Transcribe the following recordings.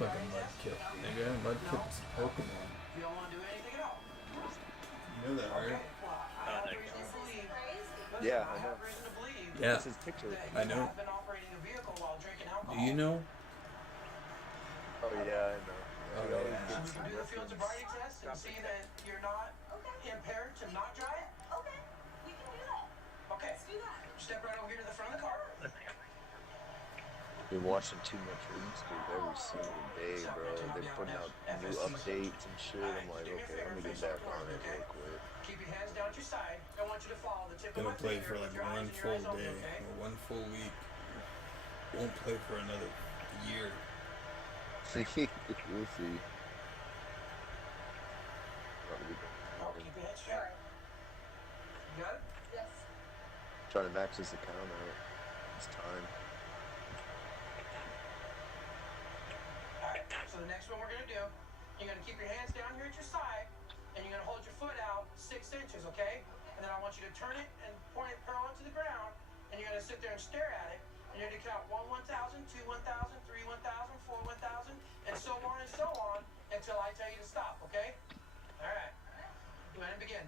look like a Mudkip, nigga. Mudkip's a Pokemon. You know that, right? Yeah, I know. Yeah. That's his picture. I know. Do you know? Oh, yeah, I know. Oh, He always yeah. gives some reference. See that you're not impaired to not drive? Okay, we can do that. Okay. Let's do that. Step right over here to the front of the car. Been watching too much RuneScape every single day, bro. They're putting out new updates and shit. I'm like, okay, let me get back on it real quick. Keep your hands down at your side. I want you to follow the tip of Gonna my play finger for like with your one eyes and your full eyes open, day, okay? or 1 full week. Won't play for another year. We'll see. Oh, keep your head straight. You got it? Yes. Trying to max this account out. It's time. Alright, so the next one we're gonna do, you're gonna keep your hands down here at your side, and you're gonna hold your foot out 6 inches, okay? And then I want you to turn it and point it parallel to the ground, and you're gonna sit there and stare at it, and you're gonna count 1, 1,000, 2, 1,000, 3, 1,000, 4, 1,000, and so on until I tell you to stop, okay? Alright. Go ahead and begin.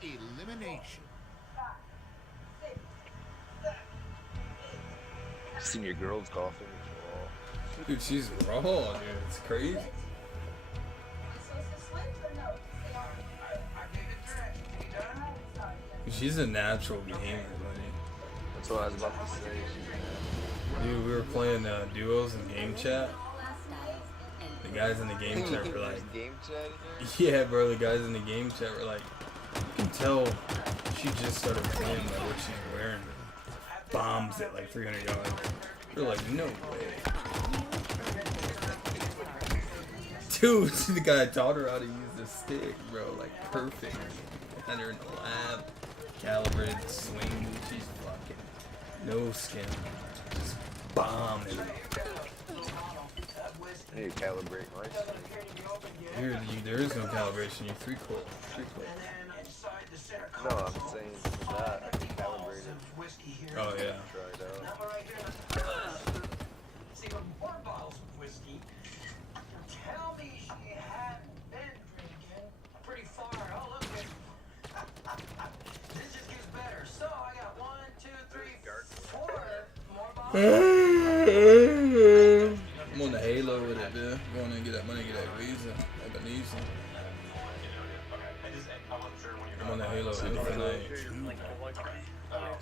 Elimination. Seen your girls golfing. Dude, she's raw, dude. It's crazy. I'm supposed to swim or no? Stay on. I gave it direction. You done? Sorry. She's a natural gamer, buddy. That's what I was about to say. Dude, we were playing duos in game chat. The guys in the game chat were like, game chat yeah, bro, the guys in the game chat were like, you can tell she just started playing by what she's wearing. Bombs at like 300 yards. We're like, no way. Dude, the guy taught her how to use the stick, bro, like perfect. Had her in the lab, calibrated swing, she's fucking no skin. Just bombing. I need to calibrate my swing. There is no calibration, you're 3 quarter. No, I'm saying that I can calibrate it. Oh, yeah. Try it out. See, but more bottles of whiskey. Tell me she hadn't been drinking pretty far. Oh, look at this just gets better. So I got 1, 2, 3, 4 more bottles. I'm on the Halo with it, dude. Going to get that money, get that visa. Ebenezer. I'm on the Halo tonight. Your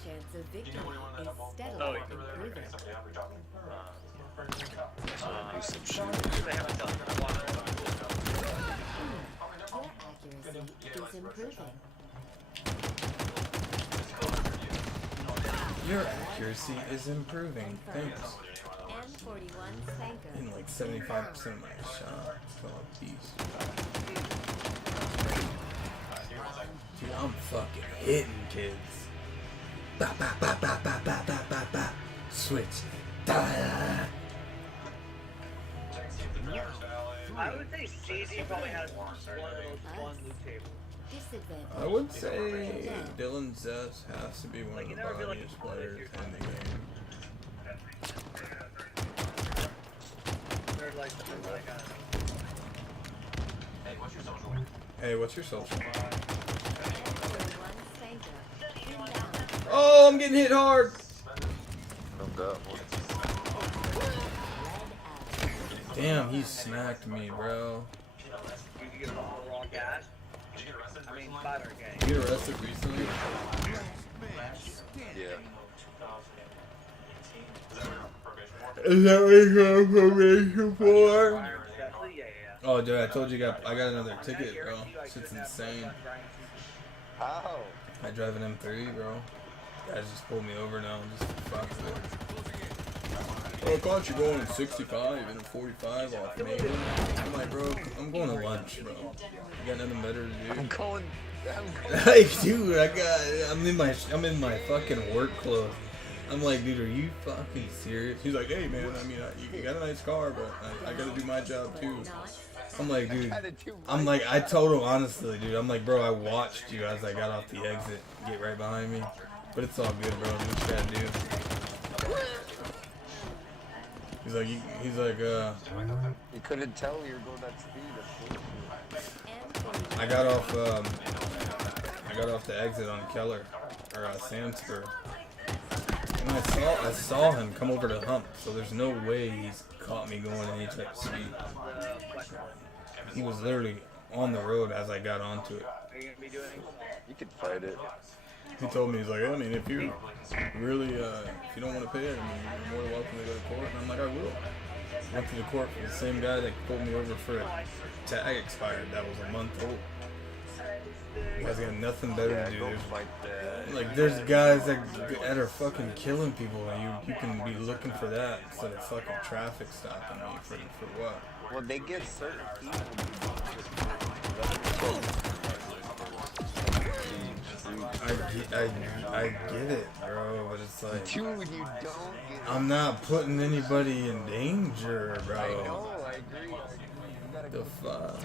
chance of victory is steadily improving. Do some shit. Your accuracy is improving. Your accuracy is improving. Thanks. And 41 Sanka. In like 75% of my shots. So a beast. Dude, I'm fucking hitting kids. Ba ba ba ba ba ba ba ba ba. Switch. Da. I would say CZ probably has one of those fun loot tables. Disadvantage. I would say Dylan Zest has to be one of the funniest players in the game. They're like Hey, what's your social? 41 Sanka. Inbound. Oh, I'm getting hit hard. I'm that one. Damn, he smacked me, bro. you get all raw gas. I mean, spider gang. You get arrested recently? Yeah. Is that what you're on probation for? Definitely, yeah. Oh, dude, I told you I got another ticket, bro. Shit's insane. How? I drive an M3, bro. Guys just pulled me over now and just fucked with it. Oh, I caught you going 65 and 45 off me. I'm like, bro, I'm going to lunch, bro. You got nothing better to do? I'm going. Like, dude, I'm in my fucking work clothes. I'm like, dude, are you fucking serious? He's like, hey, man, I mean, you got a nice car, but I gotta do my job too. I'm like, dude, I told him honestly, dude, I'm like, bro, I watched you as I got off the exit get right behind me. But it's all good, bro. Do what you gotta do. he's like, You couldn't tell you were going that speed. That's bullshit. I got off the exit on Keller, or Sandspur. And I saw him come over the hump, so there's no way he's caught me going any type of speed. He was literally on the road as I got onto it. You could fight it. He told me, he's like, I mean, if you really, if you don't want to pay it, I mean, you're more than welcome to go to court. And I'm like, I will. Went to the court for the same guy that pulled me over for a tag expired that was a month old. You guys got nothing better to do. Go fight that. Like, there's guys that are fucking killing people, and you can be looking for that instead of fucking traffic stopping me for what? Well, they get certain people. I get it, bro, but it's like, Dude, you don't get I'm not putting anybody in danger, bro. I know, I agree. You gotta The go. fuck?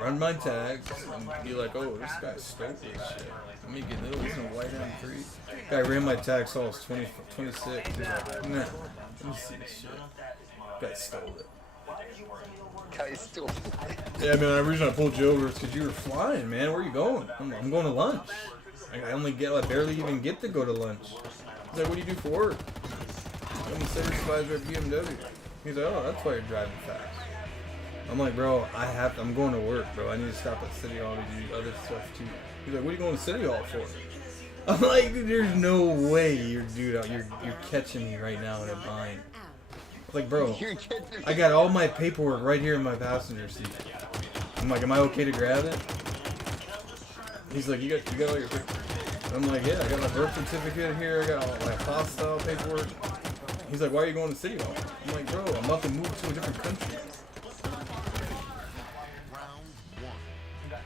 Run my tags and be like, oh, this guy stole this shit. Let me get those in white M3. Guy ran my tag, saw it was 26. He's like, nah, let me see this shit. Guy stole it. Guy still. Yeah, man, the reason I pulled you over is because you were flying, man. Where are you going? I'm going to lunch. I barely even get to go to lunch. He's like, what do you do for work? I'm a service advisor at BMW. He's like, oh, that's why you're driving fast. I'm like, bro, I'm going to work, bro. I need to stop at City Hall to do other stuff too. He's like, what are you going to City Hall for? I'm like, dude, there's no way you're catching me right now in a bind. Like, bro, I got all my paperwork right here in my passenger seat. I'm like, am I okay to grab it? He's like, you got all your paperwork. I'm like, yeah, I got my birth certificate here. I got all my hostile paperwork. He's like, why are you going to City Hall? I'm like, bro, I'm about to move to a different country.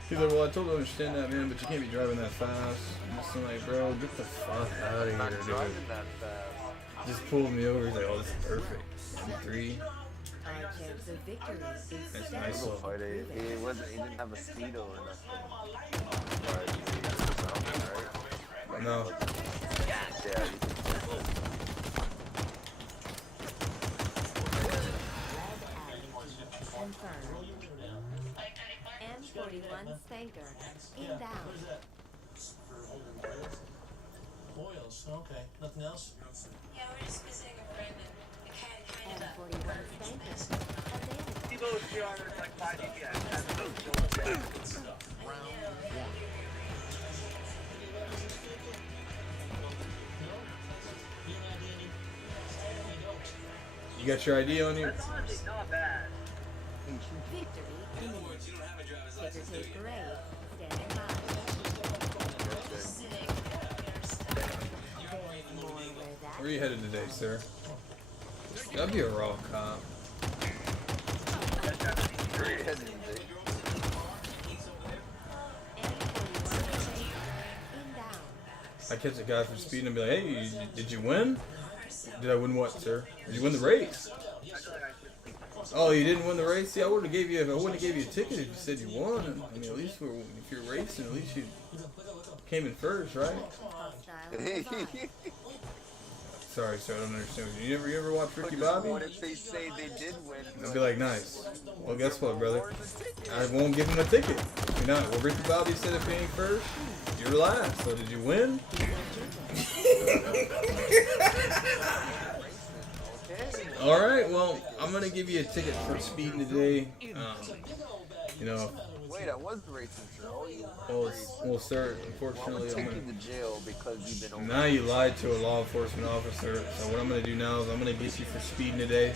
He's like, well, I totally understand that, man, but you can't be driving that fast. I'm just like, bro, get the fuck out of here, dude. Driving that fast. Just pulled me over. He's like, oh, this is perfect. M3. Our chance of victory is That's steadily nice little Fight it. improving. He didn't have a speedo or nothing. Right? No. Yeah. Confirmed. M41 Spanker. Inbound. Oils, okay. Nothing else? Yeah, we're just visiting a friend and the cat kind of M41 Spanker. Available. Evo's drivers like 5 GPS. You got your ID on you? That's honestly not bad. Victory imminent. Ticker tape parade. Standing by. More where that Where are you headed today, sir? That'd be a raw cop. M41 Spanker. Inbound. I catch a guy for speeding and be like, hey, did you win? Did I win what, sir? Did you win the race? Oh, you didn't win the race? See, I wouldn't have gave you a ticket if you said you won. I mean, at least if you're racing, at least you came in first, right? Hostile. Sorry, sir, I don't understand. You ever watch Ricky Bobby? What if they say they did win? I'd be like, nice. Well, guess what, brother? I won't give him a ticket. You're not. Well, Ricky Bobby said if he ain't first, you're last. So did you win? All right. Well, I'm gonna give you a ticket for speeding today. You know. Wait, I was racing, sir. Oh, you Well, sir. I'm Unfortunately, gonna I'm take you gonna. to jail because you've been over. Now you lied to a law enforcement officer. So what I'm gonna do now is I'm gonna get you for speeding today.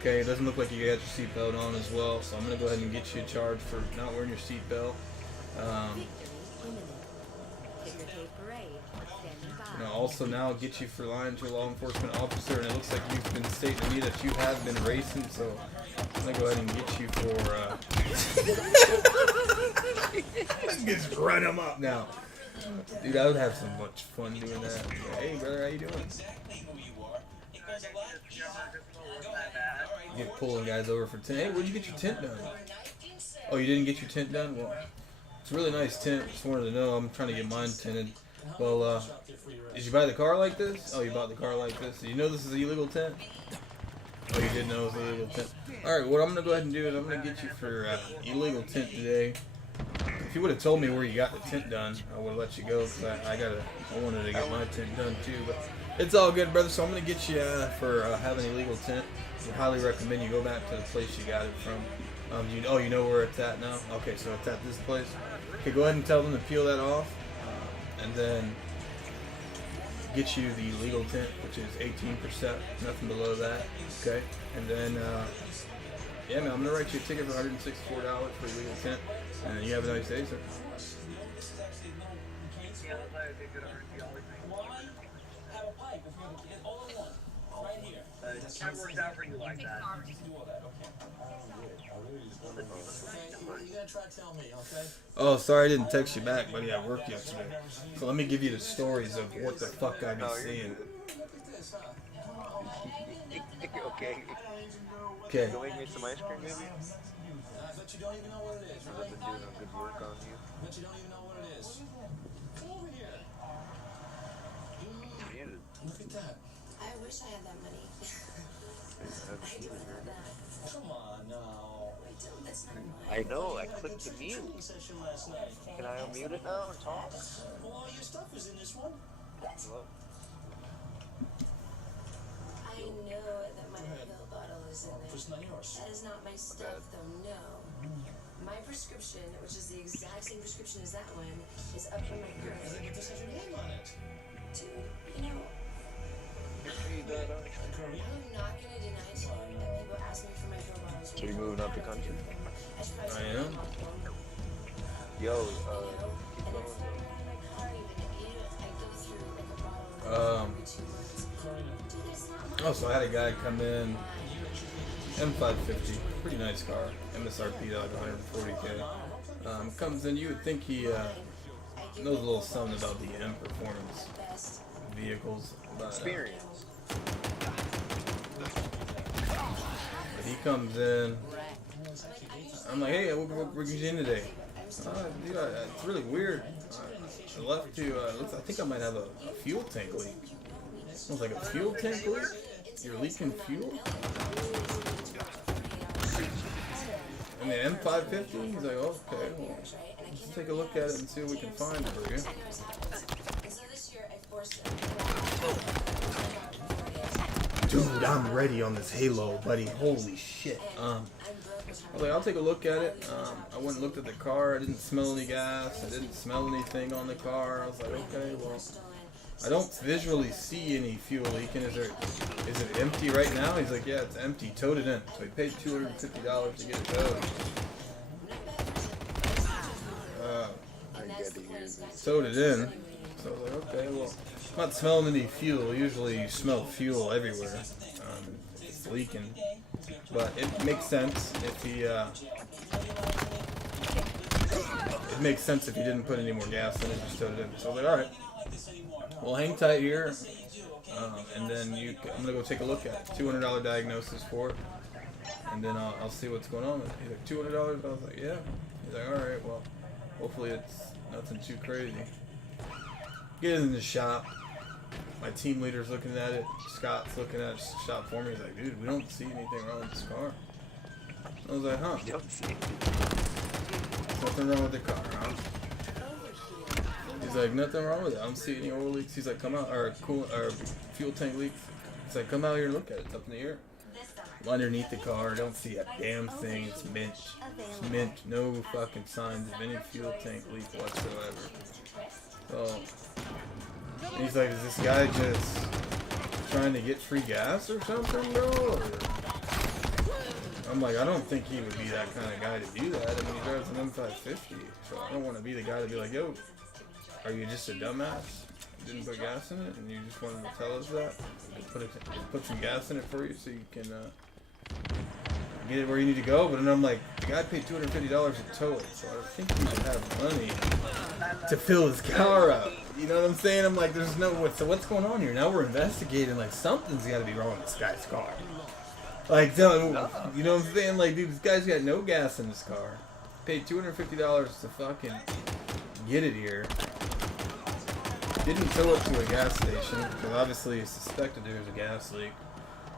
Okay, it doesn't look like you got your seatbelt on as well, so I'm gonna go ahead and get you charged for not wearing your seatbelt. Victory imminent. Ticker tape parade. Standing by. You know, also now I'll get you for lying to a law enforcement officer, and it looks like you've been stating to me that you have been racing, so I'm gonna go ahead and get you for just run them up now. Dude, I would have so much fun doing that. Hey brother, how you doing? You get pulling guys over for tint. Hey, where'd you get your tint done? Oh, you didn't get your tint done? Well, it's a really nice tint. Just wanted to know. I'm trying to get mine tinted. Well, did you buy the car like this? Oh, you bought the car like this. Did you know this is an illegal tent? Oh, you didn't know it was an illegal tent. Alright, what I'm going to go ahead and do is I'm going to get you for illegal tent today. If you would have told me where you got the tent done, I would have let you go because I wanted to get my tent done too. But it's all good, brother. So I'm going to get you for having an illegal tent. I highly recommend you go back to the place you got it from. You know where it's at now? Okay, so it's at this place. Okay, go ahead and tell them to peel that off. And then get you the legal tent, which is 18%, nothing below that. Okay, and then yeah, man, I'm gonna write you a ticket for $164 for a legal tent, and then you have a nice day, sir. That works out for you like that. Oh, sorry I didn't text you back, buddy. I worked yesterday. So let me give you the stories of what the fuck I be seeing. Okay. Okay. Go make me some ice cream, maybe? But you don't even know what it is. I've been doing good work on you. But you don't even know what it is. Over here. Look at that. I wish I had that money. I don't have that. Come on now. I don't. That's not mine. I know, I clicked the mute. Can I unmute it now and talk? Well, all your stuff is in this one. Hello? I know that my pill bottle is in there. It's not yours. That is not my stuff, though. No. My prescription, which is the exact same prescription as that one, is up in my purse. This has your name on it. Dude, you know, I'm not gonna deny to you that people ask me for my pill bottles. So you're moving out the country? I am. Yo, And it's not around my car even. I go through like a bottle every 2 months. Dude, that's not my Oh, so I had a guy come in, M550, pretty nice car, MSRP like 140K. Comes in, you would think he knows a little something about the M performance vehicles. But, experience. but he comes in, I'm like, hey, what brings you in today? Dude, it's really weird. I left to, I think I might have a fuel tank leak. Sounds like a fuel tank leak? You're leaking fuel? And the M550? He's like, oh, okay, well, let's take a look at it and see what we can find for you. Dude, I'm ready on this Halo, buddy. Holy shit. I was like, I'll take a look at it. I went and looked at the car. I didn't smell any gas. I didn't smell anything on the car. I was like, okay, well, I don't visually see any fuel leaking. Is it empty right now? He's like, yeah, it's empty. Towed it in. So he paid $250 to get it towed. I get it here. Towed it in. So I was like, okay, well, I'm not smelling any fuel. Usually you smell fuel everywhere. It's leaking. But it makes sense if he, it makes sense if he didn't put any more gas in it, just towed it in. So I was like, alright, well, hang tight here, and then I'm gonna go take a look at it. $200 diagnosis for it, and then I'll see what's going on with it. He's like, $200? I was like, yeah. He's like, alright, well, hopefully it's nothing too crazy. Get in the shop. My team leader's looking at it. Scott's looking at the shop for me. He's like, dude, we don't see anything wrong with this car. I was like, huh? You don't see it. Nothing wrong with the car, huh? He's like, nothing wrong with it. I don't see any oil leaks. He's like, come out, or fuel tank leaks. He's like, come out here and look at it. It's up in the air. I'm underneath the car, don't see a damn thing. It's mint. It's mint. No fucking signs of any fuel tank leak whatsoever. So, he's like, is this guy just trying to get free gas or something, bro? Or I'm like, I don't think he would be that kind of guy to do that. I mean, he drives an M550, so I don't want to be the guy to be like, yo, are you just a dumbass? You didn't put gas in it, and you just wanted to tell us that? Put some gas in it for you so you can get it where you need to go. But then I'm like, the guy paid $250 to tow it, so I think he should have money to fill his car up. You know what I'm saying? I'm like, there's no, so what's going on here? Now we're investigating, like, something's got to be wrong with this guy's car. Like, you know what I'm saying? Like, dude, this guy's got no gas in his car. Paid $250 to fucking get it here. Didn't tow it to a gas station because obviously he suspected there was a gas leak.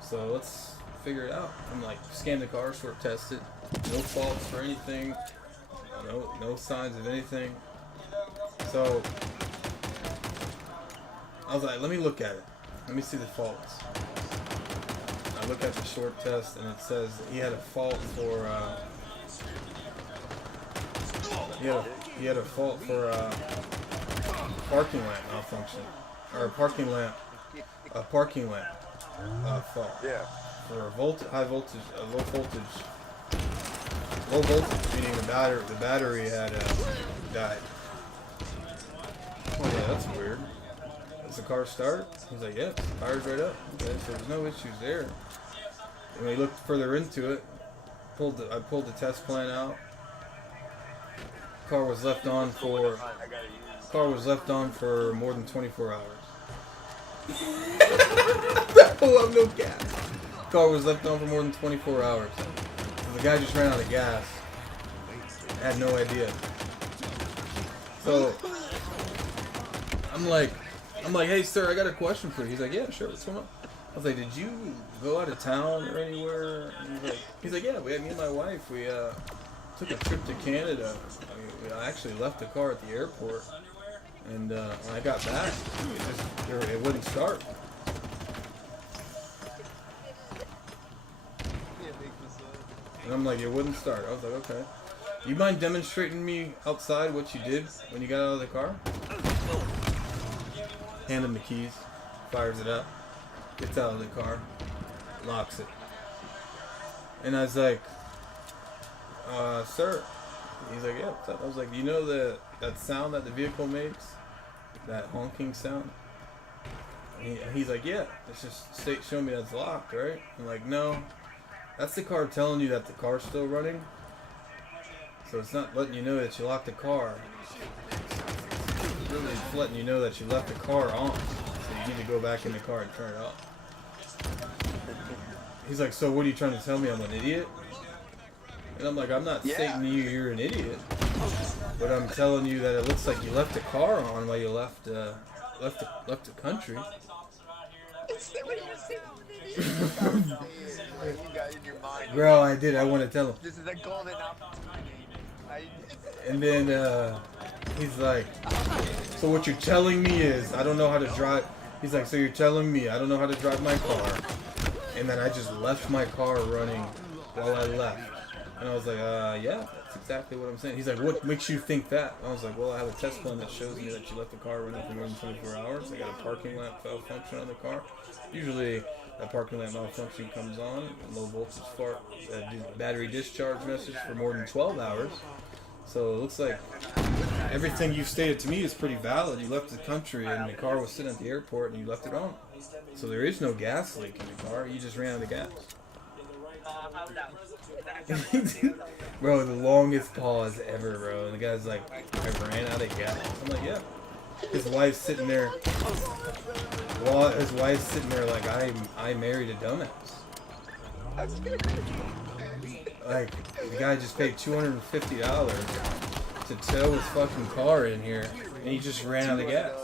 So let's figure it out. I'm like, scan the car, short test it. No faults for anything. No signs of anything. So I was like, let me look at it. Let me see the faults. I look at the short test and it says he had a fault for he had a fault for parking lamp malfunction, or a parking lamp fault. Yeah. For a high voltage, low voltage, meaning the battery had died. Oh yeah, that's weird. Does the car start? He's like, yeah, fire's right up. Okay, so there's no issues there. And we looked further into it. I pulled the test plan out. Car was left on for more than 24 hours. Oh, I'm no gas. Car was left on for more than 24 hours. And the guy just ran out of gas. I had no idea. So I'm like, hey sir, I got a question for you. He's like, yeah, sure, what's going on? I was like, did you go out of town or anywhere? And he's like, yeah, me and my wife, we took a trip to Canada. I actually left the car at the airport, and when I got back, it wouldn't start. And I'm like, it wouldn't start. I was like, okay. You mind demonstrating me outside what you did when you got out of the car? Hand him the keys, fires it up, gets out of the car, locks it. And I was like, sir. He's like, yeah, what's up? I was like, you know that sound that the vehicle makes? That honking sound? And he's like, yeah, it's just showing me that's locked, right? I'm like, no. That's the car telling you that the car's still running. So it's not letting you know that you locked the car. It's really letting you know that you left the car on. So you need to go back in the car and turn it off. He's like, so what are you trying to tell me? I'm an idiot? And I'm like, I'm not stating to you you're an idiot. But I'm telling you that it looks like you left the car on while you left the country. Bro, I did. I want to tell him. This is a golden opportunity. And then he's like, so what you're telling me is I don't know how to drive. He's like, so you're telling me I don't know how to drive my car, and then I just left my car running while I left. And I was like, yeah, that's exactly what I'm saying. He's like, what makes you think that? I was like, well, I have a test plan that shows me that you left the car running for more than 24 hours. I got a parking lamp malfunction on the car. Usually, that parking lamp malfunction comes on, low voltage battery discharge message for more than 12 hours. So it looks like everything you've stated to me is pretty valid. You left the country and the car was sitting at the airport and you left it on. So there is no gas leak in the car. You just ran out of gas. Bro, the longest pause ever, bro. And the guy's like, I ran out of gas. I'm like, yeah. His wife's sitting there. Well, his wife's sitting there like, I married a dumbass. Like, the guy just paid $250 to tow his fucking car in here, and he just ran out of gas.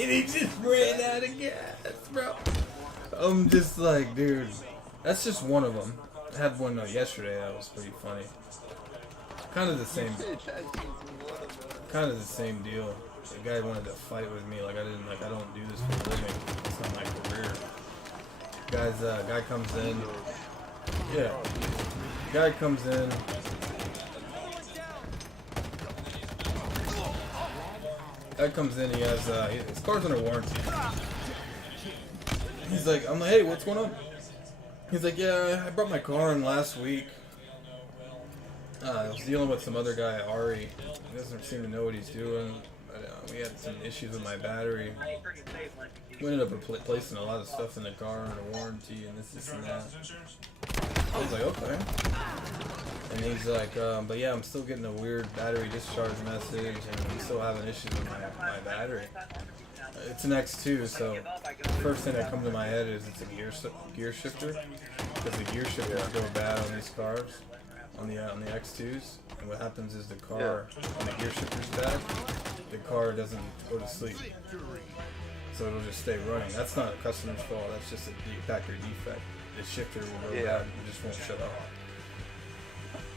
And he just ran out of gas, bro. I'm just like, dude, that's just one of them. I had one yesterday that was pretty funny. Kind of the same deal. The guy wanted to fight with me, like I don't do this for a living. It's not my career. Guy comes in. Yeah. Guy comes in. He has his car's under warranty. He's like, I'm like, hey, what's going on? He's like, yeah, I brought my car in last week. I was dealing with some other guy, Ari. He doesn't seem to know what he's doing. But, we had some issues with my battery. We ended up replacing a lot of stuff in the car under warranty and this and that. I was like, okay. And he's like, but yeah, I'm still getting a weird battery discharge message and I'm still having issues with my battery. It's an X2, so the first thing that comes to my head is it's a gear shifter. Because the gear shifters go bad on these cars. on the X2s, and what happens is the car, when the gear shifter's bad, the car doesn't go to sleep, so it'll just stay running. That's not a customer's fault. That's just a factory defect. The shifter will go bad and it just won't shut off.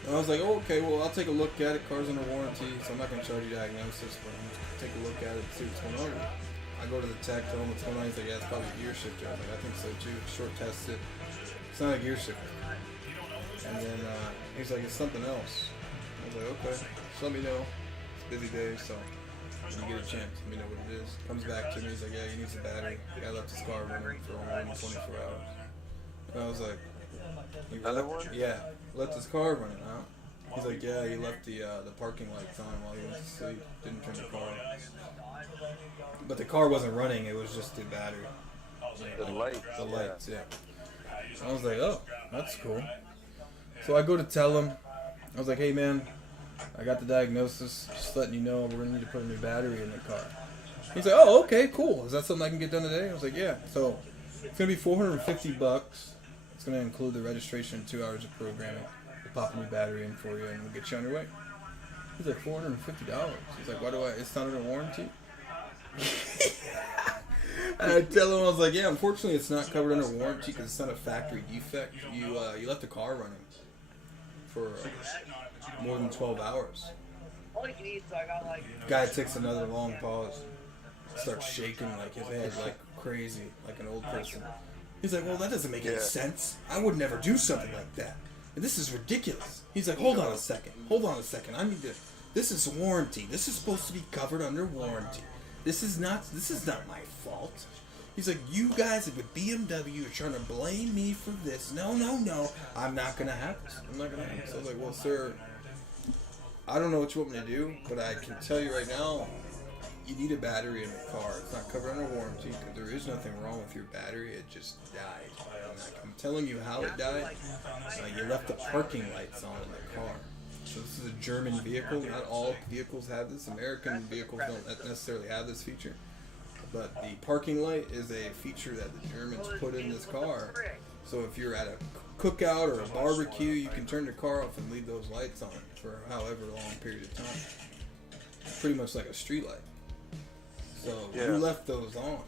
And I was like, oh, okay, well, I'll take a look at it. Car's under warranty, so I'm not going to charge you diagnosis, but I'm going to take a look at it, see what's going on. I go to the tech, tell him what's going on. He's like, yeah, it's probably a gear shifter. I was like, I think so too. Short test it. It's not a gear shifter. And then he's like, it's something else. I was like, okay, just let me know. It's a busy day, so when you get a chance, let me know what it is. Comes back to me, he's like, yeah, he needs a battery. The guy left his car running for more than 24 hours. And I was like, Another one? yeah, left his car running out. He's like, yeah, he left the parking lights on while he went to sleep. Didn't turn the car on. But the car wasn't running, it was just the battery. The lights. The lights, yeah. I was like, oh, that's cool. So I go to tell him, I was like, hey man, I got the diagnosis, just letting you know we're going to need to put a new battery in the car. He's like, oh, okay, cool. Is that something I can get done today? I was like, yeah. So it's going to be $450. It's going to include the registration and 2 hours of programming. We'll pop a new battery in for you and we'll get you on your way. He's like, $450. He's like, why do it's not under warranty? And I tell him, I was like, yeah, unfortunately it's not covered under warranty because it's not a factory defect. You left the car running for more than 12 hours. Guy takes another long pause, starts shaking like his head like crazy, like an old person. He's like, well, that doesn't make any sense. I would never do something like that. And this is ridiculous. He's like, hold on a second. I need to, this is warranty. This is supposed to be covered under warranty. This is not my fault. He's like, you guys with BMW are trying to blame me for this. No. I'm not going to have this. So I was like, well, sir, I don't know what you want me to do, but I can tell you right now, you need a battery in your car. It's not covered under warranty because there is nothing wrong with your battery. It just died. I'm telling you how it died. You left the parking lights on in the car. So this is a German vehicle. Not all vehicles have this. American vehicles don't necessarily have this feature. But the parking light is a feature that the Germans put in this car. So if you're at a cookout or a barbecue, you can turn your car off and leave those lights on for however long period of time. Pretty much like a street light. So you left those on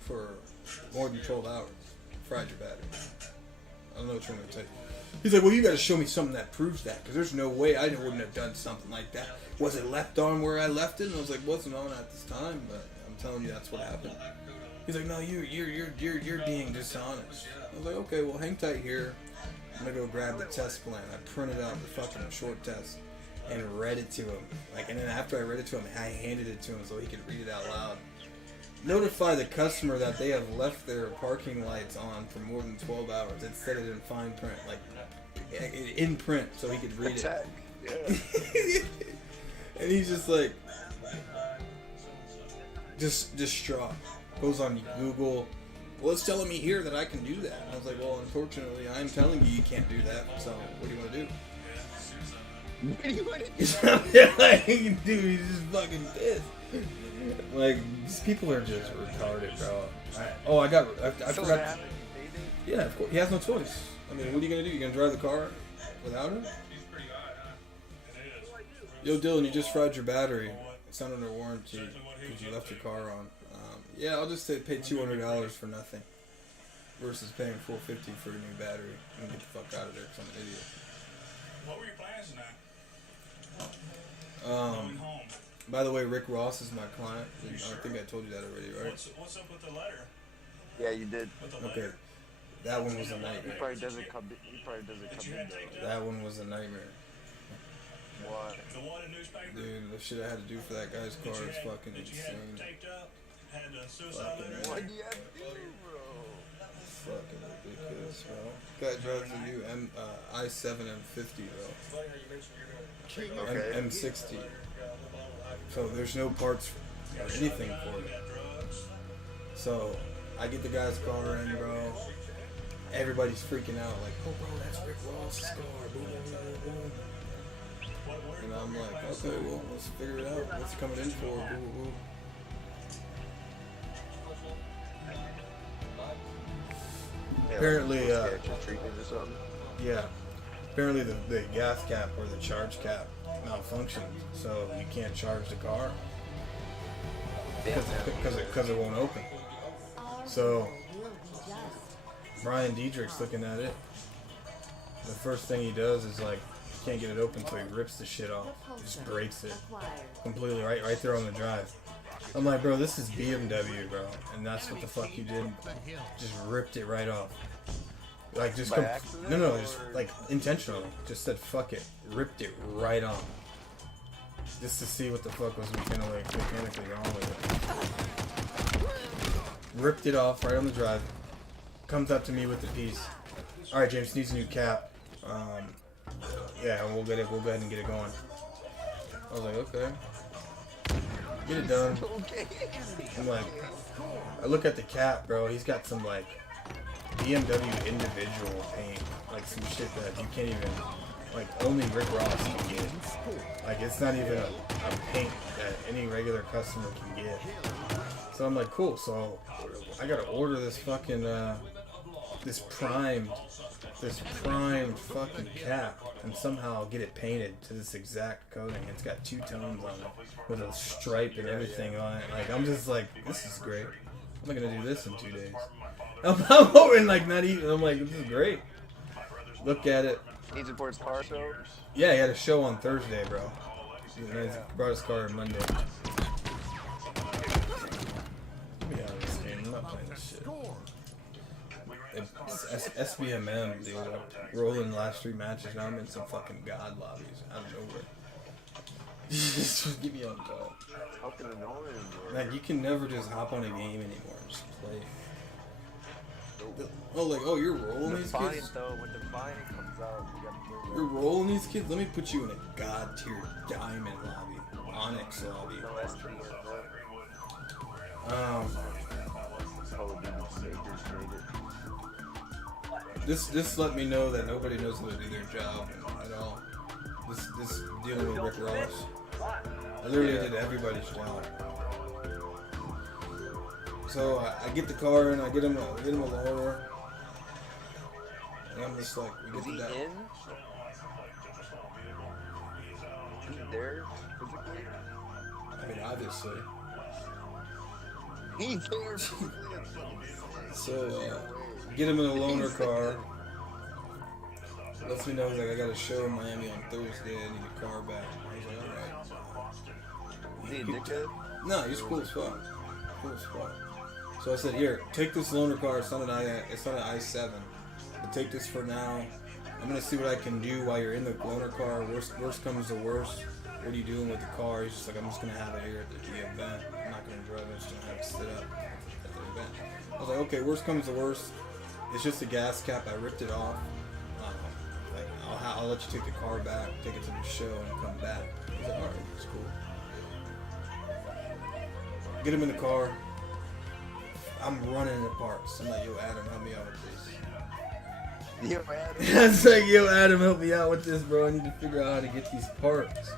for more than 12 hours. Fried your battery. I don't know what you're going to take. He's like, well, you got to show me something that proves that, because there's no way I wouldn't have done something like that. Was it left on where I left it? And I was like, wasn't on at this time, but I'm telling you that's what happened. He's like, no, you're being dishonest. I was like, okay, well, hang tight here. I'm gonna go grab the test plan. I printed out the fucking short test and read it to him. And then after I read it to him, I handed it to him so he could read it out loud. Notify the customer that they have left their parking lights on for more than 12 hours. It said it in fine print, like in print, so he could read it. Yeah. And he's just like, just distraught. Goes on Google. Well, it's telling me here that I can do that. I was like, well, unfortunately, I'm telling you can't do that. So what do you want to do? What do you want to do? Like, dude, he's just fucking pissed. Like, these people are just retarded, bro. I forgot. Yeah, of course. He has no choice. I mean, what are you gonna do? You gonna drive the car without him? Yo, Dylan, you just fried your battery. It's not under warranty because you left your car on. Yeah, I'll just pay $200 for nothing versus paying $450 for a new battery. I'm gonna get the fuck out of there because I'm an idiot. What were your plans tonight? Going home. By the way, Rick Ross is my client. I think I told you that already, right? What's up with the letter? Yeah, you did. Okay. That one was a nightmare. He probably doesn't come in though. That one was a nightmare. What? The one in newspaper? Dude, the shit I had to do for that guy's car is fucking insane. Had a suicide letter? What do you have to do, bro? Fucking ridiculous, bro. Guy drives a new i7 M50, bro. Okay. M60. So there's no parts or anything for it. So I get the guy's car in, bro. Everybody's freaking out, like, oh, bro, that's Rick Ross's car. Boom, boom, boom, boom. And I'm like, okay, well, let's figure it out. What's he coming in for? Boo, boo, boo. Yeah, Apparently, treatment or something. yeah. apparently the gas cap or the charge cap malfunctioned, so you can't charge the car because it won't open. So Brian Diedrich's looking at it. The first thing he does is like, he can't get it open, so he rips the shit off, just breaks it completely right there on the drive. I'm like, bro, this is BMW, bro, and that's what the fuck you did. Just ripped it right off. Like, just no, just like intentionally. Just said fuck it, ripped it right off, just to see what the fuck was mechanically wrong with it. Ripped it off right on the drive. Comes up to me with the piece. All right, James needs a new cap. Yeah, we'll go ahead and get it going. I was like, okay, get it done. I'm like, I look at the cap, bro. He's got some like BMW individual paint, like some shit that you can't even, like only Rick Ross can get. Like it's not even a paint that any regular customer can get. So I'm like, cool. So I gotta order this fucking this primed fucking cap and somehow get it painted to this exact coating. It's got 2 tones on it with a stripe and everything on it. Like I'm just like, this is great. I'm gonna do this in 2 days. I'm hoping like not even. I'm like, this is great. Look at it. Needs it for his car show? Yeah, he had a show on Thursday, bro. He brought his car on Monday. Get me out of this game. I'm not playing this shit. It's SBMM, dude. Rolling the last 3 matches. Now I'm in some fucking god lobbies out of nowhere. Just get me on top. Fucking annoying, bro. Like, you can never just hop on a game anymore and just play. Oh, like, oh, you're rolling these kids? Though, when Defiant comes out, we got to You're rolling these kids? Let me put you in a god tier diamond lobby. Onyx lobby. no SP This let me know that nobody knows how to do their job at all. This dealing with Rick Ross. I literally did everybody's job. So I get the car and I get him a loaner. And I'm just like, we Is get he to that. in? Is he there physically? I mean, obviously. He's there physically. So get him in a loaner car. Lets me know, like, I got a show in Miami on Thursday. I need a car back. I was like, alright. Is he addicted? No, he's cool as fuck. Cool as fuck. So I said, here, take this loaner car. It's not an i7. But take this for now. I'm gonna see what I can do while you're in the loaner car. Worst comes to worst. What are you doing with the car? He's just like, I'm just gonna have it here at the event. I'm not gonna drive it. I'm just gonna have it sit up at the event. I was like, okay, worst comes to worst. It's just a gas cap. I ripped it off. Like, I'll let you take the car back, take it to the show, and come back. He's like, alright, it's cool. Get him in the car. I'm running the parts. I'm like, yo, Adam, help me out with this. Yo, man. I was like, yo, Adam, help me out with this, bro. I need to figure out how to get these parts.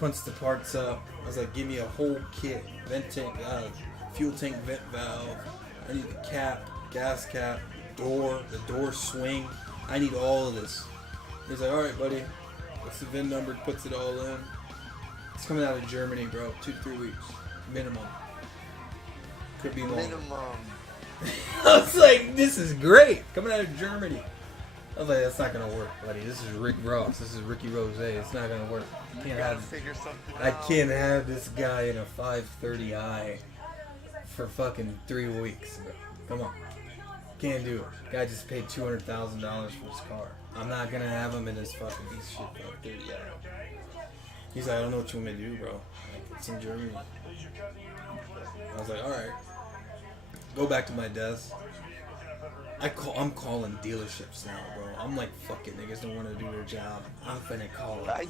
Punch the parts up. I was like, give me a whole kit. Vent tank, fuel tank vent valve. I need the cap, gas cap, door, the door swing. I need all of this. He's like, alright, buddy. What's the VIN number? Puts it all in. It's coming out of Germany, bro. 2 to 3 weeks. Minimum. Could be longer. Minimum. I was like, this is great. Coming out of Germany. I was like, that's not gonna work, buddy. This is Rick Ross. This is Ricky Rose. It's not gonna work. I can't have this guy in a 530i for fucking 3 weeks, bro. Come on. Can't do it. Guy just paid $200,000 for his car. I'm not gonna have him in his fucking piece of shit 530i. He's like, I don't know what you want me to do, bro. Like, it's in Germany. I was like, alright. Go back to my desk. I'm calling dealerships now, bro. I'm like, fucking niggas don't want to do their job. I'm finna call it.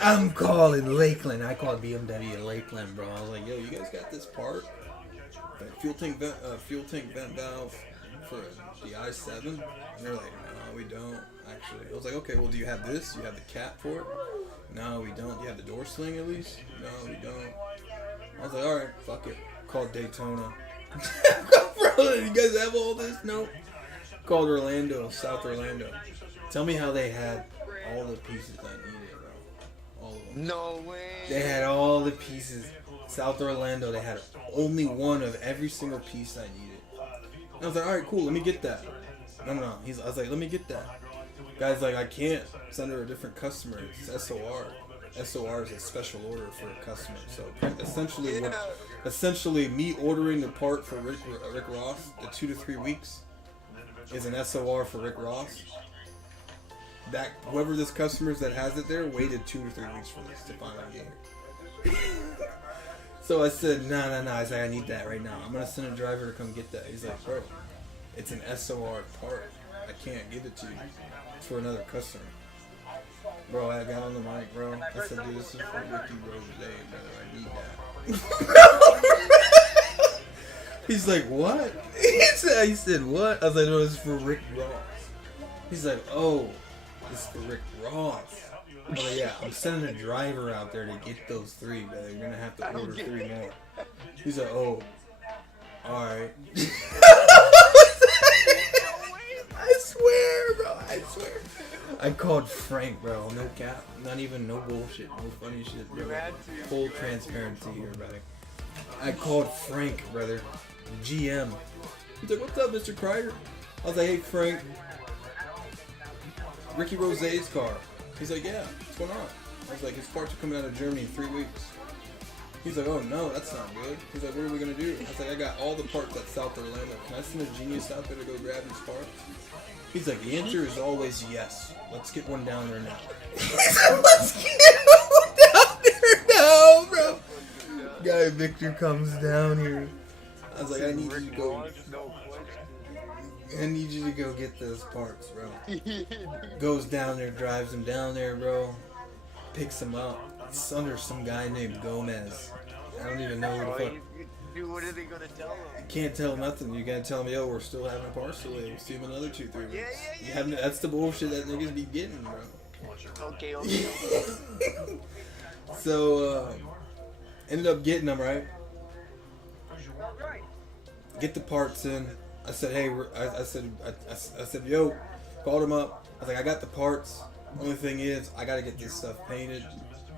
I'm calling Lakeland. I called BMW Lakeland, bro. I was like, yo, you guys got this part? That fuel tank vent valve for the i7? And they're like, no, we don't, actually. I was like, okay, well, do you have this? You have the cap for it? No, we don't. Do you have the door swing at least? No, we don't. I was like, alright, fuck it. Called Daytona. Bro, you guys have all this? No. Called Orlando, South Orlando. Tell me how they had all the pieces I needed, bro. All of them. No way. They had all the pieces. South Orlando, they had only one of every single piece I needed. And I was like, all right, cool, let me get that. No. I was like, let me get that. Guy's like, I can't send her a different customer. It's SOR. SOR is a special order for a customer. So essentially, me ordering the part for Rick Ross, the 2 to 3 weeks, is an SOR for Rick Ross. That whoever this customer's that has it there waited 2 to 3 weeks for this to finally get it. So I said, no. I was like, I need that right now. I'm gonna send a driver to come get that. He's like, bro, it's an SOR part. I can't give it to you. It's for another customer. Bro, I got on the mic, bro. I said, dude, this is for Ricky Rose, brother. I need that. He's like, what? He said, what? I was like, no, this is for Rick Ross. He's like, oh, this is for Rick Ross. I was like, yeah, I'm sending a driver out there to get those 3, brother. You're gonna have to order 3 more. He's like, oh, alright. I swear, bro, I swear. I called Frank, bro. No cap. Not even no bullshit. No funny shit, bro. Full transparency here, brother. I called Frank, brother. GM. He's like, what's up, Mr. Kreider? I was like, hey, Frank. Ricky Rose's car. He's like, yeah, what's going on? I was like, his parts are coming out of Germany in 3 weeks. He's like, oh no, that's not good. He's like, what are we gonna do? I was like, I got all the parts at South Orlando. Can I send a genius out there to go grab these parts? He's like, the answer is always yes. Let's get one down there now. Let's get one down there now, bro. Guy Victor comes down here. I was like, I need you to go. I need you to go get those parts, bro. Goes down there, drives him down there, bro. Picks him up. It's under some guy named Gomez. I don't even know who the fuck. Dude, what are they gonna tell him? You can't tell him nothing. You gotta tell him, yo, we're still having a parcel delay. We'll see him another 2-3 weeks. Yeah. That's the bullshit that niggas be getting, bro. Okay. So, ended up getting them, right? Get the parts in. I said, hey, I said, yo, called him up. I was like, I got the parts. Only thing is, I gotta get this stuff painted.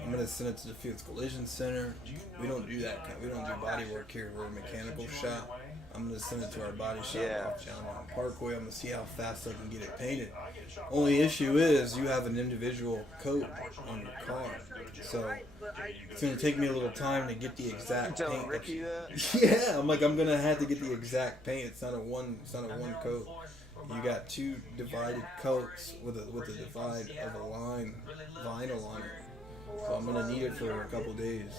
I'm gonna send it to the Fields Collision Center. We don't do that. We don't do body work here. We're a mechanical shop. I'm gonna send it to our body shop off John Long Parkway. I'm gonna see how fast I can get it painted. Only issue is you have an individual coat on your car, so it's gonna take me a little time to get the exact paint. Ricky that? Yeah, I'm gonna have to get the exact paint. It's not a one coat. You got 2 divided coats with a divide of a line, vinyl on it. So I'm gonna need it for a couple days.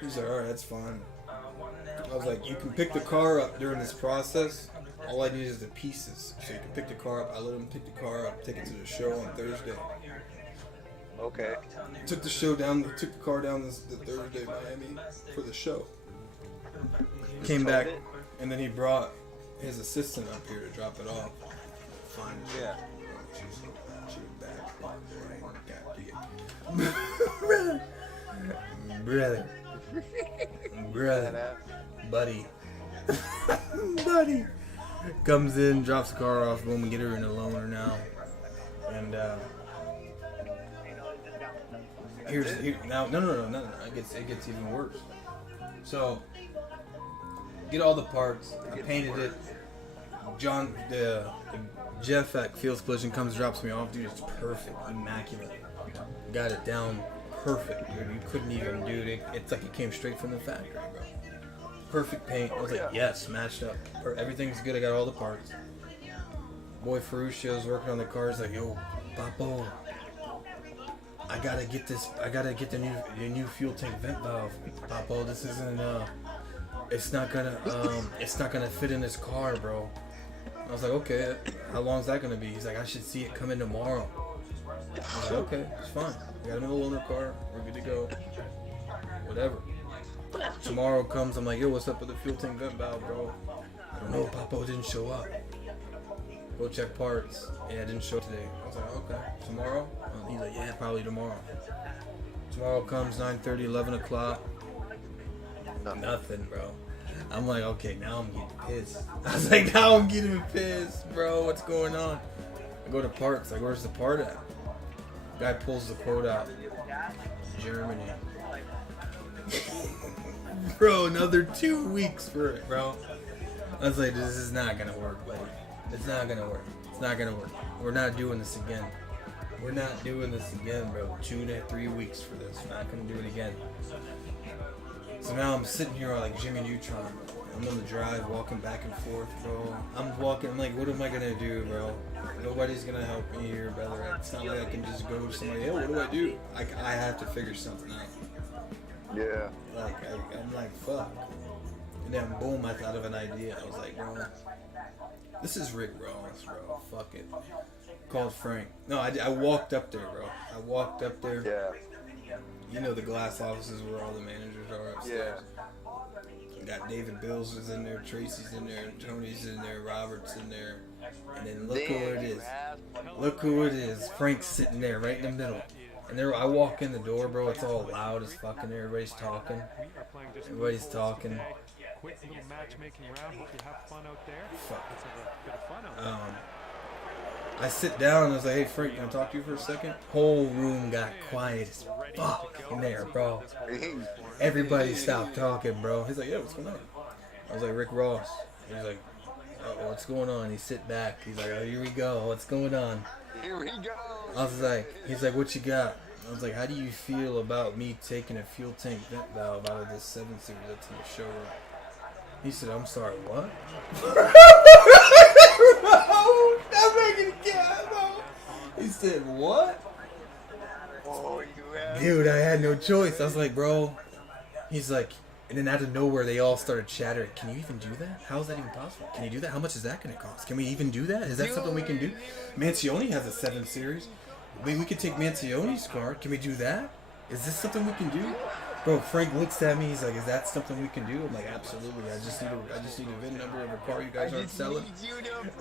He's like, alright, that's fine. I was like, you can pick the car up during this process. All I need is the pieces. So you can pick the car up. I let him pick the car up, take it to the show on Thursday. Okay. Took the car down this Thursday, Miami, for the show. Came back, and then he brought his assistant up here to drop it off. Fine. Yeah. She was back. Brother, buddy, comes in, drops the car off. Boom, we get her in a loaner now, and no. It gets even worse. So, get all the parts. I painted it. Jeff at Fields Collision comes, drops me off. Dude, it's perfect, immaculate. Got it down perfect, dude. You couldn't even, dude. It's like it came straight from the factory, bro. Perfect paint. I was like, yes, matched up. Everything's good. I got all the parts. Boy Ferruccio's working on the car. He's like, yo, Papo, I gotta get the new fuel tank vent valve. Papo, this isn't it's not gonna fit in this car, bro. I was like, okay, how long is that gonna be? He's like, I should see it come in tomorrow. I was like, okay, it's fine. I got him in the loaner car. We're good to go. Whatever. Tomorrow comes. I'm like, yo, what's up with the fuel tank vent valve, bro? I don't know. Papo didn't show up. Go check parts. Yeah, it didn't show today. I was like, okay. Tomorrow? He's like, yeah, probably tomorrow. Tomorrow comes 9:30, 11 o'clock. Nothing, bro. I'm like, okay, now I'm getting pissed. I was like, now I'm getting pissed, bro. What's going on? I go to parts, like, where's the part at? Guy pulls the quote out. Germany. Bro, another 2 weeks for it, bro. I was like, this is not gonna work, buddy. It's not gonna work. It's not gonna work. We're not doing this again. We're not doing this again, bro. 2 to 3 weeks for this. We're not gonna do it again. So now I'm sitting here like Jimmy Neutron. I'm on the drive, walking back and forth, bro. I'm like, what am I gonna do, bro? Nobody's gonna help me here, brother. It's not like I can just go to somebody, hey, what do I do? I have to figure something out. Yeah. Like, I'm like, fuck. And then boom, I thought of an idea. I was like, bro, this is Rick Ross, bro. Fuck it. Called Frank. No, I walked up there, bro. I walked up there. Yeah. You know the glass offices where all the managers are upstairs. Yeah. Got David Bills is in there, Tracy's in there, Tony's in there, Robert's in there. And then look who it is. Look who it is. Frank's sitting there right in the middle. And there, I walk in the door, bro. It's all loud as fucking. Everybody's talking. Everybody's talking. Quick little matchmaking round. Hope you have fun out there. Fuck. Let's have a bit of fun out there. I sit down and I was like, hey, Frank, can I talk to you for a second? Whole room got quiet as fuck in there, bro. Everybody stopped talking, bro. He's like, yeah, what's going on? I was like, Rick Ross. He's like, oh, what's going on? He sit back. He's like, oh, here we go. What's going on? Here we go. I was like, he's like, what you got? I was like, how do you feel about me taking a fuel tank vent valve out of this 7 Series that's in the showroom? He said, I'm sorry, what? I'm not gonna get bro. He said, what? Oh, Dude, I had no choice. I was like, bro. He's like, and then out of nowhere, they all started chattering. Can you even do that? How is that even possible? Can you do that? How much is that going to cost? Can we even do that? Is that something we can do? Mancioni has a 7 Series. We could take Mancioni's car. Can we do that? Is this something we can do? Bro, Frank looks at me. He's like, is that something we can do? I'm like, absolutely. I just need a VIN number of a car you guys aren't selling.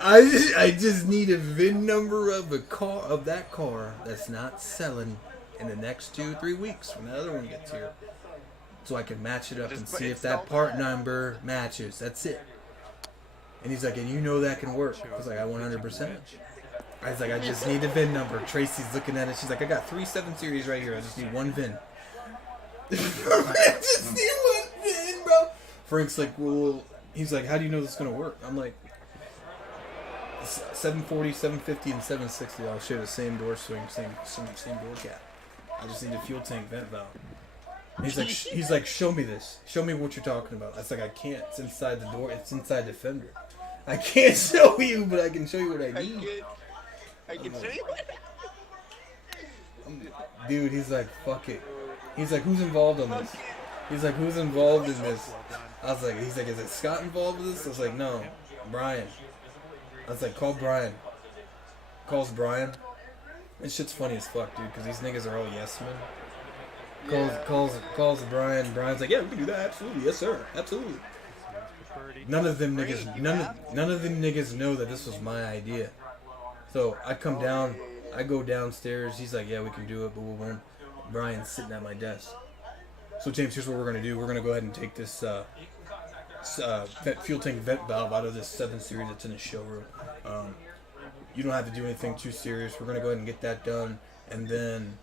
I just need a VIN number of a car, of that car that's not selling in the next 2-3 weeks when the other one gets here. So I can match it up and see if that part number matches. That's it. And he's like, and you know that can work. I was like, I 100%. I was like, I just need the VIN number. Tracy's looking at it. She's like, I got 3 7 Series right here. I just need one VIN. I just need one VIN, bro. Frank's like, well, he's like, how do you know this is going to work? I'm like, 740, 750, and 760 all share the same door swing, same door cap. I just need a fuel tank vent valve. He's like, show me this. Show me what you're talking about. I was like, I can't. It's inside the door. It's inside the fender. I can't show you, but I can show you what I need. I can show you what Dude, he's like, fuck it. He's like, who's involved in this? He's like, who's involved in this? I was like, he's like, is it Scott involved with this? I was like, no, Brian. I was like, call Brian. Calls Brian. This shit's funny as fuck, dude, because these niggas are all yes men. Calls Brian. Brian's like, yeah, we can do that. Absolutely, yes sir, absolutely. None of them niggas know that this was my idea. So I come down, I go downstairs. He's like, yeah, we can do it, but we won't. Brian's sitting at my desk. So James, here's what we're gonna do. We're gonna go ahead and take this fuel tank vent valve out of this 7 Series that's in the showroom. You don't have to do anything too serious. We're gonna go ahead and get that done, and then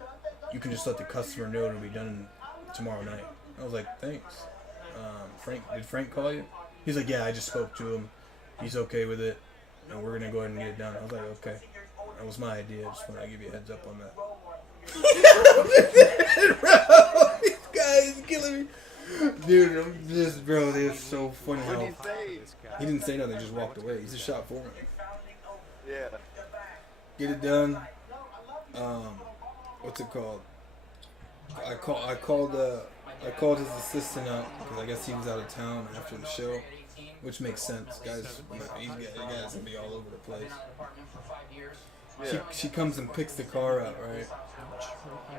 you can just let the customer know it'll be done tomorrow night. I was like, thanks. Did Frank call you? He's like, yeah, I just spoke to him. He's okay with it, and we're gonna go ahead and get it done. I was like, okay. That was my idea. Just wanted to give you a heads up on that. Bro, this guy is killing me. Dude, I'm just, bro, they're so funny. What did he say? He didn't say nothing, he just walked away. He's a shop foreman. Yeah. Get it done. What's it called? I called his assistant out because I guess he was out of town after the show, which makes sense. Guys, you guys gonna be all over the place. Yeah. She comes and picks the car up, right?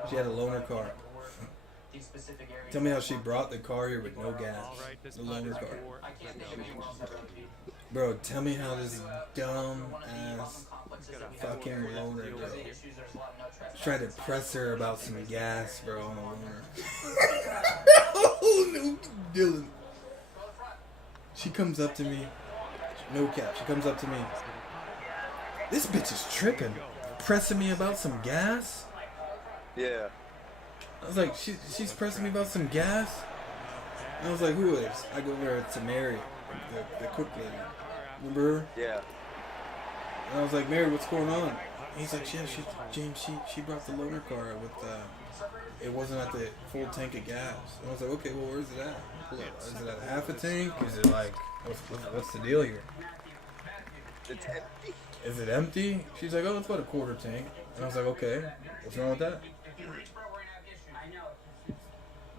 She had a loaner car. Tell me how she brought the car here with no gas. The loaner car. Bro, tell me how this dumb ass fucking loaner girl tried to press her about some gas, bro, on a loaner. Oh no, Dylan. She comes up to me. No cap. She comes up to me. This bitch is tripping, pressing me about some gas. Yeah. I was like, she's pressing me about some gas. And I was like, who is? I go over to Mary, the cook lady. Remember her? Yeah. And I was like, Mary, what's going on? And he's like, yeah, James, she brought the loaner car with, it wasn't at the full tank of gas. And I was like, okay, well, where's it at? Is it at half a tank? Is it like, what's the deal here? It's empty. Is it empty? She's like, oh, it's about a quarter tank. And I was like, okay, what's wrong with that?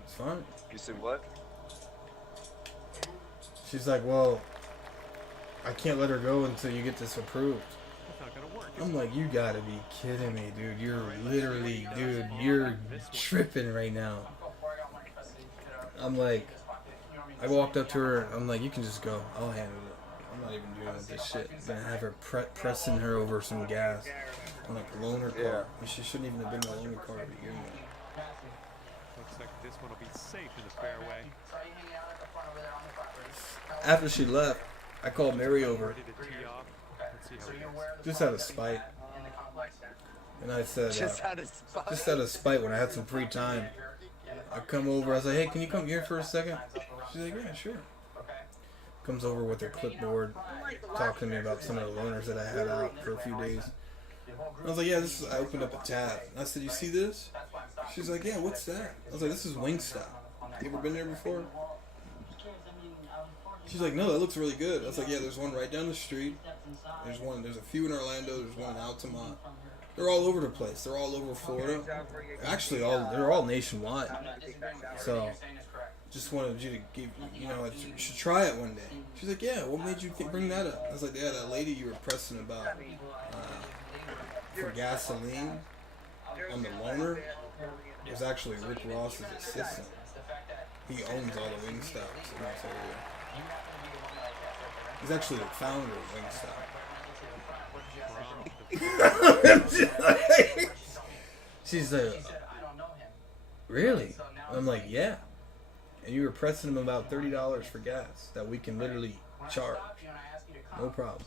It's fine. You said what? She's like, well, I can't let her go until you get this approved. I'm like, you gotta be kidding me, dude. You're literally, dude, you're tripping right now. I'm like, I walked up to her. I'm like, you can just go. I'll handle it. I'm not even doing this shit. I'm gonna have her pressing her over some gas. I'm like, loaner car. Yeah. And she shouldn't even have been the loaner car to begin with. Looks like this one will be safe in the fairway. After she left, I called Mary over. Ready to tee off. Let's see how it goes. Just out of spite. And I said, Just out of spite. just out of spite when I had some free time. I come over, I was like, hey, can you come here for a second? She's like, yeah, sure. Comes over with her clipboard, talking to me about some of the loaners that I had out for a few days. I was like, yeah, I opened up a tab. And I said, you see this? She's like, yeah, what's that? I was like, this is Wingstop. You ever been there before? She's like, no, that looks really good. I was like, yeah, there's one right there's a few in Orlando, there's one in Altamont. They're all over the place. They're all over Florida. Actually, they're all nationwide. So, just wanted you to give, you should try it one day. She's like, yeah, what made you bring that up? I was like, yeah, that lady you were pressing about for gasoline on the loaner was actually Rick Ross's assistant. He owns all the Wingstops in this area. He's actually the founder of Wingstop. She's like, really? I'm like, yeah. And you were pressing him about $30 for gas that we can literally charge. No problem.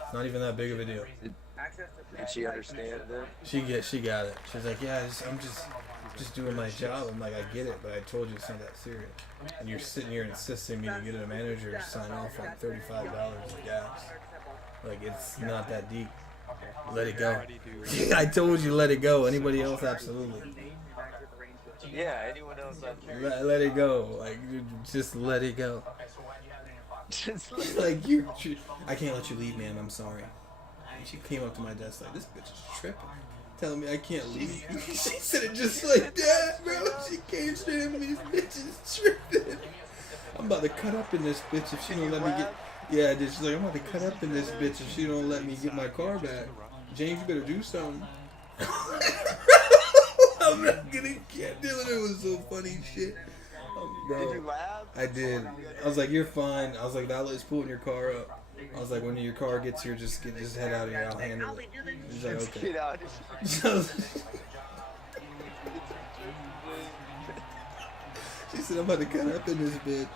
It's not even that big of a deal. Did she understand that? She got it. She's like, yeah, I'm just doing my job. I'm like, I get it, but I told you it's not that serious. And you're sitting here insisting me to get a manager to sign off on $35 of gas. Like, it's not that deep. Let it go. I told you, let it go. Anybody else, absolutely. Yeah, anyone else up here? Let it go. Like, just let it go. Just Like, I can't let you leave, ma'am. I'm sorry. And she came up to my desk like, this bitch is tripping. Telling me I can't leave. She said it just like that, bro. She came straight at me. This bitch is tripping. I'm about to cut up in this bitch if she don't let me get. Yeah, I did. She's like, I'm about to cut up in this bitch if she don't let me get my car back. James, you better do something. I'm not gonna get Dylan. It was so funny shit. Bro, Did you laugh? I did. I was like, you're fine. I was like, now let's pulling your car up. I was like, when your car gets here, just head out of here. I'll handle it. He's like, okay. Get out. She said, I'm about to cut up in this bitch.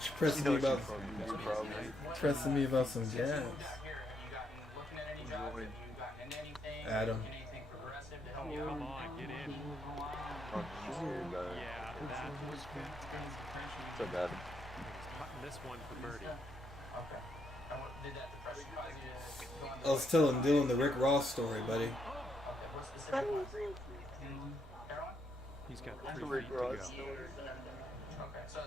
She pressing me about some gas. Adam. Come on, get in. Yeah, that was good. So bad. Putting this one for birdie. I was telling Dylan the Rick Ross story, buddy. He's got 3 Rick feet to go. Ross. Okay, so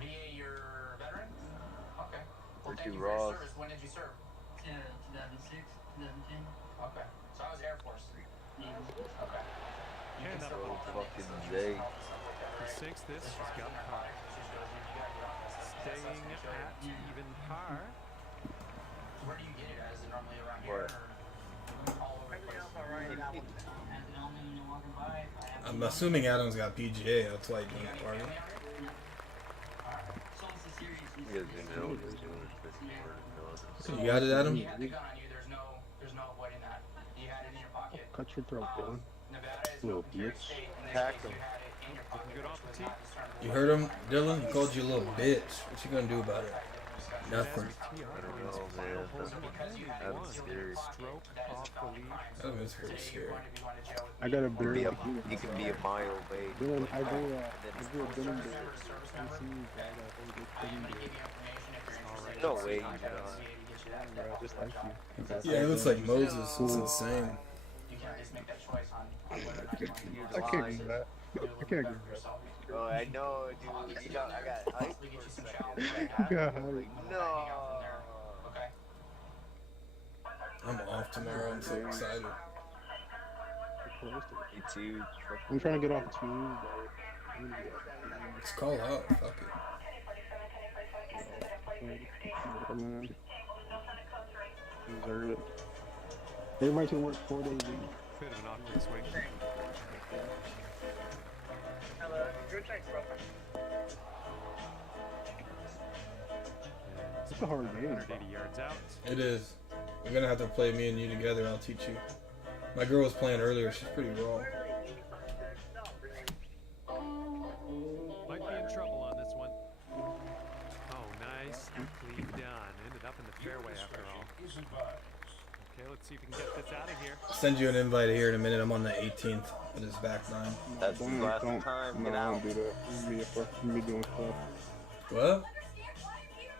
BA, you're a veteran? Okay. Well, Ricky thank you for your Ross. service. When did you serve? 2006, 2010. Okay. So I was Air Force. Okay. And up Oh, off the fucking Jay. six. This has got par. Staying at even par. Where do you get it? Is it normally around here What? or all over the place? I'm assuming Adam's got PGA. That's why he doing the party. You guys didn't know what he was doing. You got it, Adam? Yeah, the gun on you. There's no avoiding that. You had it in your pocket. Cut your throat, Dylan. Nevada is Little no secure bitch. state, and Pack you him. had it in your pocket, Good off which the was tee. not determined. You heard him, Dylan? He called you a little bitch. What you gonna do about it? Nothing. That's scary. Stroke off the lead. That was pretty scary. I got a He beer. can be a mile away. Dylan, I do a Then Dylan beer. no way you Bro, just like you. Yeah, it looks like Moses. It's insane. You can't just make that choice on whether or not you want to use I can't do that. I can't do that. Oh, I know, dude. I got hyped for a second. I got hyped. Like, no. Okay. I'm off tomorrow. I'm so excited. Me too. I'm trying to get off too, but It's called out. Fuck it. man, deserve it. Everybody should work 4 days a week. Bit of an awkward swing. Hello, good thanks, bro. It's a hard game. 180 yards out. It is. We're gonna have to play me and you together. I'll teach you. My girl was playing earlier. She's pretty raw. Might be in trouble on this one. Oh, nice. Clean done. Ended up in the fairway after all. Okay, let's see if we can get this out of here. I'll send you an invite here in a minute. I'm on the 18th with his back nine. That's the last time. No, Get I out. don't do that. I'm be doing stuff. What?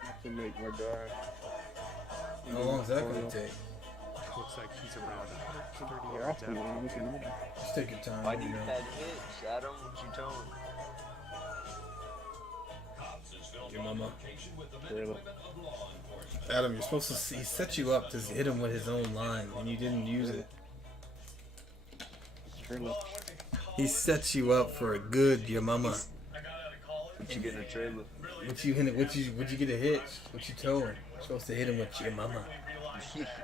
Not to make my guy. How long is that gonna take? Looks like he's around 130 Yeah, yards after out. one, we can. Just take your time. Why you do you know. had hits, Adam? What you telling? Your mama. Really. Adam, you're supposed to see, he set you up to hit him with his own line, and you didn't use it. Trailer. He set you up for a good your mama. What you getting a trailer? What you get a hit? What you told him? You're supposed to hit him with your mama.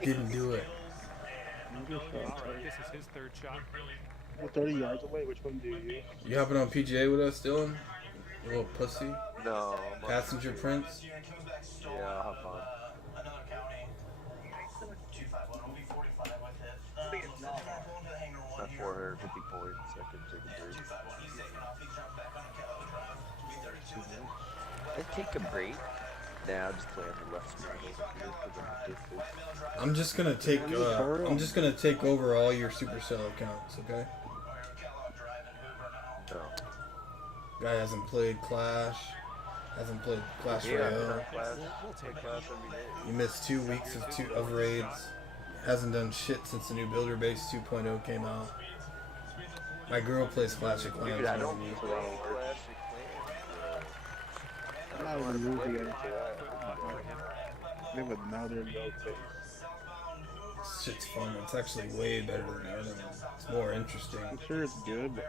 Didn't do it. All right, this is his third shot. We're 30 yards away. Which one do you? You hopping on PGA with us, Dylan? You little pussy. No. I'm on- Passenger Prince. Yeah, I'll hop on. Another county. 251. We'll be 45 with it. Going to the hangar one At here. 450 points, I can take a break. 251. He's taking off. He jumped back on the Kello drive. We'll be 32 with it. I take a break. Nah, I'll just play on the left side over here because I'm addicted. I'm just gonna take. I'm just gonna take over all your Supercell accounts. Okay. No. Guy hasn't played Clash. Hasn't played Clash Yeah, Royale. class. We'll take Class every day. You missed 2 weeks of raids. Hasn't done shit since the new Builder Base 2.0 came out. My girl plays Clash of Clans. Dude, I more don't than you. play Clash of I'm not even moving into that. They would now they're no face. This shit's fun. It's actually way better than the other one. It's more interesting. I'm sure it's good, but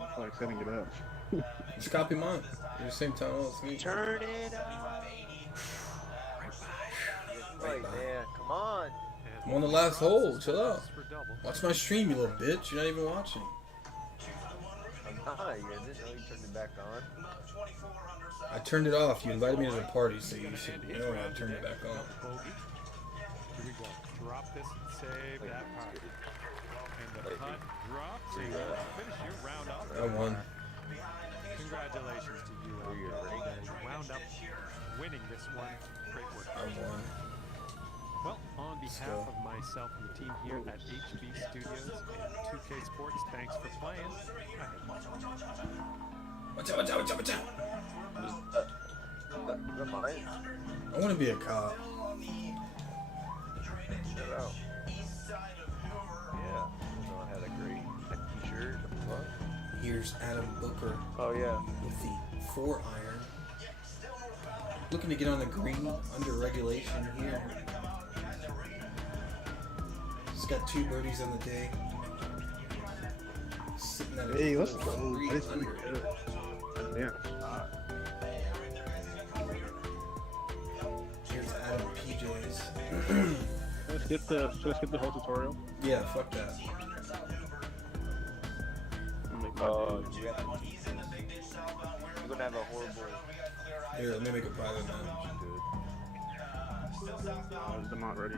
I feel like setting it up. Just copy mine. You're the same time as me. Turn it up. Right, man. Come on. I'm on the last hole. Chill out. for double. Watch my stream, you little bitch. You're not even watching. I'm not. You didn't know you turned it back on. I turned it off. You invited me to the party, so you should know I turned it back on. Bogey. Here we go. Drop this and save that part. And the putt drops, and you finish your round off. I won. Congratulations to you, Elliot. You wound up winning this one. Great work. I won. Well, on behalf of myself and the team here at HB Studios and 2K Sports, thanks for playing. Watch out, watch out, watch out, watch out. Is that mine? I want to be a cop. Shut out. Yeah. I had a great t-shirt. What? Here's Adam Booker Oh, yeah. with the 4-iron. Looking to get on the green under regulation here. He's got 2 birdies on the day. Sitting at a Hey, let's full go. 3 I just under. Yeah. Here's Adam PJs. Let's get the whole tutorial. Yeah, fuck that. Oh, you have to. You're gonna have a horrible. Here, let me make a private man. I'm not ready.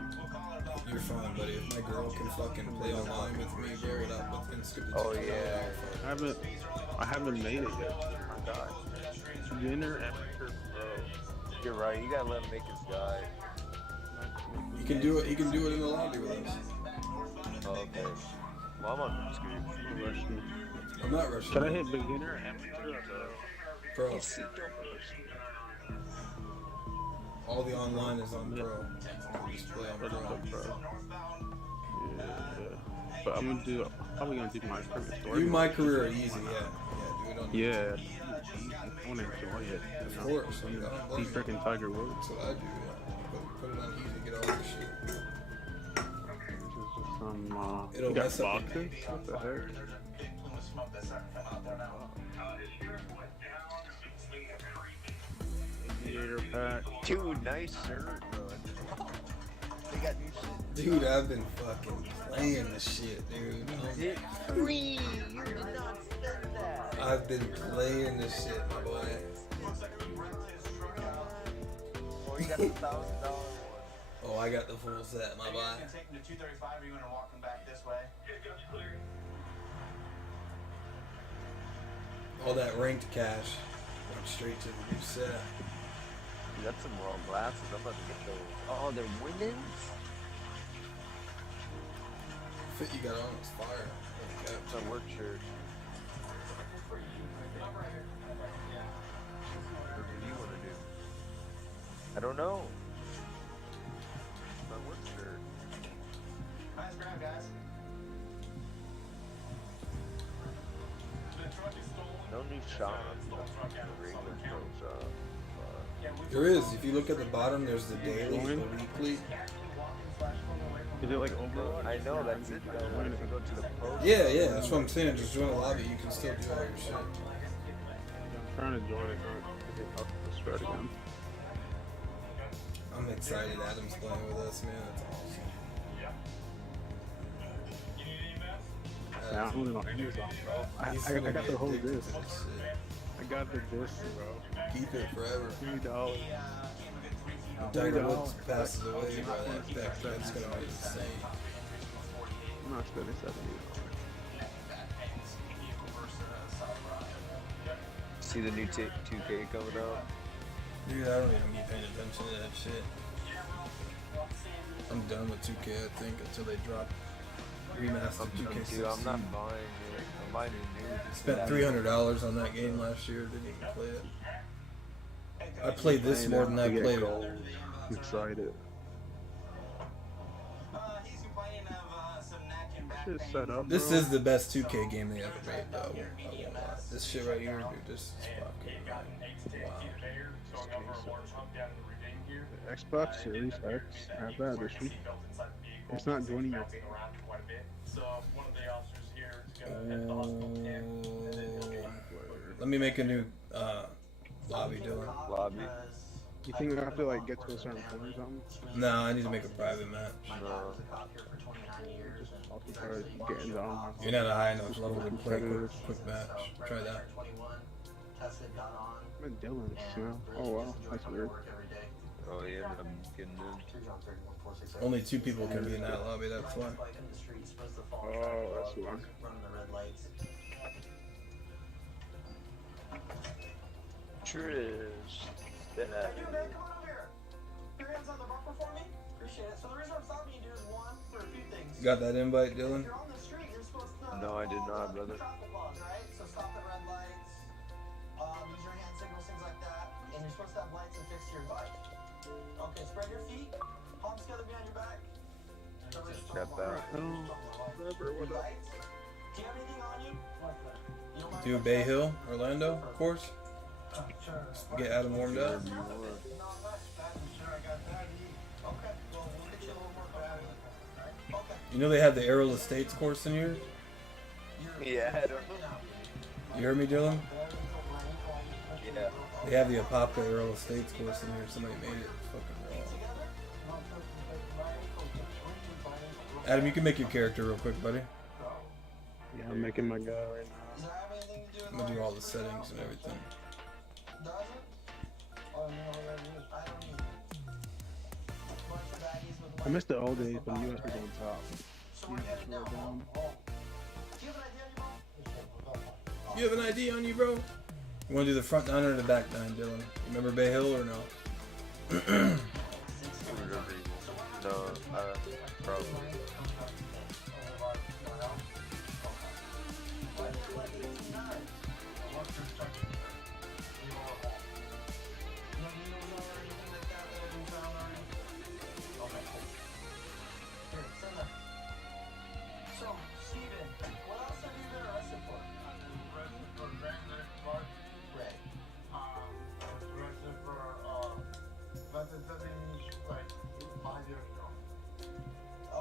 You're fine, buddy. If my girl can fucking play online with me, bro, without fucking stupid Oh, tutorial, yeah. I haven't made it yet. My God. Dinner after bro. You're right. You gotta let him make his guy. He can do it. He can do it in the lobby with us. Oh, okay. Well, I'm on screen. Russian. I'm not rushing. Should I hit beginner, amateur, or pro? Pro. All the online is on pro. Just play on Let's pro. go pro. Yeah. But I'm probably gonna do my career story. Do my career easy, yeah. Yeah, do it on Yeah. I wanna enjoy it. Of course. I don't blame Be you. freaking Tiger Woods. That's what I do, yeah. Put it on easy, get all this shit. This is just some, It'll you got mess up boxes? What the heck? Aviator pack. Dude, nice shirt, bro. They got new shit. Dude, I've been fucking playing this shit, dude. It free. You did not spend that. I've been playing this shit, my boy. Or you got the $1,000 one. Oh, I got the full set, my boy. You can take them to 235 or you want to walk them back this way? All that ranked cash went straight to the new set. You got some wrong glasses. I'm about to get those. Oh, they're women's? Fit you got on is fire. Holy cow. It's a work shirt. What do you want to do? I don't know. It's my work shirt. Nice grab, guys. No new shop. Regular pro shop. There is. If you look at the bottom, there's the daily, the weekly. Is it like Overwatch? I know, that's it though. What if you go to the post? Yeah, yeah, that's what I'm saying. Just join the lobby, you can still do all your shit. I'm trying to join it. I'll start again. I'm excited Adam's playing with us, man. That's awesome. Yeah, I'm only on Amazon, bro. I got the whole disc. I got the disc, bro. Keep it forever. $3. Tiger Woods passes away, bro. That's gonna be insane. I'm not spending $70. See the new 2K coming out? Dude, I don't even be paying attention to that shit. I'm done with 2K, I think, until they drop remastered 2K16. Dude, I'm not buying it. I'm buying it new. Spent $300 on that game last year, didn't even play it. I played this more than I played all. I'm excited. Shit set up, This bro. is the best 2K game they ever made, though. I won't lie. This shit right here, dude, this is fucking wow. The Xbox Series X. I have that edition. It's not joining your. Let me make a new lobby, Dylan. Lobby? You think I have to like get to a certain point or something? No, I need to make a private match. No. I'll try getting down. You're not a high enough level to play quick match. Try that. I'm in Dylan's, you know? Oh wow, that's weird. Oh yeah, I'm getting in. Only 2 people can be in that lobby, that's why. Oh, that's why. Trish. Hey, man, come on over here. Your hands on the bumper for me? Appreciate it. So the reason I'm stopping you, dude, is one, for a few things. You got that invite, Dylan? If you're on the street, you're supposed to No, I did not, brother. traffic laws, right? So stop at red lights, use your hand signals, things like that. And you're supposed to have lights affixed to your bike. Okay, spread your feet, palms together behind your back. Step back. Lights. Do you have anything on you? You don't mind Do if I Bay check? Hill, Orlando, of course. Get Adam warmed up. Okay, well, we'll get you a little more comfortable. Okay. You know they have the Aerial Estates course in here? Yeah, I don't know. You heard me, Dylan? Yeah. They have the Apopka Aerial Estates course in here. Somebody made it. It's fucking raw. Adam, you can make your character real quick, buddy. Yeah, I'm making my guy right now. Does that have anything to do with I'm gonna do all the settings and everything. Does it? Oh, no, I don't need bunch of baggies with I miss the old days when US was on top. So we're headed down. down. Do you have an idea, Bro? You have an ID on you, bro? You wanna do the front 9 or the back 9, Dylan? You remember Bay Hill or no? No, probably. So, Steven, what else have you been arrested for? Arrested for gang large. Right. Arrested for methamphetamine like 5 years ago.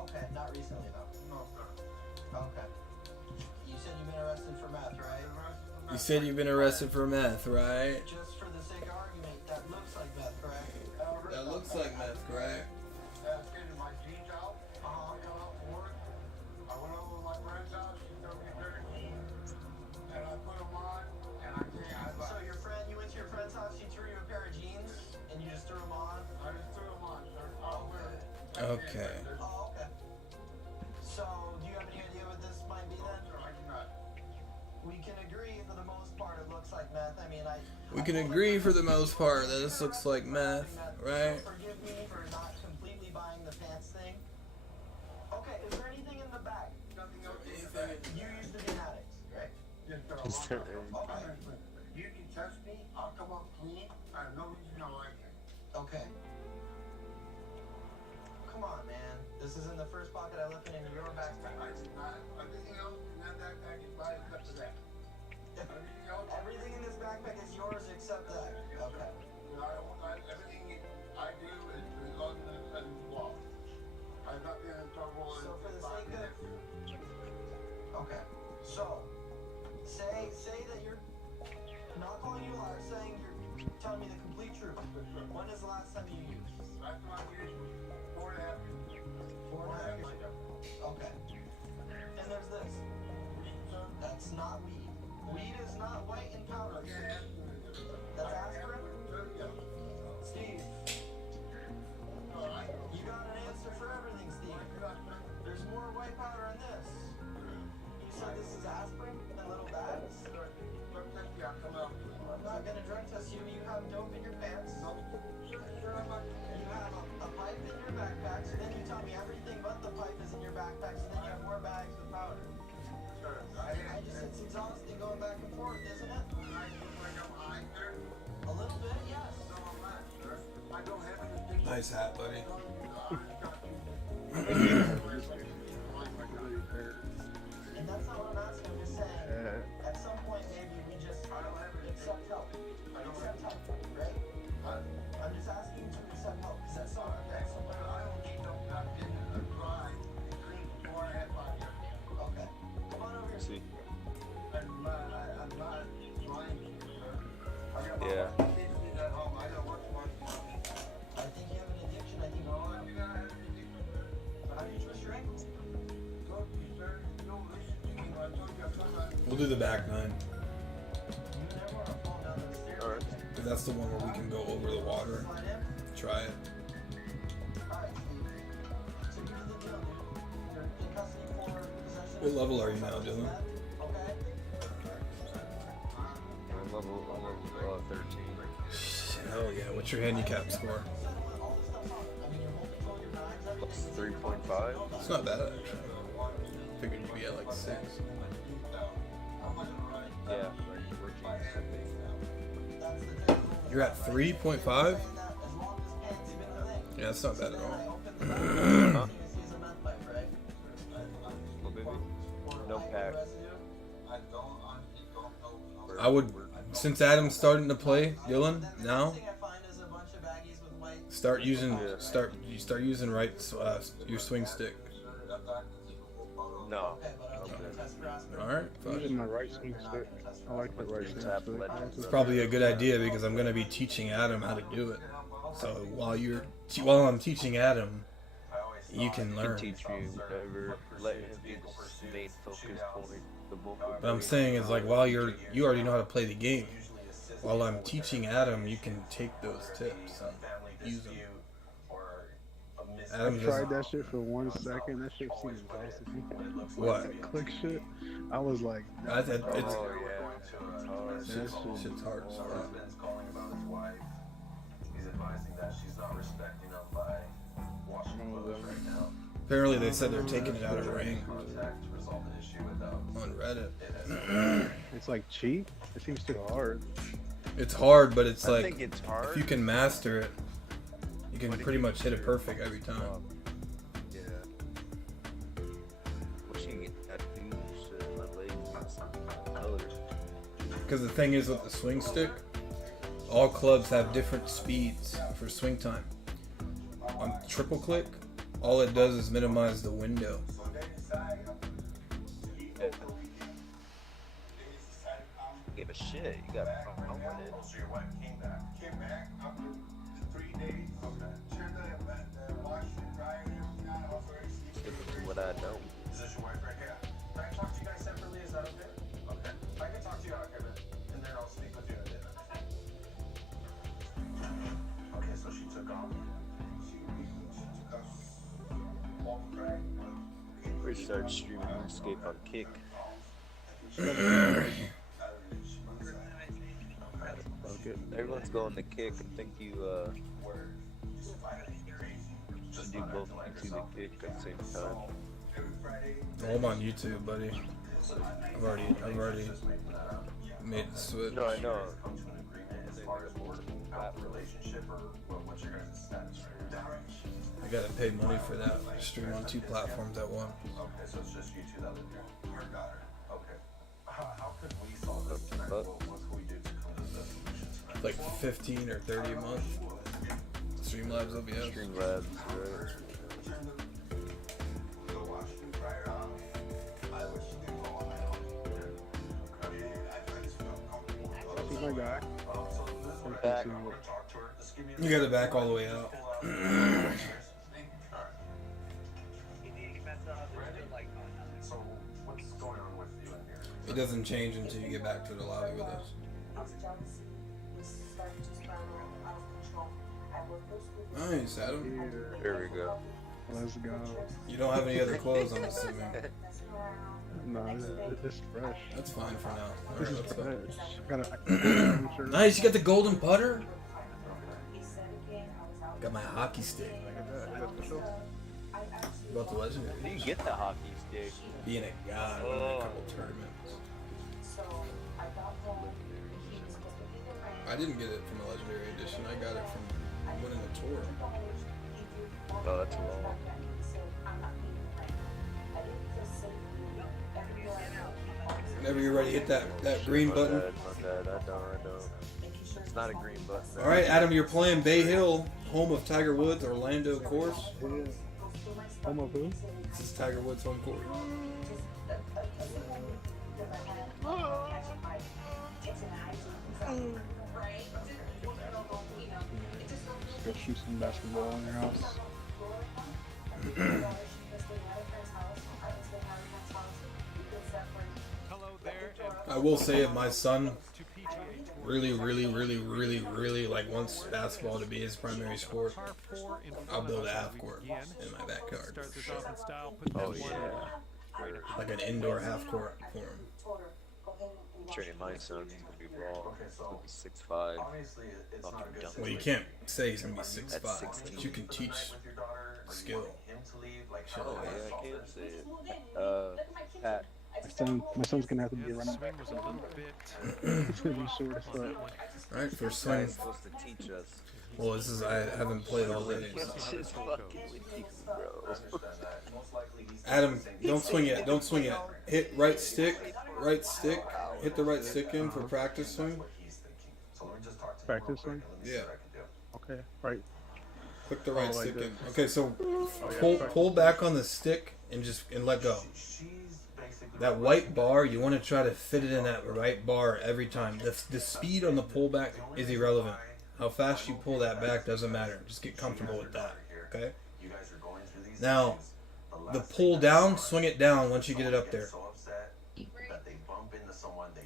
Okay, not recently though. No, sir. Okay. You said you've been arrested for meth, right? You said you've been arrested for meth, right? Just for the sake of argument, that looks like meth, correct? That looks like meth, correct? I was getting my jeans out. Uh-huh. I got out from work. I went over to my friend's house. She told me 13. And I put them on. And I can't. So your friend, you went to your friend's house, he threw you a pair of jeans, and you just threw them on? I just threw them on, sir. I'll wear it. Okay. Oh, okay. So, do you have any idea what this might be then? Sir, I do not. We can agree for the most part it looks like meth. I mean, We can agree for the most part that this looks like meth, right? So forgive me for not completely buying the pants thing. Okay, is there anything in the bag? Nothing else in the bag. You used to be an addict, right? Yes, sir. Yes, sir. Okay. You can test me. I'll come up clean. I have no reason to lie to you. Okay. Come on, man. This is in the first pocket I left it in your backpack. I did not. Everything else in that backpack is mine except for that. Everything else. Everything in this backpack is yours except that. Okay. Everything I do is on the law. I've not been in trouble. So for the sake of... Okay. So, say that you're not calling you a liar, saying you're telling me the complete truth. When is the last time you used? Last time I used was 4.5 years. 4.5 years ago. Okay. And there's this. That's not weed. Weed is not white and powdered. That's aspirin? Steve. You got an answer for everything, Steve. There's more white powder in this. You said this is aspirin in little bags? I'm not gonna drug test you. You have dope in your pants. You have a pipe in your backpack, so then you tell me everything but the pipe is in your backpack, so then you have more bags with powder. It's exhausting going back and forth, isn't it? A little bit, yes. Nice hat, buddy. And that's not what I'm asking, I'm just saying, at some point maybe we just accept help. Accept help, right? I'm just asking you to accept help, because that's not okay. Come on over here. See. I'm not lying to you, sir. I got my Yeah. kids at home. I got work tomorrow. I think you have an addiction, I think You gotta have an addiction. how do you twist your ankle? Told you, sir. You don't listen to me. I told you I'm not. We'll do the back nine. You never want to fall down those stairs. Alright. Because that's the one where we can go over the water. Slide in. Try it. Alright, Steve. So here's the deal, dude. You're in custody for possession What of level are you now, Dylan? okay? I'm level 13. Hell yeah. What's your handicap score? All this stuff's on. I mean, your whole control, your knives, Plus everything. 3.5. It's not bad, actually. Figured you'd be at like 6. Yeah. That's the thing. You're at 3.5? As long as pants even the thing. Yeah, that's not bad at all. Open the back, you see a meth pipe, right? Well, baby. No pack. I would, since Adam's starting to play, Dylan, now, Thing I find is a bunch of baggies with white. start using using your swing stick. No. Okay, but I think test for aspirin. Alright, I'm fuck. using my right swing stick. I like the right swing stick. It's probably a good idea because I'm gonna be teaching Adam how to do it. So while I'm teaching Adam, you can Can learn. teach me whatever. Let him be the main focus point. The vocal. What I'm saying is like while you already know how to play the game. While I'm teaching Adam, you can take those tips and use them. I Adam tried just, that shit for 1 second. That shit seemed impossible. what? That click shit. I was like, It's Oh yeah. shit's hard as fuck. Apparently they said they're taking it out of ring on Reddit. It's like cheap. It seems too hard. It's hard, but it's I like think it's hard. if you can master it, you can pretty much hit it perfect every time. Yeah. Wish you could get tattoos to my legs and some colors. Because the thing is with the swing stick, all clubs have different speeds for swing time. On triple click, all it does is minimize the window. Give a shit. You got fun with it. So your wife came back after 3 days. Turned the wash and dry and everything on. Also, Typically what I know. Is this your wife right here? Can I talk to you guys separately? Is that okay? Okay. I can talk to you out here, and then I'll speak with you at dinner. Okay, so she took off. she took us off track. We started streaming RuneScape on Kick. Everyone's going to Kick. I think you should do both YouTube and Kick at the same time. Oh, I'm on YouTube, buddy. I've already made the switch. No, I know. I gotta pay money for that. Stream on 2 platforms at once. Okay, so it's just you two that live here. Your daughter. Okay. How could we solve this tonight? What can we do to come to the solution tonight? Like 15 or 30 a month. Streamlabs OBS. Streamlabs, right? This is my guy. Back. You got it back all the way out. So what's going on with you in here? It doesn't change until you get back to the lobby with us. Nice, Adam. There we go. Let's go. You don't have any other clothes, I'm assuming. No, it's fresh. That's fine for now. This is Alright, fresh. let's go. Nice, you got the golden putter? Got my hockey stick. About the legendary. Where do you get the hockey stick? Being a god in a couple tournaments. I didn't get it from the legendary edition. I got it from winning the tour. Oh, that's long. Whenever you're ready, hit that green button. My bad. I don't. It's not a green button. All right, Adam, you're playing Bay Hill, home of Tiger Woods, Orlando course. Home of who? This is Tiger Woods' home course. Go shoot some basketball in your house. Hello there, and I will say if my son really like wants basketball to be his primary sport, par 4 in front I'll of build a us as half we court begin. in my backyard. Start this off in style, put Oh, that one yeah. Like an indoor half court for him. Training my son, he's gonna be raw. He's gonna be 6'5". Obviously, it's not a good Well, you can't say he's gonna be 6'5", That's 16. but you can teach with your daughter. skill. Him to leave, like, Oh, yeah, I can't say it. Pat, My son's gonna have to be a running Swing back. was a little bit It's gonna be short as on that fuck. one. All right, for this swing. guy's supposed to teach us. Well, this is I haven't played all day. It's just fucking with you, bro. Adam, don't swing yet. Don't swing yet. Hit right stick. Right stick. Hit the right stick in for practice swing. Practice swing? Yeah. Okay, right. Click the right Oh, like stick in. this. Okay, so yeah. pull back on the stick and let go. That white bar, you want to try to fit it in that right bar every time. The speed on the pullback is irrelevant. How fast you pull that back doesn't matter. Just get comfortable with that. Okay. Now, the pull down, swing it down once you get it up there.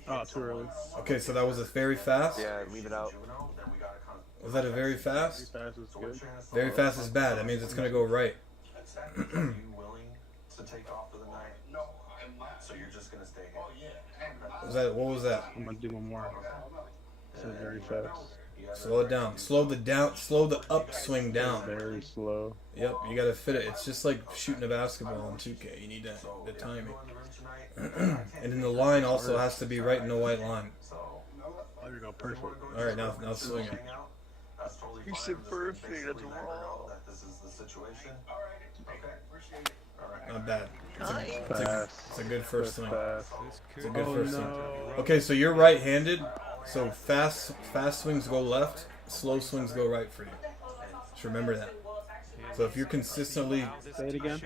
Oh, too early. Okay, so that was a very fast. Yeah, leave it out. Was that a very fast? Fast is good. Very fast is bad. That means it's gonna go right. Are you willing to take off for the night? No, I'm not. So you're just gonna stay here? Oh, yeah. What was that? I'm gonna do one more. So very fast. You Slow it down. Slow the upswing down. Very slow. Yep, you gotta fit it. It's just like shooting a basketball in 2K. You need the timing. And then the line also has to be right in the white line. There you go, perfect. All right, now swing it. You said perfect. That's wrong. Not bad. Fast. It's a good first swing. Fast. It's a good first swing. no. Okay, so you're right-handed. So fast swings go left. Slow swings go right for you. Just remember that. So if you're consistently, Say it again.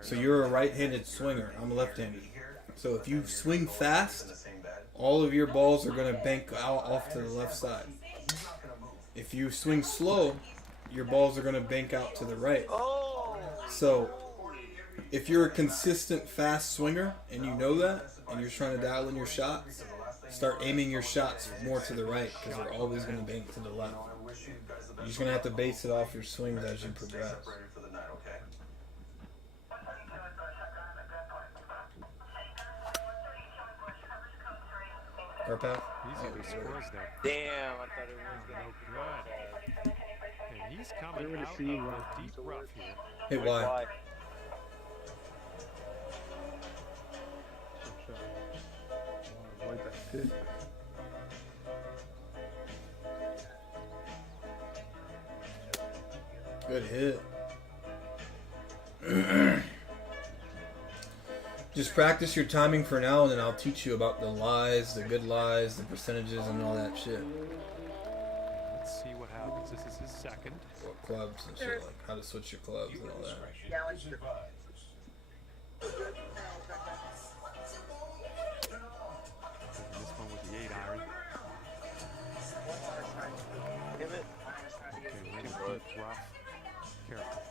so you're a right-handed swinger. I'm left-handed. So if you swing fast, all of your balls are gonna bank out off to the left side. If you swing slow, your balls are gonna bank out to the right. So if you're a consistent fast swinger and you know that, and you're trying to dial in your shots, start aiming your shots more to the right because they're always going to bank to the left. You're just going to have to base it off your swings as you progress. Carpath? Easy to scores there. Damn, I thought it was No gonna good. And he's coming Clear to out see of what the deep rough here. Hey, why? Why? Avoid that pit. Good hit. Just practice your timing for now, and then I'll teach you about the lies, the good lies, the percentages, and all that shit. Let's see what happens. This is his second. What clubs and shit, like how to switch your clubs and all that. This one with the 8-iron. Damn it. Okay, way to deep rough. Careful.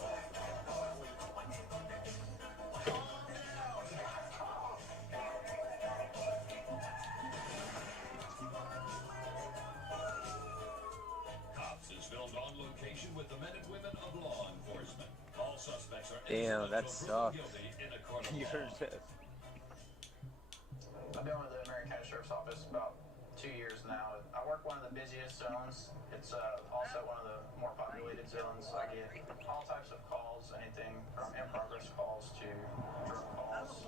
Cops is filmed on location with the men and women of law enforcement. All suspects are Damn, that sucks. guilty in a court of You law. heard that. I've been with the Marion County Sheriff's Office about 2 years now. I work one of the busiest zones. It's also one of the more populated zones. I get all types of calls, anything from in-progress calls to drug calls.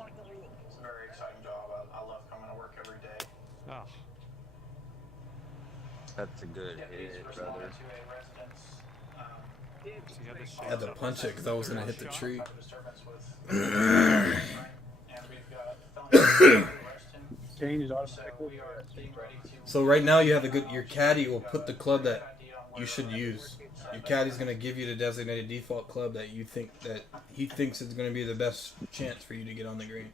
It's a very exciting job. I love coming to work every day. Oh, That's a good Deputies hit, responded brother. to a residence. see how this I had to shapes up. punch it because I was gonna hit the tree. Type of disturbance with and we've got felony arrest him. Changed So automatically. we are being ready to. So right now you have a good. Your caddy will put the club that you should use. Your caddy's gonna give you the designated default club that you think that he thinks is gonna be the best chance for you to get on the green.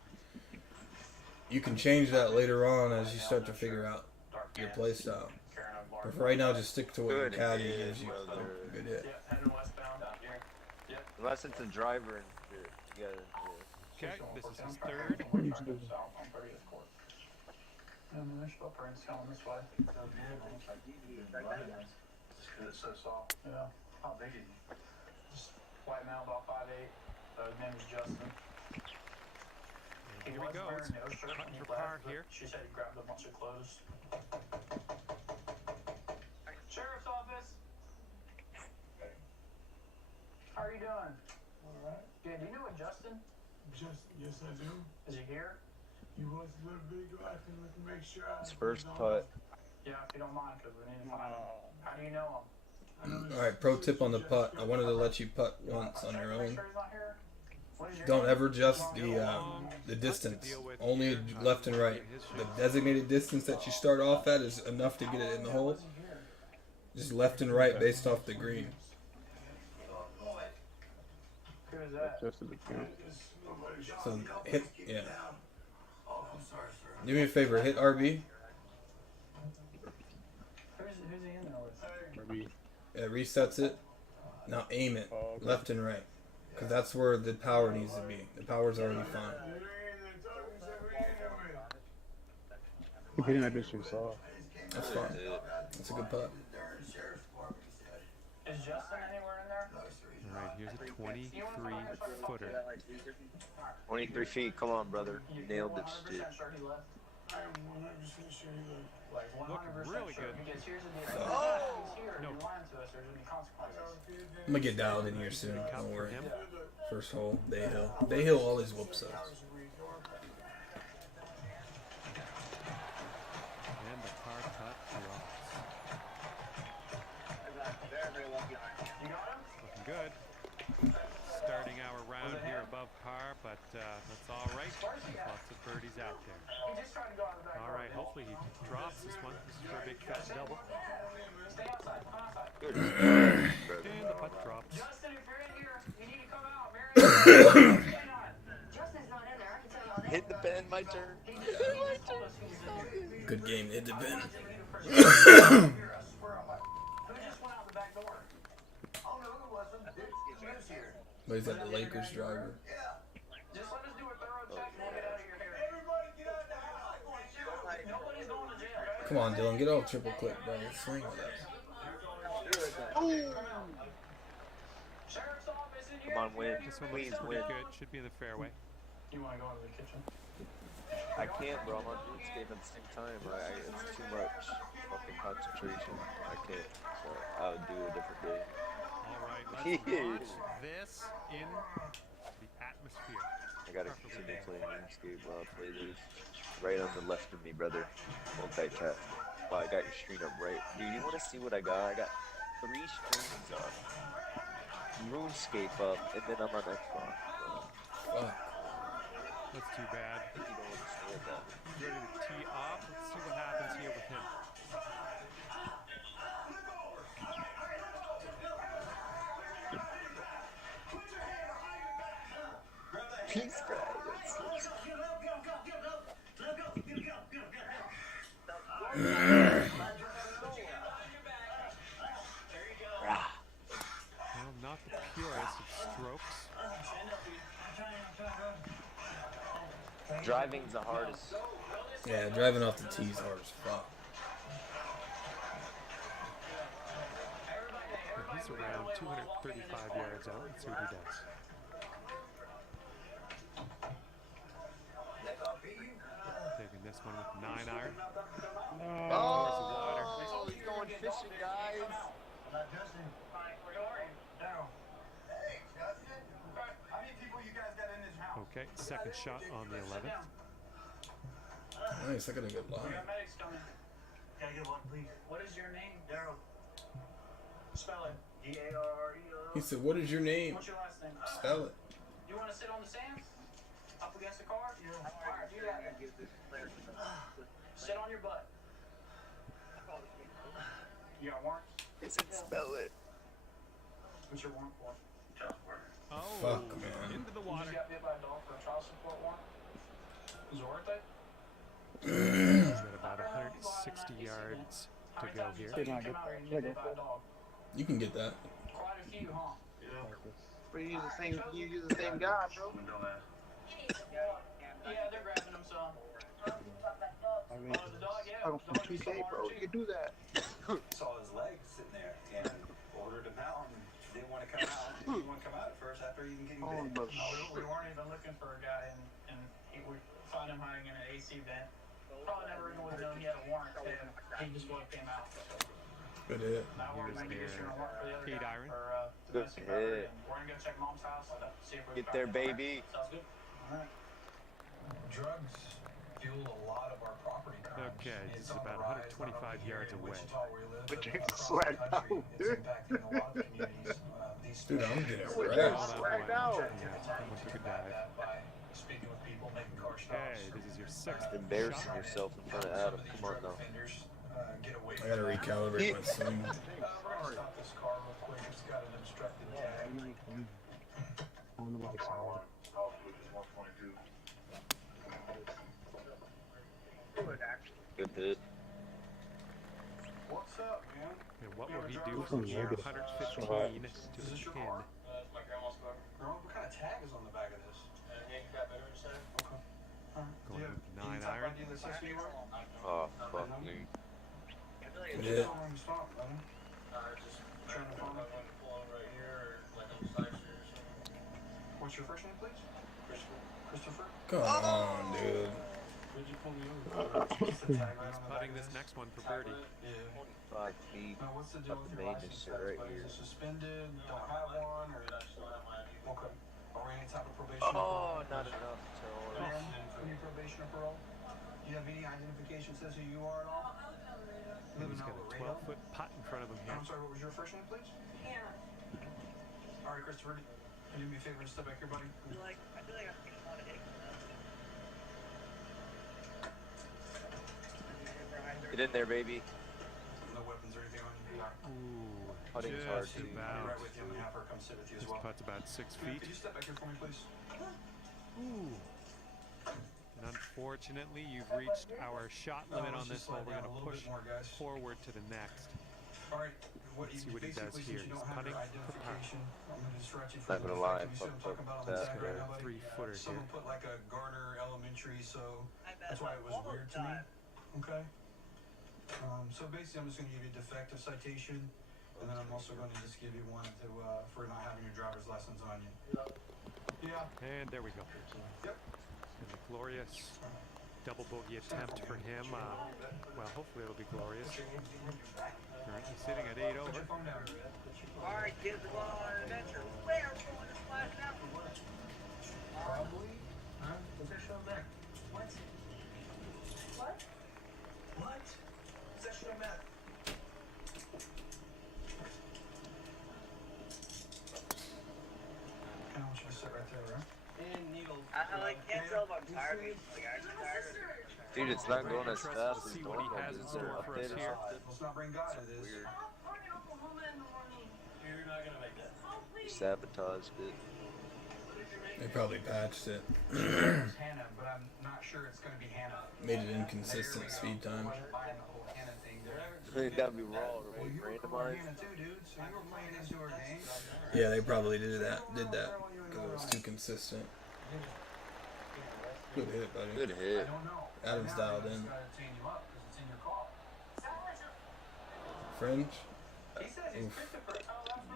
You can change that later on as you start to figure out your play style. But for right now, just stick to what your Good caddy hit, gives you. brother. Good hit. Yeah, heading westbound out here. Yep. Unless it's a driver and shit. You gotta, Okay, this is his third. South on 30th Court. And the initial footprints going this way. It's so soft. Yeah. How big is he? Just white male, about 5'8". His name is Justin. And here we go. It's cut for par here. She said he grabbed a bunch of clothes. Sheriff's Office. How are you doing? Alright. Good. Do you know what Justin? Yes, I do. Is he here? He was a little bit ago. I can look and make sure. his first putt. Yeah, if you don't mind, because we need to find him. How do you know him? All right, pro tip on the putt. I wanted to let you putt once on your own. Make sure he's not here. What is your Don't name? ever adjust the distance. Only left and right. The designated distance that you start off at is enough to get it in the hole. Just left and right based off the green. Who is that? Just as a count. So hit, yeah. Do me a favor, hit RB. Who's he in there with? Maybe. It resets it. Now aim it left and right, because that's where the power needs to be. The power's already fine. Hitting that bitch was soft. That's fine. That's a good putt. Is Justin anywhere in there? All right, here's a 23-footer. 23 feet. Come on, brother. You nailed this 100% shit. sure he left? I am 100% sure he looked. Like 100% really sure. good. Because here's the deal. Oh! He's here. No. If you lying to us, there's gonna be consequences. I'm gonna get dialed in here soon. Count Don't for worry. him. First hole, Day Hill. Day Hill always whoops us. And the car cut drops. Very, very lucky on it. You got him? Looking good. Starting our round here above par, but that's all right. There's lots of birdies out there. He just tried to go out the back All door. right, hopefully he drops this one. This is for a big fat double. Stay outside. Come outside. And the putt drops. Justin, if you're in here, you need to come out. Mary. Justin's not in there. I can tell you all that. Hit the pen, my turn. Good game, hit the pin. Who just went out the back door? Oh, no, it wasn't. It's here. But he's like the Lakers driver. Just let us do a thorough check and we'll get out of your hair. Everybody get out the house. Nobody's going to jail. Come on, Dylan, get off triple click, bro. Swing with that. Sheriff's office in here. Come on, win. This one Please looks win. pretty good. Should be in the fairway. You want to go into the kitchen? I can't, bro. I'm on RuneScape at the same time. It's too much fucking concentration. I can't. So I would do a different day. All right, let's watch this in the atmosphere. I gotta continue playing RuneScape while I play this. Right on the left of me, brother. Multi-tap. Oh, I got your screen up right. Dude, you wanna see what I got? I got 3 screens up. RuneScape up, and then I'm on Xbox. Fuck. That's too bad. You don't understand that. He's ready to tee off. Let's see what happens here with him. Peace, guys. Well, not the purest of strokes. Driving's the hardest. Yeah, driving off the tee's hard as fuck. He's around 235 yards out. Let's see what he does. Taking this one with 9 iron. Oh, he's going fishing, guys. Okay, second shot on the 11th. Nice, I got a good line. Paramedics coming. Gotta get one, please. What is your name? Daryl. Spell it. D-A-R-R-E-L. He said, "What is your name?" What's your last name? Spell it. You want to sit on the sand? Up against the car? Yeah. Alright, do that. Sit on your butt. You got warrants? He said, spell it. What's your warrant for? Oh, Fuck, man. into the You water. just got bit by a dog for a child support warrant? Is it worth it? He's got about 160 yards to go here. How many times have you come out here and you get bit by a dog? You can get that. Quite a few, huh? But you use the same guy, bro. Yeah, they're grabbing him some. I mean, Oh, the dog, yeah. I'm the from dog needs some PK, water, bro. too. You can do that. Saw his legs sitting there and ordered him out and didn't want to come out. Didn't want to come out at first after even getting Oh, bit. but We weren't even looking for a guy, and we found him hiding in an AC vent. Probably never even would have known he had a warrant, and he just would have came out. Good hit. Now we're going to get you a warrant for the other 8 guy, iron. for Good domestic battery, hit. and we're going to go check mom's house and see if we Get there, baby. Sounds good. All right. Drugs fuel a lot of our property crimes. Okay, this It's is on the about rise, 125 not only here yards in away. Wichita where we live, But but you across swag the country. out, It's dude. impacting a lot of communities. These Dude, I'm getting special What wrecked. you Oh, that swagged one. out? Yeah, that one took a dive. that by speaking with people, making car stops. Okay, this is your 6th Embarrassing shot. yourself in front of Adam. Come on now. Get away I gotta recalibrate my swing. We're gonna stop this car real quick. It's got an obstructed tag. On the right side. Good hit. What's up, man? And what will he do This from one's here? negative. 115 to Is the this your pin. car? It's my grandma's car. Grandma, what kind of tag is on the back of this? Yankee Fat Veterans tag. Okay. Going with 9 iron. Oh, fuck me. Good hit. What's your first name, please? Christopher. Come on, dude. He's putting this next one for birdie. 5 feet Now, what's the deal up with the your main license just sit right status? here. Is it suspended? Don't have one? Or okay. Or any type of probation? Oh, not enough to Any probation or parole? Do you have any identification that says who you are at all? Live He's in got El a Laredo? 12-foot putt in front of him here. I'm sorry, what was your first name, please? Hannah. All right, Christopher, can you do me a favor and step back here, buddy? I feel like I'm getting a lot of eggs now. Get in there, baby. No weapons or anything on you? Ooh, Putting's hard just too. I'll be about. right with you. I'm gonna have her come sit with you as This well. putt's about 6 feet. Could you step back here for me, please? Ooh. And unfortunately, you've reached our shot limit on this hole. We're going to push forward to the next. All right. Let's see what he does here. He's putting for par. I'm gonna distract you Not for gonna a lie, second. You see what I'm talking about on the fucked side up right now, buddy? 3-footer here. Someone put like a Garner Elementary, so that's why it was weird to me. Okay. So basically, I'm just gonna give you a defective citation, and then I'm also gonna just give you one to for not having your driver's license on you. Yeah. And there we go. Yep. And the glorious double bogey attempt for him. Well, hopefully it'll be glorious. Currently sitting at 8 over. Alright, kids, we're going on an adventure. Where are we going to Splash Mountain? Probably. Huh? Fish on deck. What? What? What? Possession of meth. I want you to sit right there, right? I can't tell if I'm tired. Like, actually tired. Dude, it's not going as Interested fast to as see what he normal. has in Is there store an for us update or here. something? Let's not bring God into this. Weird. I'm going to Oklahoma in the morning. You're not gonna make that. Oh, You please. sabotaged it. They probably patched it. It's Hannah, but I'm not sure it's going to be Hannah. Made it inconsistent speed time. It gotta be raw or Well, wait, you were randomized. Hannah too, dude. So you were playing into her game. Yeah, they probably did that because it was too consistent. Good hit, buddy. Good I hit. don't know. Adam's Now dialed I just in. gotta chain you up 'cause it's in your car. Fringe. He says he's Oof. Christopher.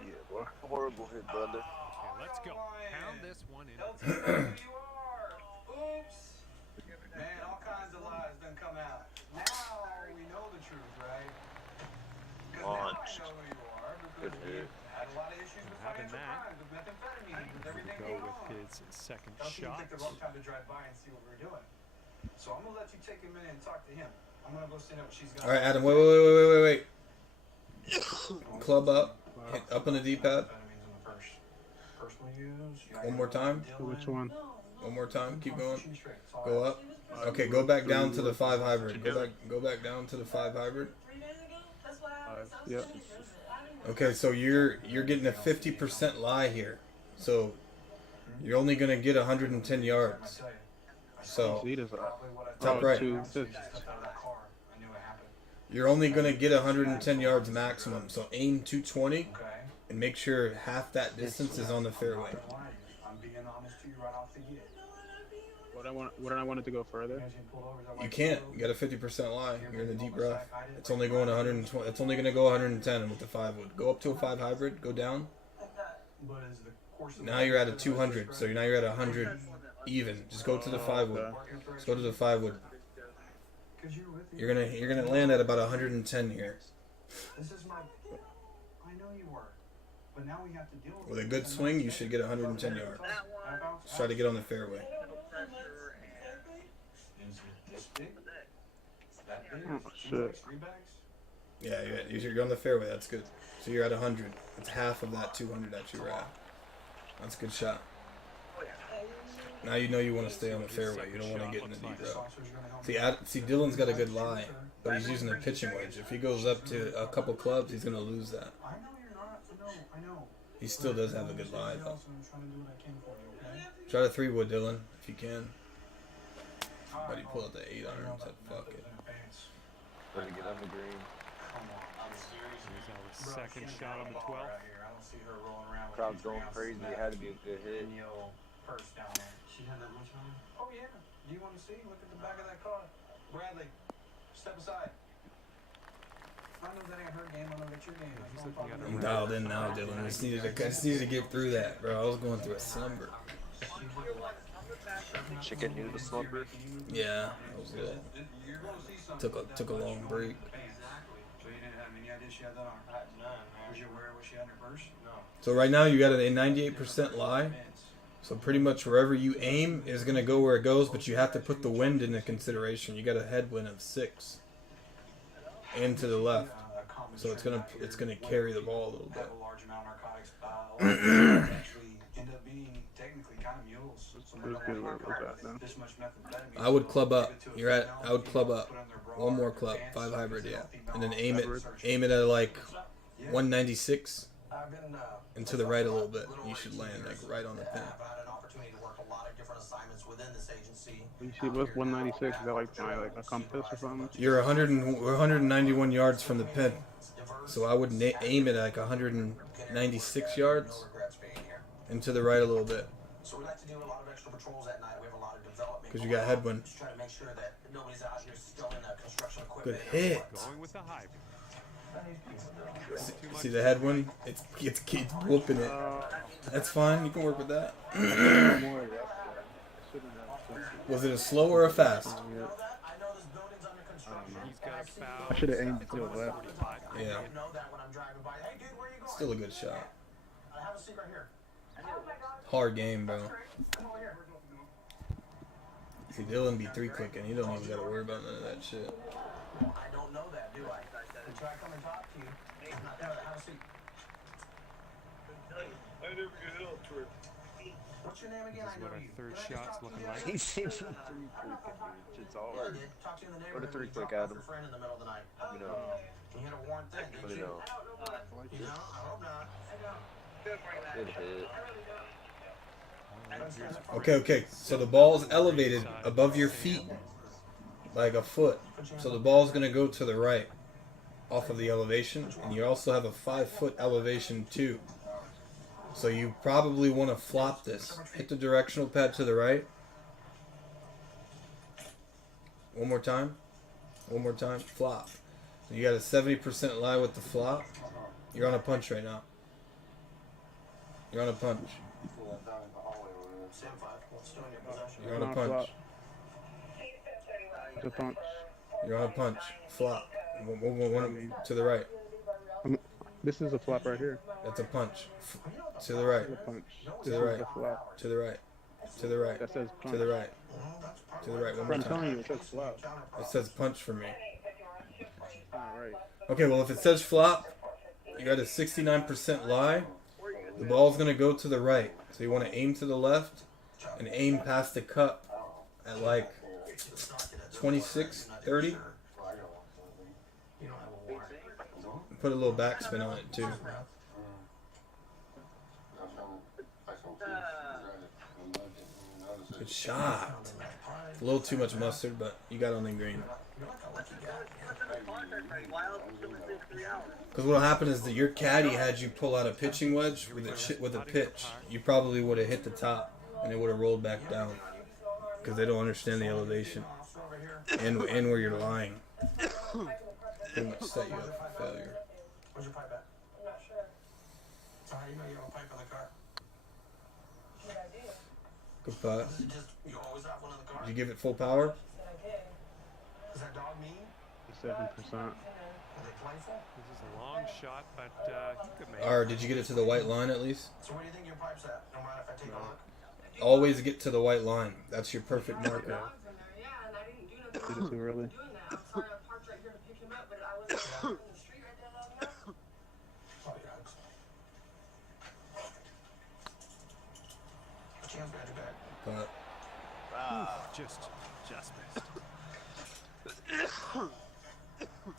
Yeah, boy. Horrible hit, brother. Okay, let's go. Pound this one in. Don't tell me who you are. Oops. Man, all kinds of lies done come out. Now we know the truth, right? Because now I Launched. know who you are Good because we hit. had a lot of issues with Having financial that. crimes, with methamphetamine, with everything Go going with on. his second I don't think you shot. picked the wrong time to drive by and see what we were doing. So I'm gonna let you take a minute and talk to him. I'm gonna go stand up what she's got. All right, Adam. Wait. Club up. Hit up on the D-pad. Methamphetamines in the purse. Personal use. One more time. Which one? One more time. Keep going. Pushing straight. It's all Go right. up. Okay, go back down to the 5 hybrid. Go back down to the 5 hybrid. 3 days ago? That's what happened. I was Yep. telling you, I didn't Okay, so you're getting a 50% lie here. So you're only gonna get 110 yards. I tell you. So Lead is Probably what I Top thought. right. 2 assists. Stepped out of that car. I knew it happened. you're only gonna get 110 yards maximum. So aim 220 Okay. and make sure half that distance is on the fairway. I'm not lying. I'm being honest to you right off the get. What I wanted to go further? You guys getting pulled over? Is that why You you can't. pulled You got a 50% lie. over? You're in the deep You're rough. I did It's only going 120. It's only gonna go 110 with the 5 wood. Go up to a 5 hybrid. Go down. like that. But is the course of Now you're at a 200. So now you're at 100 even. Just go to the 5 wood. Just go to the 5 wood. Because you're with me. You're gonna land at about 110 here. This is my. I know you were. But now we have to deal with With a it. good swing, you should get 110 yards. Just try to get on the fairway. This big? That big? Oh, 2 shit. bags, 3 bags? Yeah, you're on the fairway. That's good. So you're at 100. It's half of that 200 that you were at. That's a good shot. Now you know you want to stay on the fairway. You don't want to get in the deep rough. See, Dylan's got a good lie, but he's using a pitching wedge. If he goes up to a couple clubs, he's gonna lose that. I know you're not. I know. He still does have a good lie, though. I'm trying to do what I can for you, okay? Try the 3 wood, Dylan, if you can. But he pulled out the 8 iron and said, "Fuck it." Better get on the green. Come on. Here's our second shot on the 12th. I don't see her rolling around with Crowd's 2-3 going ounces crazy. of It meth had to be a good hit. in your purse down there. She had that much on her? Oh yeah. Do you want to see? Look at the back of that car. Bradley, step aside. I know that ain't her game. I know that's your game. That's what I'm talking I'm about. dialed in now, Dylan. I just needed to get through that, bro. I was going through a slumber. Chicken noodle slumber. Yeah, that was good. Took a long break. So you didn't have any idea she had that on her? None, man. Was you aware of what she had in her purse? No. So right now you got a 98% lie. So pretty much wherever you aim is gonna go where it goes, but you have to put the wind into consideration. You got a headwind of 6, and to the left, so it's gonna carry the ball a little bit. Have a large amount of narcotics. Actually end up being technically kind of mules. That's good where it was at, then. This much methamphetamine. I would club up. I would club up. One more club, 5 hybrid, yeah, and then aim it at like 196, and to the right a little bit. You should land like right on the pin. You see, what's 196? Is that like a compass or something? You're 191 yards from the pin, so I would aim it at like 196 yards, and to the right a little bit. So we like to do a lot of extra patrols at night. We have a lot of development. Because you got headwind. Just try to make sure that nobody's out here stealing construction Good equipment. hit. Going with the hype. See the headwind? It's whooping it. That's fine. You can work with that. Was it a slow or a fast? I should have aimed to the left. Yeah. Still a good shot. Hard game, bro. See, Dylan be 3-clicking. He don't even gotta worry about none of that shit. I don't know that, do I? Until I come and talk to you. Have a seat. I never get up to her. What's your name again? This is what our third shot's looking like. He seems to 3-click, dude. It's all hard. Talk to you in the What a neighborhood. 3-click, Adam. Friend in the middle of the night. You know. You hit a warrant thing, Let did me you? know. You know? I hope not. Good hit. Okay. So the ball's elevated above your feet, like a foot. So the ball's gonna go to the right, off of the elevation, and you also have a 5-foot elevation too. So you probably want to flop this. Hit the directional pad to the right. One more time. Flop. So you got a 70% lie with the flop. You're on a punch right now. You're on a punch. You're on a punch. It's a punch. You're on a punch. Flop. One to the right. This is a flop right here. That's a punch. To the right. It's a punch. To the right. To the right. To the right. That says punch. To the right. To the right. One more I'm telling you, time. it says flop. It says punch for me. Alright. Okay, well if it says flop, you got a 69% lie. The ball's gonna go to the right. So you want to aim to the left and aim past the cup at like 26, 30. Put a little backspin on it too. Good shot. A little too much mustard, but you got on the green. Because what'll happen is that your caddy had you pull out a pitching wedge with a pitch. You probably would have hit the top and it would have rolled back down. Because they don't understand the elevation and where you're lying. Pretty much set you up for failure. Where's your pipe at? I'm not sure. So how do you know you have a pipe in the car? What I do? Good putt. You always have one in the car? Did you give it full power? Does that dog mean? 7%. Are they playful? This is a long shot, but he could make Or did you get it to the white line at least? So where do you think your pipe's at? No matter if I take a look? Always get to the white line. That's your perfect marker. Yeah, and I didn't do nothing. Did it too early. Doing that. I'm sorry, I parked right here to pick him up, but I wasn't in the street right there long enough. Oh, yeah. Cham's got your back. But just missed.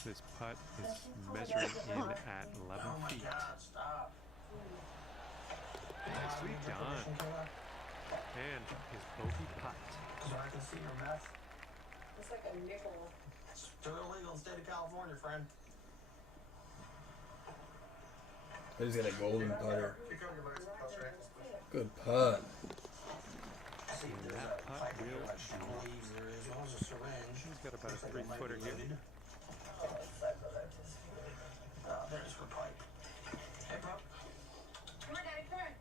This putt is measuring in at 11 feet. Stop. Nicely done. And his bogey putt. So I can see your meth. It's like a nickel. It's still illegal in the state of California, friend. I just got a golden putter. Good putt. And that putt will. He's got about a 3-footer here. There's her pipe. Hey, pup. Come here, Daddy, come here.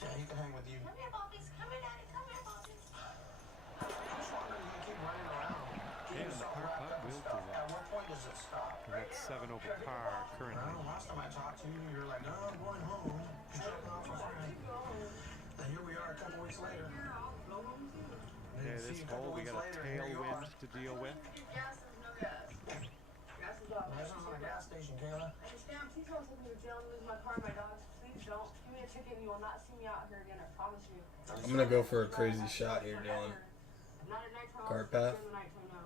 Yeah, he can hang with you. Come here, Bobbies. Come here, Daddy. Come here, Bobbies. weeks later. Okay, this hole we got a tailwind to deal with. Gas is no gas. Gas is off. This is on a gas station, Kayla. And Sam, please don't take me to jail and lose my car and my dogs. Please don't. Give me a ticket and you will not see me out here again. I promise you. I'm gonna go for a crazy shot here, Dylan. Not at nighttime. Cart path? In the nighttime, no.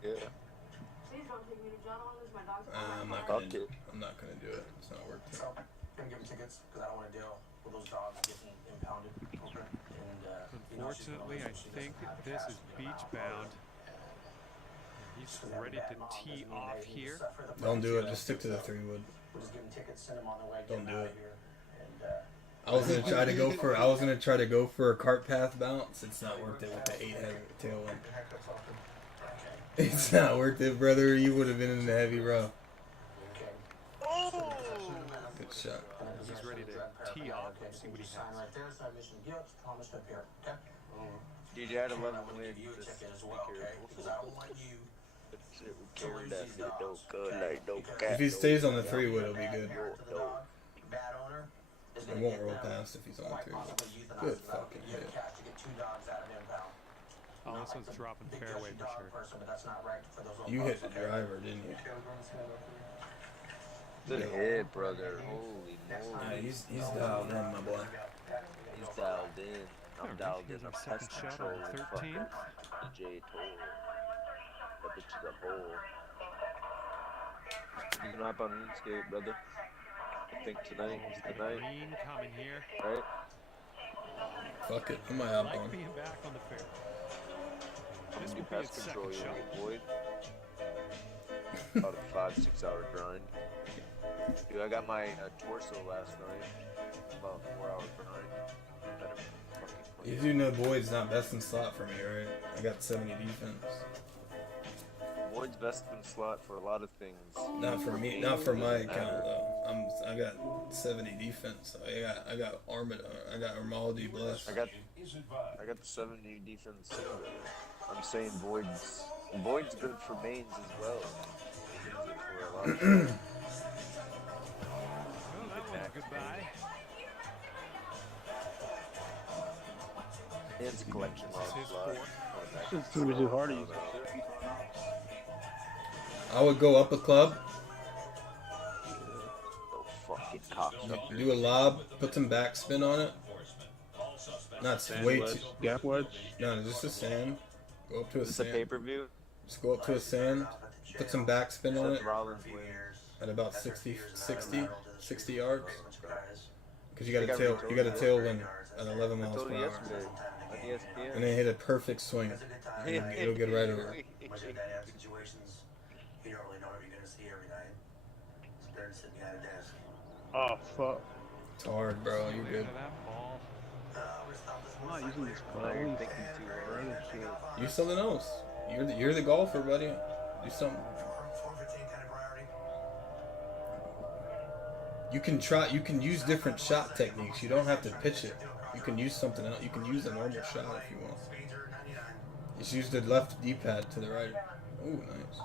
Yeah. Please don't take me to jail. I don't want to lose my dogs. I'm not gonna do it. I'm not gonna do it. It's not worth it. So, gonna give him tickets because I don't want to deal with those dogs getting impounded. Okay. And Unfortunately, I think this is beach bound. He's ready to tee off here. Don't do it. Just stick to the 3-wood. We'll just give him tickets, send him on the way. Don't do it. And, I was gonna try to go for a cart path bounce. It's not worth it with the 8-head tailwind. It's not worth it, brother. You would have been in the heavy rough. Good shot. He's ready to tee off and see what he sign has. right there, so admission of guilt, promised up here. Okay. Dude, you had 11 I'm gonna wins. give you a Just ticket as be well, okay? careful. Because I don't want you Shit, we carried that shit. Don't cut like no If cat. he stays on the 3-wood, it'll be good. parent to the dog, bad owner, is It gonna won't get roll them past if he's on the quite 3-wood. possibly euthanized Good without fucking you have hit. cash to get 2 dogs out of impound. Oh, Not this like one's the dropping big fairway gushy for dog sure. person, but that's not right for those little You hit pups, the okay? driver, didn't you? Good hit, brother. Holy Yeah, moly. he's dialed in, my boy. He's dialed in. I'm Alright, dialed here's in. our I'm second pest shot control. on 13. DJ Toll. That bitch is a hole. You can hop on RuneScape, brother. I think tonight is the night, Green coming here. right? Fuck it. I might hop Like on. being back on the fair. I'm This gonna do will be pest its control, second you shot. Void. About a 5-6 hour grind. Dude, I got my torso last night. About a 4 hour grind. Had a fucking You play. do know Boyd's not best in slot for me, right? I got 70 defense. Void's best in slot for a lot of things. Not for me, not for my account though. I got 70 defense. I got Armada. I got Armaldi Bless. I got the 70 defense too. I'm saying Void's good for mains as well. He uses it for a lot of shit. Well, that one's goodbye. And it's a collection log This is slot. fourth. It's gonna be too hard to use it. I would go up a club, Oh, fucking cocksucker. do a lob, put some backspin on it. Not way too. Gap wedge. No, just a sand. Go up to a Is this a sand. pay-per-view? Just go up to a sand. Put some backspin on it Seth Rollins wins. at about 60 yards. Because you got They a got tail. retold You got a this. tailwind at 11 I miles told per you hour. yesterday on ESPN. And then hit a perfect swing. It'll get right over. Much of that situations, you don't really know what you're gonna see every night. It's better than sitting behind a desk. Oh fuck. It's hard, bro. You're good. Look at that ball. I'm not using this Now club. you're Holy thinking too hard. brother shit. Use something else. You're the golfer, buddy. Do something. 415 kind of priority. You can use different shot techniques. You don't have to pitch it. You can use something else. You can use a normal shot if you want. Speeds are 99. Just use the left D-pad to the right. Ooh, nice.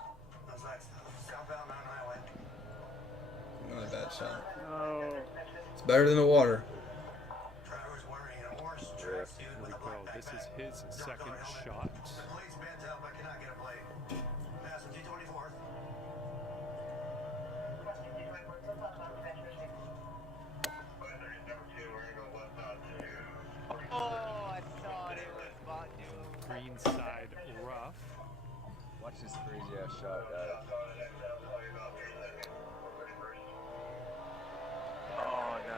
Looks like southbound Mountain Highway. Not a bad shot. No. It's better than the water. Driver's wearing an orange tracksuit with a black Well, this backpack. is his second shot. The blade's bent up, I cannot get a blade. Passing 224. Oh, I thought it was about to. Green side rough. Watch this crazy ass shot, guys. Oh, no.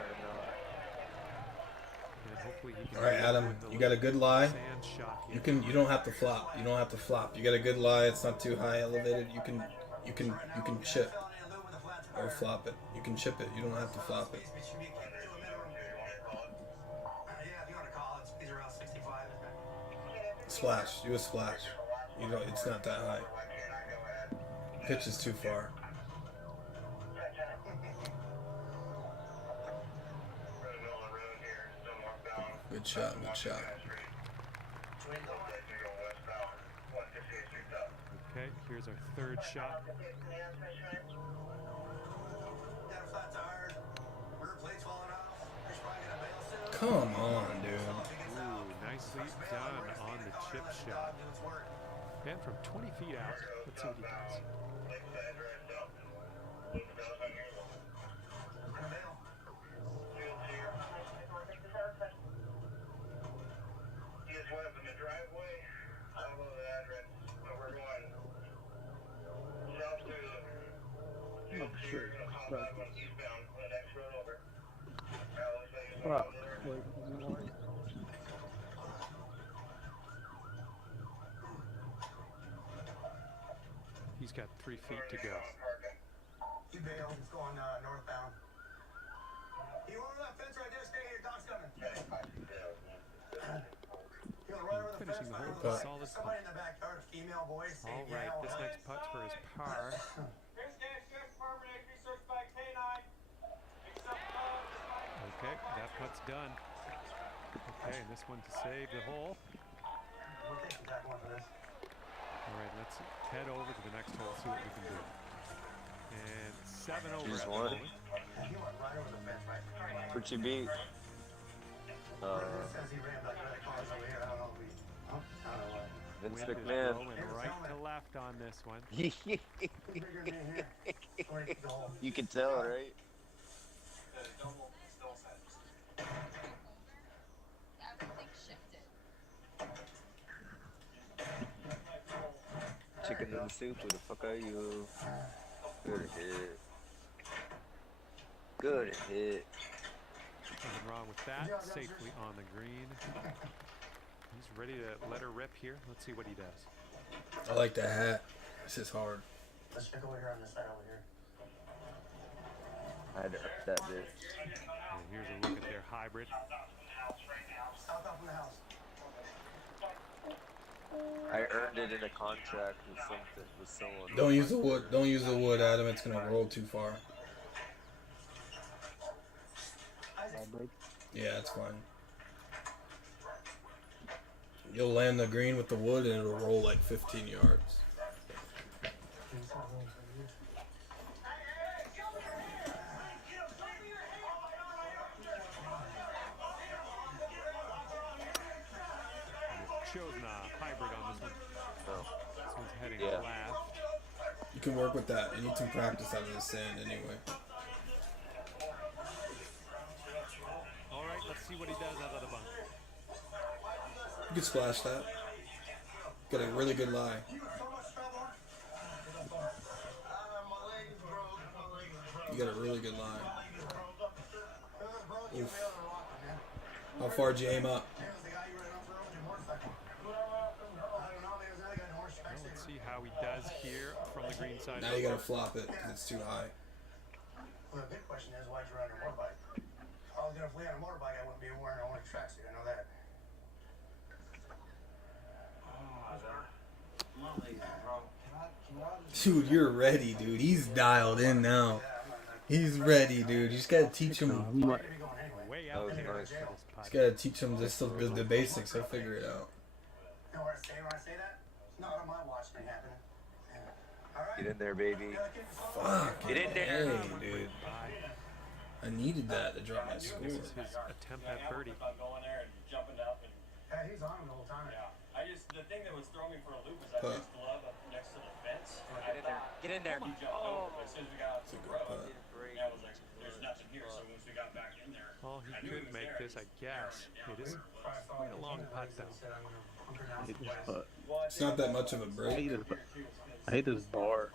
And hopefully he can All right, get Adam. with the You got a good lie. sand shot here. You don't have to flop. You don't have to flop. You got a good lie. It's not too high elevated. You can chip or flop it. You can chip it. You don't have to flop it. Yeah, if you want to call it, speeds around 65. Splash. Do a splash. You know it's not that high. Pitch is too far. Good shot. Good shot. Okay, here's our third shot. Down flat tire, rear plate's falling off. You're probably gonna bail soon. Come on, dude. Ooh, Nicely done on the chip shot. And from 20 feet out, let's see what he does. Oh, shit. Fuck. He's got 3 feet to go. You bail, it's going northbound. You over that fence right there, stay here, Doc's coming. He'll run over the fence, Finishing the hole run with a over solid the somebody in the backyard, female voice. All right, this next putt's for his par. Okay, that putt's done. Okay, and this one to save the hole. We'll take the back one for this. All right, let's head over to the next hole, see what we can do. And 7 over Choose at the one. moment. He went right over the fence, right? What you beat? It says he ran like other cars over here. I don't know if we. I don't know what. Vince Wind is McMahon. blowing right to left on this one. Bigger than here. Where you go. You can tell, right? Chicken in the soup, who the fuck are you? Good hit. Good hit. Nothing wrong with that. Safely on the green. He's ready to let her rip here. Let's see what he does. I like the hat. This is hard. Let's check over here on this side over here. I had to up that bit. And here's a look at their hybrid. South up from the house. I earned it in a contract with something, with someone. Don't use the wood. Don't use the wood, Adam. It's gonna roll too far. Yeah, it's fine. You'll land the green with the wood and it'll roll like 15 yards. Chosen a hybrid on this one. Oh. This one's heading Yeah. left. You can work with that. You need some practice out of the sand anyway. All right, let's see what he does out of the bunker. You can splash that. Got a really good lie. You got a really good line. Oof. How far did you aim up? Well, let's see how he does here from the green side. Now you gotta flop it because it's too high. Well, the big question is, why'd you ride a motorbike? I was gonna flee on a motorbike, I wouldn't be wearing only a tracksuit, I know that. Dude, you're ready, dude. He's dialed in now. He's ready, dude. You just gotta teach him. Way out there. Just gotta teach him just the basics. He'll figure it out. You know what I say when I say that? Not on my watch, thing happening. Get in there, baby. Fuck. Get in there. Hey, dude. I needed that to drop my score. This is his attempt at birdie. Going there and jumping up and Yeah, he's on him the whole time. yeah. The thing that was throwing me for a loop was that his glove up next to the fence. Get in there. Get in there. He jumped over, but as soon as we got out to the road, putt. I was like, there's nothing here. So once we got back in there, Well, he could make this, I guess. It is quite a long putt, though. I hate this putt. It's not that much of a break. I hate this bar.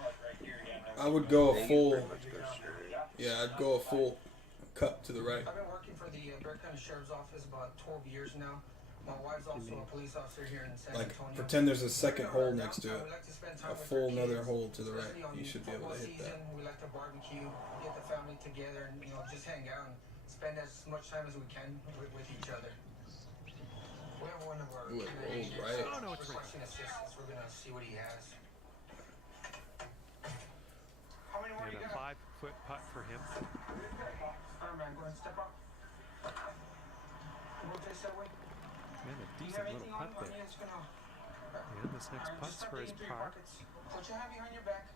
I would go a full. Yeah, I'd go a full cut to the right. I've been working for the Bear County Sheriff's Office about 12 years now. My wife's also a police officer here in San Like, Antonio. pretend there's a second hole next to I it. would like to spend time A with full our another kids, hole to the right. especially on You should be able to football hit that. season. We like to barbecue, get the family together, and just hang out and spend as much time as we can with each other. We have one of our Ooh, it candidates rolled right. Oh, no, it's right. requesting assistance. We're gonna see what he has. How many more And you a got? 5-foot putt for him. Alright, man, go ahead, step up. Rotate that way. And a Do you decent have little anything on putt you? there. I'm just gonna. And this next Alright, putt's just for tuck his it into your par. pockets. Put your hand behind your back.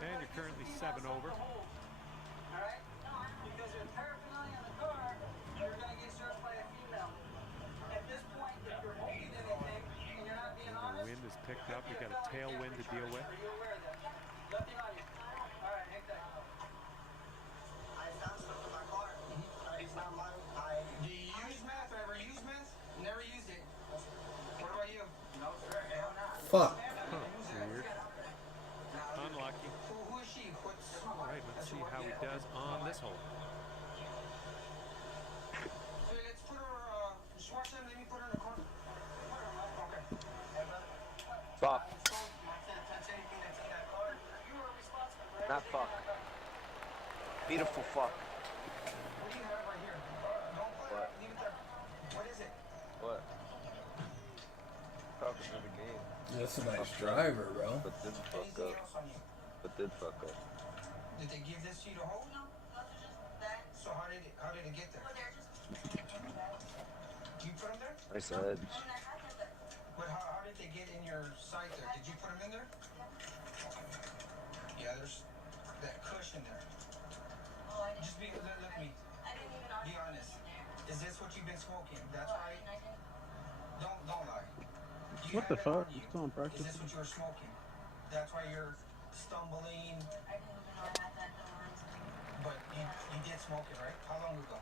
And you're currently 7 over. Alright? Because your paraphernalia in the car, you're gonna get searched by a female. At this point, if you're holding anything and you're not being The honest, wind is picked up. We got a tailwind to deal with. are you aware of that? Nothing on you. Alright, hang tight. I found stuff in my car. It's not mine. Do you use meth or ever use meth? Never used it. What about you? No, sir. Hell not. Fuck. Weird. Unlucky. Who is she? What's Alright, let's see how he does on this hole. So let's put her, Schwartz, let me put her in the corner. Okay. Fuck. Touch anything that's in that car. You are responsible, right? Not fuck. Beautiful fuck. What do you have right here? Don't put it. Leave it there. What is it? What? Talking to the game. That's a nice driver, bro. But did fuck Anything up. else on you? But did fuck up. Did they give this to you to hold? No, those are just bags. So how did it get there? Well, they're just You put them there? Nice edge. I mean, I had them, but But how did they get in your sight there? Did you put them in there? Yeah, there's that cushion there. oh, I didn't. Just be, let me I didn't even know be it was honest. in there. Is this what you've been smoking? That's Well, right. I didn't. Don't lie. You What the have it fuck? on you. Still on practice? Is this what you were smoking? That's why you're stumbling. I didn't even know I had that though. But you did smoke it, right? How long ago?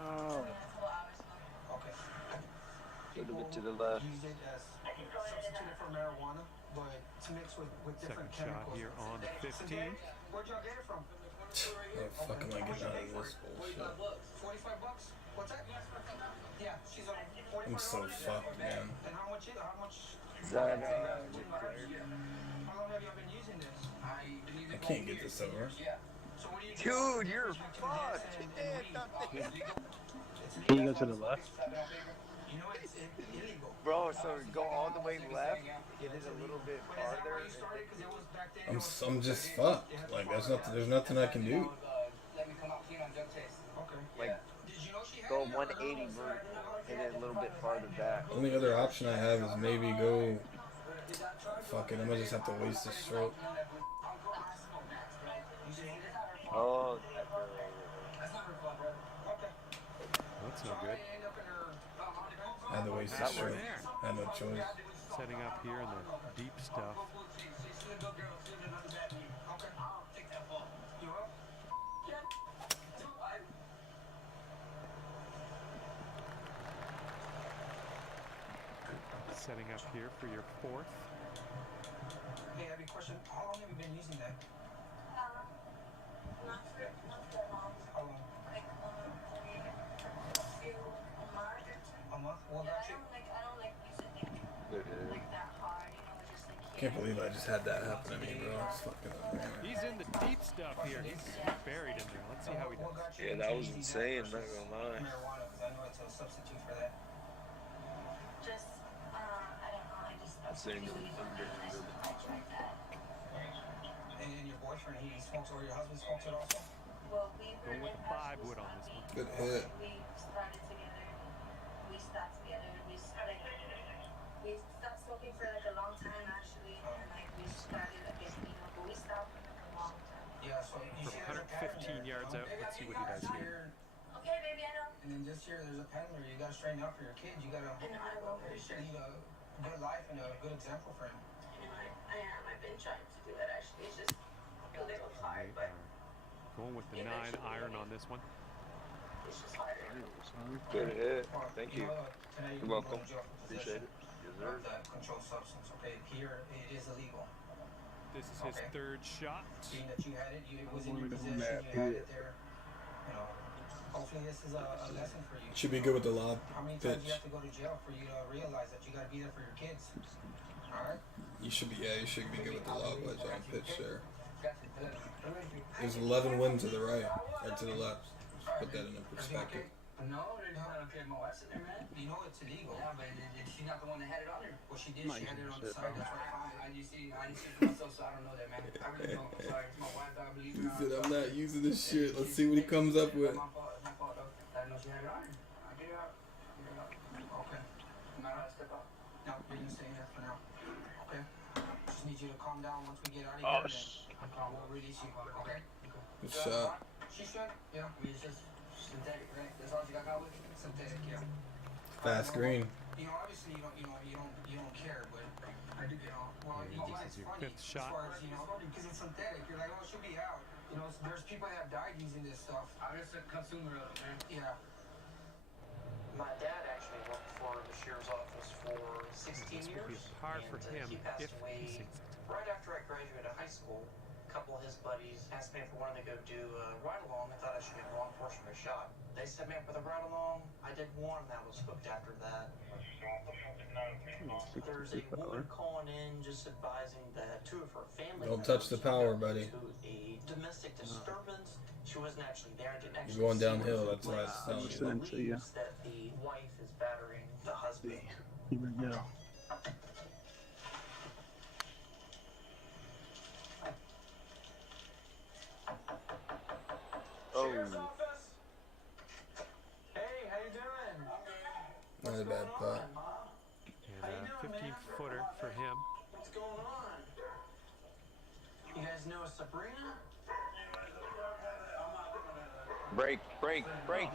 No. A couple hours ago. Okay. A little bit to the People left. use it as substitute for marijuana, but it's mixed with different Second shot chemicals. here on the 15. Where'd y'all get it from? How the fuck am I getting out of this bullshit? 45 bucks? What's that? Yeah, she's on 45. I'm so fucked, man. And how much? That, How long have y'all been using this? I can't get this over. So what do you do? Dude, you're fucked. Can you go to the left? You know it's illegal. Bro, so go all the way left, get it a little bit farther. I'm just fucked. Like there's nothing I can do. Like, go 180 vert, hit it a little bit farther back. Only other option I have is maybe go. Fuck it, I'm gonna just have to waste this stroke. Oh, That's no good. I had to waste this stroke. I had no choice. Setting up here in the deep stuff. Setting up here for your fourth. Hey, I have a question. How long have you been using that? Not for long. How long? Like, maybe a month or two. A month? What got you? I don't like using it like that hard, you know, just like Can't believe I just had that happen to me, bro. It's fucking unreal. He's in the deep stuff here. He's buried in there. Let's see how he does. yeah, that was insane, not gonna lie. Marijuana, because I know it's a substitute for that. just, I don't know, I just. I'm saying I tried that. And your boyfriend, he smokes, or your husband smokes it also? Well, we were Going with in 5 wood on this one. Good hit. We started together. We stopped together. We stopped smoking for like a long time actually, and like we started again, you know, but we stopped for like a long time. Yeah, so you From see there's a pattern 115 there. yards out, let's see what he does here. Okay, baby, I know. And then just here, there's a pattern there. You gotta straighten out for your kids. You gotta I know, I will for sure. lead a good life and a good example for him. You know, I am. I've been trying to do it actually. It's just a little hard, but Going with the 9 iron on this one. it's just harder. Good hit. Thank you. Tonight You're welcome. Appreciate it. Yes, sir. Of that controlled substance, okay? Here, it is illegal. This is his third shot. Seeing that you had it, it was in your possession, you had it there. You know, hopefully this is a lesson for you. Should be good with the lob How many times do pitch. you have to go to jail for you to realize that you gotta be there for your kids? Alright? You should be good with the lob wedge on pitch there. There's 11 wind to the right or to the left. Put that in perspective. No, it's not okay. My wife's in there, man. You know it's illegal. Yeah, but she's not the one that had it on her. Well, she did. She had it on the side. That's why I didn't see it myself, so I don't know that, man. I really don't. I'm sorry. It's my wife. I believe He her. said, I'm not using this shit. Let's see what he comes up with. My fault. My fault, though. I didn't know she had it on her. I get it out. Get it out. Okay. No matter how to step out. No, you're gonna stay in there for now. Okay. Just need you to calm down once we get out of here. We'll release you, okay? Good shot. She should? Yeah. I mean, it's just synthetic, right? That's all you got with it? Synthetic, yeah. Fast green. You know, obviously you don't care, but I do, well, you think it's Your funny fifth shot. as far as, because it's synthetic. You're like, oh, it should be out. You know, there's people that have died using this stuff. I'm just a consumer of it, man. Yeah. My dad actually worked for the sheriff's office for 16 This will years. be hard for him He passed if away he sings it. right after I graduated high school. A couple of his buddies asked me if I wanted to go do a ride-along. They thought I should get law enforcement a shot. They set me up with a ride-along. I did one, and I was hooked after that. There's a woman calling in just advising that two of her family Don't touch the power, buddy. to a domestic disturbance. She wasn't actually there. Didn't actually You're going see what downhill, took that's why place. it's telling She you. Send to you. believes that the wife is battering the husband. Here we go. Sheriff's office. Hey, how you doing? Not a bad putt. And a 15-footer for him. What's going on? You guys know Sabrina? Break, break, break.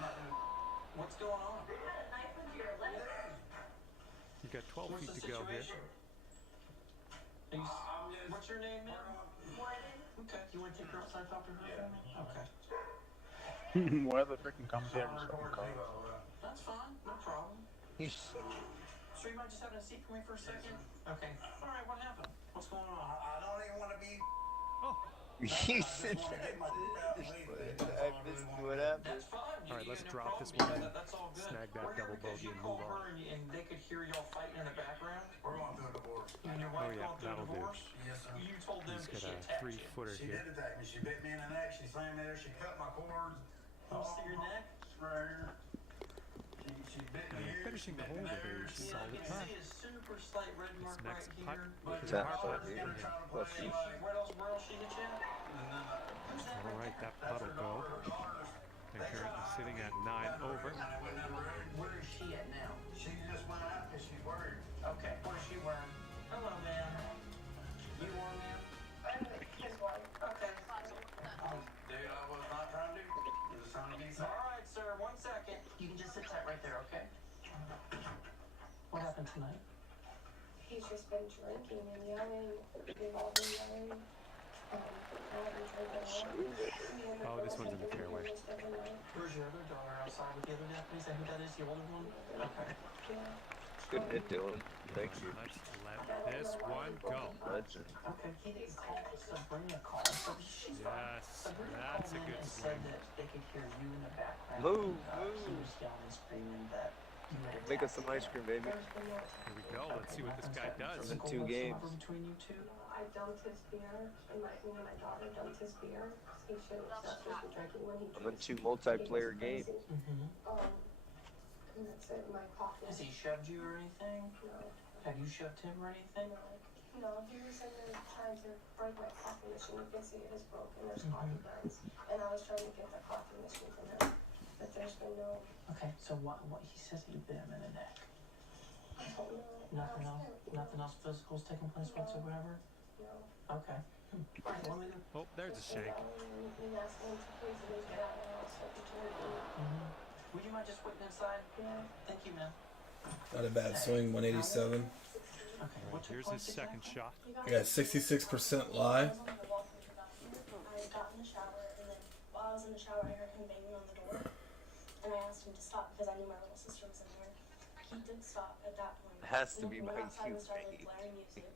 What's going on? You've got 12 What's feet the to go here. situation? What's your name, ma'am? Okay. You want to take her outside and talk to her for me? Okay. Why the freaking commentators don't call? That's fine. No problem. So you mind just having a seat for me for a second? Okay. All right. What happened? What's going on? I don't even want to be. You said that. I missed what happened. That's fine. All right, let's no drop problem. this one and That's all good. snag that We're here double because bogey you and called move on. her and they could hear y'all fighting in the background. We're going through a divorce. You and your wife yeah, going through a that'll do. divorce? Yes, sir. You told them He's because got she a attacked you. 3-footer She here. did attack me. She bit me in the neck. She slammed me there. She cut my cords. Oh, see your neck? Right here. She bit me And here. finishing the she bit hole me with there. a Yeah, I solid can putt. see a super slight red mark right next putt here. is a But hard putt, she's dude. gonna try to Plus play, you. where else she hit you? Who's that All right, that putt will go. And currently sitting at 9 over. Where is she at now? She just went out because she's worried. Okay, what is she wearing? Hello, ma'am. You are, ma'am? I'm his wife. Okay. Dude, I was not trying to do. I was trying to be All right, sir, 1 second. You can just sit tight right there, okay? What happened tonight? He's just been drinking and yelling. We've all been yelling. I haven't drinking a lot. Oh, this one's in the fairway. Where's your other daughter outside with the other deputies? Is that who that is, the older one? Okay. Good hit, Dylan. Thank you. Let's let this one go. Legend. Okay, he didn't call Sabrina called. So she's Yes, Sabrina that's a called in good and said swing. that they could hear you in the background. Move, She move. was yelling and screaming that you had Make us attacked some ice cream, baby. Here we go. Let's see what this guy does. In 2 games. Between you two? I dumped his beer, and me and my daughter dumped his beer. He shouldn't have stopped drinking when he I'm drinks. into multiplayer games. And that's it, my coffee. Has he shoved you or anything? No, Have you shoved him or anything? no, he was in there trying to break my coffee machine. You can see it is broken, there's coffee grounds. And I was trying to get the coffee machine from him, but there's been no, Okay, so what he says that you bit him in the neck. I don't know. Nothing else physical's taking place whatsoever? No. Okay. Alright, let me Oh, there's a shank. And asked him to please let me get out of the house so he could drink. Would you mind just waiting inside? Yeah. Thank you, ma'am. Not a bad swing, 187. Okay, what took Here's place his second shot. I got 66% lie. I got in the shower, and then while I was in the shower, I heard him banging on the door. And I asked him to stop because I knew my little sister was in there. He did stop at that point. It has to And be then my went outside and cute started baby. blaring music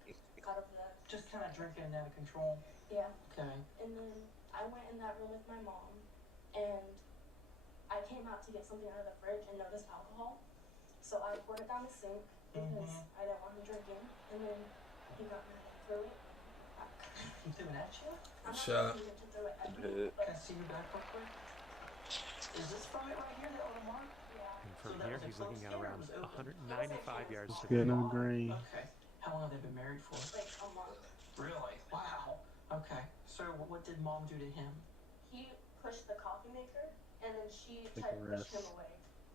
out of the, Just kind of drinking and out of control. yeah. Okay. And then I went in that room with my mom, and I came out to get something out of the fridge and noticed alcohol. So I poured it down the sink because I didn't want him drinking. And then he got mad and threw it back. He threw it at you? I'm Shot. not asking him to throw it at me, Can I see your back real quick? Is this from it right here, that little mark? yeah. And from here, he's looking at around 195 yards to Getting the on the green. Okay. How long have they been married for? Like a month. Really? Wow. Okay. So what did mom do to him? He pushed the coffee maker, and then she Take tried a to push rest. him away.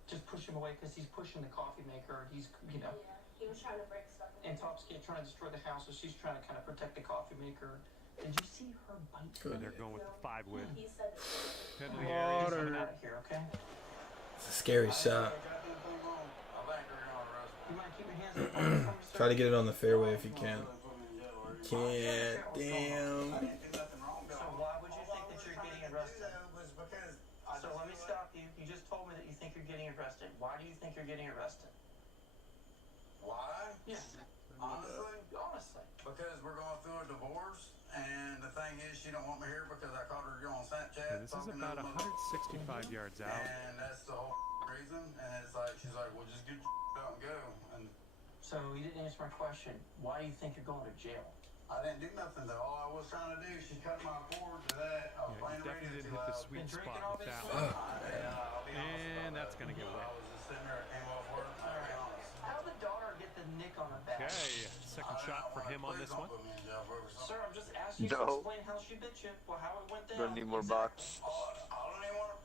Just push him away because he's pushing the coffee maker. He's, you know, Yeah. He was trying to break stuff. and Top's trying to destroy the house, so she's trying to kind of protect the coffee maker. Did you see her bite? And they're going with the 5 wood. He said that. Penalty area coming Get up. out of here, okay? It's a scary shot. You mind keeping your hands up on the sir? Try to get it on the fairway if you can. Can't. Damn. So why would you think that you're getting arrested? So let me stop you. You just told me that you think you're getting arrested. Why do you think you're getting arrested? Why? Yeah. Honestly. Because we're going through a divorce, and the thing is, she don't want me here because I caught her on Snapchat. Okay, this is about 165 yards out. And that's the whole reason. And it's like, she's like, well, just get your out and go. And So you didn't answer my question. Why do you think you're going to jail? I didn't do nothing though. All I was trying to do, she cut my cord to that. I was Yeah, playing you the definitely radio didn't too hit the loud. sweet Been spot drinking with that all one. Yeah, I'll be honest And about that's it. gonna get I wet. was just sitting there, came off work. I'll be honest. How'd the daughter get the nick on the back? Okay, second shot for him on this one. Sir, I'm just asking you to No. explain how she bit you. Well, how it went down. Don't need more box. I don't even want to.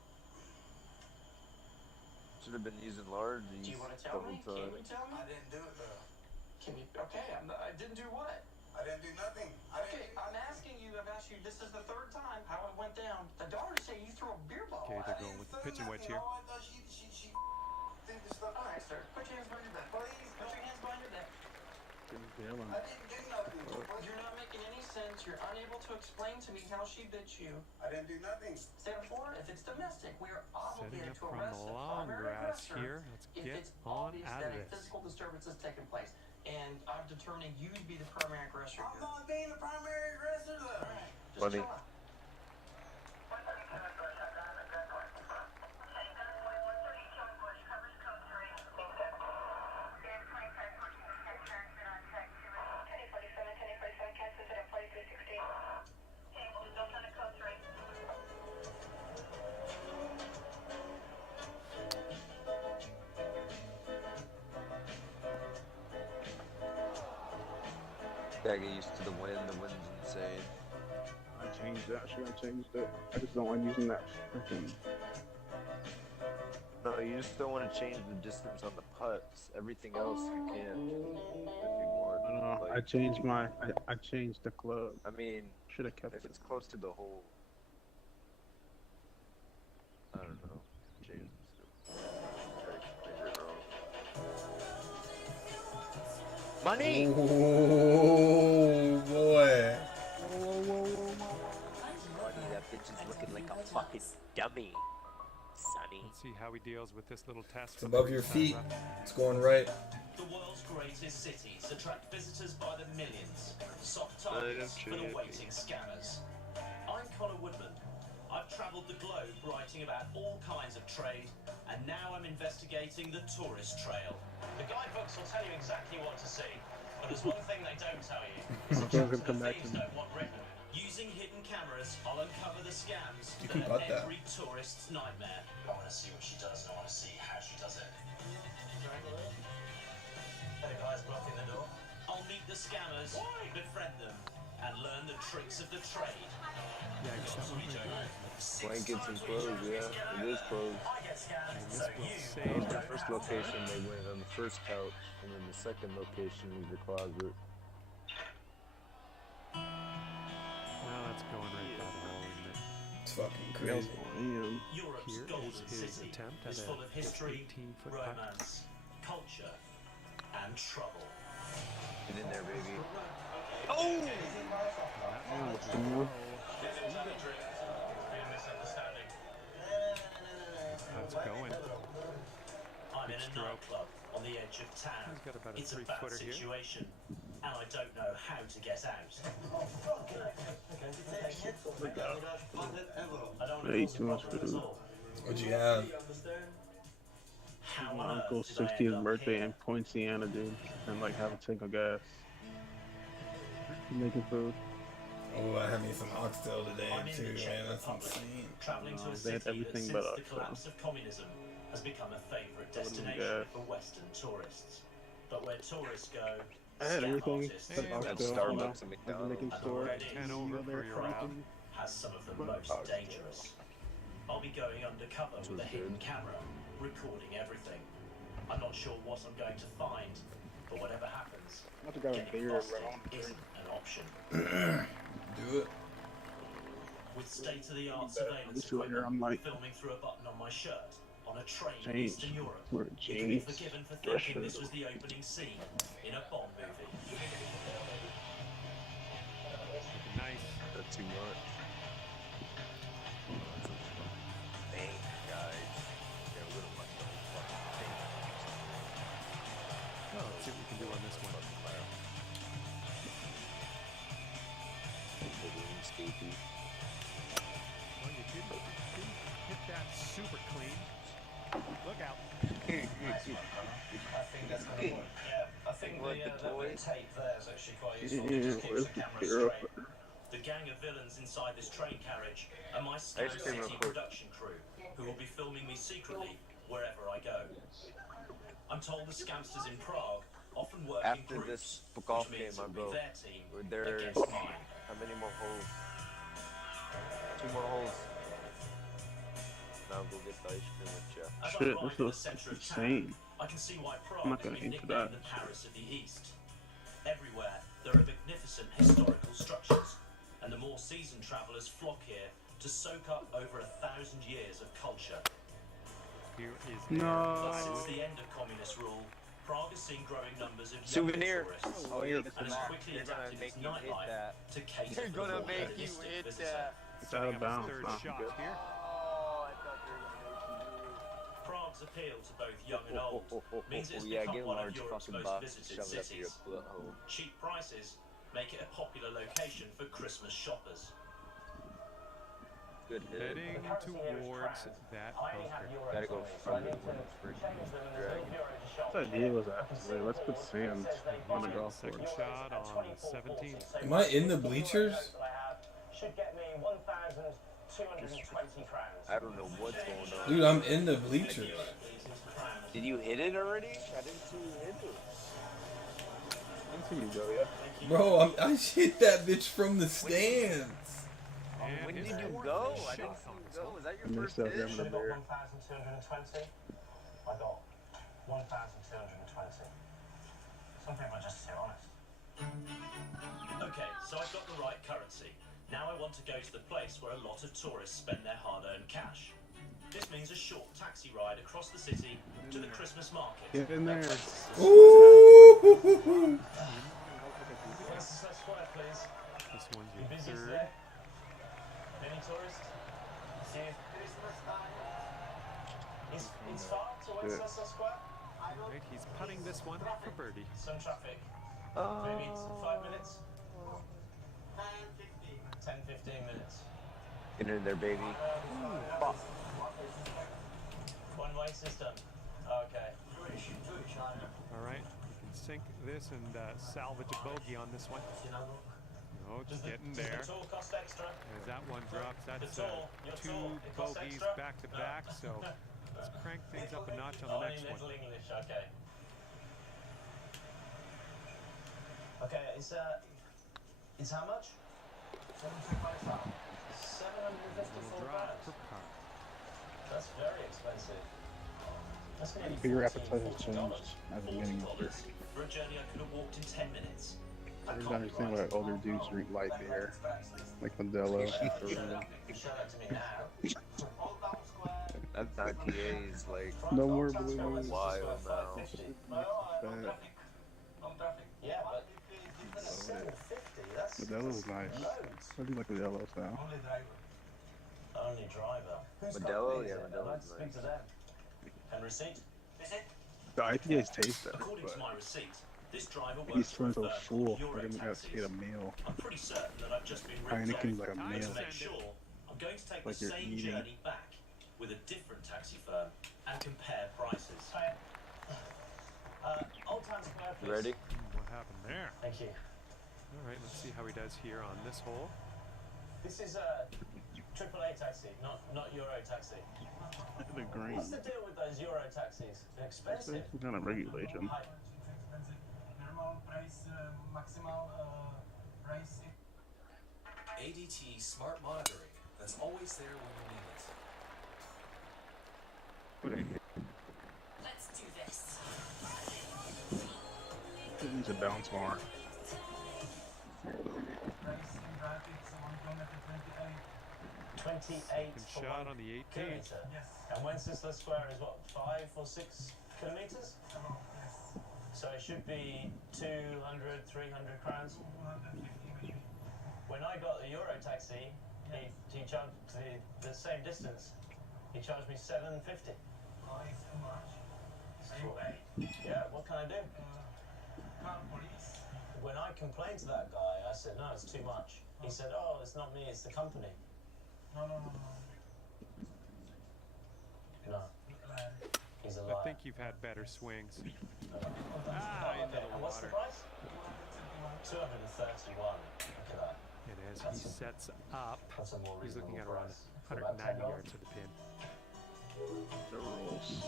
Should have been using large. Do you want to tell me? Can you tell me? I didn't do it though. Can you? Okay, I didn't do what? I didn't do nothing. Okay, I'm asking you. I've asked you. This is the third time how it went down. The daughter said you threw a beer bottle. Okay, at they're her. going with the pitching wedge here. All I thought she did this stuff. All right, sir. Put your hands behind your back. Please, put your hands behind your back. I didn't do nothing. You're not making any sense. You're unable to explain to me how she bit you. I didn't do nothing. Say it before. If it's domestic, we are Setting obligated up to from arrest the the long primary grass aggressor here. Let's if get it's on obvious out that of a this. physical disturbance has taken place. And I've determined you to be the primary aggressor. I'm not being the primary aggressor though. Just Funny. chill out. Gotta get used to the wind. The wind's insane. I changed that. Should I change that? I just don't like using that freaking. No, you just don't want to change the distance on the putts. Everything else you can if you want. I don't know. Like, I changed my. I changed the club. I mean, Should have kept if it. it's close to the hole, I don't know. Change it. Try to change it wrong. Money. Oh boy. Money. That bitch is looking like a fucking dummy, Sonny. Let's see how he deals with this little test. It's above your feet. It's going right. The world's greatest cities attract visitors by the millions. Soft targets but awaiting scammers. I'm Connor Woodman. I've travelled the globe writing about all kinds of trade, and now I'm investigating the tourist trail. The guidebooks will tell you exactly what to see, but there's one thing they don't tell you. It's a chapter the thieves don't want written. Using hidden cameras, I'll uncover the scams You that can are cut that. every tourist's nightmare. I want to see what she does, and I want to see how she does it. Hey guys, blocking the door. I'll meet the scammers, befriend them, and learn the tricks of the trade. Yeah, I guess that one right there. Blankets and clothes, yeah. It is clothes. I get scammed, And so this will you That was save. the first location they went on the first couch, and then the second location was the closet. Now that's going right by the hole, isn't it? It's fucking Nails crazy. on him. Europe's Here golden is his city attempt at is a full of history, 18-foot putt. romance, culture, and trouble. Get in there, baby. That one was low. That's going. I'm Good in a stroke. nightclub on the edge of town. He's got about a It's a bad 3-footer here. situation, and I don't know how to get out. I don't I want ate to too much cause a problem food. at all. What'd you have? How My on uncle's earth did I end 60th up birthday here? in Poinciana, dude, and like have a tank of gas. Making food. Oh, I had me some oxtail today I'm in too, the Czech man. That's Republic, insane. traveling to a They had city that everything since but the oxtail. collapse of communism has become a favourite That would've been destination gas. for Western tourists. But where tourists go, I had scam everything artists but And oxtail. At you know. Starbucks and I've been making McDonald's. store. Already 10 You over know, they're for your round. Franken. has some of the most dangerous. I'll be going undercover with a hidden camera, recording everything. I'm not sure what I'm going to find, but whatever happens, I just got a getting beer busted around. isn't an option. Do it. With state-of-the-art surveillance This is where I'm equipment like, filming through a button on my shirt on a train in Jeans. Eastern Europe. Wear You can be jeans, forgiven for dress thinking this shirt. was the opening scene in a Bond movie. Nice. That's too much. Dang, guys. They're a little much of a fucking thing. Oh, let's see what we can do on this one. Well, you didn't hit that super clean. Look out. I think that's going to work. Yeah, I think What, the the toy? tape there is actually quite useful. Yeah, It just keeps where's the the camera hero? straight. The gang of villains inside this train carriage are my Scam Ice cream, City of course. production crew, who will be filming me secretly wherever I go. I'm told the scamsters in Prague often work After in this groups, book off which means game, it I will go. be their team There's against mine. how many more holes? 2 more holes. Now go get the ice cream with you. As I Shit, ride this in the looks centre of insane. town, I can see why I'm Prague not has gonna been aim for nicknamed that. the Paris of the East. Everywhere, there are magnificent historical structures, and the more seasoned travellers flock here to soak up over 1,000 years of culture. Here is No. But since the end of communist rule, Prague has seen growing numbers of Souvenir. younger tourists, Oh, you're and has quickly They're gonna adapted make its you hit nightlife that. to cater They're for the gonna more make you hedonistic hit visitor. that. It's out of bounds. third Nah, shot good. here. Oh, I thought they were gonna make you do it. Prague's appeal to both young and old means it's Yeah, become get a one of large Europe's fucking most box and visited shove it up your cities. butthole. Cheap prices make it a popular location for Christmas shoppers. Good hit. Heading towards that poster. Gotta go further when it's freaking dragging. What idea was that? Wait, let's put Sam's on the golf Second course. shot on 17. Am I in the bleachers? Should get me 1,220 crowns. I don't know what's going on. Dude, I'm in the bleachers. Did you hit it already? I didn't see you hit it. I didn't see you go yet. Bro, I hit that bitch from the stands. And When his did you fourth go? I shot didn't on see you this go. one. Was that your And first they're still hit? having Should a have got beer. 1,220. I got 1,220. Some people are just too honest. Okay, so I've got the right currency. Now I want to go to the place where a lot of tourists spend their hard-earned cash. This means a short taxi ride across the city to the Christmas market. Get in there. Ooh! Wenceslas Square, please. This one's You your busy third. today? Many tourists? See you. It's far to Wenceslas Square? Right, he's putting this one for birdie. Some traffic. Maybe it's 5 minutes? 10, 15 minutes. Get in there, baby. One-way system. Okay. All right, we can sink this and salvage a bogey on this one. Oh, it's getting there. Does the tour cost extra? As that one drops, that's Your two tour, it costs bogeys extra? back to back. So let's crank things up a notch on the Only next one. little English, okay. Okay, it's how much? 750 Little drop for par. That's very expensive. That's gonna be Your appetite has $14. changed as I'm getting older. For a journey I could have walked in 10 minutes. I just understand why older dudes drink light beer, like Modelo. Show that to me now. That IPA is like No more blue moon. wild now. Bad. Yeah, but 750, that's Modelo's nice. I do like Modelo style. only driver. Modelo, yeah, I'd like Modelo's to speak nice. to them. And receipt? The IPAs taste better, According to but my receipt, this driver he's works for so a firm full. called I Euro didn't have to get a Taxis. meal. I'm pretty certain that I've just been ripped Heineken's like a off. meal. To make sure, I'm going to take Like the you're same eating. journey back with a different taxi firm and compare prices. Old Town Square, please. You ready? What happened there? Thank you. All right, let's see how he does here on this hole. This is a AAA taxi, not Euro taxi. The green. What's the deal with those Euro taxis? They're expensive. Some kind of regulation. Hi. ADT Smart Monitoring. That's always there when you need it. Let's do this. It needs to bounce more. 28 And for shot 1 on the 18th. kilometer. And Wenceslas Square is what, 5 or 6 kilometers? So it should be 200, 300 crowns. When I got the Euro taxi, he charged the same distance. He charged me 750. Yeah, what can I do? When I complained to that guy, I said, no, it's too much. He said, oh, it's not me, it's the company. No. He's a liar. I think you've had better swings. Ah, into the What's the water. price? 231. Look at that. And as he sets up, That's a more he's looking at reasonable around price. For about 190 $10. yards of the pin. The rules.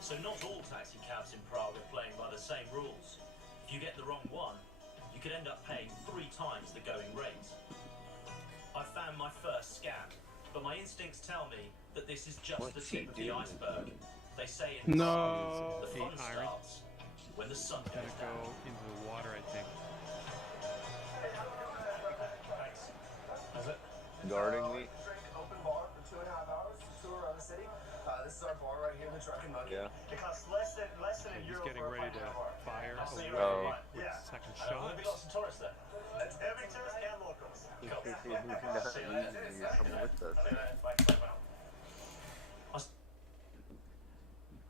So not all taxi cabs in Prague are playing by the same rules. If you get the wrong one, you could end up paying 3 times the going rate. I found my first scam, but my instincts tell me that this is just the tip of the iceberg. They say in No. the fun 8 iron. starts when the sun Gonna goes go down. into the water, I think. Thanks. Is it? Guarding me? Open bar for 2.5 hours to tour around the city. This is our bar right here, the Drunken Monkey. Yeah. It costs less than And a he's euro getting for a ready pint to at a bar. fire I'll see you away right with away. the second There'll shot. be lots of tourists there. It's every tourist and locals. You're coming with us.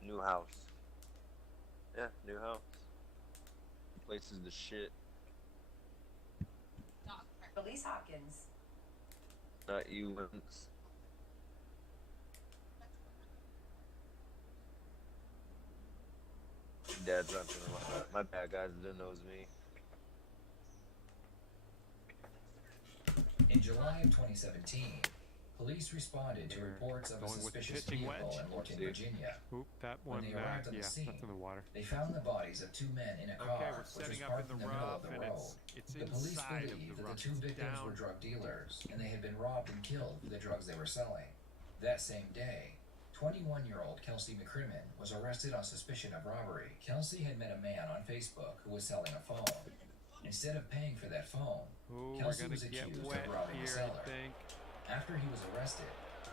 New house. Yeah, new house. Place is the shit. Elise Hopkins. Not you, Vince. Dad's not doing my bad, guys. Didn't knows me. In July of 2017, police responded to reports of a Going with the suspicious pitching vehicle wedge. in Lorton, Virginia. Oop, that When one, they arrived on the yeah, scene, that's in the water. they found the bodies of 2 men in a car, Okay, we're which was setting up parked in the in the middle rough, of the and road. it's The police inside of believe the that the rough. 2 It's victims down. were drug dealers, and they had been robbed and killed for the drugs they were selling. That same day, 21-year-old Kelsey McCrimmon was arrested on suspicion of robbery. Kelsey had met a man on Facebook who was selling a phone. Instead of paying for that phone, Ooh, we're Kelsey gonna was get accused wet of robbing the here, I seller. think. After he was arrested,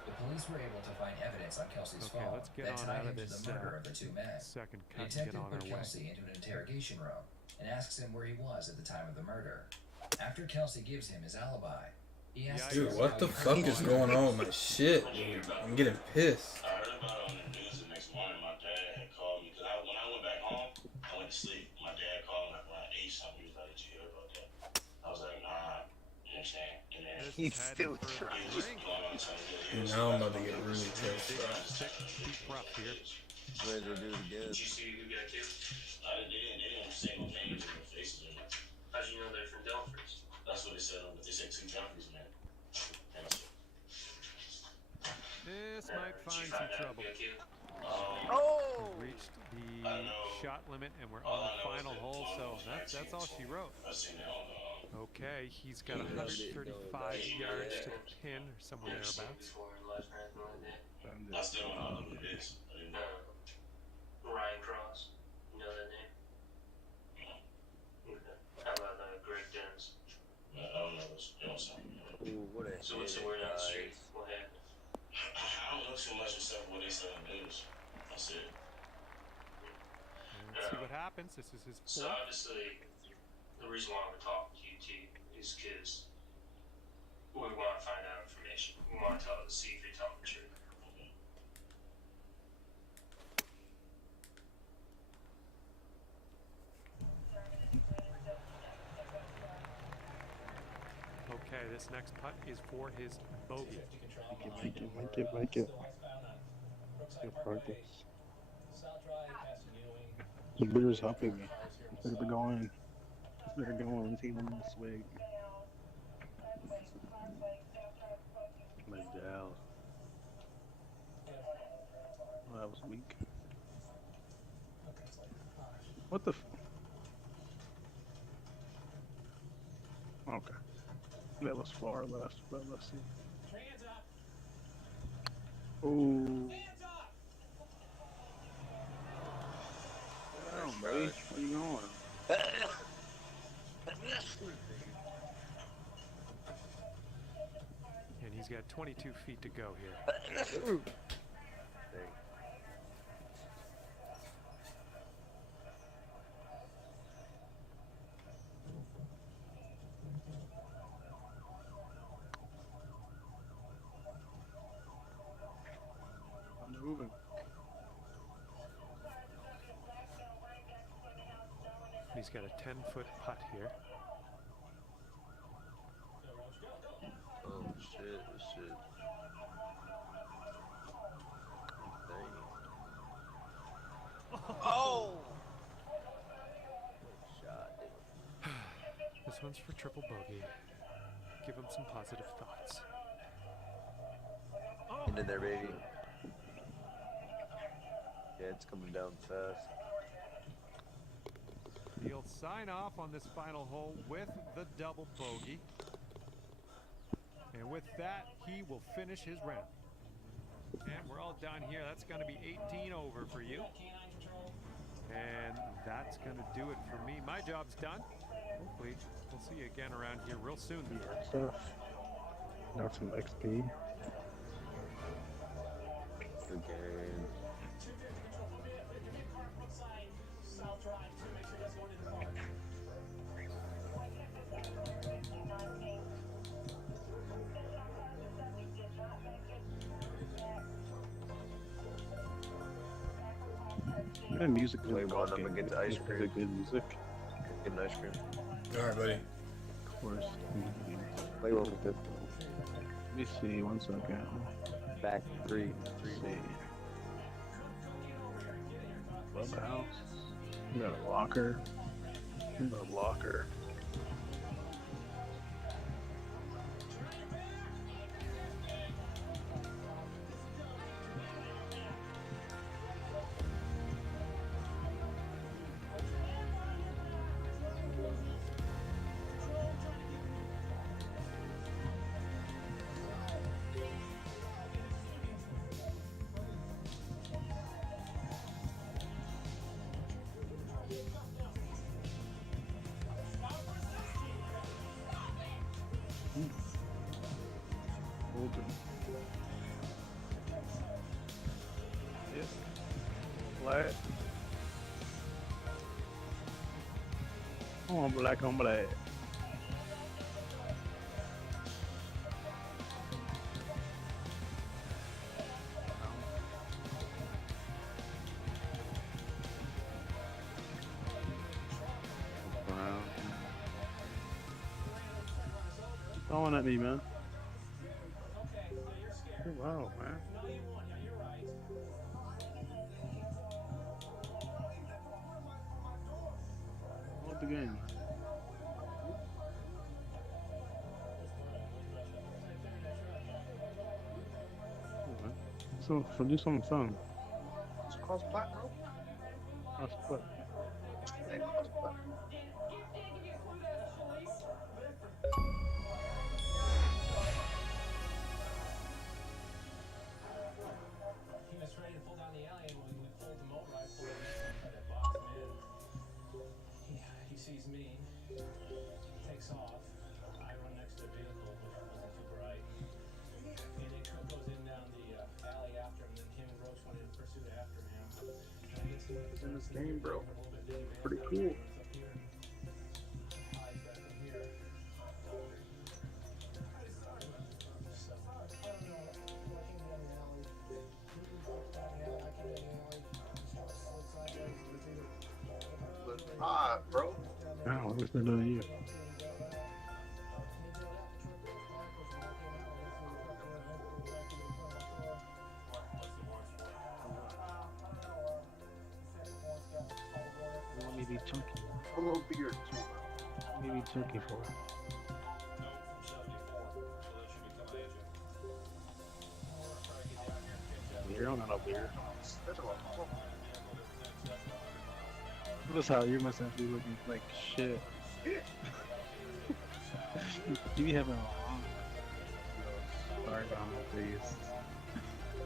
the police were able to find evidence on Kelsey's Okay, phone let's get that on tied out of him to this the murder of the 2 men. second The cut and get detective on put our way. Kelsey into an interrogation room and asks him where he was at the time of the murder. After Kelsey gives him his alibi, he asks Dude, him what how the he heard fuck about is the going murder. on with my shit, dude? I'm getting pissed. I heard about it on the news the next morning. My dad had called me because when I went back home, I went to sleep. My dad called me like around 8 something. He was like, "Did you hear about that?" I was like, "Nah." You know what I'm saying? And then He's still he trying. was just going on something. And now I'm about to get really pissed, bro. Deep rough here. Ready to do it again. Did you see who got killed? They didn't say no names or no faces or nothing. How'd you know they're from Dumfries? That's what they said on it. They said 2 Dumfries, man. And I said, This might find some trouble. Oh! We reached the shot limit, and we're on the final hole, so that's all she wrote. I seen that on Okay, he's got 135 yards to the pin, or somewhere thereabouts. I still don't know who it is. I didn't know. Ryan Cross. You know that name? Okay. How about Greg Dennis? I don't know. It don't sound Ooh, what a So what's the hit, word on the guys. street? What happened? I don't know too much except what they said on the news. That's it. Let's see what happens. This is his So fourth. obviously, the reason why we're talking to you, T, is because we want to find out information. We want to see if you're telling the truth. Okay, this next putt is for his bogey. Make it. Good practice. The beer's helping me. Better be going. Better going. Team on the swig. My Dal. Oh, that was weak. What the? Okay. That was far left, but let's see. Ooh. Damn, buddy. Where you going? He's got 22 feet to go here. I'm moving. He's got a 10-foot putt here. Oh shit, this shit. Oh! Shot. This one's for triple bogey. Give him some positive thoughts. Get in there, baby. Yeah, it's coming down fast. He'll sign off on this final hole with the double bogey. And with that, he will finish his round. And we're all done here. That's going to be 18 over for you. And that's going to do it for me. My job's done. Hopefully, we'll see you again around here real soon. Stuff. Now some XP. Again. And music Play one, I'm gonna get the ice cream. Good music. Get an ice cream. Alright, buddy. Of course. Play one with it. Let me see, 1 second. Back 3. Clubhouse. We got a locker. We got a locker. Open. Yes. Black. Oh, black on black. Brown. Throwing at me, man. Oh, wow, man. What the game? So do something fun. It's cross plat, bro. Cross plat. Hey, cross plat. He was ready to pull down the alley, and when we pulled him over, I pulled him in and that box him in. He sees me, takes off. I run next to the vehicle, which wasn't too bright. And then Cook goes in down the alley after him, and then him and Roach went in pursuit after him. And I get to In this game, bro. a little bit dizzy, man. Pretty cool. Up here. High back in here. So, I don't know. I came down the alley. Ah, bro. Wow, what's that doing you? Let me be chunky. A little beard, too. Let me be chunky for it. You're on a beard. That's a lot. Notice how you must have to be looking like shit. You be having a long. Sorry about my face.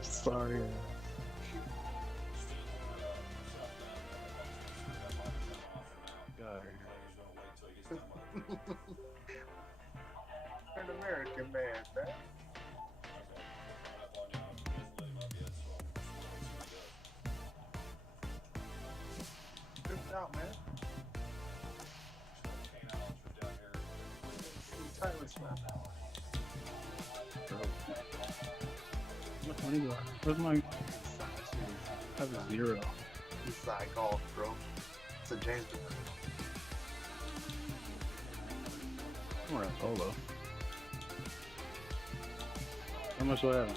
Sorry. God. An American man, man. out, man. Where's money go? Where's my? I have a 0. It's like golf, bro. It's a James. We're at solo. How much do I have? 0.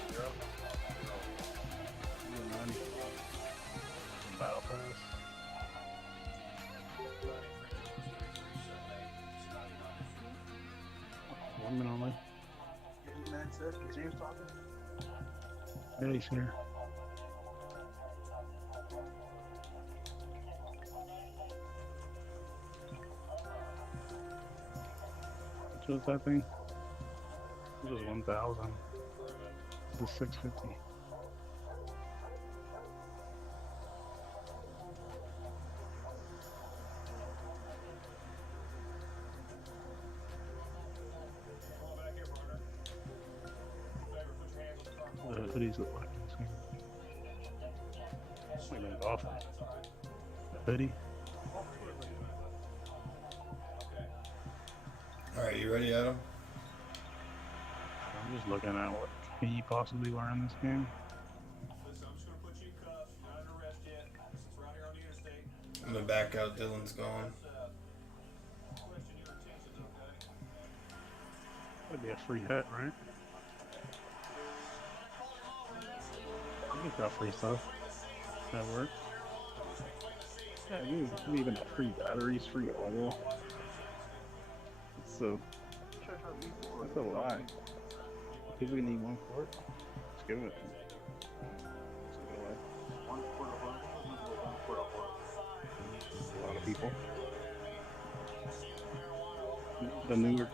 Battle pass. One minute only. James talking? Yeah, he's here. What's that thing? It was 1,000. This is 650. The hoodies look like this thing. Like an awful. Hoodie. Alright, you ready, Adam? I'm just looking at what can you possibly learn in this game. I'm gonna back out, Dylan's gone. That'd be a free hit, right? You got free stuff. That works. Yeah, you even have free batteries, free oil. So that's a lie. If we need 1 quart, let's give it. Let's give it away. 1 quart of oil. 1 quart of oil. A lot of people. The new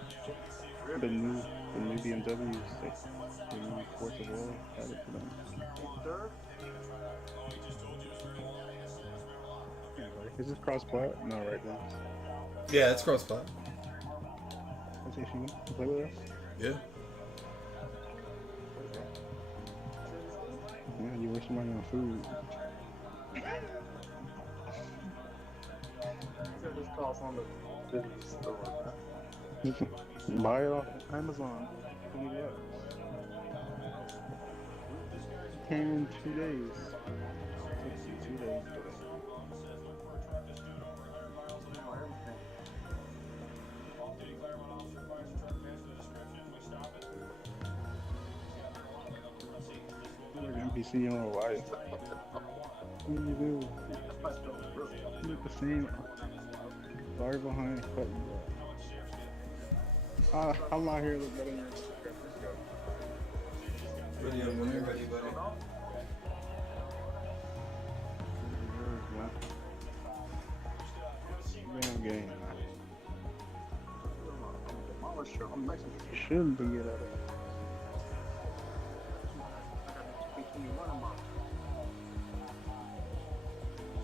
BMWs, like, the new quarts of oil, have it for them. Is this cross-plat? No, right now. Yeah, it's cross-plat. Let's see if you can play with us. Yeah. Yeah, you wasting money on food. This costs on the business store. Buy it off Amazon. $20. Came in 2 days. Took you 2 days. NPC in real life. What do you do? You look the same. Far behind, cut you up. I'm out here looking better than Ready when you're ready, buddy. Damn game. You shouldn't be at it.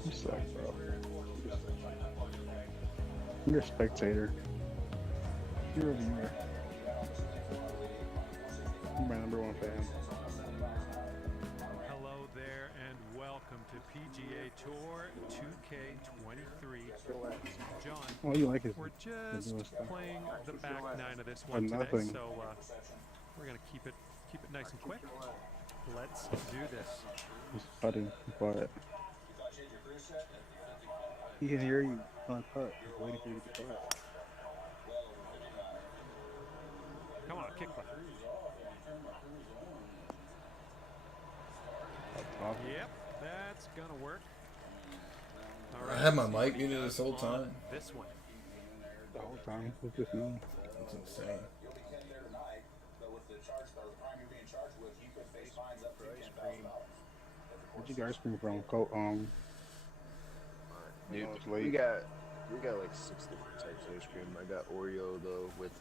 You suck, bro. You're a spectator. You're a viewer. You're my #1 fan. Hello there and welcome to PGA Tour 2K23. John, Oh, you like it? we're just playing the back 9 of this Or one today, nothing. so we're gonna keep it nice and quick. Let's do this. Just putting, quiet. He can hear you on putt. He's waiting for you to be quiet. Come on, kick left. Yep, that's gonna work. All I had my mic muted this whole time. This one. The whole time. What's this mean? That's insane. Where'd you guys come from? Dude, it's late. we got like 6 different types of ice cream. I got Oreo though with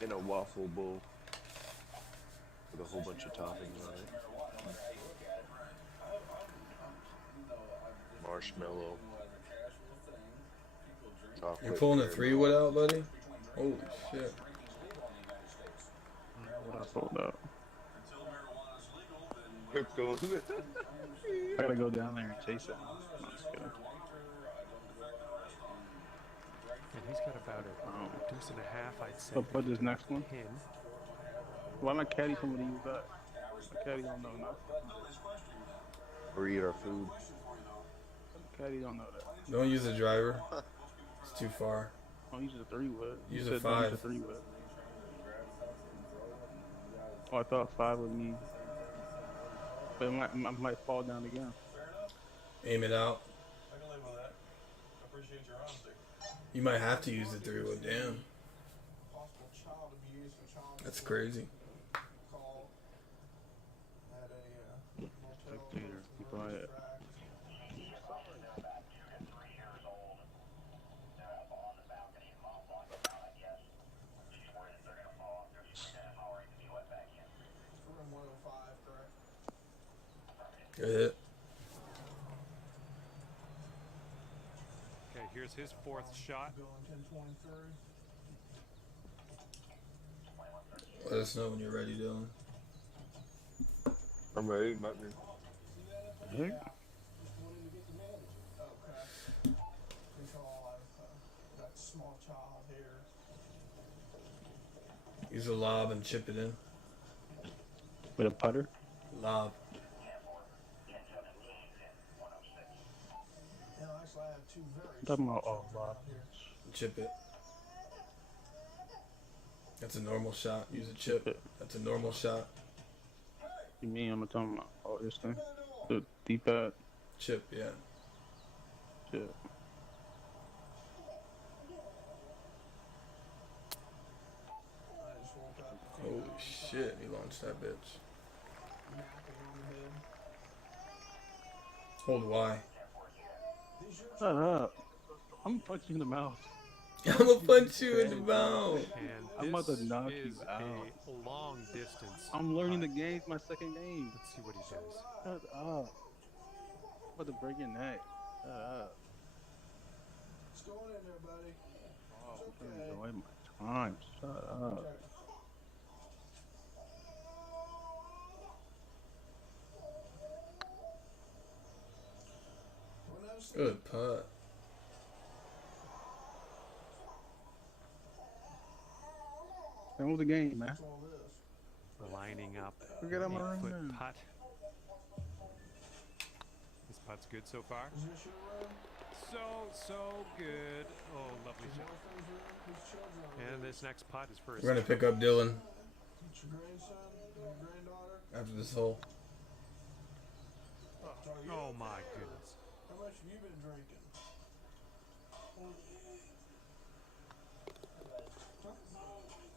in a waffle bowl with a whole bunch of toppings on it. Marshmallow. Chocolate. You're pulling a 3-wood out, buddy? Holy shit. What I pulled up. Go. I gotta go down there and chase it. No, I'm just kidding. He's got about a deuce and a half, I'd say. So put this next one. Pin. Why not caddy somebody use that? My caddy don't know nothing. Or eat our food. Caddy don't know that. Don't use a driver. It's too far. Oh, use a 3-wood. Use You a said don't 5. Use a 3-wood. Oh, I thought 5 would be. But I might fall down again. Aim it out. I can live with that. I appreciate your honesty. You might have to use the 3-wood. Damn. Possible child abuse or child That's crazy. call at a motel. Spectator. Keep on it. Room 105, correct? Good hit. Okay, here's his fourth shot. Going 1023. Let us know when you're ready, Dylan. I'm ready, might be. Hey. Okay. Recall, I've got a small child here. Use a lob and chip it in. With a putter? Lob. And actually, I have two very I'm talking about small oh, wow. Chip it. That's a normal shot. Use a chip. That's a normal shot. You mean I'm talking about oh this thing? The D-pad? Chip, yeah. Chip. Holy shit, he launched that bitch. Hold Y. Shut up. I'm punching you in the mouth. I'm gonna punch you in the mouth. And I'm about to this knock is you out. a long distance. I'm learning the game. It's my second game. Let's see what he does. Shut up. I'm about to break your neck. Shut up. What's going in there, buddy? Oh, I'm trying to enjoy my time. Shut up. Good putt. That was the game, man. Lining up Look at him an running. 8-foot putt. This putt's good so far. So good. Oh, lovely shot. And this next putt is for his We're gonna pick up Dylan Your grandson, your granddaughter. after this hole. Oh my goodness. How much have you been drinking?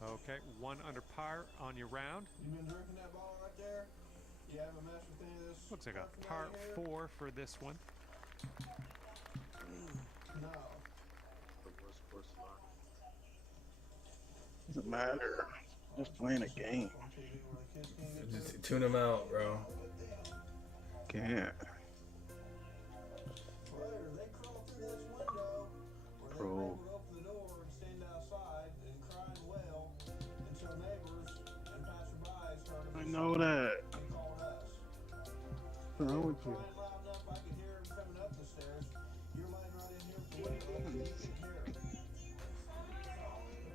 Okay, 1 under par on your round. You been drinking that bottle right there? You haven't messed with any of this? Looks like a stuff par down here? 4 for this one. No. Doesn't matter. Just playing a game. Just tune him out, bro. Can't. Bro. Open the door and stand outside and cry and wail until neighbors and passersby started I know that. and called us. What's wrong with you? Crying loud enough I could hear him coming up the stairs. You're lying right in here with the window open, you can hear him.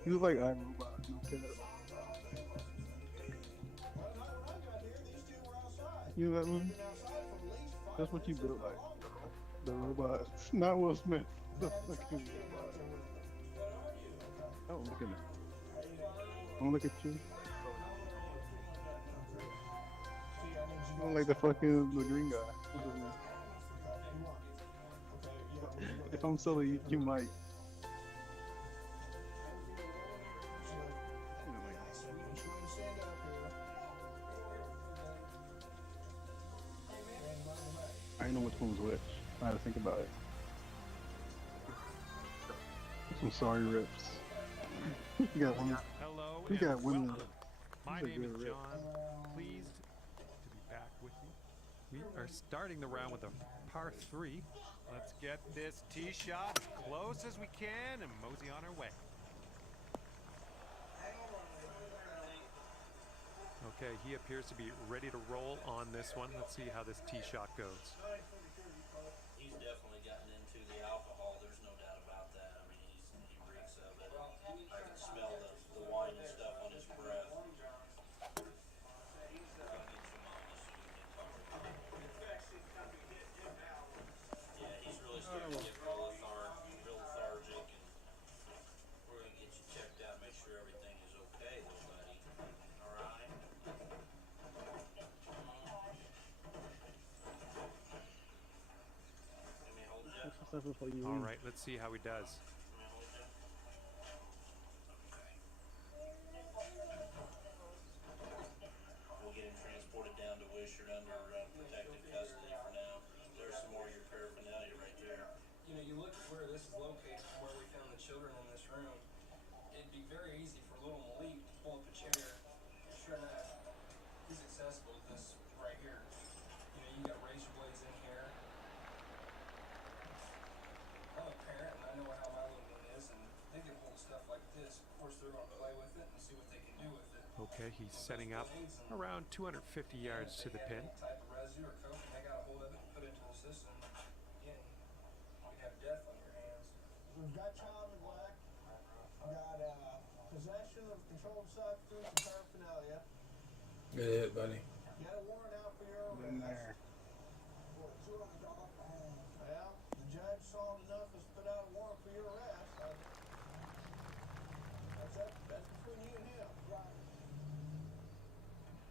He was like iRobot. No cap. You know that movie? That's what you built like. The robot. Not Will Smith. The fucking robot. Oh, look at that. I don't look at you. I don't like the fucking the green guy. What's his name? If I'm silly, you might. I didn't know which one was which. I had to think about it. Some sorry rips. You got one. Hello You got and one. welcome. My These are name good is rips. John. Pleased to be back with you. We are starting the round with a par 3. Let's get this tee shot as close as we can and mosey on our way. Okay, he appears to be ready to roll on this one. Let's see how this tee shot goes. He's definitely gotten into the alcohol. There's no doubt about that. I mean, he reeks That's before you All leave. right, let's see how he does. We'll get him transported down to Wishart under protective custody for now. There's some more of your paraphernalia right there. You know, you look at where this is located from where we found the children in this room. It'd be very easy for little Malik to pull up a chair. And sure enough, he's accessible to this right here. You know, you got razor blades in here. I'm a parent and I know how my little one is, and they can hold stuff like this. Of course, they're going to play with it and see what they can do with it. Okay, he's setting up around 250 yards to the pin. Type of residue or coke, and they got a hold of it and put it into the system. Again, you could have death on your hands. We've got child neglect. We've got possession of controlled substance and paraphernalia. Good hit, buddy. You got a warrant out for your In arrest. there. Well, the judge saw it enough as to put out a warrant for your arrest. That's between you and him. Right.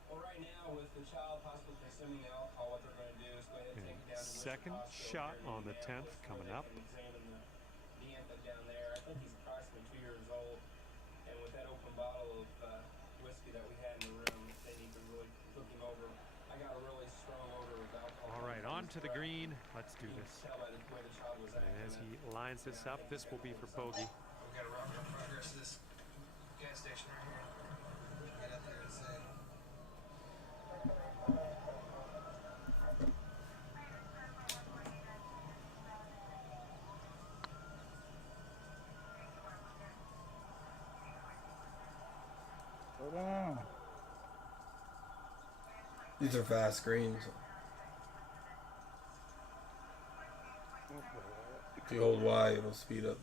Well, right now, with the child possibly consuming the alcohol, what they're going to do is go ahead and take it down to Wishart Second Hospital shot here in on the 10th Minneapolis. coming Go up. ahead and examine the infant down there. I think he's approximately 2 years old. And with that open bottle of whiskey that we had in the room, they need to really look him over. I got a really strong odor of alcohol. All right, on to the green. Let's do You can this. tell by the way the child was acting. And as he lines this up, this will be for bogey. We've got a robbery in progress to this gas station right here. Get up there and say. Hold on. These are fast screens. If you hold Y, it'll speed up.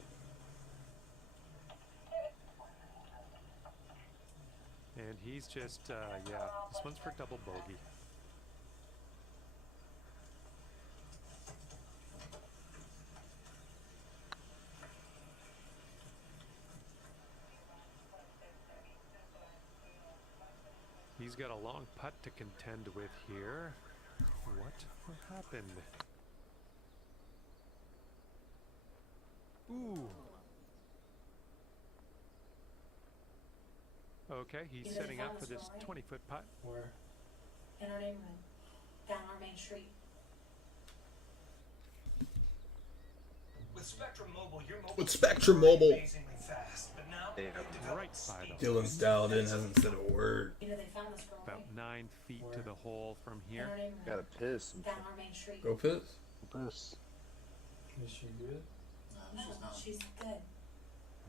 And he's just, yeah, this one's for double bogey. He's got a long putt to contend with here. What happened? Ooh. Okay, he's You know, setting they up found for this this girl, right? 20-foot putt. Where? In our neighborhood, down our main street. With Spectrum Mobile, your mobile With Spectrum Mobile. amazingly fast. But now Right side up. Dylan's dialed in, hasn't said a word. You know, they found this girl, About right? 9 feet to the hole from In here. our neighborhood, Gotta piss. down our main street. Go piss. Piss. Is she good? No, she's good.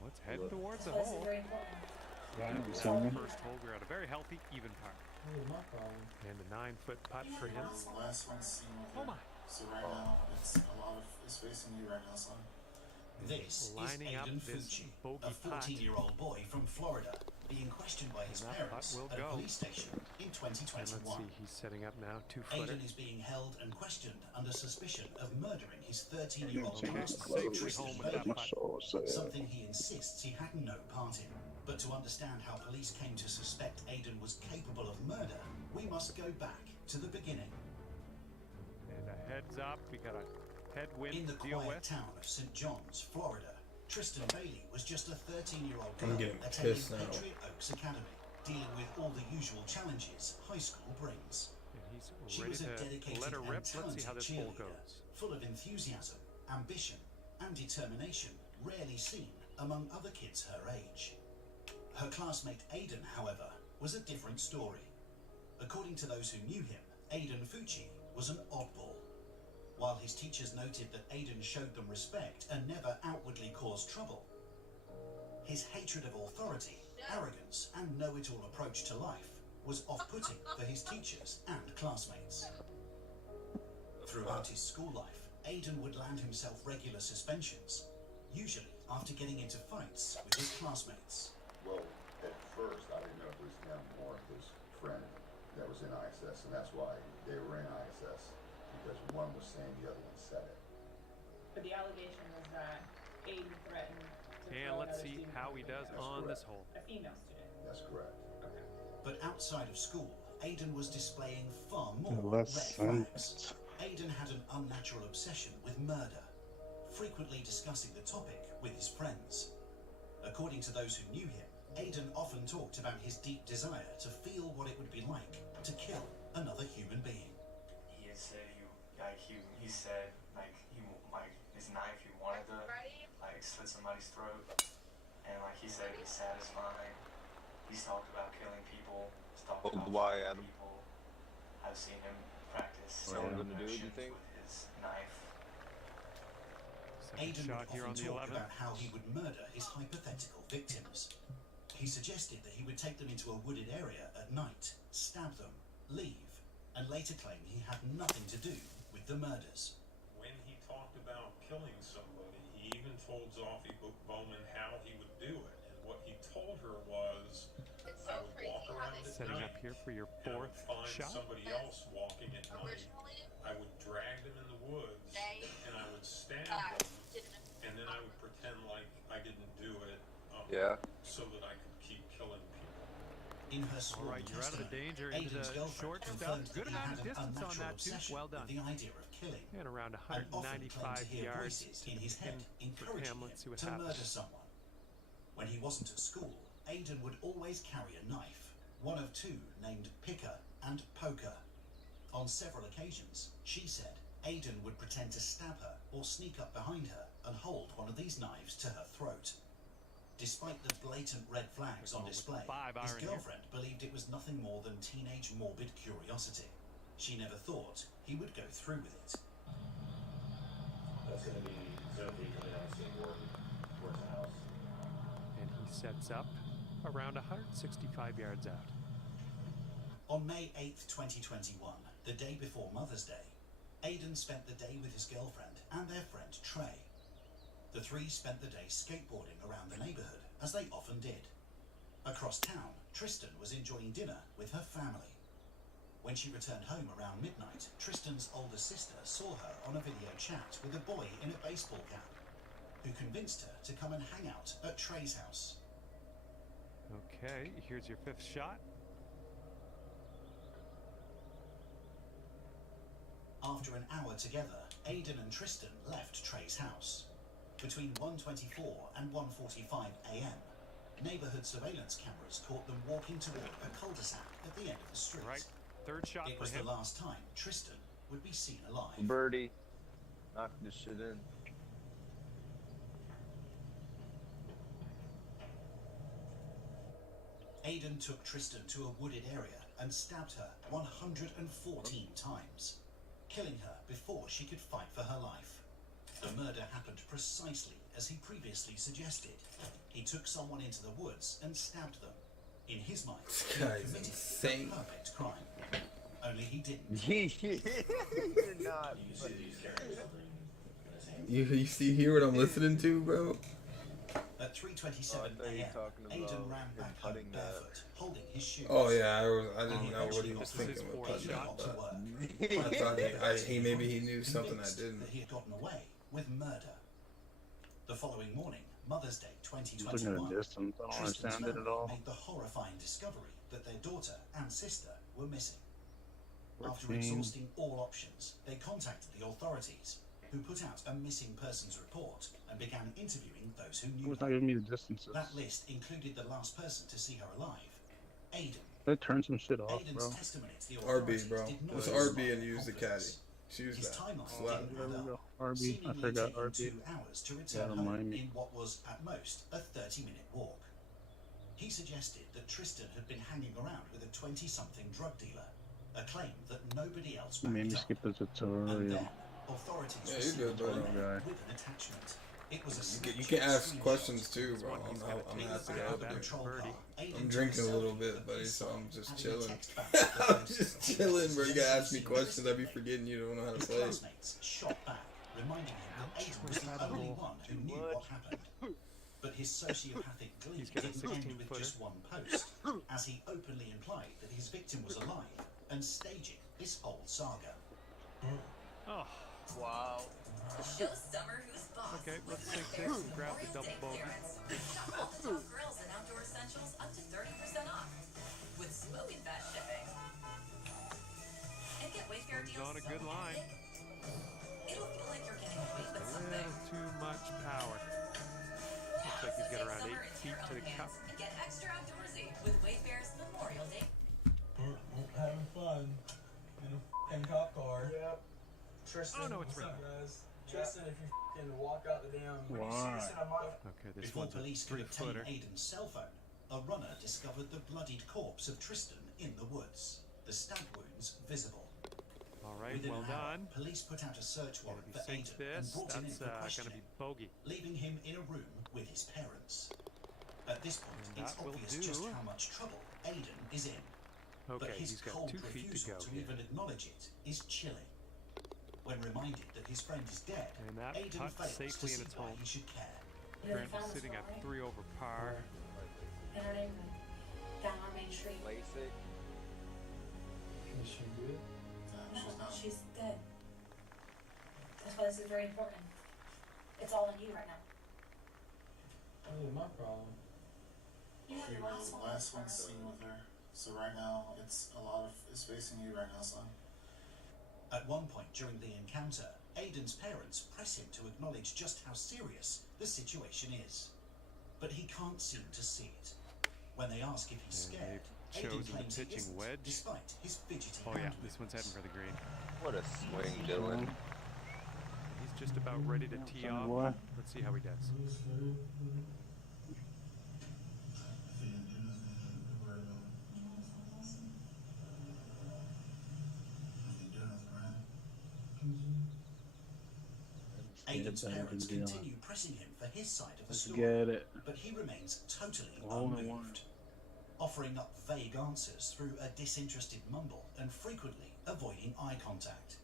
Let's head towards the This is hole. very important. Yeah, I know First something. hole, we're at a very healthy, even par. What was my problem? And a 9-foot putt for him. The last one seemed Oh my. so right now it's facing you right now, son. This Lining is up Aiden this Fucci, bogey a putt. 14-year-old boy from Florida, being questioned by his And that putt parents will at a go. police station in And let's 2021. see, he's setting up now, 2-footer. Aiden is being held and questioned under suspicion of murdering his 13-year-old Okay, classmate, safely Tristan home with that Bailey, putt. So sad. something he insists he had no part in. But to understand how police came to suspect Aiden was capable of murder, we must go back to the beginning. And a heads up, we got a headwind In the to deal quiet with. town of St. John's, Florida, Tristan Bailey was just a 13-year-old I'm girl getting attending pissed now. Patriot Oaks Academy, dealing with all the usual challenges high school brings. And he's She ready was a to dedicated let her and rip. Let's see talented how this hole cheerleader, goes. full of enthusiasm, ambition, and determination, rarely seen among other kids her age. Her classmate Aiden, however, was a different story. According to those who knew him, Aiden Fucci was an oddball. While his teachers noted that Aiden showed them respect and never outwardly caused trouble, his hatred of authority, arrogance, and know-it-all approach to life was off-putting for his teachers and classmates. Throughout his school life, Aiden would land himself regular suspensions, usually after getting into fights with his classmates. Well, at first, I didn't know it was him or his friend that was in ISS, and that's why they were in ISS, because one was saying the other one said it. But the allegation was that Aiden threatened to And throw let's another see student how he does That's on correct. this hole. a female student. That's correct. But outside of school, Aiden was displaying far more Less red flags. sense. Aiden had an unnatural obsession with murder. frequently discussing the topic with his friends. According to those who knew him, Aiden often talked about his deep desire to feel what it would be like to kill another human being. He had said he said like his knife he wanted to like slit somebody's throat, and like he said it was satisfying. He's talked about killing people. He's talked about why, shooting Adam? people. I've seen him practice What I'm gonna do, you think? with his knife. Aiden shot would here on often the talk 11th. about how he would murder his hypothetical victims. He suggested that he would take them into a wooded area at night, stab them, leave, and later claim he had nothing to do with the murders. When he talked about killing somebody, he even told Zoffy Bowman how he would do it. And what he told her was, I would walk around at Setting night, up here for your and I would fourth find shot. somebody else walking at night. I would drag them in the woods, and I would stab them, and then I would pretend like I didn't do it, so that I could keep killing people. In her sworn Alright, you're out of the testimony, danger into Aiden's the girlfriend short stuff. confirmed Good that he amount of had an distance on unnatural that too. obsession Well done. with the idea of killing, And around and often claimed to 195 hear yards voices to in his the head pin for encouraging Pam. him Let's see what to happens. murder someone. When he wasn't at school, Aiden would always carry a knife, one of two named Picker and Poker. On several occasions, she said Aiden would pretend to stab her or sneak up behind her and hold one of these knives to her throat. Despite the blatant red flags on display, his girlfriend believed it was nothing more than teenage morbid curiosity. She never thought he would go through with it. That's going to be Sophie coming down the skateboard towards the house. And he sets up around 165 yards out. On May 8th, 2021, the day before Mother's Day, Aiden spent the day with his girlfriend and their friend Trey. The three spent the day skateboarding around the neighborhood, as they often did. Across town, Tristan was enjoying dinner with her family. When she returned home around midnight, Tristan's older sister saw her on a video chat with a boy in a baseball cap, who convinced her to come and hang out at Trey's house. Okay, here's your fifth shot. After an hour together, Aiden and Tristan left Trey's house. Between 1:24 and 1:45 a.m., neighborhood surveillance cameras caught them walking toward a cul-de-sac at the end of the street. Right, third shot It for was him. the last time Tristan would be seen alive. Birdie, knock this shit in. Aiden took Tristan to a wooded area and stabbed her 114 times, killing her before she could fight for her life. The murder happened precisely as he previously suggested. He took someone into the woods and stabbed them. In his mind, he had committed the perfect crime. Only he didn't. You're not. You see here what I'm listening to, bro? At 3:27 a.m., Aiden ran back home barefoot, holding his shoes. Oh yeah, I didn't know what he was thinking with putting out, but I thought he maybe he knew something I didn't. That he had gotten away with murder. The following morning, Mother's Day Looking 2021, at a distance, I don't Tristan's understand it at family all. made the horrifying discovery that their daughter and sister were missing. After 14. exhausting all options, they contacted the authorities, who put out a missing persons report and began interviewing those who knew It's her. not giving me the distances. That list included the last person to see her alive, Aiden. They turn some shit off, Aiden's bro. testimony to the authorities RB, bro. did not It's inspire RB and use the caddy. confidence. Choose His that. timeline Slap. didn't There add we up, go. RB. I seemingly forgot taking RB. 2 hours to Yeah, return don't home mind me. in what was at most a 30-minute walk. He suggested that Tristan had been hanging around with a 20-something drug dealer, a claim that nobody else You made me backed up. skip the And tutorial. then authorities Yeah, received you're a good, bro. document with an attachment. It was a You Snapchat can ask screenshot. questions too, bro. I'm In happy the to back of help the you. patrol car, Aiden I'm took drinking a selfie little with bit, the buddy, police so car, I'm just having a chilling. text back that I'm goes, just chilling, bro. You gotta ask me questions. I be forgetting you don't know how to His play. classmates shot back, reminding him that Aiden was the only one who knew what happened. But his sociopathic glee He's got a didn't end with 16-footer. just one post, as he openly implied that his victim was alive and staging this whole saga. Oh. Wow. Show Summer who's boss. Okay, let's with take this and grab the Memorial double Day bogey. clearance. Shop all the top grills and outdoor essentials up to 30% off with smoking fast shipping. And get Wayfair He's deals on a so good line. easy. It'll feel like you're getting away with A something. little too much power. Looks like he's got around 8 feet to the cup. Get extra outdoorsy with Wayfair's Memorial Day. We're having fun in a f***ing cop car. Yep. Tristan, Oh, no, it's what's up, raining. guys? Tristan, if you f***ing walk out the damn... Why? Okay, this Before one's a police could obtain 3-footer. Aiden's cell phone, a runner discovered the bloodied corpse of Tristan in the woods, the stab wounds visible. All right, Within well an hour, done. police put out a search warrant If for he sinks Aiden and this, brought him in that's for going to questioning, be bogey. leaving him in a room with his parents. At this point, And it's that will obvious just do. how much trouble Aiden is in. but Okay, his he's got cold 2 feet to refusal go to here. even acknowledge it is chilling. When reminded that his friend is dead, And that Aiden putt fails to safely in see its why home. he should care. Currently sitting at 3 over par. In our neighborhood, down our main street. LASIK. Is she good? No, she's dead. That's why this is very important. It's all on you right now. That was my problem. You were the last one. Last one seen with her. So right now, it's facing you right now, son. At one point during the encounter, Aiden's parents press him to acknowledge just how serious the situation is. But he can't seem to see it. When they ask if he's And scared, they've Aiden chosen claims the he pitching isn't, wedge. despite his fidgety Oh yeah, hand this one's heading for the green. What a swing, Dylan. He's just about ready to tee Son, off. boy. Let's see how he does. Aiden's Get that parents deal. continue pressing him for his side of the story, Get it. but he remains totally All in unmoved, offering up vague answers through a disinterested mumble and frequently avoiding eye contact.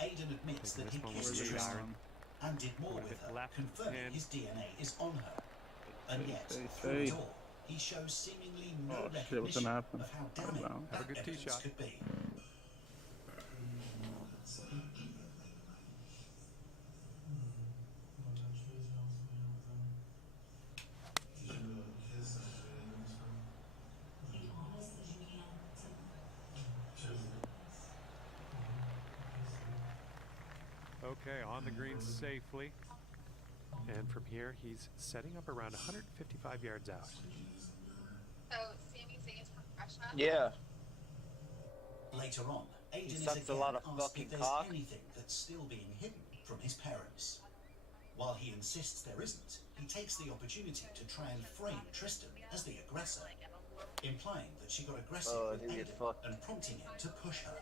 Aiden admits that he This one kissed was the Tristan iron. and did more With with it her, left confirming hand. his DNA is on her. And yet, Stay through it safe. all, he shows seemingly no Oh shit, what's gonna recognition happen? of how damning Hold on. Have a that good tee evidence shot. could be. Okay, on the green safely. And from here, he's setting up around 155 yards out. So, Sammy saying it's professional? Yeah. Later on, Aiden is sucks a again lot of asked fucking if there's cock. anything that's still being hidden from his parents. While he insists there isn't, he takes the opportunity to try and frame Tristan as the aggressor, implying that she got aggressive Oh, with dude, get Aiden fucked. and prompting him to push her.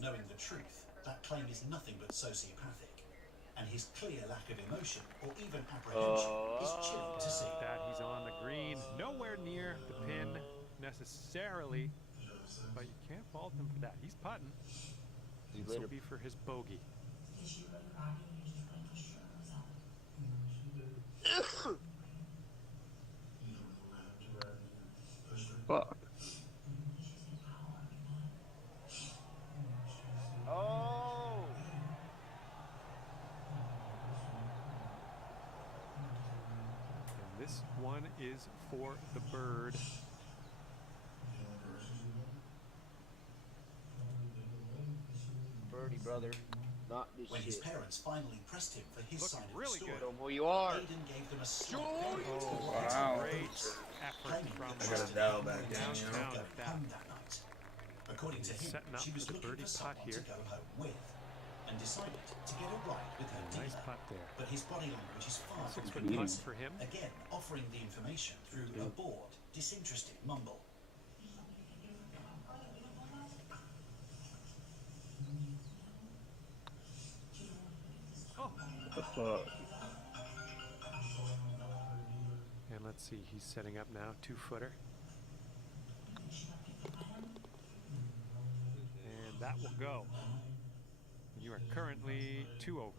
Knowing the truth, that claim is nothing but sociopathic, and his clear lack of emotion or even apprehension is chilling to see. That he's on the green, nowhere near the pin necessarily, but you can't fault him for that. He's putting. This will be for his bogey. Fuck. Oh! And this one is for the bird. Birdie, brother. Not this When his shit. parents finally pressed him for his Looking side of really the story, good. Know who you are. Aiden gave them a slight Oh, wow. great effort claiming from that I gotta Tristan dial had back no in, intention you know? of Down going at that. home that night. According to him, Setting up she was for the looking birdie for putt someone here. to go home with, and decided to get a ride with her Nice dealer. putt there. But his body language is far from 6-foot putt convincing. for him. Again, offering the information through a bored, disinterested mumble. Oh, The fuck. and let's see, he's setting up now, 2-footer. And that will go. You are currently 2 over.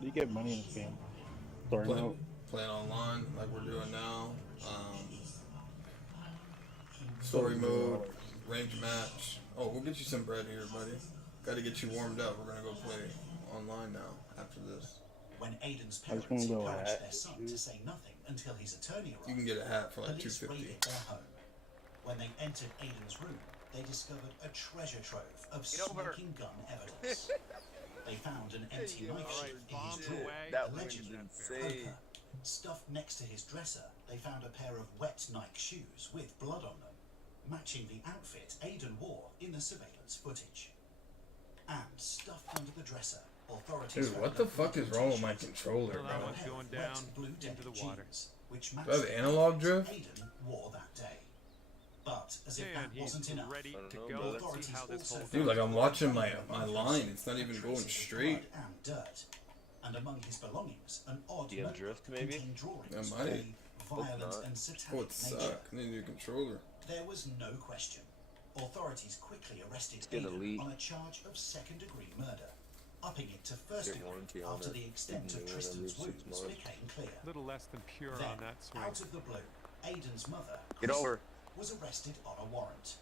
Do you get money in this game? Sorry, Play, no. playing online like we're doing now. Story mode, range match. Oh, we'll get you some bread here, buddy. Got to get you warmed up. We're gonna go play online now after this. When Aiden's I just parents wanna go encouraged hat. their son to say nothing until his attorney arrived, You can get a hat for like police $250. raided their home. When they entered Aiden's room, they discovered a treasure trove of smoking gun evidence. They found an empty knife sheath in his drawer, allegedly poker. Stuffed next to his dresser, they found a pair of wet Nike shoes with blood on them, matching the outfit Aiden wore in the surveillance footage. And stuffed under the dresser, authorities Dude, what the fuck is wrong with my controller, bro? That one's going down into the water. Which Do I have analog drift? Aiden wore that day. But as if that And he's wasn't enough, ready to go. Let's see how this whole Dude, like I'm watching my line. It's not even going straight. and dirt. And among his belongings, an odd Do you have notebook drift, maybe? containing drawings I of might. a violent and satanic Oh, it suck. nature. I need a new controller. There was no question. Authorities quickly arrested get a Aiden leak. on a charge of second-degree murder, upping it to first Get degree warranty on after it. the extent Didn't of know Tristan's that every 6 wounds months. became clear. Little less than pure Then, on that swing. out of the blue, Aiden's mother, Get over. was arrested on a warrant.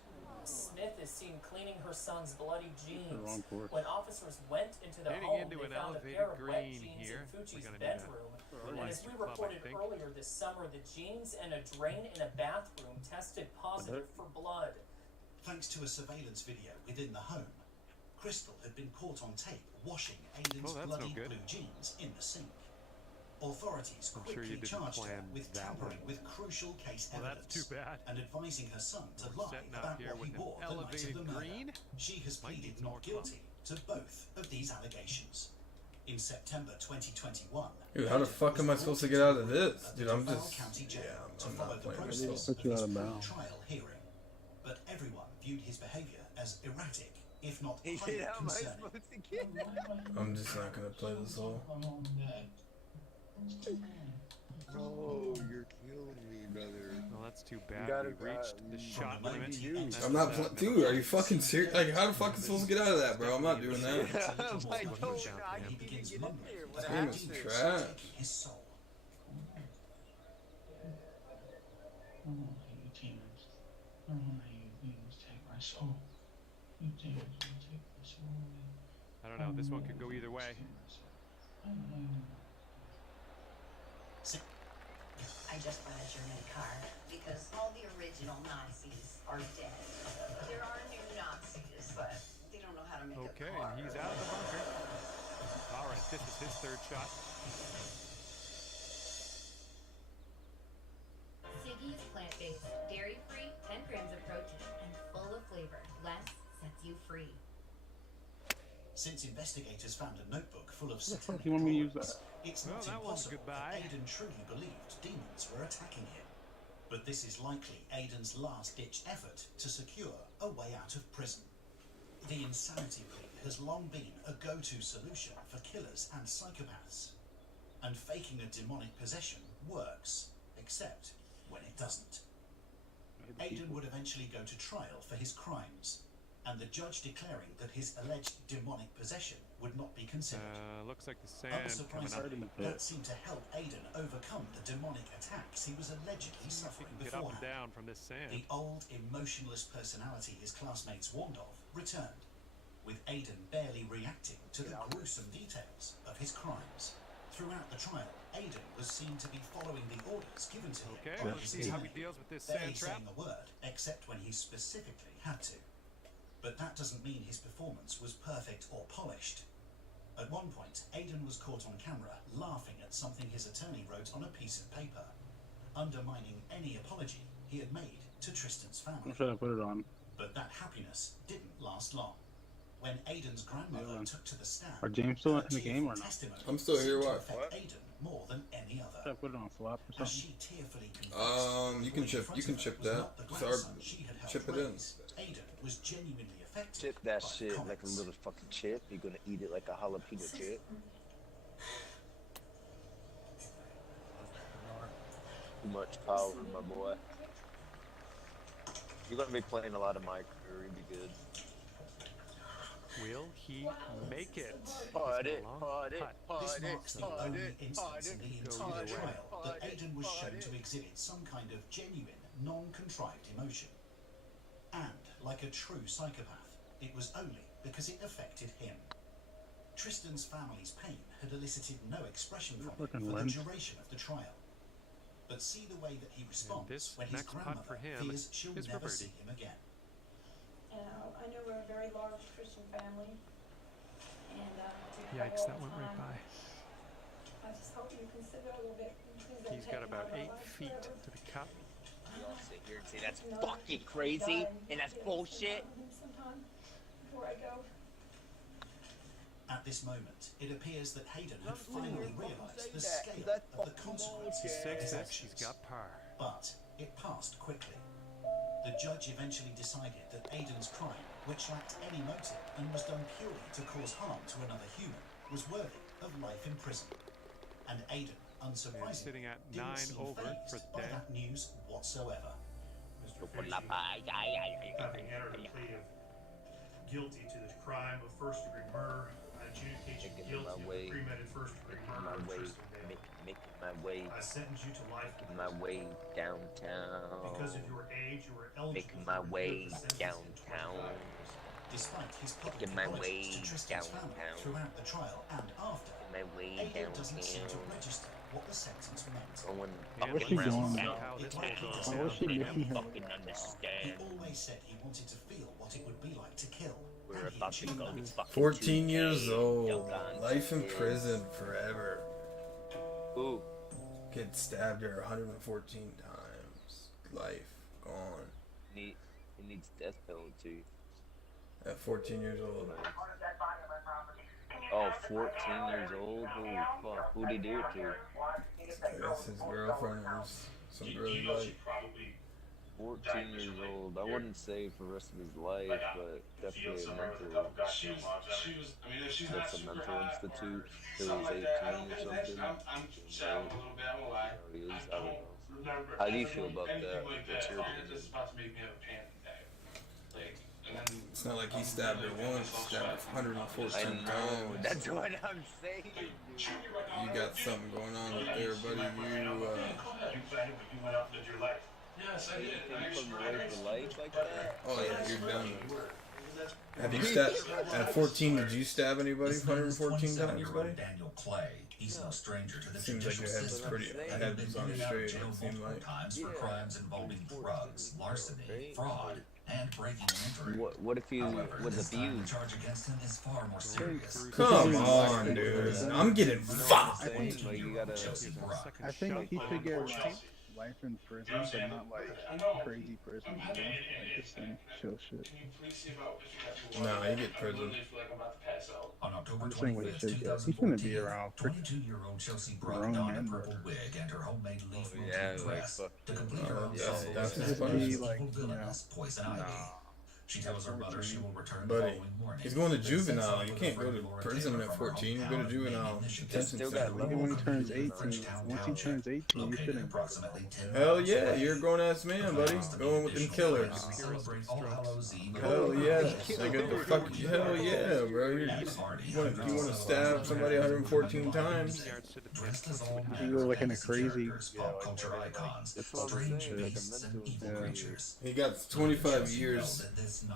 Smith is seen cleaning her son's bloody jeans. wrong course. When officers went into the Getting home, into they an found a elevated pair of wet green jeans here. in We're Fucci's gonna need a bedroom. And Lions as we Club, I reported think. earlier this summer, the jeans and a drain in a bathroom tested positive for blood. Thanks to a surveillance video within the home, Crystal had been caught on tape washing Aiden's Oh, that's no bloody good. blue jeans in the sink. Authorities I'm quickly sure you didn't charged her plan with that tampering one. with crucial case Well, evidence that's too bad. and advising her son to We're lie setting up about here what he with an wore the night of elevated the murder. green. She has Might need pleaded some more not guilty to both of these allegations. In September 2021, Dude, how the fuck am I supposed to get out of this? Dude, I'm Duval just... County Jail Yeah, to I'm follow not the playing this. process Put of you his out of full bounds. trial hearing. But everyone viewed his behavior as erratic, if not Hey, highly how am I concerning. supposed to get? I'm just not gonna play this whole. Oh, you're killing me, brother. Well, that's too You bad. gotta We reached the shot From the limit. moment That's I'm not bad. playing. Dude, are you fucking serious? Like, how the fuck is supposed to get out of that, bro? I'm not doing that. I Look don't down know. I for him. can't even get in there. What This game happened? is trash. Taking his soul. I don't know. This one could go either way. I just bought a German car because all the original Nazis are dead. There are new Nazis, but they don't know how to make Okay, a car. and he's out of the bunker. All right, this is his third shot. Siggy is plant-based, dairy-free, 10 grams of protein, and full of flavor. Less sets you free. Since investigators found a notebook full of fuck satanic you want me to use drawings, that? it's Well, not that one's impossible goodbye. that Aiden truly believed demons were attacking him. But this is likely Aiden's last-ditch effort to secure a way out of prison. The insanity plea has long been a go-to solution for killers and psychopaths. And faking a demonic possession works, except when it doesn't. Aiden would eventually go to trial for his crimes, and the judge declaring that his alleged demonic possession would not be considered. Looks like the sand coming up. Unsurprisingly, that seemed to help Aiden overcome the demonic attacks he was allegedly suffering Get up and beforehand. down from this sand. The old, emotionless personality his classmates warned of returned, with Aiden barely reacting to the gruesome details of his crimes. Throughout the trial, Aiden was seen to be following the orders given to him Okay, by let's his see how he attorney, deals with this barely sand trap. saying a word, except when he specifically had to. But that doesn't mean his performance was perfect or polished. At one point, Aiden was caught on camera laughing at something his attorney wrote on a piece of paper, undermining any apology he had made to Tristan's family. I'm trying to put it on. But that happiness didn't last long. When Aiden's grandmother took to the stand, Are James still in the her game or tearful not? testimony I'm still here, seemed to what? affect Aiden more than any other. Should I put it on flop or As something? she tearfully confessed, You can in chip. front You can of her chip was that. not the Sorry, grandson she had helped chip it in. raise. Aiden was genuinely affected Chip that by the shit like a comments. little fucking chip. You're gonna eat it like a jalapeno chip. Too much power, my boy. You're gonna be playing a lot of Mike. You'll be good. Will he make it? Party, He's got a long party, putt. This party, marks the only instance in the Go entire either way. trial that Aiden was shown to exhibit some kind of genuine, non-contrived emotion. And, like a true psychopath, it was only because it affected him. Tristan's family's pain had elicited no expression from him Fucking for the lens. duration of the trial. But see the way that he responds this when his next putt grandmother for him fears she'll is for never birdie. see him again. And I know we're a very large Christian family. And Yikes, that went right by. I just hope you consider a little bit. He's got about 8 feet to the cup. You all sit here and say that's fucking crazy and that's bullshit. Sometime before I go. At this moment, it appears that Hayden had finally realised the scale of the consequences of his 6-6, actions. he's got par. But it passed quickly. The judge eventually decided that Aiden's crime, which lacked any motive and was done purely to cause harm to another human, was worthy of life in prison. And Aiden, unsurprisingly, sitting at didn't 9 seem over fazed for the by day. that news whatsoever. Mr. Fisher, having entered a plea of guilty to the crime of first-degree murder, I adjudicate you guilty of the premeditated first-degree murder of Tristan Dale. Making my way. I sentence you to life. Making my way downtown. Because of your age, you are eligible. Making my way downtown. Despite his public Making my apologies way to Tristan's family downtown. throughout the trial and after, My way Aiden doesn't seem to downtown. register what the sentence meant. Going What's she doing? It likely doesn't. Why was she missing her? fucking understand. He always said he wanted to feel what it would be like to kill. We're And he about to achieved go that. to fucking 14 2K. years old. Doggone Life in 2K. prison forever. Ooh. Get stabbed her 114 times. Life gone. He needs death penalty. At 14 years old. Oh, 14 years old? Holy fuck. Who'd he do it to? That's his girlfriend. Or some really like. 14 years old. I wouldn't say for the rest of his life, but definitely a mental. That's a mental institute. Till he's 18 or something. He is, I don't know. How do you feel about that? What's your opinion? It's not like he stabbed her once, he stabbed her 114 I times. know, that's what I'm saying. You got something going on with there, buddy. Yes, I did. Put him away for life like that? Oh yeah, you're done. Have you stabbed at 14? Did you stab anybody 114 times, buddy? Daniel Clay. He's no stranger to the Seems like judicial your head's system. pretty. My head was on straight. It seemed like. Times for crimes involving drugs, larceny, fraud, and breaking and entering. What if he However, was this time the abused? charge against him is far more serious. Come on, dude. I'm getting fucked. Like you gotta. I think he should get life in prison, but not like crazy prison. You know? Like just some chill shit. Nah, you get prison. On October I'm saying what he 25th, should get. He's gonna be around for 22-year-old Chelsea Brock grown donned a men. purple wig and her homemade leaf motif Yeah, like dress fuck. to complete her own that's- soul. that's This his is punishment. the Like, evil you know, villainess Poison Ivy. She tells her mother she will return the Buddy, following morning. he's going to but sets juvenile. off You with can't her go friend to Laura prison Taylor at from her 14. You hometown go to of juvenile Maine, Michigan. detention Still got center. Even when he turns 18, Frenchtown once he Township, turns 18, you located shouldn't. approximately 10 Hell miles yeah, away. you're a grown ass man, buddy. Going with them killers. Celebrate All Hallows Eve. Hell yeah, they got the fuck. Hell yeah, bro. You want to stab somebody 114 times? Dressed as all You go like in a crazy. pop culture icons, strange beasts and evil creatures. He got 25 years,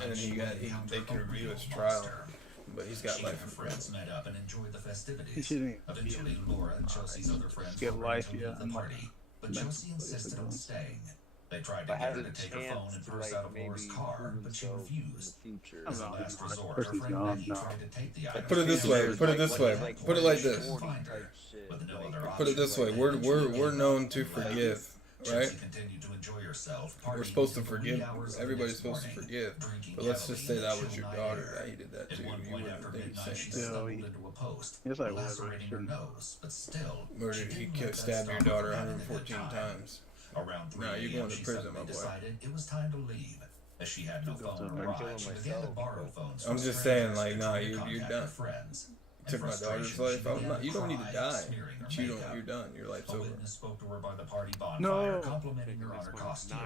and they can review his trial, but he's got She and life her in friends prison. met up and enjoyed the He festivities. shouldn't. Eventually, Laura and Chelsea's other friends Get were ready life, to leave yeah, the and party, but like- Chelsea insisted on staying. They tried to If I get had her a to take her phone chance and to, purse like, out of Laura's maybe car, prove but she himself refused. in the future. As a last resort, Of her course he's friend not, Maggie no. tried to take the Put it this way. Put it this way. Put it like this. Find her, but no other Put it this way. We're known to forgive, right? Chelsea continued to enjoy herself. We're supposed to forgive. Everybody's supposed to forgive. But let's just say that was your daughter that he did that to. You wouldn't think the She same. stumbled into a post, It's like lacerating her whatever. nose, but still, Murdered. she He didn't let that stabbed your stop her daughter from having a 114 good time. times. Around 3 Nah, you're a.m., going to she prison, suddenly my boy. decided it was time to leave. As she had no phone or ride, she began to borrow phones from I'm just saying, strangers like, to nah, try to you're contact done. her friends. Took my daughter's life. You don't need to die. But you don't. Makeup. You're done. Your life's A over. witness spoke to her by the party bonfire, No. complimenting her on her costume.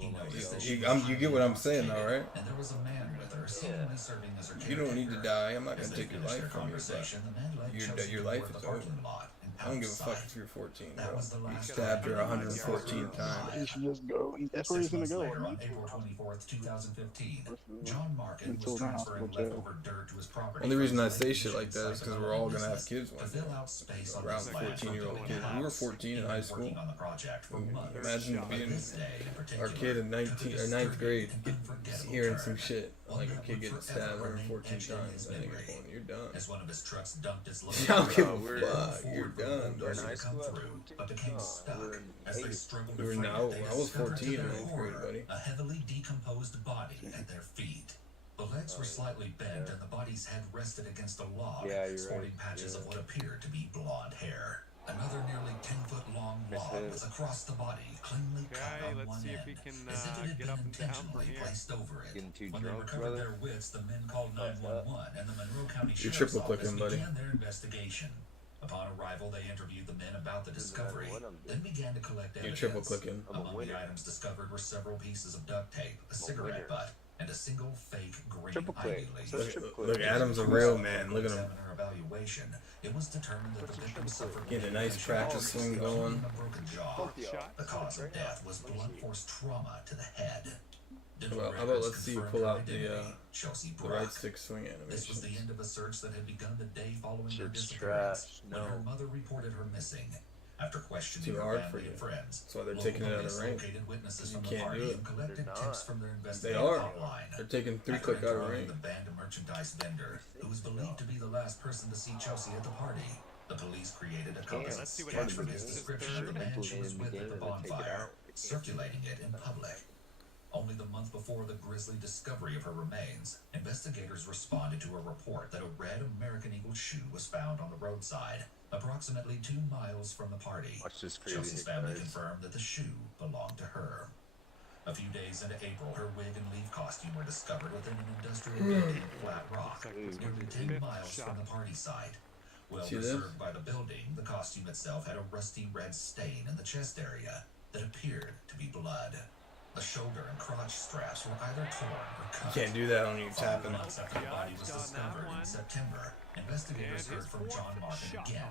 He noticed that she You get what I'm saying, though, right? and there was a man with her, seemingly serving as her You don't need to caretaker. die. I'm not As gonna they take your finished their life from you, conversation, the man led but Chelsea your life toward is the over. parking lot and I don't give a fuck if you're 14, bro. You stabbed her 114 times. You should just go. That's where he's gonna go. On April 24th, 2015, John Markin was transferring leftover dirt to his property. Only reason I say shit like that is because we're all gonna have kids one day. Around 14-year-old kids. We were 14 in high school. Imagine being our kid in 9th grade, hearing some shit like a kid getting stabbed 114 times. I think you're done. As one of his trucks dumped his I don't give a fuck. You're done. We're in high school, but became stuck as they struggled to We were find now. it. They I was discovered 14 to in their 9th grade, horror buddy. a heavily decomposed body at their feet. The legs were slightly bent, and the body's head rested against a log, sporting patches of what appeared to be blonde hair. Another nearly 10-foot-long log was across the body, cleanly cut on one end, as if it had been intentionally placed over it. When they recovered their wits, the men called 911, and the Monroe County You're Sheriff's triple Office clicking, buddy. began their investigation. Upon arrival, they interviewed the men about the discovery, then began to collect evidence. You're triple clicking. Among the items discovered were several pieces of duct tape, a cigarette butt, and a single fake green ivy leaf. Look, Adam's a real man. Look at him. Examiner evaluation, it was determined that the victim suffered Getting a nice practice swing going. a broken jaw. The cause of death was blunt force trauma to the head. How about let's see you pull out the Chelsea right Brock. stick swing This was animation. the end of a search that had begun the day following her Shit's disappearance, trash. when her No. mother reported her missing. After questioning Too her hard family for and you. friends, That's why they're local taking it out of police range. located witnesses You from the can't party do it. and collected tips from their They investigative are. hotline. They're taking 3 After click out of interviewing range. the band and merchandise vendor, who was believed to be the last person to see Chelsea at the party, the police created a composite let's see what sketch from happens. his description of the man she was with at the bonfire, circulating it in public. Only the month before the grisly discovery of her remains, investigators responded to a report that a red American Eagle shoe was found on the roadside, approximately 2 miles from the party. Watch this crazy Chelsea's family guys. confirmed that the shoe belonged to her. A few days into April, her wig and leaf costume were discovered within an industrial building in Flat Rock, nearly 10 miles from the party site. Well See this? preserved by the building, the costume itself had a rusty red stain in the chest area that appeared to be blood. The shoulder and crotch straps were either torn or cut. You can't do that on your 5 tapping. months after the body was discovered in September, investigators heard from John Martin again.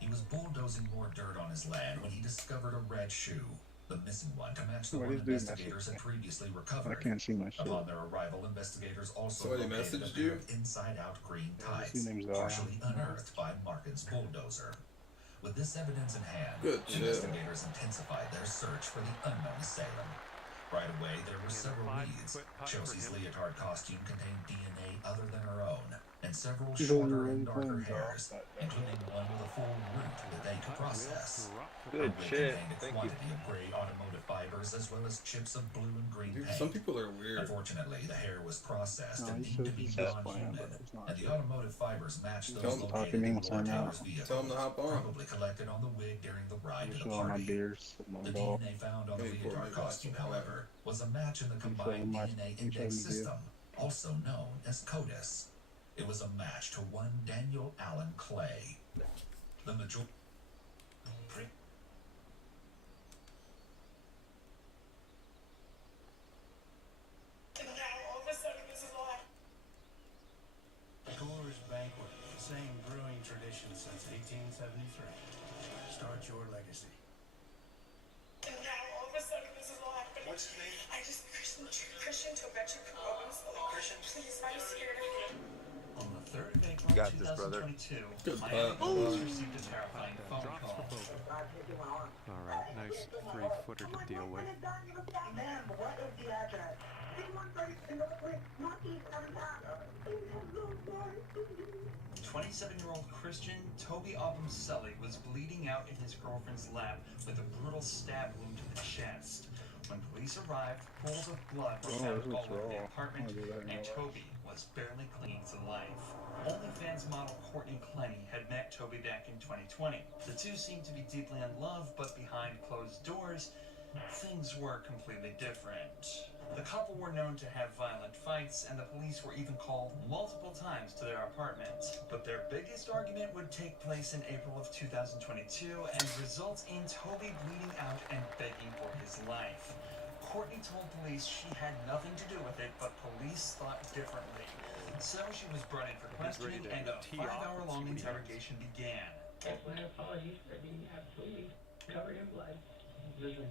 He was bulldozing more dirt on his land when he discovered a red shoe, the missing one to match the What one is doing investigators had previously I recovered. can't see my shit. Upon their arrival, investigators also Somebody located a messaged pair you? of inside-out green tights, His name's partially unearthed by Markin's bulldozer. With this evidence in hand, Good shit. investigators intensified their search for the unknown assailant. Right away, there were several leads. Chelsea's leotard costume contained DNA other than her own, and several He's shorter already and darker playing hairs, including one with a full root that they could process. Good Her wig shit. contained a Thank you. quantity of gray automotive fibers as well as chips of blue and green Dude, paint. some people are weird. Unfortunately, the hair was processed No, and he deemed to says be he's just non-human, playing, but it's not and the true. automotive fibers matched Tell those him to talk to located me in when I'm Lord out. Taylor's vehicle, Tell him to hop on. probably collected on the wig during the ride to the Show all my party. beers. The DNA found on the Maybe pour leotard me costume, back. however, was a match in the combined my- DNA he showed index me beer. system, also known as CODIS. It was a match to one Daniel Allen Clay. The majority. Coors Banquet, the same brewing tradition since 1873. Start your legacy. And now all of a sudden this is all happening. What's his name? I just Christian to a better promise. Christian, please, I'm scared of him. On the 3rd of April, got this, brother. 2022, Good Miami putt. police received a terrifying phone Drops call. for both. All right, nice 3-footer to deal with. Ma'am, what is the address? 613 Northeast 27-year-old Christian Toby Abumselli was bleeding out in his girlfriend's lap with a brutal stab wound to the chest. When police arrived, pools of blood were found this all is over the raw. apartment, I'll do that in a and while. Toby was barely clinging to life. OnlyFans model Courtney Clenny had met Toby back in 2020. The two seemed to be deeply in love, but behind closed doors, things were completely different. The couple were known to have violent fights, and the police were even called multiple times to their apartment. But their biggest argument would take place in April of 2022 and result in Toby bleeding out and begging for his life. Courtney told police she had nothing to do with it, but police thought differently. So she was brought in for questioning, and a 5-hour-long interrogation began. That's my apologies for being absolutely covered in blood. Listen,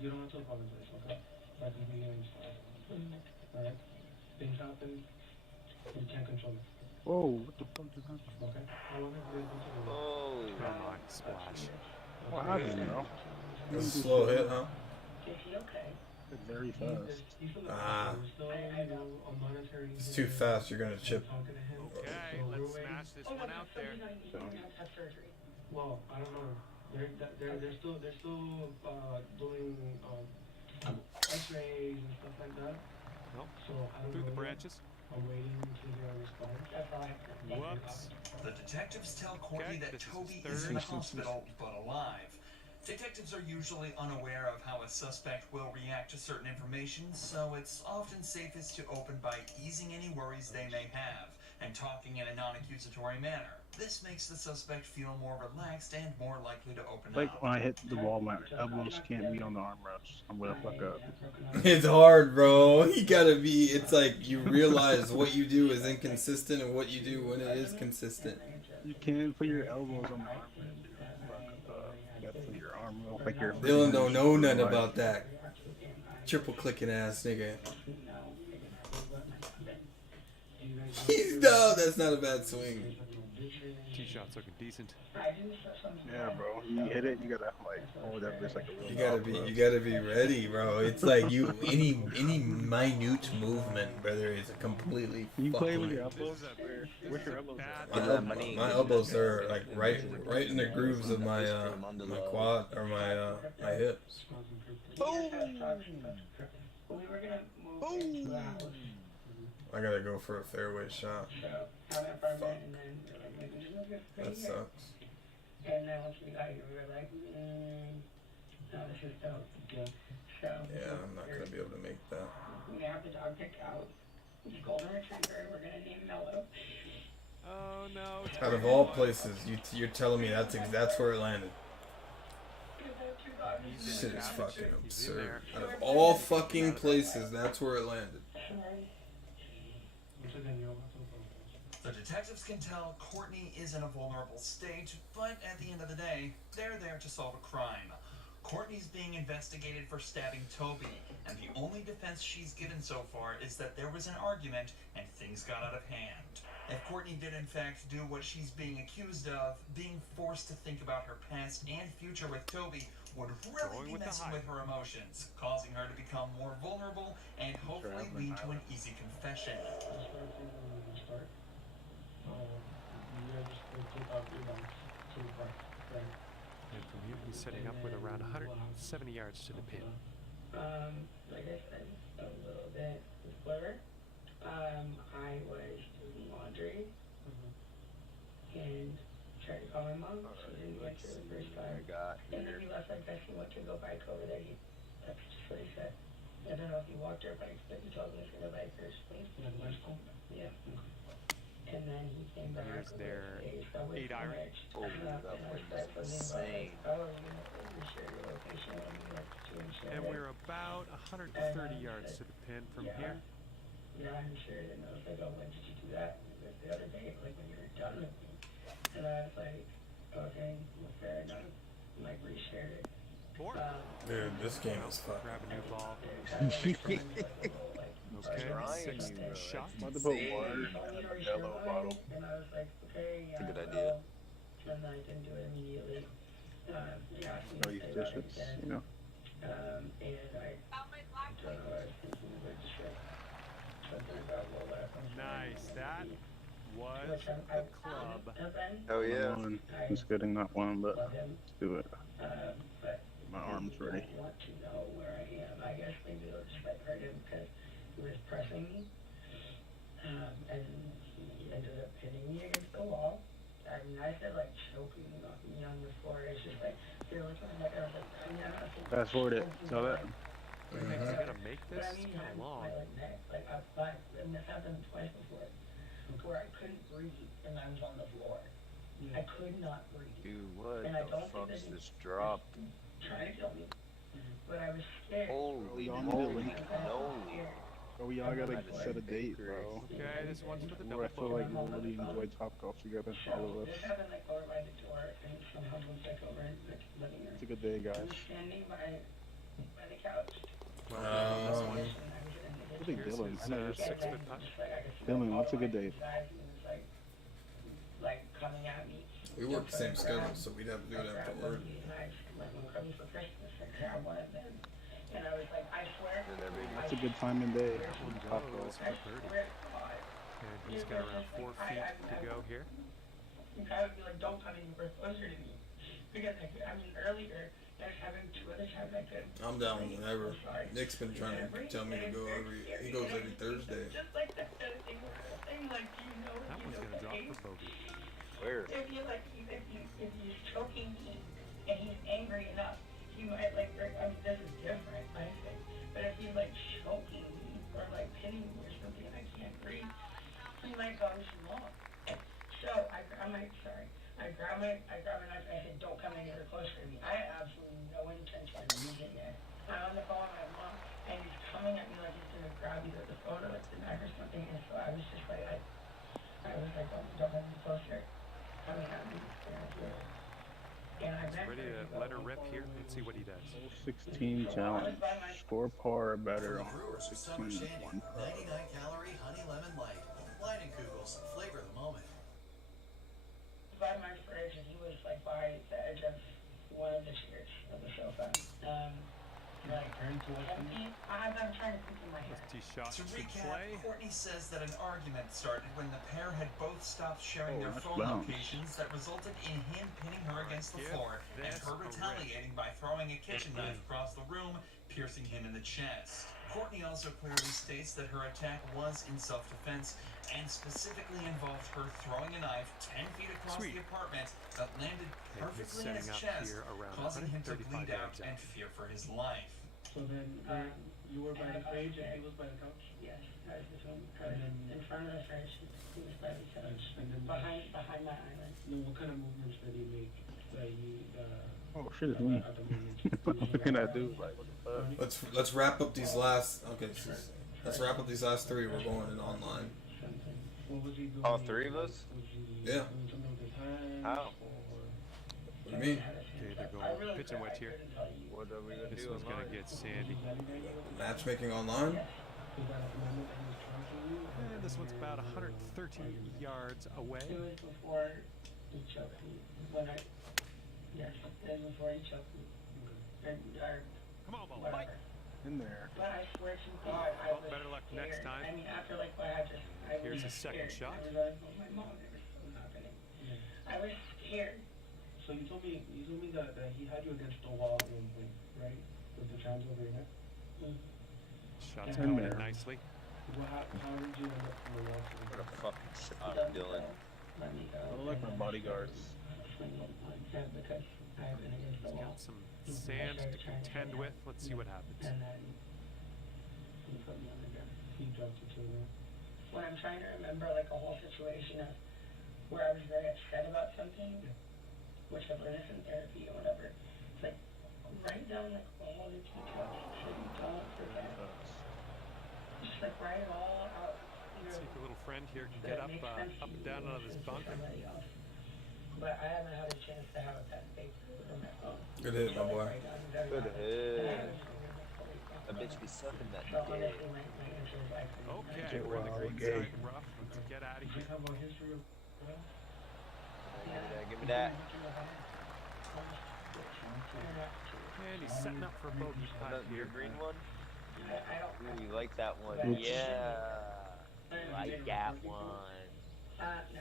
you don't have to apologize, okay? I completely understand. Alright? Things happen. You can't control it. Whoa, what the fuck just happened? Okay? I want to do Oh, come on, Splash. What happened, bro? It was a slow hit, huh? Is he okay? It's very fast. Ah. It's too fast, you're gonna chip. Okay, let's smash this one out there. Have surgery. Well, I don't know. They're still doing X-rays and stuff like that. Nope. So I don't Through know. the branches. I'm waiting to hear a response. That's all I have. Whoops. The detectives tell Courtney that this is Toby his is third. in the hospital, but alive. Detectives are usually unaware of how a suspect will react to certain information, so it's often safest to open by easing any worries they may have and talking in a non-accusatory manner. This makes the suspect feel more relaxed and more likely to open Like up. when I hit the wall, my elbows can't be on the armrest. I'm gonna fuck up. It's hard, bro. You gotta be. It's like you realize what you do is inconsistent and what you do when it is consistent. You can't put your elbows on the armrest, dude. You gotta put your arm up like your. Dylan don't know nothing about that. Triple clicking ass nigga. No, that's not a bad swing. Tee shot's looking decent. Yeah, bro. You hit it, you gotta like hold that bitch like a real. You gotta be ready, bro. It's like you any minute movement, brother, is a completely. You play with fucking- your elbows? Where's your elbows? My elbows are like right in the grooves of my my quad or my hips. I gotta go for a fairway shot. Fuck. That sucks. And then once we got here, we were like, no, this is dope. So Yeah, I'm not gonna be able to make that. we have the dog picked out. The golden retriever, we're gonna name Mellow. Oh no. Out of all places, you're telling me that's where it landed. Shit is fucking absurd. Out of all fucking places, that's where it landed. The detectives can tell Courtney is in a vulnerable state, but at the end of the day, they're there to solve a crime. Courtney's being investigated for stabbing Toby, and the only defense she's given so far is that there was an argument and things got out of hand. If Courtney did in fact do what she's being accused of, being forced to think about her past and future with Toby would really be messing with her emotions, causing her to become more vulnerable and hopefully lead to an easy confession. And from here, he's setting up with around 170 yards to the pin. Like I said, a little bit before, I was doing laundry and tried to call my mom. She didn't answer the first time. And then he left like that. He went to go bike over there. That's just what he said. I don't know if he walked or bikes, but he told me he's gonna bike first. Yeah. And then he came back. Here's their 8 iron. Oh, that was insane. And we're about 130 yards to the pin from here. Yeah, I'm sure. And I was like, oh, when did you do that? The other day, like when you were done with me. And I was like, okay, well, fair enough. Like, reshared it. Dude, this game is fucking. Grab a new ball. Okay, 6 shot. I'm about to put water in a yellow bottle. And I was like, okay, yeah. It's a good idea. And then I didn't do it immediately. Yeah, Or use dishes, you know. and I don't know, I was thinking about something about Nice. That was the club. Oh yeah. One. It's getting that one, but let's do it. My arm's ready. I want to know where I am. I guess maybe they'll just like hurt him because he was pressing me. And he ended up hitting me against the wall. I mean, I said like choking me on the floor. It's just like, you're looking at me, I was like, yeah. Fast forward it. Saw that? Is he gonna make this? But I mean, It's kind of long. and this happened twice before, where I couldn't breathe and I was on the floor. I could not breathe. Dude, what And I the don't fuck think is that this drop? Trying to kill me. But I was scared. Holy I moly, was no. scared. Oh, we all gotta set a date, bro. Okay, this one's for the Where I double feel like poker. we'll really enjoy Topgolf together, all of us. Just having like over by the door and somehow was like over in the living room. It's a good day, guys. I'm standing by the couch. I think Dylan. I know you're 6 foot putt. Dylan, what's a good date? Like coming at me. We work the same schedule, so we'd have to do it after work. And I was like, I swear. What's a good time and day? Topgolf. And he's got around 4 feet to go here. I would be like, don't come any closer to me. Because I mean, earlier, I was having 2 other times I could. I'm down whenever. Nick's been trying to tell me to go he goes every Thursday. Just like that kind of thing, like, you know, That one's gonna drop for bogey. Where? If he's choking me and he's angry enough, he might like, I mean, this is different, I think. But if he's like choking me or like pinning me or something and I can't breathe, he might go long. So I grab my knife and I said, don't come anywhere closer to me. I had absolutely no intention of using it. I'm on the phone with my mom and he's coming at me like he's gonna grab either the phone or like the knife or something. And so I was just like, I was like, don't come any closer. Coming at me. And I He's ready to let her rip here. Let's see what he does. 16 challenge. 4 par or better on Brewers with Summer 16 Shandy, 99-calorie honey lemon light. Leinenkugels, flavor the moment. By my fridge, and he was like by the edge of one of the chairs of the sofa. Like, I'm trying to think in my head. Tee shot To should recap, play. Courtney says that an argument started when the pair had both stopped sharing their that's phone bounce. locations that resulted in him pinning her against the floor and her retaliating by throwing a kitchen knife across the room, piercing him in the chest. Courtney also clearly states that her attack was in self-defense and specifically involved her throwing a knife 10 feet across the apartment that landed perfectly in his chest, causing him to bleed out and fear for his life. So then you were by the fridge and he was by the couch? Yes, I was between in front of the fridge. He was by the couch. And then behind my island. No, what kind of movements did he make? Oh shit, it's me. What can I do? Like, what the fuck? Let's wrap up these last. Okay, let's wrap up these last 3. We're going in online. What was he doing? All 3 of us? Yeah. How? What do you mean? Okay, they're going pitch and wedge here. What are we gonna This do? one's gonna get sandy. Matchmaking online? And this one's about 130 yards away. It was before he choked me. Yes, it was before he choked me. Come on, Mo, whatever. Mike. In there. But I swear to God, I was Better luck scared. next time. I mean, after like what I was Here's his second scared. shot. I was like, oh my mom, it was so happening. I was scared. So you told me that he had you against the wall at one point, right? With the hands over your neck? Shots In going there. in nicely. How did you end up from the wall to the What a fucking shot, Dylan. Let me go. I don't like my bodyguards. Because I have been against the He's wall. got some sand to contend with. Let's see what happens. And then he put me on the ground. He dropped you to the ground. When I'm trying to remember like a whole situation of where I was very upset about something, which I've learned in therapy or whatever, it's like write down like all the details so you don't forget. Just like write it all out. Let's see if your little friend here can get up and down out of this bunk. But I haven't had a chance to have a pen and paper on my phone. Good hit, my boy. Good hit. That bitch be sucking that So dick. honestly, my answer is like, Okay, we're in the green side rough. Let's get out of here. Have a history of Give me that. And he's setting up for a bogey putt Your here. green one? I don't. Ooh, you like that one? Oops. Yeah. Like that one. No.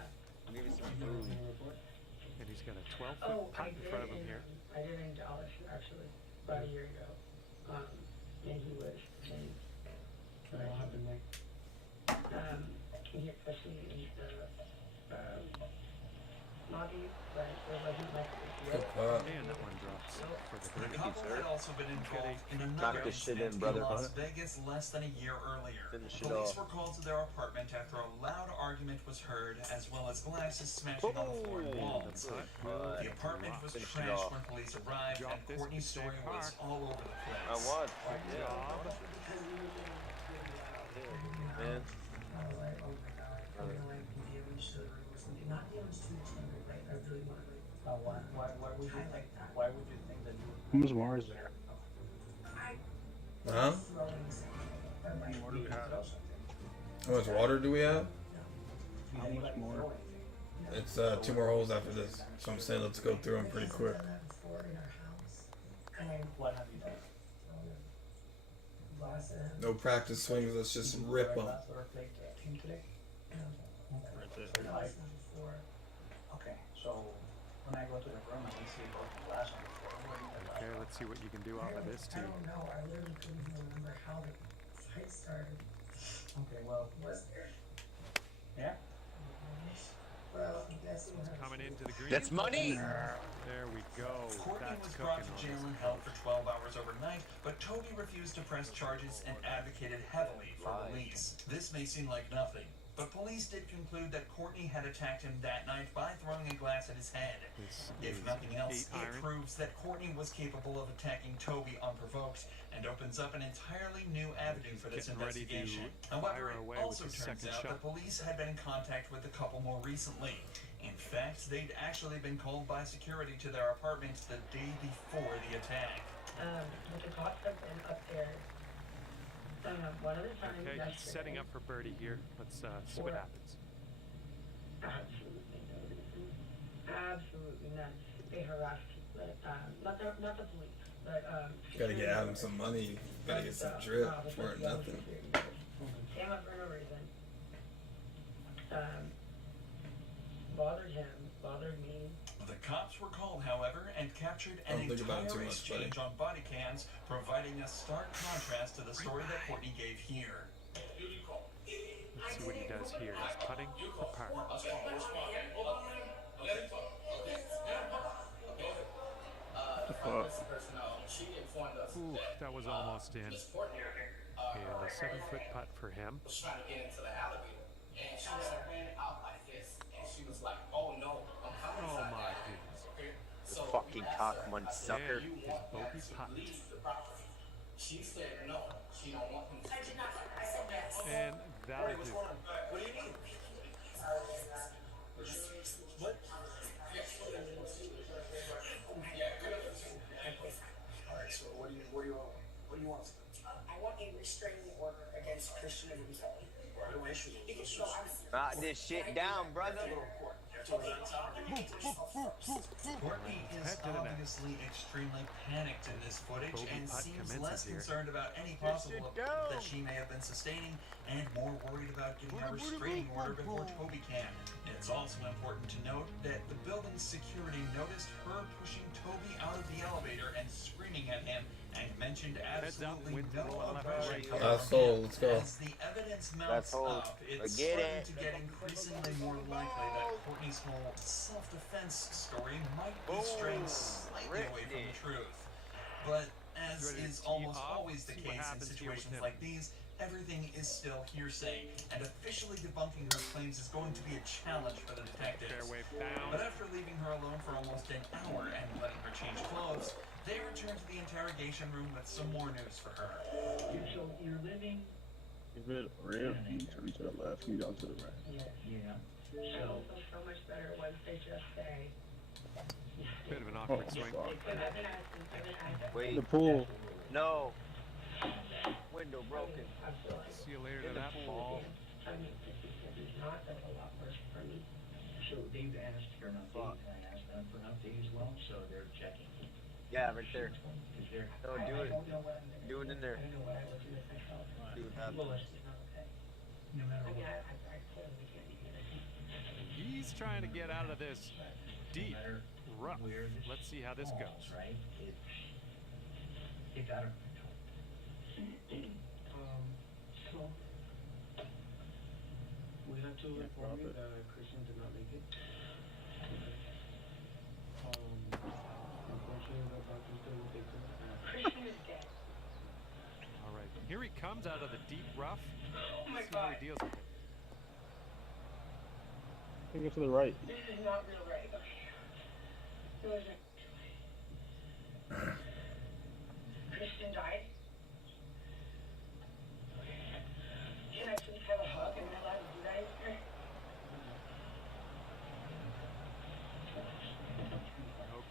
Give me some food. And he's got a 12-foot Oh, putt in front of him here. I did in Dallas actually about a year ago. And he was in. what happened like? He hit pussy in the lobby, but it wasn't like Good putt. And that one drops for the The birdie. couple had also been involved in another Knock this shit in, incident brother. Las Vegas less than a year earlier. Finish it Police off. were called to their apartment after a loud argument was heard, as well as glasses smashing on the floor and walls. The apartment was Finish it trashed off. when police arrived, Drop and this Courtney's in the story car. was all over the I place. was. Good Yeah. job. much more is there? Huh? How much more do we have? How much water do we have? How much more? It's 2 more holes after this. So I'm saying let's go through them pretty quick. What have you done? No practice swings, let's just rip them. Okay, so when I go to the room and we see broken glass on the floor, what do you do? Okay, let's see what you can do off of this I tee. don't know. I literally couldn't even remember how the fight started. Okay, well, was there? Yeah. Well, that's Coming into the green. That's money! There we go. Courtney That's was brought to cooking jail on and held for 12 hours overnight, but Toby refused to press charges and advocated heavily for release. This may seem like nothing, but police did conclude that Courtney had attacked him that night by throwing a glass at his head. If nothing else, it proves that Courtney was capable of attacking Toby unprovoked and opens up an entirely new avenue for this investigation. However, it also turns out the police had been in contact with the couple more recently. In fact, they'd actually been called by security to their apartment the day before the attack. But the cops have been up there. One other time. Okay, setting up for birdie here. Let's see what happens. Absolutely no reason. Absolutely none. They harassed, but not the police, but Gotta get Adam some money. Gotta get some drip for nothing. Came up for no reason. Bothered him, bothered me. The cops were called, however, and captured an Don't think about it too entire much, exchange on body cams, providing a stark contrast to the story that Courtney gave here. Let's see what he does here. He's putting for par. Ooh, that was almost in. And a 7-foot putt for him. Trying to get into the elevator, and she just ran out like this, and she was like, "Oh no, I'm coming Oh inside my the goodness. You fucking cockmun sucker. His bogey putt. leave the property." She said no, she don't want him to. I did not. I said yes. And that'll do. What do you need? What? Alright, so what do you want? I want a restraining order against Christian and himself. No issue. Knock this shit down, brother. Courtney is obviously extremely panicked in this footage and seems less concerned about any possible effect that she may have been sustaining and more worried about getting a restraining order before Toby can. It's also important to note that the building's security noticed her pushing Toby out of the elevator and screaming at him and mentioned absolutely no aggression. Let's go. As the evidence mounts up, it's starting to get increasingly more likely that Courtney's whole self-defense story might be straying slightly away from the truth. But as is almost always the case in situations like these, everything is still hearsay, and officially debunking her claims is going to be a challenge for the detectives. But after leaving her alone for almost an hour and letting her change clothes, they return to the interrogation room with some more news for her. So you're living. If it real, you turn to the left, you go to the right. Yeah. So much better once they just say. Bit of an awkward swing. Wait. The pool. No. Window broken. See you later to that ball. So they've asked for an update, and I asked them for an update as well, so they're checking. Yeah, right there. No, do it. Do it in there. See what happens. No matter what. He's trying to get out of this deep rough. Let's see how this goes. Right? It's out of control. So we have to inform you that Christian did not make it. Unfortunately, the doctor still will take him. Christian is dead. All right, here he comes out of the deep rough. Oh my Let's see how God. he deals with it. Take it to the right. This is not real right. Okay. Christian died. Can I please have a hug and realize you guys?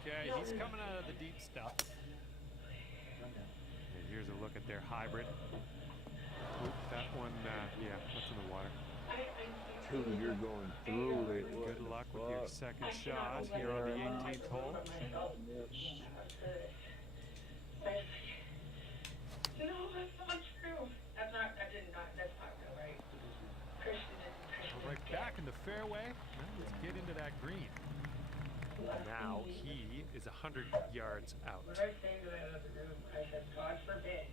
Okay, he's coming out of the deep stuff. with their hybrid. Oop, that one, yeah, that's in the water. Dude, you're going through it. Good luck with your second shot here on the 18th hole. No, that's not true. That's not real, right? Christian didn't. Right back in the fairway. Now let's get into that green. Now he is 100 yards out. What I say to that other room, I said, God forbid,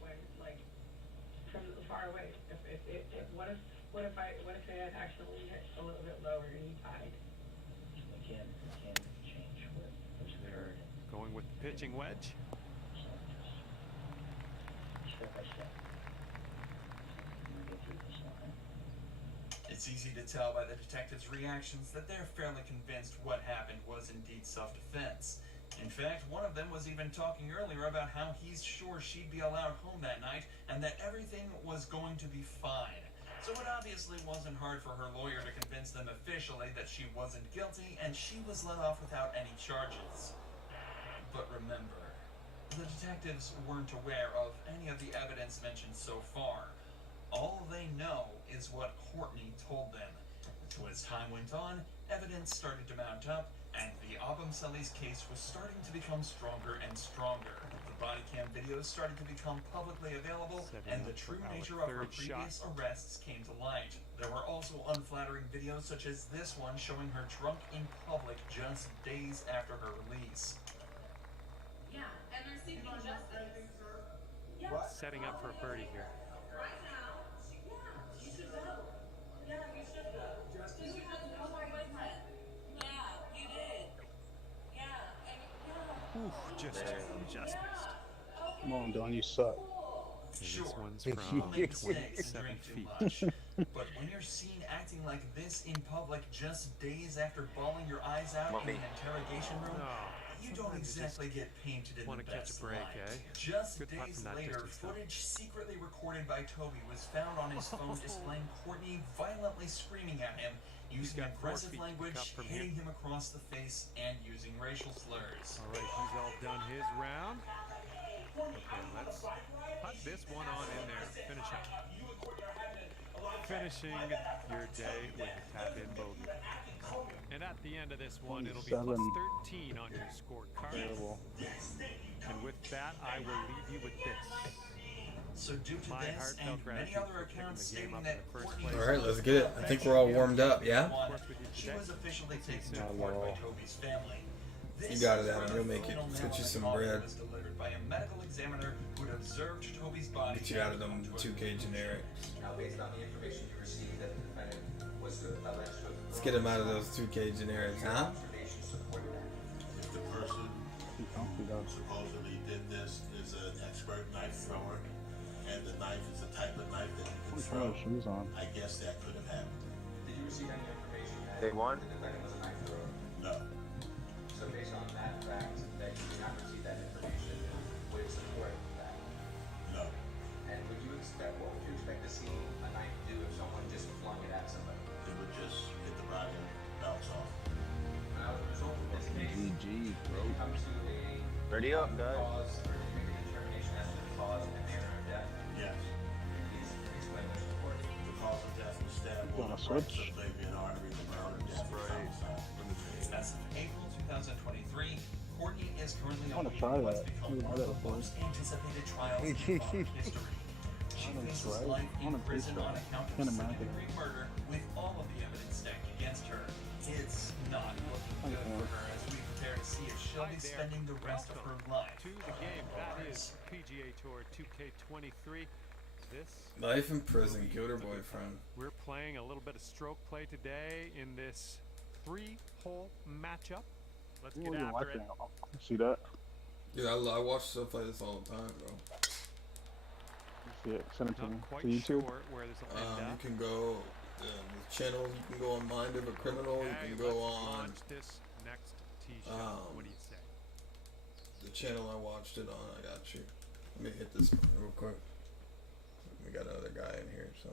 when like from far away, what if I had accidentally hit a little bit lower and he tied? We can't change what's there. Going with the pitching wedge. Step by step. It's easy to tell by the detectives' reactions that they're fairly convinced what happened was indeed self-defense. In fact, one of them was even talking earlier about how he's sure she'd be allowed home that night and that everything was going to be fine. So it obviously wasn't hard for her lawyer to convince them officially that she wasn't guilty and she was let off without any charges. But remember, the detectives weren't aware of any of the evidence mentioned so far. All they know is what Courtney told them. So as time went on, evidence started to mount up, and the Abamseli's case was starting to become stronger and stronger. The body cam videos started to become publicly available, and the true nature of her previous arrests came to light. There were also unflattering videos such as this one showing her drunk in public just days after her release. Yeah, and they're seeking justice. What? Setting up for a birdie here. Right now, yeah, you should go. Yeah, you should go. Justice? You just know my boyfriend. Yeah, you did. Yeah, and Oof, just missed. Come on, Don, you suck. This one's from 27 feet. But when you're seen acting like this in public just days after bawling your eyes out in an interrogation room, you don't exactly get painted in the best light. Just days later, footage secretly recorded by Toby was found on his phone displaying Courtney violently screaming at him, using aggressive language, hitting him across the face, and using racial slurs. All right, he's all done his round. Okay, let's put this one on in there. Finish up. Finishing your day with a tap-in bogey. And at the end of this one, it'll be plus 13 on your scorecard. And with that, I will leave you with this. So due to this and many other accounts stating that Courtney all right, let's get it. I think we're all warmed up, yeah? She was officially taken to court by Toby's family. You got it, Adam. You'll make it. Let's get you some bread. Was delivered by a medical examiner who had observed Toby's body. Get you out of them 2K generics. Now, based on the information you received, that the defendant was alleged to have. Let's get him out of those 2K generics, huh? If the person who supposedly did this is an expert knife thrower, and the knife is the type of knife that you can throw, I guess that could have happened. Did you receive any information that They won? the defendant was a knife thrower? No. So based on that fact, that you did not receive that information, would it support that? No. And what would you expect to see a knife do if someone just flung it at somebody? It would just hit the body and bounce off. Now, as a result of this case, GG, bro. it comes to a Ready up, guys. cause, or you make a determination as to the cause and manner of death. Yes. Please explain their support. The cause of death was stab wound, subclavian artery, the burn, death was homicide. As of April 2023, Courtney is currently I want awaiting to try what's that. become I've one never of the done most anticipated trials in modern history. She faces life in prison on account of second-degree murder with all of the evidence stacked against her. It's not looking good for her as we prepare to see if she'll be spending the rest of her life. To the game, that is PGA Tour 2K23. This Life in prison, killed her boyfriend. We're playing a little bit of stroke play today in this 3-hole matchup. Let's get after it. See that? Dude, I watch stuff like this all the time, bro. Yeah, send it to me. Not quite To YouTube. sure where this will end You up. can go the channel. You can go on Mind of a Criminal. You can go let's on launch this next tee shot. What do you say? the channel I watched it on. I got you. Let me hit this one real quick. We got another guy in here, so.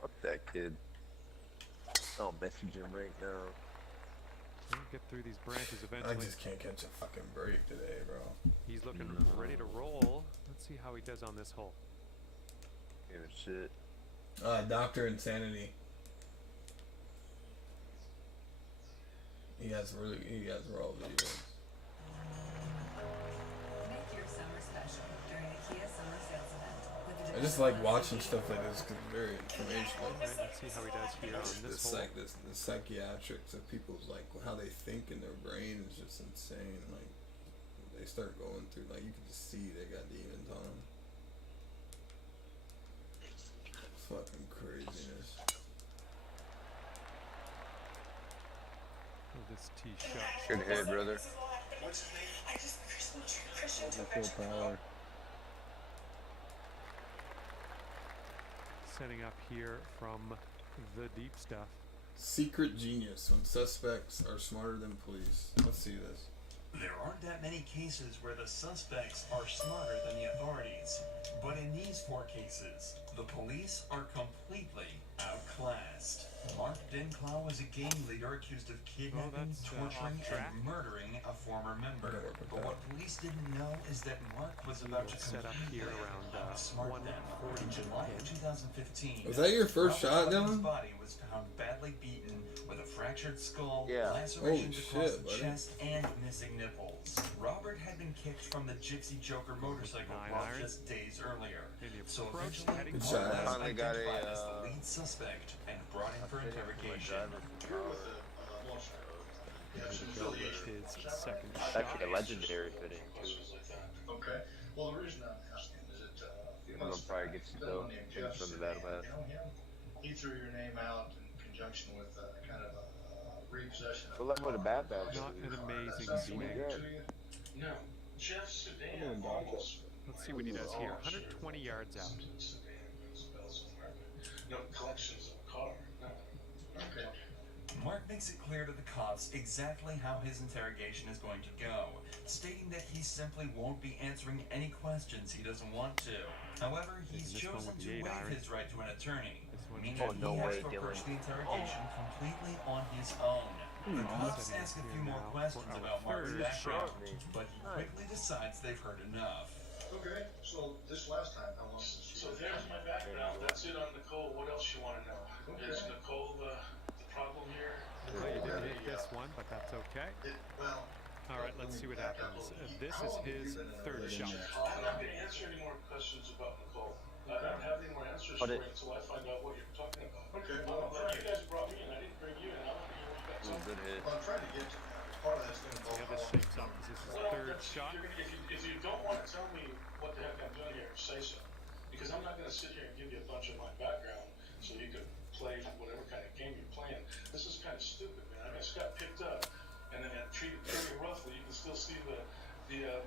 Fuck that kid. I'll message him right now. We'll get through these branches I eventually. just can't catch a fucking break today, bro. He's looking ready to roll. Let's see how he does on this hole. Yeah, shit. Dr. Insanity. He has raw videos. Make your summer special during the Kia Summer Sales Event. I just like watching stuff like this because it's very informational. Right, let's see how he does here on this hole. The psychiatrics of people's, like, how they think in their brain is just insane. Like, they start going through, like, you can just see they got demons on them. It's fucking craziness. Oh, this tee shot. Good hit, brother. What's his name? I just Christian took Full power. Setting up here from the deep stuff. Secret genius when suspects are smarter than police. Let's see this. There aren't that many cases where the suspects are smarter than the authorities. But in these 4 cases, the police are completely outclassed. Mark Dinklau was a gang leader accused of kidnapping, torturing, and murdering a former member. But what police didn't know is that Mark was about to set up here around outsmart them. In July of 2015, Was that your first shot, Dylan? His body was found badly beaten with a fractured skull, Yeah. lacerations across shit, the buddy. chest, and missing nipples. Robert had been kicked from the Gypsy Joker motorcycle club just days earlier. So eventually, Good Mark shot. was Finally got identified a, as the lead suspect and brought in for interrogation. His second It's shot. actually a legendary fitting, too. Okay. Well, the reason I'm asking is that I'm gonna probably get some dope from the battle pass. he threw your name out in conjunction with kind of a repossession. Good luck with the bad patch. Not an amazing That's swing. No, Jeff Sedan almost. Let's see what he does here. 120 yards out. No collections of a car. No. Okay. Mark makes it clear to the cops exactly how his interrogation is going to go, stating that he simply won't be answering any questions he doesn't want to. However, he's chosen to waive his right to an attorney, meaning that he has to approach the interrogation completely on his own. The cops ask a few more questions about Mark's background, but he quickly decides they've heard enough. Okay, so this last time, how long was this? So there's my background. That's it on Nicole. What else you want to know? Is Nicole the problem here? Well, you didn't hit this one, but that's okay. Well, all right, let's see what happens. This is his third shot. I'm not going to answer any more questions about Nicole. I don't have any more answers for you until I find out what you're talking about. Okay. You guys brought me in. I didn't bring you in. I want to hear what you got to say. Good hit. Well, I'm trying to get to that. Part of that's going to See how this shapes up. This is his third shot. If you don't want to tell me what the heck I'm doing here, say so. Because I'm not going to sit here and give you a bunch of my background so you can play whatever kind of game you're playing. This is kind of stupid, man. I just got picked up and then got treated pretty roughly. You can still see the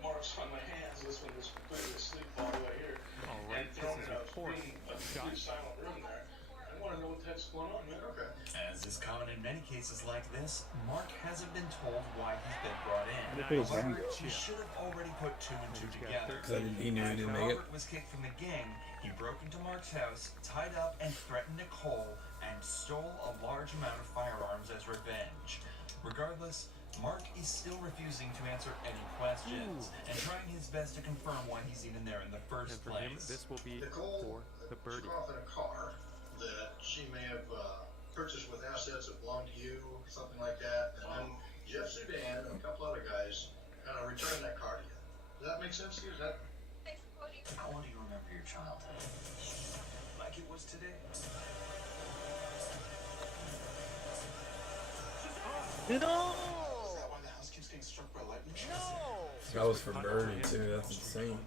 marks on my hands. This one was completely asleep all the way here. All right, and thrown this is in your fourth a shot. pretty silent room there. I want to know what the heck's going on, man. Okay. As is common in many cases like this, Mark hasn't been told why he's been brought in. Nice. However, he should have already put 2 and 2 together. He knew he didn't make it. Robert was kicked from the gang. He broke into Mark's house, tied up, and threatened Nicole, and stole a large amount of firearms as revenge. Regardless, Mark is still refusing to answer any questions and trying his best to confirm why he's even there in the first And for him, place. this will be Nicole for the birdie. took off in a car that she may have purchased with assets that belong to you, something like that. And then Jeff Sudan and a couple other guys kind of returned that car to you. Does that make sense to you? Is that? How do you remember your childhood? Like it was today? No! That was for birdie too. That's insane.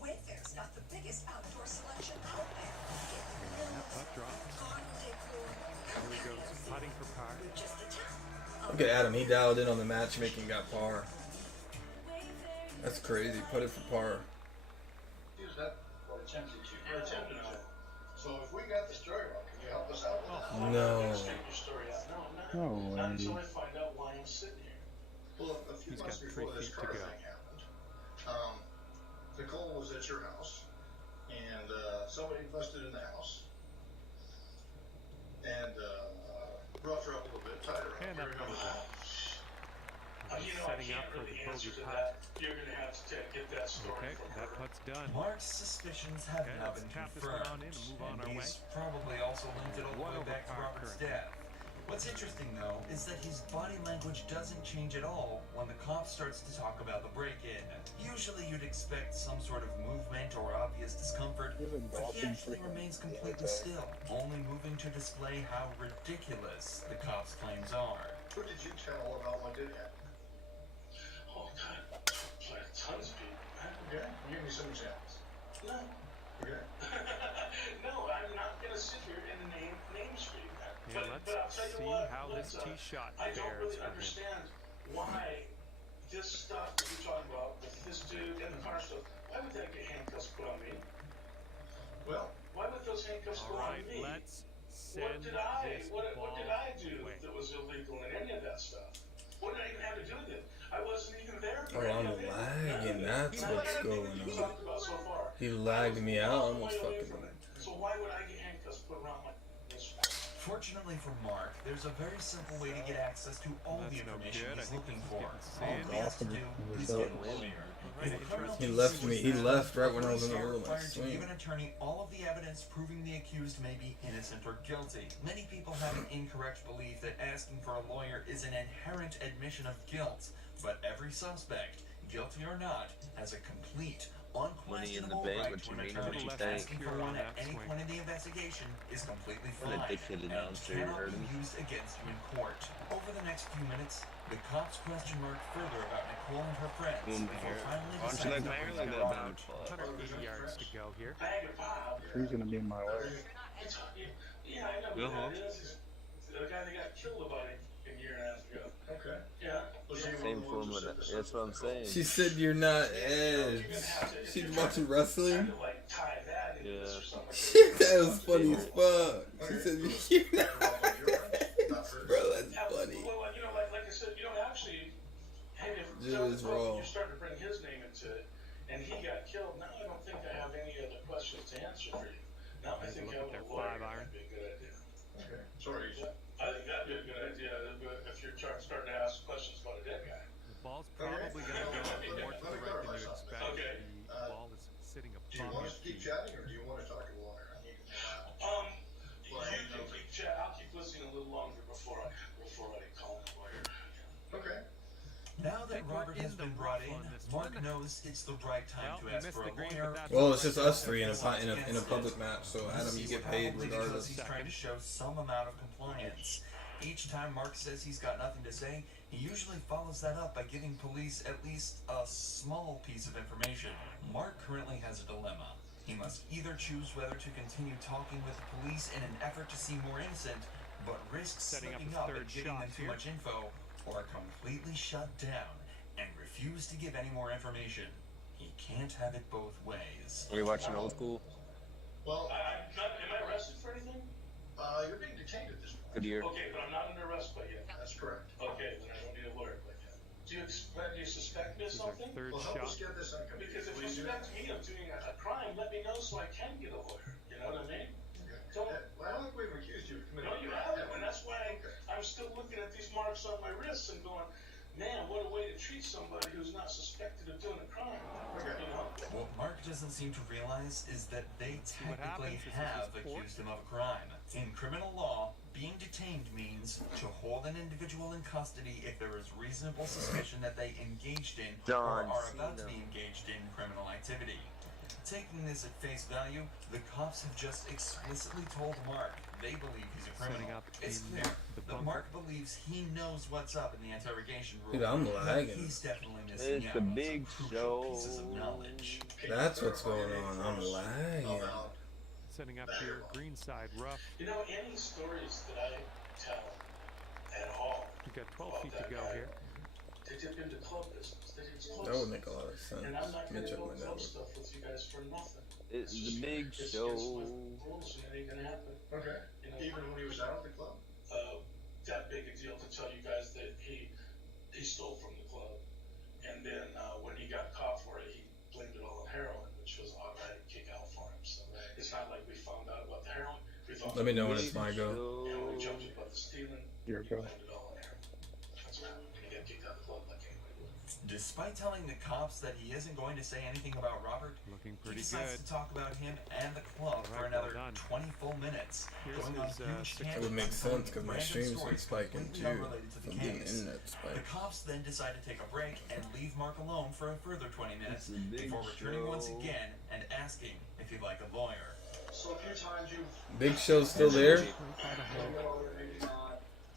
Wayfair's got the biggest outdoor selection out there. And that putt drops. Here he goes, putting for par. Look at Adam. He dialed in on the matchmaking, got par. That's crazy. Put it for par. Is that what attempted to? Or attempted to. So if we got the story wrong, can you help us out with that? No. Straighten your story out. No Not way. until I find out why I'm sitting here. Well, a few He's months got 3 before this feet to car go. thing happened, Nicole was at your house, and somebody busted in the house and roughed her up He's setting up for the bogey putt. You're going to have to get that story Okay, that putt's done. Mark's suspicions have now been tap this one on confirmed, in and move on our way. he's probably also linked it all the way back to Robert's death. What's interesting, though, is that his body language doesn't change at all when the cop starts to talk about the break-in. Usually you'd expect some sort of movement or obvious discomfort, but he actually remains completely still, only moving to display how ridiculous the cop's claims are. Who did you tell about what did happen? Oh, God. Tons of people. Okay. Give me some examples. No. Okay. No, I'm not going to sit here and name names for you. Yeah, But I'll tell you see what, how this tee shot I don't fares really for him. understand why this stuff that you're talking about with this dude and the car stuff, why would that get handcuffs put on me? Well, why would those handcuffs go on me? Let's send What did I do away. that was illegal in any of that stuff? What did I even have to do with it? I wasn't even there Oh, for any I'm of it. lagging. That's what's going You on. talked about so far. He lagged me out. I almost fucking. So why would I get handcuffs put around my Fortunately for Mark, there's a very simple way to get access to all the information he's looking for. All he has to do is get a lawyer. In a criminal He case, left you me. would He settle left right when I was police in the are room. I required to give swear. an attorney all of the evidence proving the accused may be innocent or guilty. Many people have an incorrect belief that asking for a lawyer is an inherent admission of guilt, but every suspect, guilty or not, has a complete, Money in the unquestionable bank, right what to you an mean, attorney. what you think? Asking for one at any point in the investigation is completely What fine a dickhead and announcer, you cannot heard be him? used against you in court. Over the next few minutes, the cops question Mark further about Nicole and her friends before finally deciding to bring them About out. 180 yards to go here. He's gonna be in my way. Yeah, I know who that is. The guy that got killed about a year and a half ago. Okay. Yeah. Same formula. That's what I'm saying. She said you're not Edge. She's watching wrestling. Yeah. Shit, that was funny as fuck. She said you're not Edge. Bro, that's funny. Well, you know, like I said, you know, actually, hey, if Jill is wrong. you're starting to bring his name into it, and he got killed, now I don't think I have any other questions to answer for you. Now I think having a lawyer would be a good idea. Okay. Sorry. I think that'd be a good idea if you're starting to ask questions about a dead guy. The ball's probably going to go more to the right than you expect. Okay. The ball is sitting Do you want above us to keep chatting, or do you want to talk to a lawyer? You can keep chatting. I'll keep listening a little longer before I call a lawyer. Okay. Now that Robert has been brought in, Mark knows it's the right time to ask for a lawyer. Well, it's just us three in a public match, so Adam, you get paid Probably regardless. because he's trying to show some amount of compliance. Each time Mark says he's got nothing to say, he usually follows that up by giving police at least a small piece of information. Mark currently has a dilemma. He must either choose whether to continue talking with the police in an effort to seem more innocent, but risk slipping up and giving them too much info, or completely shut down and refuse to give any more information. He can't have it both ways. Are you watching Old School? Well, am I arrested for anything? You're being detained at this point. Good year. Okay, but I'm not under arrest quite yet. That's correct. Okay, then I don't need a lawyer quite yet. Do you suspect me of something? Well, help us get this uncommitted. Because if you suspect me of doing a crime, let me know so I can get a lawyer. You know what I mean? Don't. Well, I don't think we've accused you of committing. No, you haven't, and that's why I'm still looking at these marks on my wrists and going, man, what a way to treat somebody who's not suspected of doing a crime. Okay. You know? What Mark doesn't seem to realize is that they technically have accused him of a crime. In criminal law, being detained means to hold an individual in custody if there is reasonable suspicion that they engaged in or are about to be engaged in criminal activity. Taking this at face value, the cops have just explicitly told Mark they believe he's a criminal. It's clear that Mark believes he knows what's up in the interrogation room. Dude, I'm but lagging. He's definitely missing It's out the on big some show. crucial pieces of knowledge. That's what's going on. I'm lagging. Setting up here, green side rough. You know, any stories that I tell at all, You've got 12 feet to go here. they dip into club business. They did club That would stuff. make a lot of sense. And I'm not going Mitch to up go my club network. stuff with you guys for nothing. It's the just- big it's show. against my rules and it ain't going to happen. Okay. You know, even when he was out of the club? That big a deal to tell you guys that he stole from the club. And then when he got caught for it, he blamed it all on heroin, which was an automatic kick out for him. So it's not like we found out about the heroin. We found Let me know when out it's my go. and we jumped about the stealing. Your go. Blamed it all on heroin. That's what happened. He got kicked out of the club like Despite telling the cops that he isn't going to say anything about Robert, Looking he pretty decides good. to talk about him and the club for Alright, another well done. 20 full minutes, Here's going on his, huge six- It would make sense because my random stream's been stories spiking completely too. unrelated to the From getting case. internet The spike. cops then decide to take a break and leave Mark alone for a further 20 minutes It's a big before returning show. once again and asking if he'd like a lawyer. So a few times you've Big Show's still there?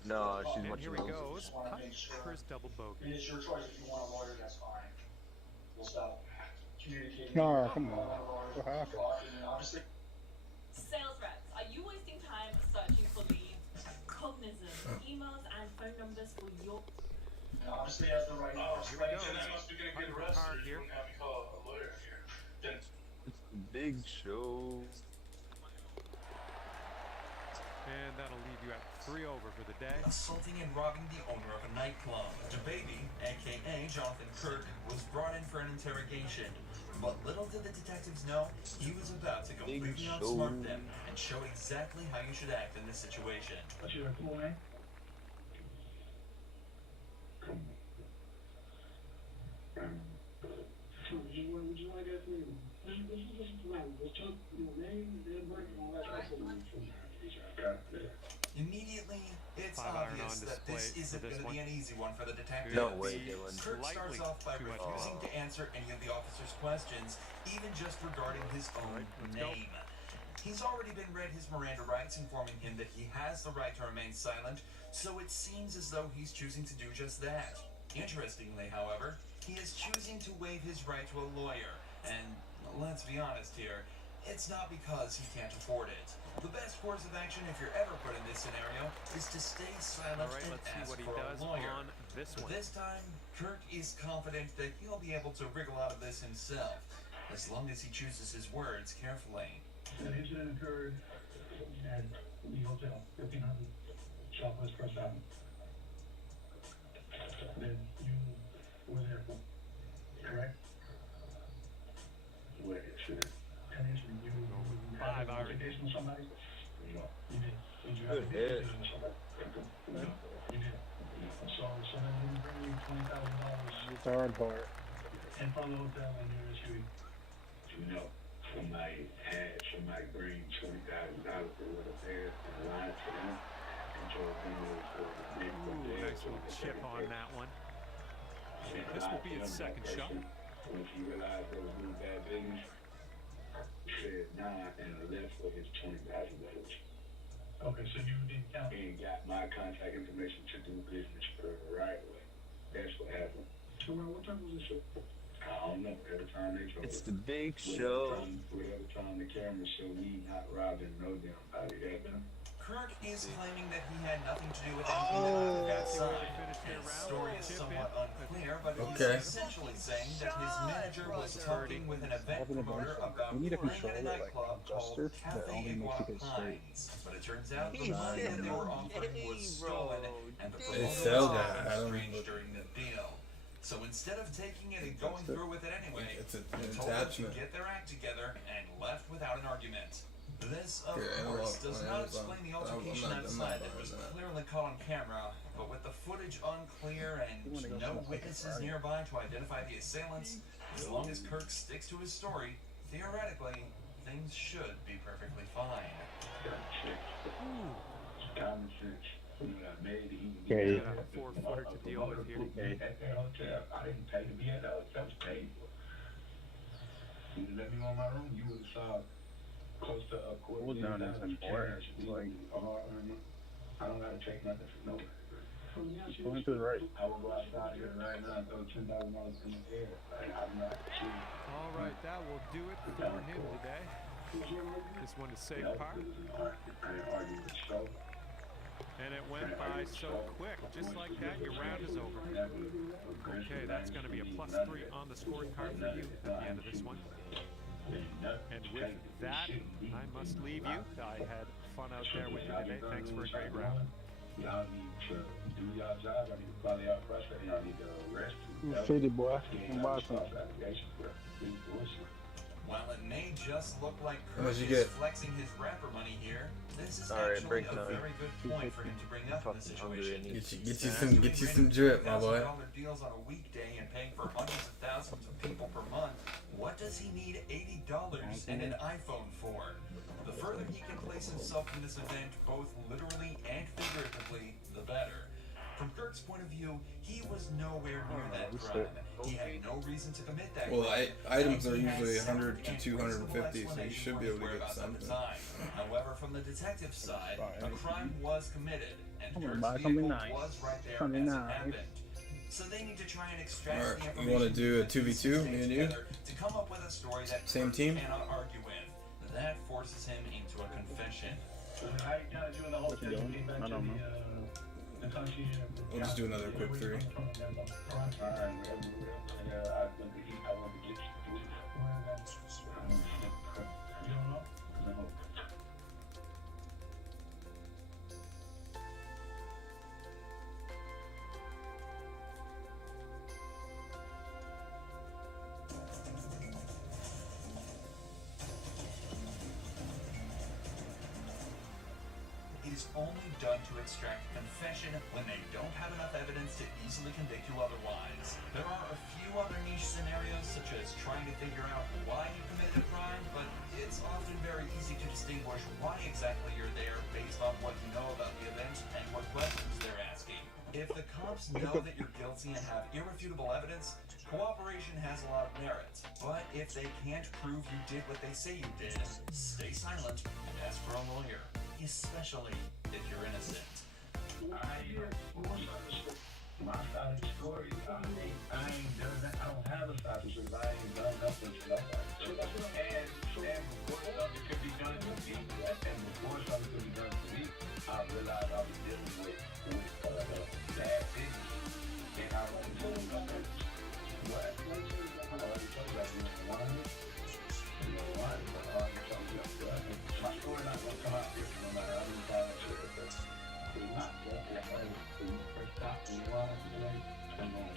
No, she's And watching here he those. goes. Just wanna Putt make sure. for his double I bogey. mean, it's your choice. If you want a lawyer, that's fine. We'll stop communicating. No, come on. What happened? And obviously, Sales reps, are you wasting time searching for leads? Cognizant, emails and phone numbers for your... obviously as the right. Oh, here we go. Then that must be gonna get Putting for arrested. par You here. wouldn't have me call a lawyer here. Then It's the Big Show. And that'll leave you at 3 over for the day. Assaulting and robbing the owner of a nightclub. DeBaby, aka Jonathan Kirk, was brought in for an interrogation. But little did the detectives know, he was about to completely outsmart them and show exactly how you should act in this situation. what you like, come on, man. Would you want to ask me? This is right. Just talk, name, work, and all that stuff. Immediately, it's 5 iron on obvious that this display isn't for this going to be one. an easy one for the detective. No way, Be Dylan. Kirk starts slightly off by too much refusing to answer any of the officer's questions, even just regarding his own let's go. name. He's already been read his Miranda rights, informing him that he has the right to remain silent, so it seems as though he's choosing to do just that. Interestingly, however, he is choosing to waive his right to a lawyer, and let's be honest here, it's not because he can't afford it. The best course of action if you're ever put in this scenario is to stay silent All right, and let's see ask what he for does a lawyer. on this one. This time, Kirk is confident that he'll be able to wriggle out of this himself, as long as he chooses his words carefully. An incident occurred at the hotel, 1500 Southwest First Avenue. Then you were there, correct? Where incident? An incident, you had 5 an iron. altercation with somebody? No. You did. Did you have Good a hit. altercation with somebody? No. You did. So someone didn't bring you $20,000 It's hard part. in front of the hotel and you're issuing. No, somebody bring $20,000 for what a pair and lied to them and told them it was for the big Ooh, nice little chip on that one. This will be his second shot. Once he realized they was doing bad business, he said nah and left for his $20,000. Okay, so you didn't count. He ain't got my contact information to do business the right way. That's what happened. So what time was this? I don't know. Every time they told It's the Big Show. Whatever time the camera show me not robbing no damn body that done. Kirk is claiming that he had nothing to do with anything that happened outside. His story is somewhat unclear, but Okay. he's essentially saying that his manager was talking with an event promoter about We need a playing at a controller, like nightclub an adjuster, called that Cafe only makes it Iguana go straight. Pines. But it turns out the He money that they said were offering was okay, stolen, and the bro. promoter was sell that. acting I don't strange know. during the deal. So instead of taking it and going through with it anyway, It's an he told them to attachment. get their act together and left without an argument. This, of Yeah, course, analog does on not Amazon. explain the I'm altercation not outside that was bothered with that. clearly caught on camera, but with the footage unclear and no witnesses nearby to identify the assailants, as long as Kirk sticks to his story, theoretically, things should be perfectly fine. Common sense. You know, I made it. Okay. Got a 4-footer to deal with here. At that hotel, I didn't pay to be at the hotel. That was paid for. You let me on my room, you would have saw close to a quarter Cool down is million important. cash. Like, I don't gotta take nothing from nobody. going to the right. I would go outside here right now and throw $10,000 in the air. Like, I'm not cheap. All right, that will do it for him today. This one is safe par. I didn't argue with Show. And it went by so quick. Just like that, your round is over. Okay, that's going to be a +3 on the scorecard for you at the end of this one. And with that, I must leave you. I had fun out there with you today. Thanks for a great round. Y'all need to do y'all job. I need to follow y'all process. Y'all need to rest. You 50, boy. I'm boxing. While it may just look like How Kirk much you is get? flexing his rapper money here, this is Alright, actually break a time. very good point for him to bring up in the situation. Get you some drip, my boy. $1,000 deals on a weekday and paying for hundreds of thousands of people per month. What does he need $80 and an iPhone for? The further he can place himself in this event, both literally and figuratively, the better. From Kirk's point of view, he was nowhere near that crime. He had no reason to commit that Well, crime. items are He had usually several 100 to and 250, reasonable so you should be able to explanations get for his whereabouts something. at the time. However, from the detective's side, a crime was committed, and I'm gonna Kirk's buy something vehicle nice. was right there Something as it nice. happened. So they need to try and extract Alright, the you information wanna do a that these 2v2, two me and you? together to come up with a story that Same Kirk team? cannot argue with. That forces him into a confession. What you doing? I don't know. We'll just do another quick 3. It is only done to extract a confession when they don't have enough evidence to easily convict you otherwise. There are a few other niche scenarios, such as trying to figure out why you committed a crime, but it's often very easy to distinguish why exactly you're there based on what you know about the event and what questions they're asking. If the cops know that you're guilty and have irrefutable evidence, cooperation has a lot of merit. But if they can't prove you did what they say you did, stay silent and ask for a lawyer, especially if you're innocent. My side of the story, I ain't done that. I don't have a side because I ain't done nothing to nobody. And before something could be done to me, I realized I was dealing with bad business. And I wasn't doing nothing. What? I already told you about my story not going to come out different no matter how many times I say it. It's not that. When you first stop and you want to play, come on,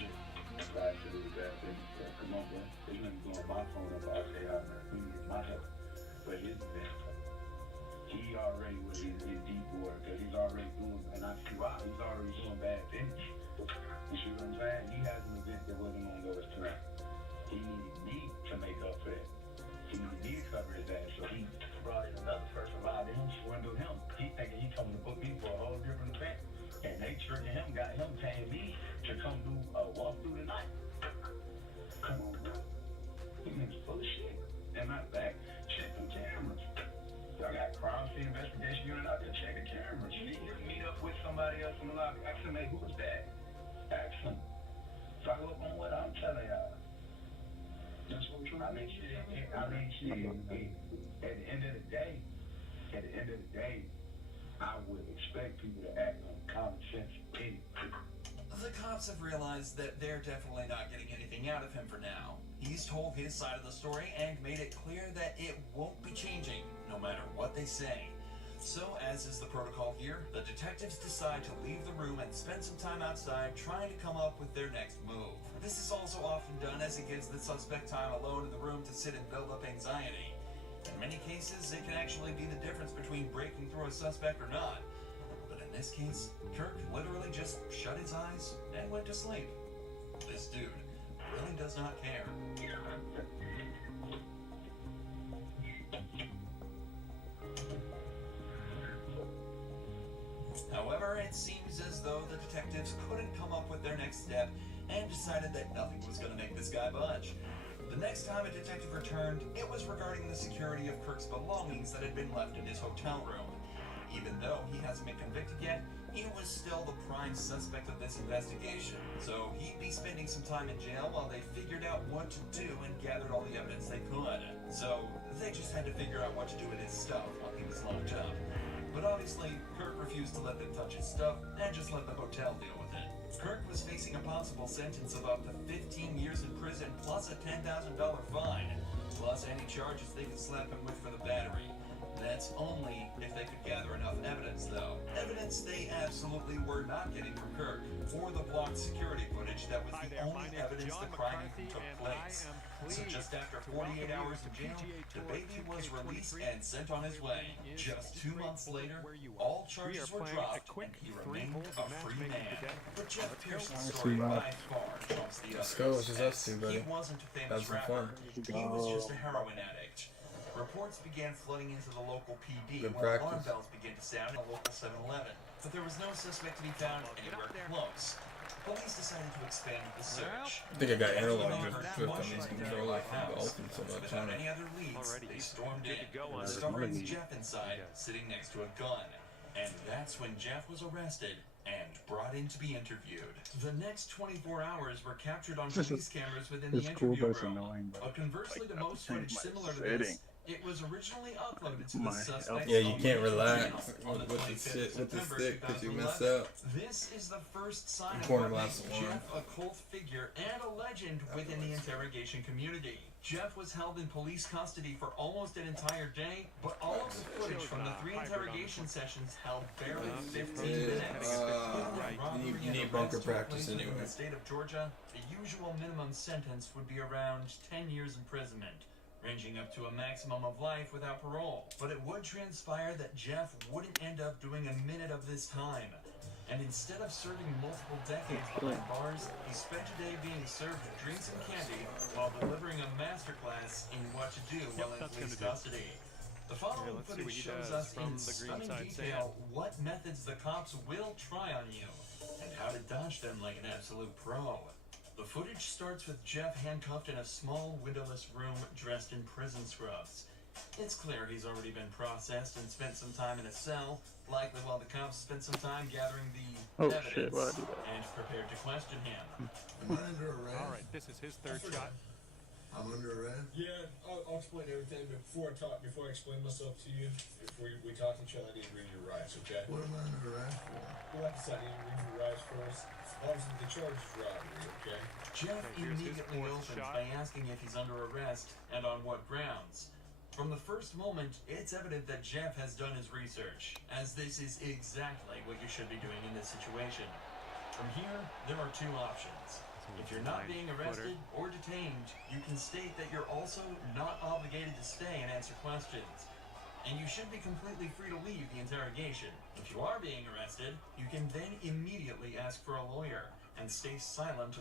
try to do that thing. Come on, bro. There's nothing going on my phone up. I say, he needs my help. But his event, he already was in deep water because he's already doing, and I see why, he's already doing bad things. You see what I'm saying? He has an event that wasn't on those tonight. He needed me to make up for that. He needed me to cover his ass, so he brought in another person by him, swindled him. He thinking he coming to put me for a whole different event. And they tricking him, got him paying me to come do a walkthrough tonight. Come on, bro. He niggas full of shit. And matter of fact, check them cameras. Y'all got crime scene investigation unit out there checking cameras. You need to meet up with somebody else in the lobby. Ask him, hey, who was that? Ask him. Follow up on what I'm telling y'all. That's what we're trying to shit. At the end of the day, I would expect people to act on common sense anyway. The cops have realized that they're definitely not getting anything out of him for now. He's told his side of the story and made it clear that it won't be changing, no matter what they say. So, as is the protocol here, the detectives decide to leave the room and spend some time outside trying to come up with their next move. This is also often done as it gives the suspect time alone in the room to sit and build up anxiety. In many cases, it can actually be the difference between breaking through a suspect or not. But in this case, Kirk literally just shut his eyes and went to sleep. This dude really does not care. However, it seems as though the detectives couldn't come up with their next step and decided that nothing was going to make this guy budge. The next time a detective returned, it was regarding the security of Kirk's belongings that had been left in his hotel room. Even though he hasn't been convicted yet, he was still the prime suspect of this investigation. So he'd be spending some time in jail while they figured out what to do and gathered all the evidence they could. So they just had to figure out what to do with his stuff while he was locked up. But obviously, Kirk refused to let them touch his stuff and just let the hotel deal with it. Kirk was facing a possible sentence of up to 15 years in prison plus a $10,000 fine, plus any charges they could slap him with for the battery. That's only if they could gather enough evidence, though. Evidence they absolutely were not getting from Kirk, or the blocked security footage that was the only evidence the crime even took place. So just after 48 hours in jail, the baby was released and sent on his way. Just 2 months later, all charges were dropped and he remained a free man. But Jeff Pearson's story by far trumps the others. Let's go, it's just us two, buddy. He wasn't a Have famous some rapper. fun. He was just a heroin addict. Reports began flooding into the local PD Good when practice. alarm bells began to sound in a local 7-Eleven. But there was no suspect to be found anywhere close. Police decided to expand the search. I think I got analog They drift on these controllers from golfing so much. Without any other leads, they stormed in, discovering Jeff inside, sitting next to a gun. And that's when Jeff was arrested and brought in to be interviewed. The next 24 hours were captured on police cameras within the It's cool, interview but it's room. annoying. But Conversely, the most footage similar to setting. this, it was originally uploaded to the suspect's Yeah, you own can't YouTube relax channel on the with the 25th shit, of with the September stick, because you mess 2011. up. This is the first sign of Corner what glass makes of wine. Jeff a cult figure and a legend within the interrogation community. Jeff was held in police custody for almost an entire day, but all of the footage from the 3 interrogation sessions held barely 15 minutes. You need bunker practice In anyway. the state of Georgia, the usual minimum sentence would be around 10 years imprisonment, ranging up to a maximum of life without parole. But it would transpire that Jeff wouldn't end up doing a minute of this time. And instead of serving multiple decades behind bars, he spent a day being served drinks and candy while delivering a masterclass in what to do while in police custody. The following footage shows us in stunning detail what methods the cops will try on you and how to dodge them like an absolute pro. The footage starts with Jeff handcuffed in a small windowless room dressed in prison scrubs. It's clear he's already been processed and spent some time in a cell, likely while the cops spent some time gathering the evidence and prepared to question him. Am I under arrest? All right, this is his third shot. I'm under arrest? Yeah, I'll explain everything, but before I explain myself to you, before we talk to each other, I need to read your rights, okay? What am I under arrest for? Well, like I said, I need to read your rights first. Obviously, the charge is robbery, okay? Jeff immediately opens by asking if he's under arrest and on what grounds. From the first moment, it's evident that Jeff has done his research, as this is exactly what you should be doing in this situation. From here, there are 2 options. If you're not being arrested or detained, you can state that you're also not obligated to stay and answer questions. And you should be completely free to leave the interrogation. If you are being arrested, you can then immediately ask for a lawyer and stay silent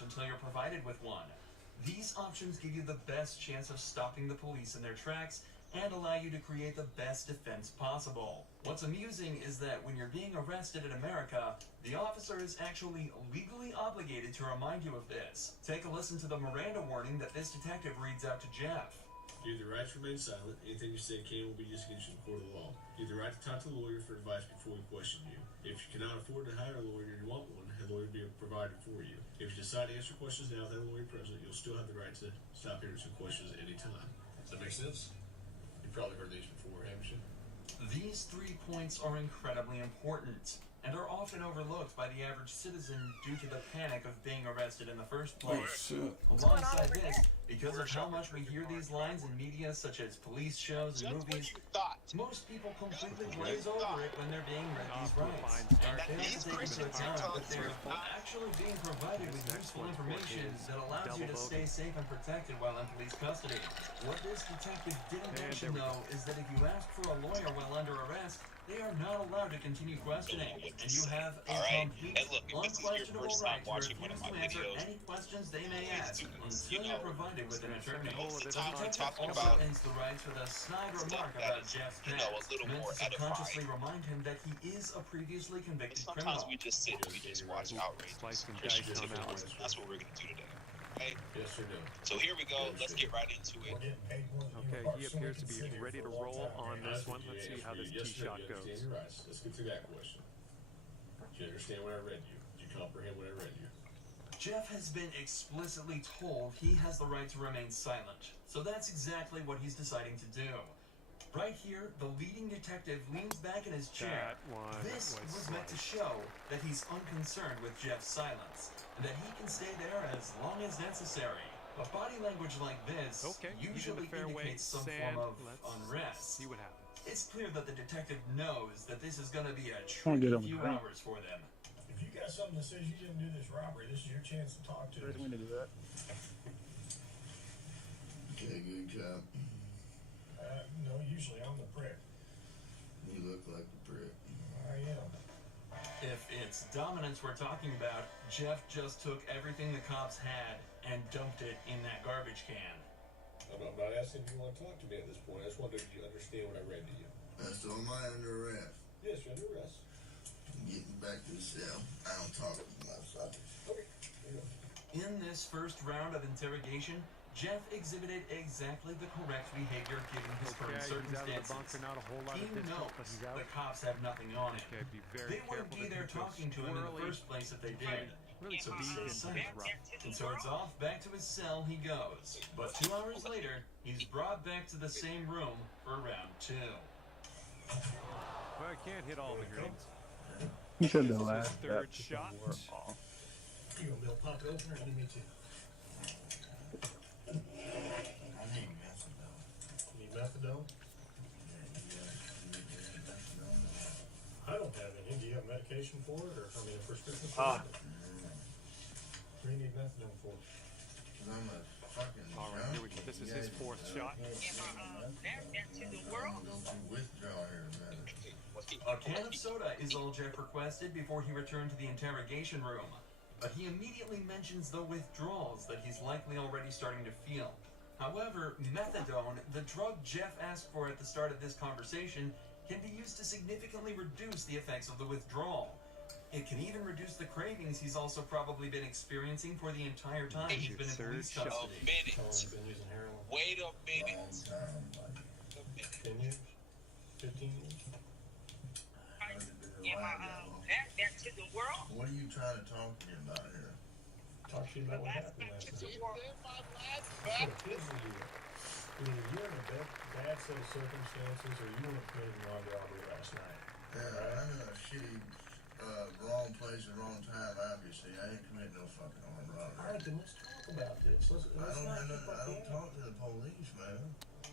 until you're provided with one. These options give you the best chance of stopping the police in their tracks and allow you to create the best defense possible. What's amusing is that when you're being arrested in America, the officer is actually legally obligated to remind you of this. Take a listen to the Miranda warning that this detective reads out to Jeff. You have the right to remain silent. Anything you say can will be used against you in court of law. You have the right to talk to a lawyer for advice before we question you. If you cannot afford to hire a lawyer and you want one, a lawyer will be provided for you. If you decide to answer questions now without a lawyer present, you'll still have the right to stop answering questions at any time. Does that make sense? You've probably heard these before, haven't you? These 3 points are incredibly important and are often overlooked by the average citizen due to the panic of being arrested in the first place. Alongside this, because of how much we hear these lines in media such as police shows and movies, most people completely glaze over it when they're being read these rights and fail to take into account that they're actually being provided with useful information that allows you to stay safe and protected while in police custody. What this detective didn't mention, though, is that if you ask for a lawyer while under arrest, they are not allowed to continue questioning, and you have a complete, unquestionable right to refuse to answer any questions they may ask until you're provided with an attorney. The detective also ends the rights with a snide remark about Jeff's past, meant to subconsciously remind him that he is a previously convicted criminal. Sometimes we just sit and we just watch outrage. That's what we're gonna do today. Right? Yes, sir. So here we go. Let's get right into it. Okay, he appears to be ready to roll on this one. Let's see how this tee shot goes. Let's get through that question. Did you understand what I read you? Did you comprehend what I read you? Jeff has been explicitly told he has the right to remain silent, so that's exactly what he's deciding to do. Right here, the leading detective leans back in his chair. This was meant to show that he's unconcerned with Jeff's silence, and that he can stay there as long as necessary. But body language like this usually indicates some form of unrest. See what happens. It's clear that the detective knows that this is going to be a Can't get tricky him few right. hours for them. If you got something that says you didn't do this robbery, this is your chance to talk to us. When to do that? Okay, good job. No, usually I'm the prick. You look like the prick. I am. If it's dominance we're talking about, Jeff just took everything the cops had and dumped it in that garbage can. I'm not asking if you want to talk to me at this point. I just wanted you to understand what I read to you. So am I under arrest? Yes, you're under arrest. Getting back to the cell. I don't talk to motherfuckers. Okay. In this first round of interrogation, Jeff exhibited exactly the correct behavior given his current He's out of the circumstances. bunker, not a whole lot He of distance, knows but he's out. the cops have nothing on him. Okay, be very They wouldn't careful be that there things go talking to him in the squirrely. first place if they did. Really So he speed stays and safe. rough. And so it's off back to his cell he goes. But 2 hours later, he's brought back to the same room for round 2. Well, I can't hit all the greens. He said the This is last his third step shot. were off. You gonna build pocket opener? Give me 2. I need methadone. You need methadone? I don't have any. Do you have medication for it, or I mean a prescription for it? What do you need methadone for? I'm a fucking All right, here we go. This is his fourth shot. Withdraw here a minute. A can of soda is all Jeff requested before he returned to the interrogation room. But he immediately mentions the withdrawals that he's likely already starting to feel. However, methadone, the drug Jeff asked for at the start of this conversation, can be used to significantly reduce the effects of the withdrawal. It can even reduce the cravings he's also probably been experiencing for the entire time he's been in police custody. How long have you been using heroin? Wait a minute. 10 years? 15 years? Back to the world. What are you trying to talk to me about here? Talk to you about what happened last night. What a pizza you were. Either you're in a bad set of circumstances or you weren't committing an armed robbery last night. Yeah, I'm in a shitty, wrong place at the wrong time, obviously. I ain't committing no fucking armed robbery. Alright, then let's talk about this. I don't talk to the police, man.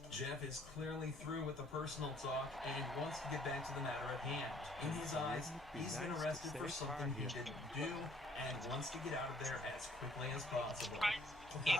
Jeff is clearly through with the personal talk and wants to get back to the matter at hand. In his eyes, he's been arrested for something he didn't do and wants to get out of there as quickly as possible. You're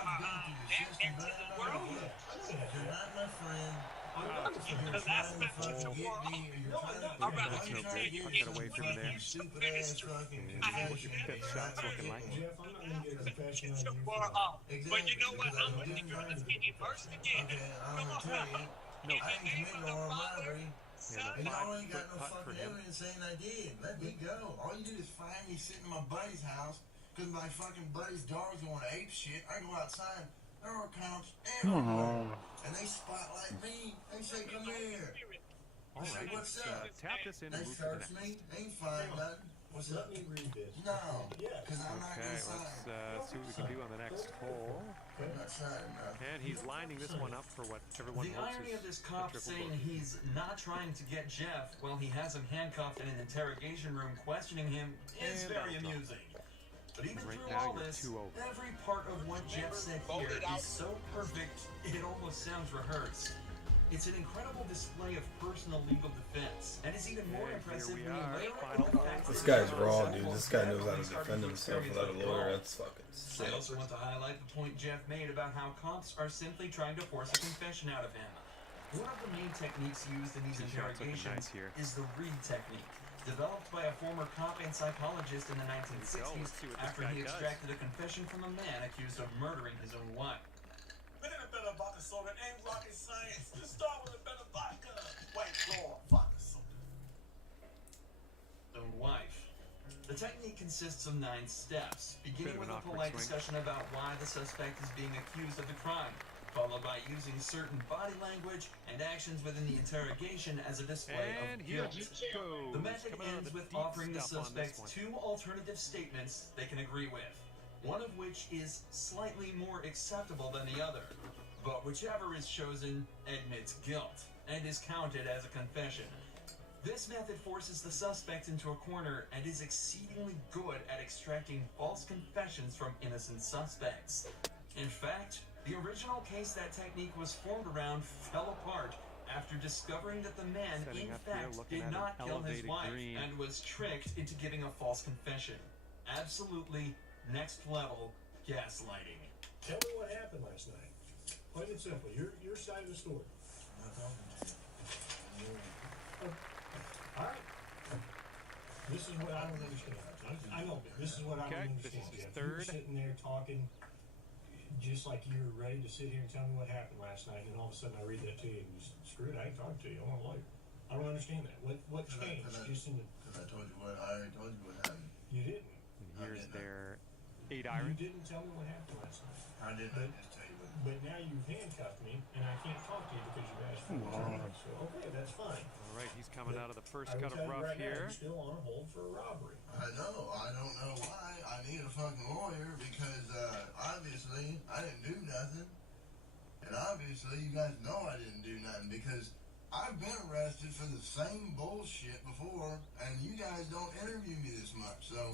not my friend. You're trying to fucking get me, or you're trying to Get away from there. stupid ass fucking What your fifth shot's looking like. Jeff, I'm not going to get a confession on you. But you know what? I'm gonna do this first again. I'm gonna tell you, No. I ain't committing no armed robbery. Yeah, And the y'all ain't got 5-foot no putt for fucking him. evidence saying I did. Let me go. All you do is find me sitting in my buddy's house because my fucking buddy's dog's going ape shit. I go outside. There are cops everywhere. And they spotlight me. They say, come here. All I say, right, what's let's up? tap this in They and move to the search next. me. Ain't fine, nothing. What's Let up? me read this. No, because I'm not Okay, gonna let's sign. see what we can do on the next hole. I'm not signing nothing. And he's lining this one up for what everyone The hopes irony is of this a cop triple saying bogey. he's not trying to get Jeff while he has him handcuffed in an interrogation room questioning him is And very that'll amusing. But even Right through now all you're this, 2 over. every part of what Jeff said here is so perfect, it almost sounds rehearsed. It's an incredible display of personal legal defense, and is even more And impressive here when we you are, layer final in the hole. fact This that guy's he's raw, not dude. This successful guy knows how to in starting defend to himself experience without a lawyer. withdrawal. That's fucking I sick. also want to highlight the point Jeff made about how cops are simply trying to force a confession out of him. One of the main techniques used in these Two shots looking interrogations nice here. is the Reed technique, developed by a former cop and psychologist in the Let's 1960s see what this after guy he does. extracted a confession from a man accused of murdering his own wife. Look at a better vodka soda. Ain't rocket science. Just start with a better vodka. White claw, vodka soda. Own wife. The technique consists of 9 steps, beginning Bit of with an a awkward polite swing. discussion about why the suspect is being accused of the crime, followed by using certain body language and actions within the interrogation as a display And of here guilt. he goes. The method Coming out of ends the with deep offering the stuff on this suspect one. 2 alternative statements they can agree with, one of which is slightly more acceptable than the other. But whichever is chosen admits guilt and is counted as a confession. This method forces the suspect into a corner and is exceedingly good at extracting false confessions from innocent suspects. In fact, the original case that technique was formed around fell apart after discovering that the man, Setting in up here, fact, looking did at an not kill his elevated wife green. and was tricked into giving a false confession. Absolutely next level gaslighting. Tell me what happened last night. Plain and simple. Your side of the story. I'm not talking to you. All right. This is what I don't understand. I know, but this is what I don't Okay, this understand. is his Jeff. You were third. sitting there talking, just like you were ready to sit here and tell me what happened last night, and then all of a sudden I read that to you, and you said, "Screw it, I ain't talking to you. I want a lawyer." I don't understand that. What changed? Just in the. Because I told you what I already told you what happened. You didn't. And here's their 8 You iron. didn't tell me what happened last night. I didn't. I just tell you what. But now you've handcuffed me, and I can't talk to you because you've asked for a attorney. So okay, that's fine. All right, he's coming out of the first I will cut tell of you rough right now, here. you're still on a hold for a robbery. I know. I don't know why. I need a fucking lawyer because obviously I didn't do nothing. And obviously you guys know I didn't do nothing because I've been arrested for the same bullshit before and you guys don't interview me this much. So,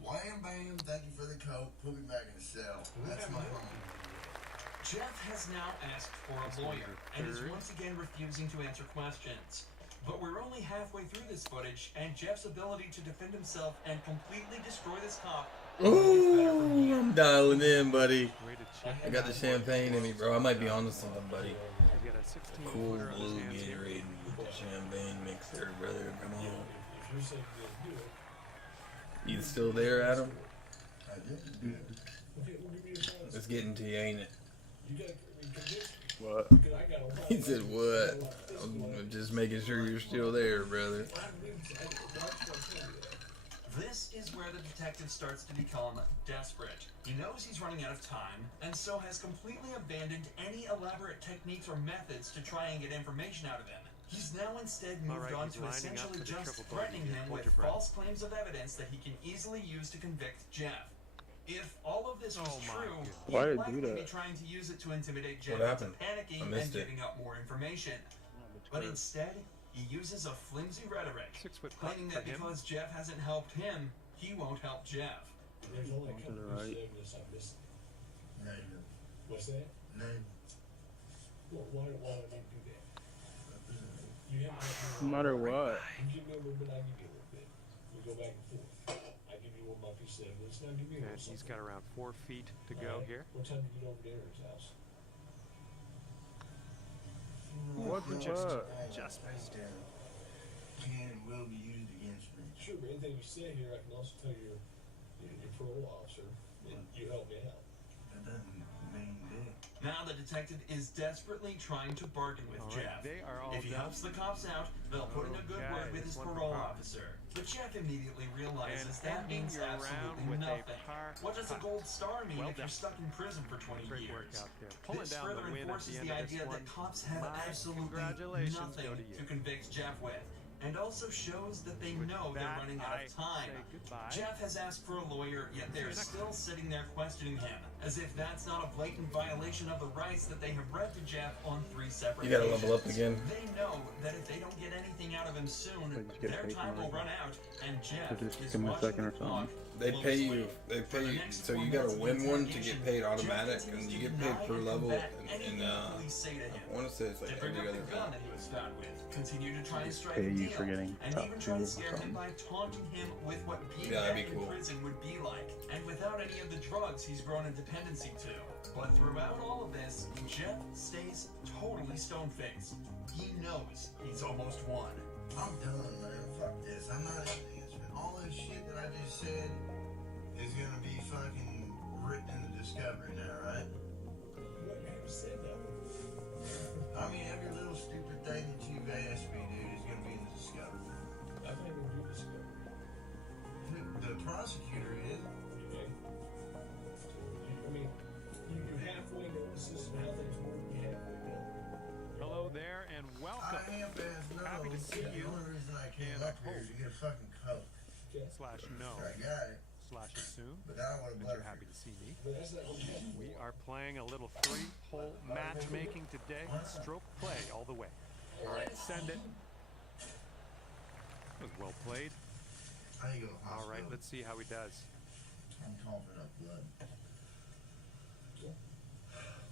wham bam, thank you for the coat. Put me back in the cell. That's my home. Jeff has now asked for a lawyer and is once again refusing to answer questions. But we're only halfway through this footage, and Jeff's ability to defend himself and completely destroy this cop. Ooh, I'm dialing in, buddy. I got the champagne in me, bro. I might be onto something, buddy. You got a 16 Cool footer on his blue hands here. Gatorade with the champagne mixer, brother. Come on. If you're saying you didn't do it, You still there, Adam? I didn't do it. okay, well, give me your phone. It's getting to you, ain't it? You got convinced What? because I got a lot. He said, what? I'm just making sure you're still there, brother. This is where the detective starts to become desperate. He knows he's running out of time, and so has completely abandoned any elaborate techniques or methods to try and get information out of him. He's now instead moved right, on he's to lining up essentially for the just triple threatening bogey here. him Hold with your breath. false claims of evidence that he can easily use to convict Jeff. If all of this was Oh my true, goodness. Why he'd did likely do that? be trying to use it to intimidate Jeff What into happened? panicking I and missed it. giving out more information. But instead, he uses a flimsy rhetoric, 6 foot putt claiming for that him. because Jeff hasn't helped him, he won't help Jeff. There's only a couple the pieces right. of evidence I'm missing. Negative. What's that? Negative. Well, why do I need to do that? You have No matter what. You give me a little bit, I give you a little bit. We go back and forth. I give you one of my pieces of evidence, now give me a And little he's something. got around 4 feet to go Alright, here. What time do you get over to Aaron's house? What the fuck? Just missed it. Can and will be used against me. Sure, but anything you say here, I can also tell your parole officer that you helped me out. That doesn't mean dick. Now the detective is desperately trying to bargain with All right, Jeff. they are all If he done. helps the cops out, they'll put in a good Okay, word with this his one for parole Bob. officer. But Jeff immediately realizes And that ending means your round absolutely with a nothing. par What does a putt. gold star mean Well if you're done. stuck in prison for 20 Great years? workout there. Pulling This down further the win at enforces the end the of this idea one. that cops have My absolutely congratulations go nothing to you. to convict Jeff with. And also shows that they With know they're that, running out I of time. say goodbye. Jeff has asked for a lawyer, yet they're next still sitting there questioning him, as if that's not a blatant violation of the rights that they have read to Jeff on 3 separate You gotta level up occasions. again. They know that if they don't get anything out of him soon, Like, just get their paid time for will it. run out, and Jeff So just is give 'em a watching second the or something. clock They closely. pay you. They For pay the you. next So 4 you gotta minutes of win one to interrogation, get paid Jeff automatic, continues and you to get paid deny per or level. combat And anything the police say to him. I want to say it's They like bring every up other the gun time. that he was found with, continue to try and strike pay a you deal, for getting and top even 2 try or to scare him something. by taunting him with what being Yeah, that'd back be in cool. prison would be like, and without any of the drugs he's grown a dependency to. But throughout all of this, Jeff stays totally stone-faced. He knows he's almost won. I'm done, man. Fuck this. I'm not even answering. All this shit that I just said is gonna be fucking written in the discovery now, right? What, you haven't said that one. I mean, every little stupid thing that you've asked me, dude, is gonna be in the discovery. I'm not even do this stuff. The prosecutor is. Okay? I mean, you halfway know the system, how things work, you halfway know. Hello there and welcome. I half-ass know. Happy to see you. The only reason I came And up I here is to get a fucking coke. Slash no. I got it. Slash assume But I don't want to that you're happy to see me. But that's not what happened. We are playing a little 3-hole matchmaking today. Stroke play all the way. All right, send it. That was well played. I ain't gonna All right, hospital. let's see how he does. I'm coughing up blood.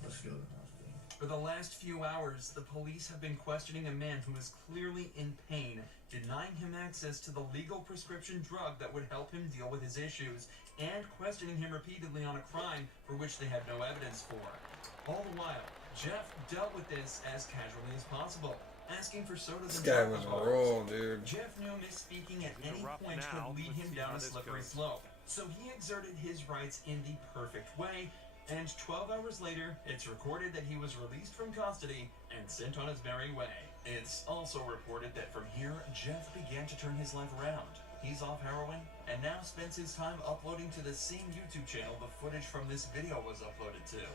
Let's go to the hospital. For the last few hours, the police have been questioning a man who is clearly in pain, denying him access to the legal prescription drug that would help him deal with his issues, and questioning him repeatedly on a crime for which they have no evidence for. All the while, Jeff dealt with this as casually as possible, asking for sodas This and guy chocolate was bars. raw, dude. Jeff knew misspeaking at any point could lead him down a slippery slope, so he exerted his rights in the perfect way, and 12 hours later, it's recorded that he was released from custody and sent on his merry way. It's also reported that from here, Jeff began to turn his life around. He's off heroin, and now spends his time uploading to the same YouTube channel the footage from this video was uploaded to.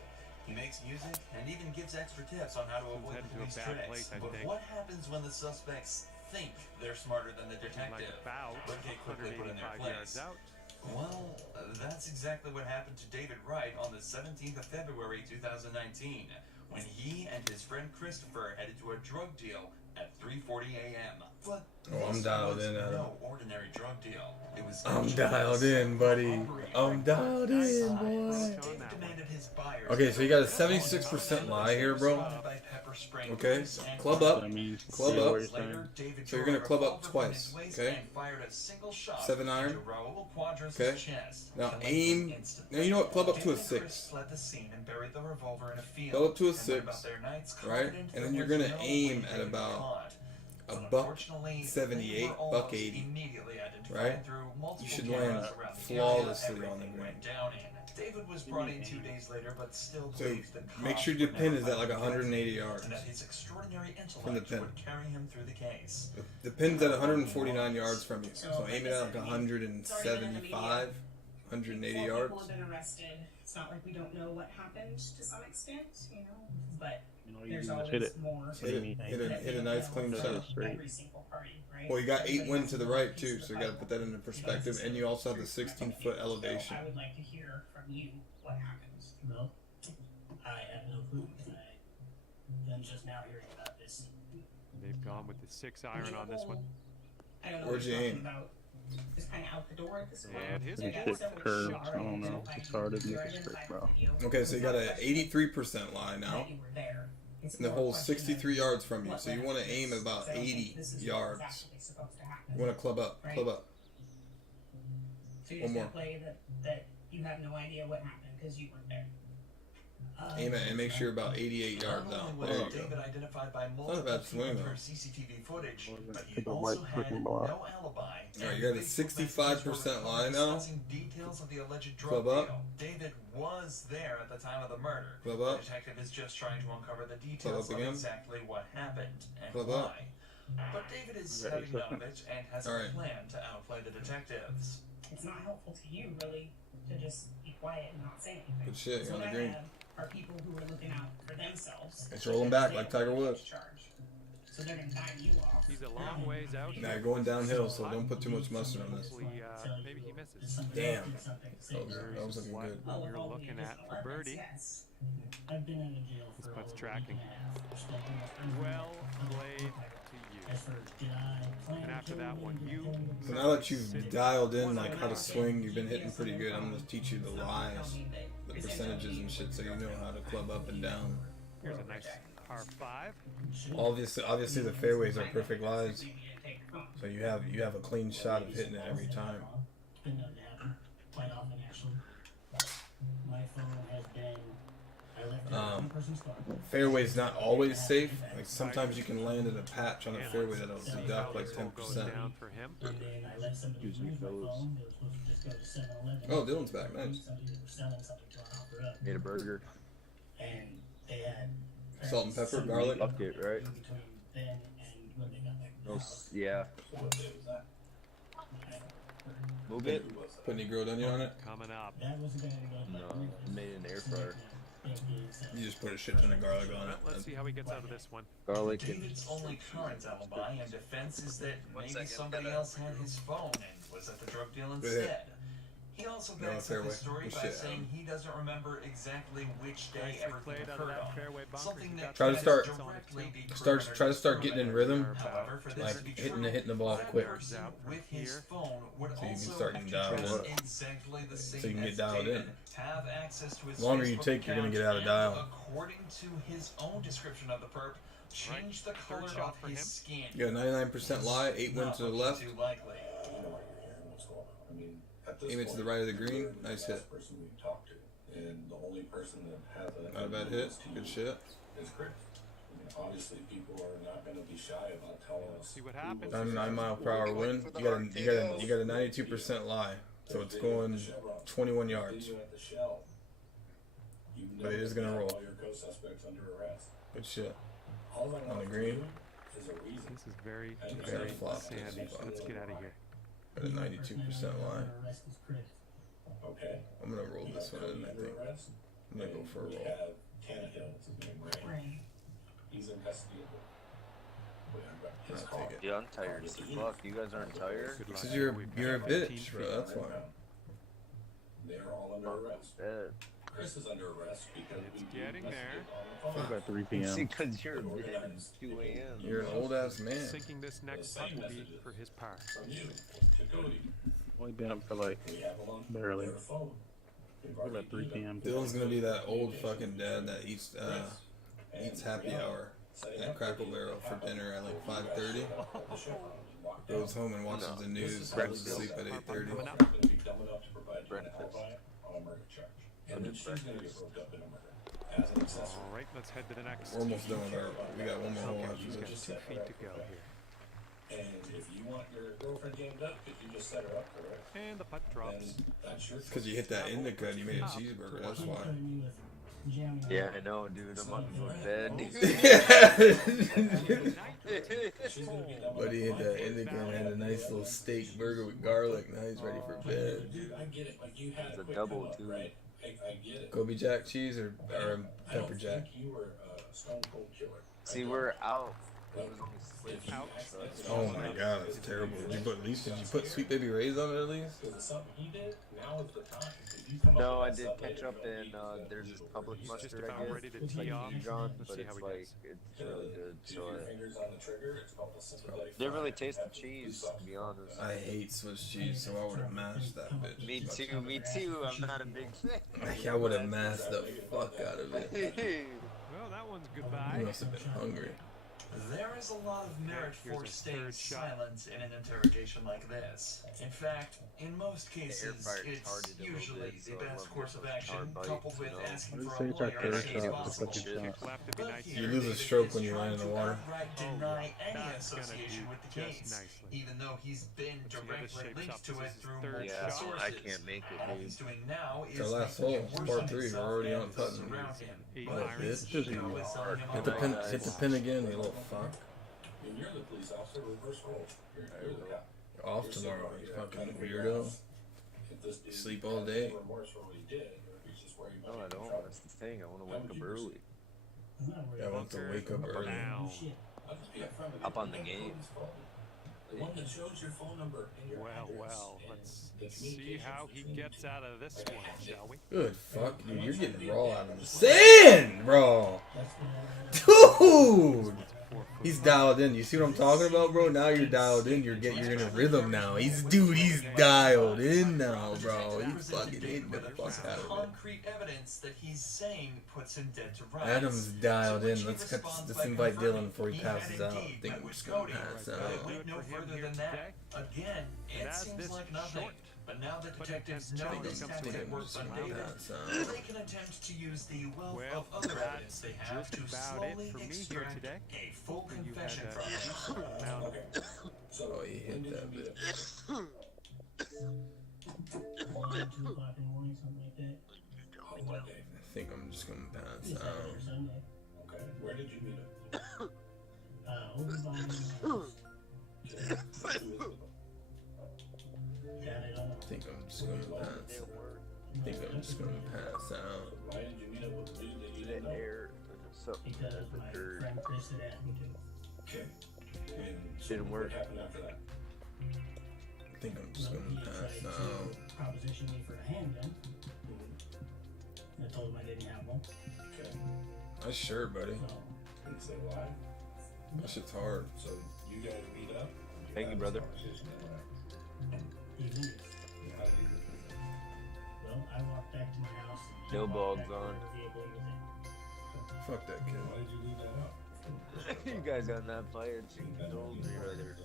He makes music and even gives extra tips on how to avoid the police tricks. But what happens when the suspects think they're smarter than the detective, but get quickly put in their place? Well, that's exactly what happened to David Wright on the 17th of February 2019, when he and his friend Christopher headed to a drug deal at 3:40 a.m. But I'm dialed in, Adam. no ordinary drug deal. It was I'm dialed in, buddy. I'm dialed in, boy. Okay, so you got a 76% lie here, bro. Okay, club up, club up. So you're gonna club up twice, okay? 7 iron. Okay. Now aim. Now you know what? Club up to a 6. Club up to a 6, right? And then you're gonna aim at about a $1.78, $1.80, right? You should land flawlessly on the ground. David was brought in 2 days later, but still So believes the make cops sure your were pin never is at like found 180 guilty, yards and that his extraordinary from the intellect pin. would carry him through the case. The pin's at 149 yards from you, so aim it at like 175, 180 yards. People have been arrested. It's not like we don't know what happened to some extent, but there's always hit it. more. Hit a nice clean shot. Every single party, right? Well, you got 8 wind to the right too, so you got to put that into perspective, and you also have the 16-foot elevation. I would like to hear from you what happened. No, I have no clue. I'm just now hearing about this. They've gone with the 6 iron on this one. I don't know Where'd you aim? Just kind of out the door at this point. And his Pretty thick curves. I don't know. It's hard to make it straight, bro. Okay, so you got an 83% lie now. And the hole's 63 yards from you, so you want to aim about 80 yards. You want to club up, club up. So you're One just more. gonna play that you have no idea what happened because you weren't there. Aim it and make sure you're about 88 yards Not out. only There was you go. David identified by Not a multiple bad swing, people though. for CCTV footage, but he Take a also white had freaking no block. alibi. Alright, you got a 65% lie now. Discussing details of the alleged drug Club up. deal. David was there at the time of the murder. Club up. The detective is just trying to uncover the Club details up of again. exactly what happened and Club why. up. But David is Ready, having none of it and has Alright. a plan to outplay the detectives. It's not helpful to you really to just be quiet and not say anything. Good shit, So you're on what the I green. have are people who are looking out for themselves. It's rolling back like Tiger Woods. So they're gonna dime you off. He's a long ways out. Now you're going downhill, so don't put too much mustard on this. Hopefully, maybe he misses. Damn. That was looking good. What you're looking at for birdie. I've been in a jail This for putt's over tracking. a week and a half. Well played to you. As for did I plan And after to that one, you So now that you've dialed in like how to swing, you've been hitting pretty good. I'm gonna teach you the lies, the percentages and shit, so you know how to club up and down. Here's a nice par 5. Obviously the fairways are perfect lies, so you have a clean shot of hitting it every time. It's been known to happen quite often actually. My phone has been I left it in one person's car. Fairway's not always safe. Like sometimes you can land in a patch on a fairway that'll deduct like 10%. Down for him. And then I let somebody use my phone. They were supposed to just go to 7-Eleven. Oh, Dylan's back. Nice. Somebody that was selling something to offer up. Made a burger. And they had Salt and pepper, garlic. Bucket, right? between then and when they got back to the No, house. yeah. Move it. Put any grilled onion on it? Coming up. That was a guy that got No, made in an air fryer. You just put a shit ton of garlic on it. Let's see how he gets out of this one. Garlic and David's only current alibi and defense is that maybe somebody else had his phone and was at the drug deal instead. He also No, backs up fairway. his story Good by shit, saying he doesn't remember exactly which day Nicely everything played out of occurred that on. fairway bunker. Something that Try to can start, directly be try to start getting in rhythm, However, for this like to be hitting true, the ball that quick, person with his phone would so you can also start have getting to dialed dress up. exactly the same So you can get as dialed David, in. have access to his The longer you Facebook take, you're gonna account, get out of and dial. according to his own description of the perp, change the color shot of for his him. skin. You got a 99% lie, 8 went to the left, Too likely. aim it to the right of the green, nice hit. Person we talked to, and the only person that has a Not a bad hit, good shit. is Chris. I mean, obviously, people are not going to be shy about telling us. See what happens. 99 mile per hour wind. You got a 92% lie, so it's going 21 yards. But it is gonna roll. All your co-suspects under arrest. Good shit. All I On want the to green. do is a reason. This is very, And very it's flop. sandy. Let's get out of here. Got a 92% lie. Okay. I'm gonna roll this one in, I think. I'm gonna go for a We roll. have Tannehill, it's his name, Ray. He's in custody of it. His I'll car. take it. Yeah, I'm tired as fuck. You guys aren't tired? Because you're a bitch, bro. That's why. They're all under arrest. Chris is under arrest because we getting there. About 3 p.m. See, because you're dead. It's 2 a.m. You're an old ass man. Sinking this next putt will be for his par. From you to Cody. Only been up for like We have them on barely. their phone. We've already About 3 p.m. Dylan's gonna be that old fucking dad that eats happy hour at Crackle Barrel for dinner at like 5:30. Goes home and watches the news. Goes to sleep at 8:30. Going to be dumb enough to provide you an alibi on a murder charge. And then she's going to get roped up in a murder as an accessory. All right, let's head to the next. We're almost done with our. We got one more hole after He's got this. 2 feet to go here. And if you want your girlfriend gamed up, because you just set her up, correct? And the putt drops. Then that's your It's because you hit that indica and you made a cheeseburger. That's why. Yeah, I know, dude. I'm about to go to bed. But he hit that indica and had a nice little steak burger with garlic. Now he's ready for bed. Dude, I get it. Like you had It's a quick double, come up, too. right? I get it. Kobe Jack cheese or pepper jack? You were a stone cold killer. See, we're out. It was only split Out. Oh my god, that's terrible. Did you put Sweet Baby Ray's on it at least? Because it's something he did. Now is the time. If you come No, up I with did something ketchup and there's this public He's just mustard, about I ready guess. to It's like tee off. Dijon, Let's but see it's how he like, does. it's really good. Keep So your fingers on the trigger. It's called a sympathetic. didn't really fire. taste the cheese, to be honest. I hate Swiss cheese, so I would have mashed that bitch. Me too, me too. I'm not a big fan. I would have mashed the fuck out of it. Well, that one's You goodbye. must have been hungry. There is a lot of merit Here's for a staying third shot. silent in an interrogation like this. In fact, in most cases, fired it's charted a little usually bit, the so I best love course of the action, hard bites, coupled with you know. asking What for do a you say? lawyer It's our as third soon as shot, possible. the second Kick left to be But nice. here, You lose a David stroke is when you trying land in to the water. outright Oh, deny any that's gonna association do with the just case, nicely. even though he's been See how this directly shapes linked up. to This it is his through third multiple Yeah, sources. I can't make it, All dude. he's doing now It's is our last making hole. it It's worse par on 3. We're himself already and on those putting. around him. Eight But irons. his Just ego ignore is it. telling him Hit the pin. Hit the pin again, you little fuck. If you're the police officer, reverse role. You're the cop. You're off tomorrow, you fucking weirdo. If this dude Sleep all has day. any remorse for what he did, or if he's just where he No, might I get in don't. trouble. That's the thing. I want to wake up early. Yeah, I want to wake up early. Now. I'll just be upfront with Up you. on the You have game. Cody's phone. The one that shows your phone number and your Well, address well, and let's the see communications how he between you gets two. out of this one, shall we? Good fuck, dude. You're getting raw out of the sand, bro. Dude. He's dialed in. You see what I'm talking about, bro? Now you're dialed in. You're in a rhythm now. He's dialed in now, bro. He's fucking hitting the fuck out of it. Concrete evidence that he's saying puts him dead to rights. Adam's dialed To which in. he Let's responds by invite Dylan confirming before he had passes out. I indeed think met I'm with just gonna Cody. pass But out. wait no For him further here than that. Again, it as seems this like nothing. short But now that but detectives intense know challenge this comes tactic to him, works on just David, pass out. they can attempt to use the wealth Well, of other evidence that's they have just to about it slowly for me here extract today. a full You had confession a from him. decent amount of Oh, he hit that bitch. 1, 2 o'clock in the morning, something like that. On what day? I think I'm just gonna pass Saturday out. or Sunday. Okay. Where did you meet him? Over by my house. Got it all. I think I'm just gonna pass. I think I'm just gonna pass out. Why did you meet up with the dude that you didn't The know? air, something Because my occurred. friend Chris had asked me to. Okay. And so Didn't work. What happened after that? think I'm just Well, gonna he pass tried now. to proposition me for a handgun. I told him I didn't have one. Okay. That's sure, buddy. Didn't say why. That shit's hard. So you guys meet up. Thank you, brother. He leaves. How did you do Well, I walked back to my house and No he walked balls back to on. whatever vehicle he was in. Fuck that kid. Why did you leave that out? You guys got that fire. You told me, brother.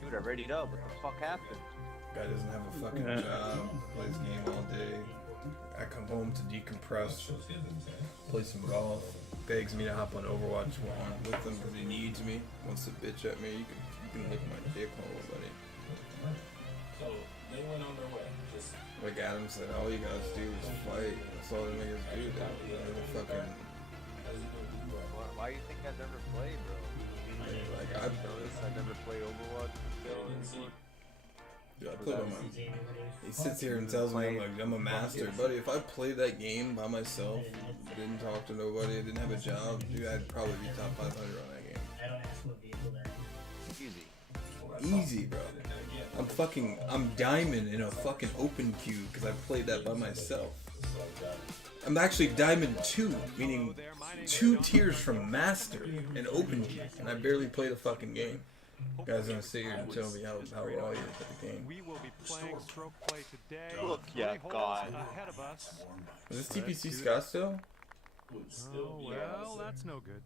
Dude, I readied up. What the fuck happened? Guy doesn't have a fucking job. Plays game all day. I come home to decompress, play some golf. Begs me to hop on Overwatch 1 with him because he needs me. Wants to bitch at me. You can lick my dick hole, buddy. So they went on their way. Just Like Adam said, all you guys do is fight. That's all the niggas do. They fucking. Why you think I never play, bro? Like I noticed I never play Overwatch. Dude, I play by my. He sits here and tells me I'm a master, buddy. If I played that game by myself, didn't talk to nobody, didn't have a job, dude, I'd probably be top 500 on that game. I don't ask what vehicle they're in. Easy, bro. I'm diamond in a fucking open queue because I played that by myself. I'm actually diamond 2, meaning 2 tiers from master in open queue, and I barely played a fucking game. You guys gonna sit here and tell me how raw you is at the game. We will be playing stroke play today. Look, yeah, God. Ahead of us. Is this TPC Scottsdale? Oh, well, that's no good.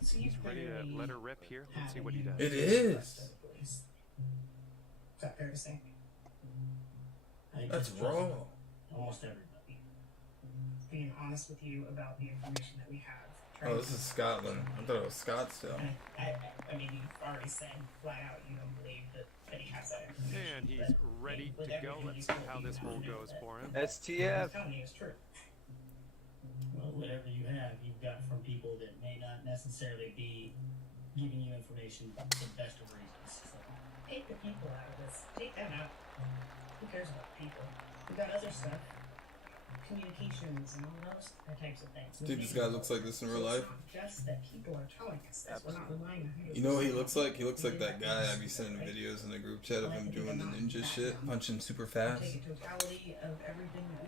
He's ready to let her rip here. Let's see what he does. It is. Is that fair to say? That's raw. Almost everybody. Being honest with you about the information that we have. Oh, this is Scotland. I thought it was Scottsdale. I mean, you've already said flat out you don't believe that he has that information. And he's ready to go. Let's see how this hole goes for him. STF. I'm telling you it's true. Well, whatever you have, you've got from people that may not necessarily be giving you information for the best of reasons. So, Take the people out of this. Take them out. Who cares about people? We got other stuff. Communications and all those types of things. Dude, this guy looks like this in real life. Just that people are telling us this. We're not relying on who. You know what he looks like? He looks like that guy I be sending videos in the group chat of him doing the ninja shit, punching super fast. Take a totality of everything that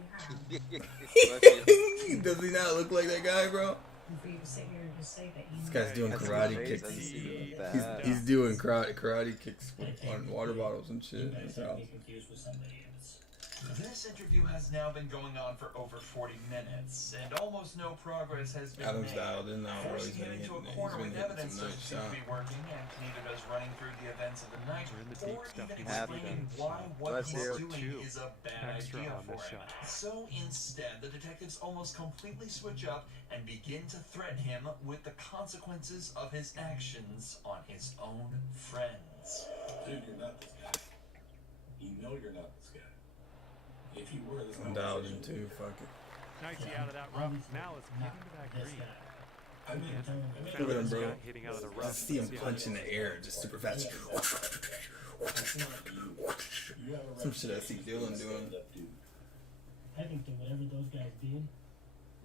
we have. Does he not look like that guy, bro? For you to sit here and just say that you. This guy's doing karate kicks. He's doing karate kicks on water bottles and shit in his house. This interview has now been going on for over 40 minutes, and almost no progress has been Adam's made. dialed in now, bro. He's Forcing been him into a hitting corner with some evidence nice doesn't seem to shots. be working, and neither does running through the events of the night, or even explaining why what Let's he's hear doing is a bad extra idea on for this him. shot. So instead, the detectives almost completely switch up and begin to threaten him with the consequences of his actions on his own friends. Dude, you're not this guy. You know you're not this guy. If you were, this I'm dialed in too, fuck it. Nicely out of that rough. Now let's get into that green. Look at him, bro. Hitting out of the rough. Just see him punch in the air, just super fast. Some shit I see Dylan doing. I think that whatever those guys did,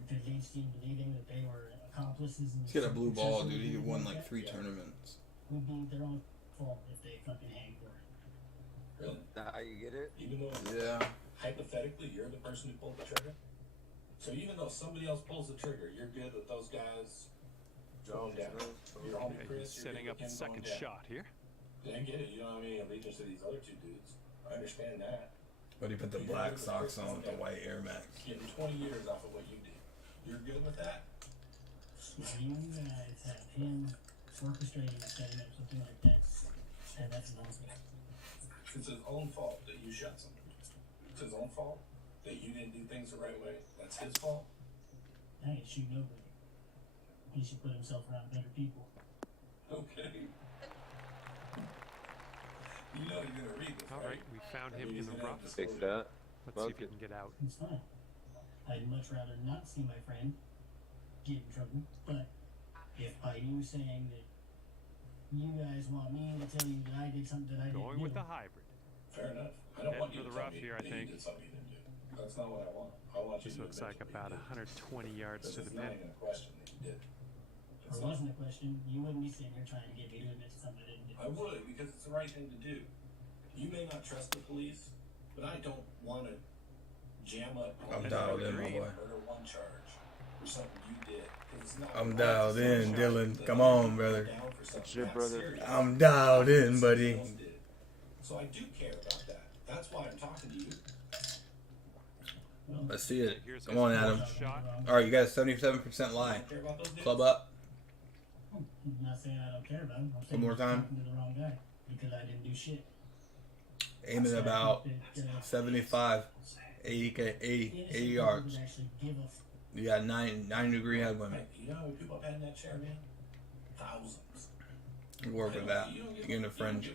if it leads to you believing that they were accomplices in He's got a blue ball, dude. He won like 3 tournaments. would be their own fault if they fucking hang for it. Really? Now you get it? Even though, Yeah. hypothetically, you're the person who pulled the trigger. So even though somebody else pulls the trigger, you're good with those guys going down. Your homie Okay, Chris, he's you're setting good up with the him second going down. shot here. Yeah, I get it. You know what I mean? Allegiance to these other 2 dudes. I understand that. But he put the black socks on with the white Air Max. Getting 20 years off of what you did. You're good with that? You guys have him orchestrating and setting up something like that, and that's nonsense. It's his own fault that you shot somebody. It's his own fault that you didn't do things the right way. That's his fault. I ain't shoot nobody. He should put himself around better people. Okay. You know you're gonna read this, All right, we found him in the rough. Fix that. Let's see if he can get out. It's fine. I'd much rather not see my friend get in trouble, but if by you saying that you guys want me to tell you that I did something that I didn't Going do, with the hybrid. Fair enough. I don't want you for to the tell rough me here, I that think. you did something you didn't do. That's not what I want. I want you This to looks admit like to me about you did. 120 yards This to is the not minute. even a question that you did. if it wasn't a question, you wouldn't be sitting here trying to get me to admit to something I didn't do. I would, because it's the right thing to do. You may not trust the police, but I don't want to jam up. I'm dialed in, my boy. Murder one charge for something you did. 'Cause it's not I'm right dialed to say in, charge Dylan. that Come you on, put brother. down for something That's your that brother. serious. I'm dialed in, buddy. Somebody else did. So I do care about that. That's why I'm talking to you. Let's see it. Come on, Adam. All right, you got a 77% lie. Care about those Club dudes? up. I'm not saying I don't care about him. I'm One saying more he's time. talking to the wrong guy because I didn't do shit. Aiming So I about think that, 75, 80 innocent yards. people would actually give a You got 9-degree headwind. Hey, you know how many people I've had in that chair, man? Thousands. Work with that. You're getting a fringe.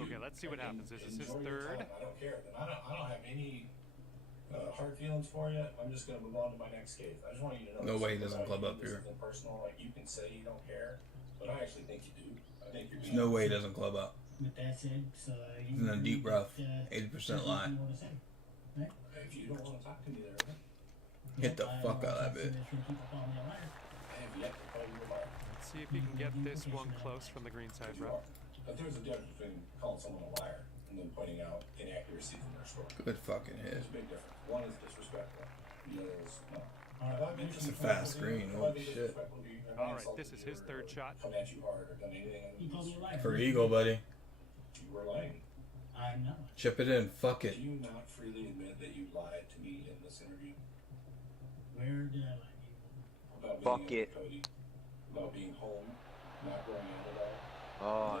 Okay, let's see what happens. This is his Enjoy your third. time. I don't care. I don't have any hard feelings for you. I'm just gonna move on to my next case. I just want you to know. No this way he is doesn't about club you. up This here. isn't personal. Like you can say you don't care, but I actually think you do. I think you're. There's no way he doesn't club up. With that said, so He's in a deep rough. 80% lie. You want to say, right? If you don't want to talk to me, there. Hit the fuck out of that bitch. I have yet to call you a liar. Let's see if you can get this one close from the green side, You bro. are. But there's a difference between calling someone a liar and then pointing out inaccuracies in their story. Good fucking hit. There's a big difference. One is disrespectful. The other is not. It's a fast screen. Holy shit. All right, this is his third shot. Come at you hard or done anything. You called me a liar. For Eagle, buddy. You were lying. I'm not. Chip it in. Fuck it. Do you not freely admit that you lied to me in this interview? Where did I lie? About Fuck being it. Cody, about being home, not going out at all. Oh,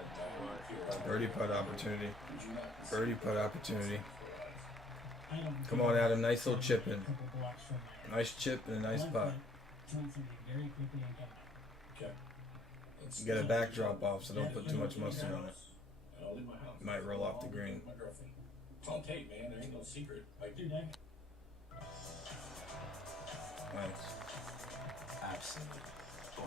Birdie putt opportunity. Did you not Birdie putt opportunity. I don't Come on, Adam. Nice little chip in. a couple blocks from my Nice chip and a nice One putt. foot, doing something very quickly and come back. Okay. You got a backdrop off, so don't put too much mustard on it. And I'll leave my house. It might roll off the green. My girlfriend. It's on tape, man. There ain't no secret. Like, Dude, I Nice. Absolutely.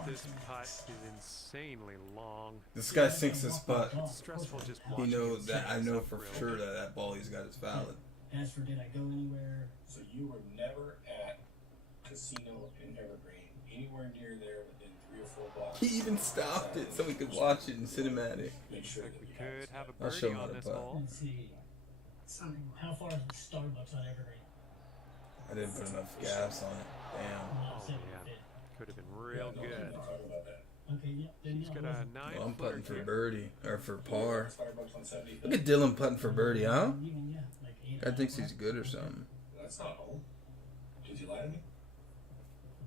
This putt is insanely long. This guy sinks his putt. It's stressful just He watching knows him that. I sink know himself for real sure good. that that ball he's got is valid. As for did I go anywhere? so you were never at casino in Evergreen, anywhere near there within 3 or 4 blocks. He even stopped it so we could watch it in cinematic. Make sure Like that we you could have a I'll show birdie him on the this putt. hole. Let's see. How far is Starbucks on Evergreen? I didn't put enough gas on it. Damn. Oh yeah, could have been real good. talk about that. Okay, yeah. Then He's yeah, got a 9 Well, I'm footer putting for here. birdie or for par. Starbucks on 75th. Look at Dylan putting for birdie, huh? even, yeah, like 8 Guy thinks he's good or something. That's not home. Did you lie to me?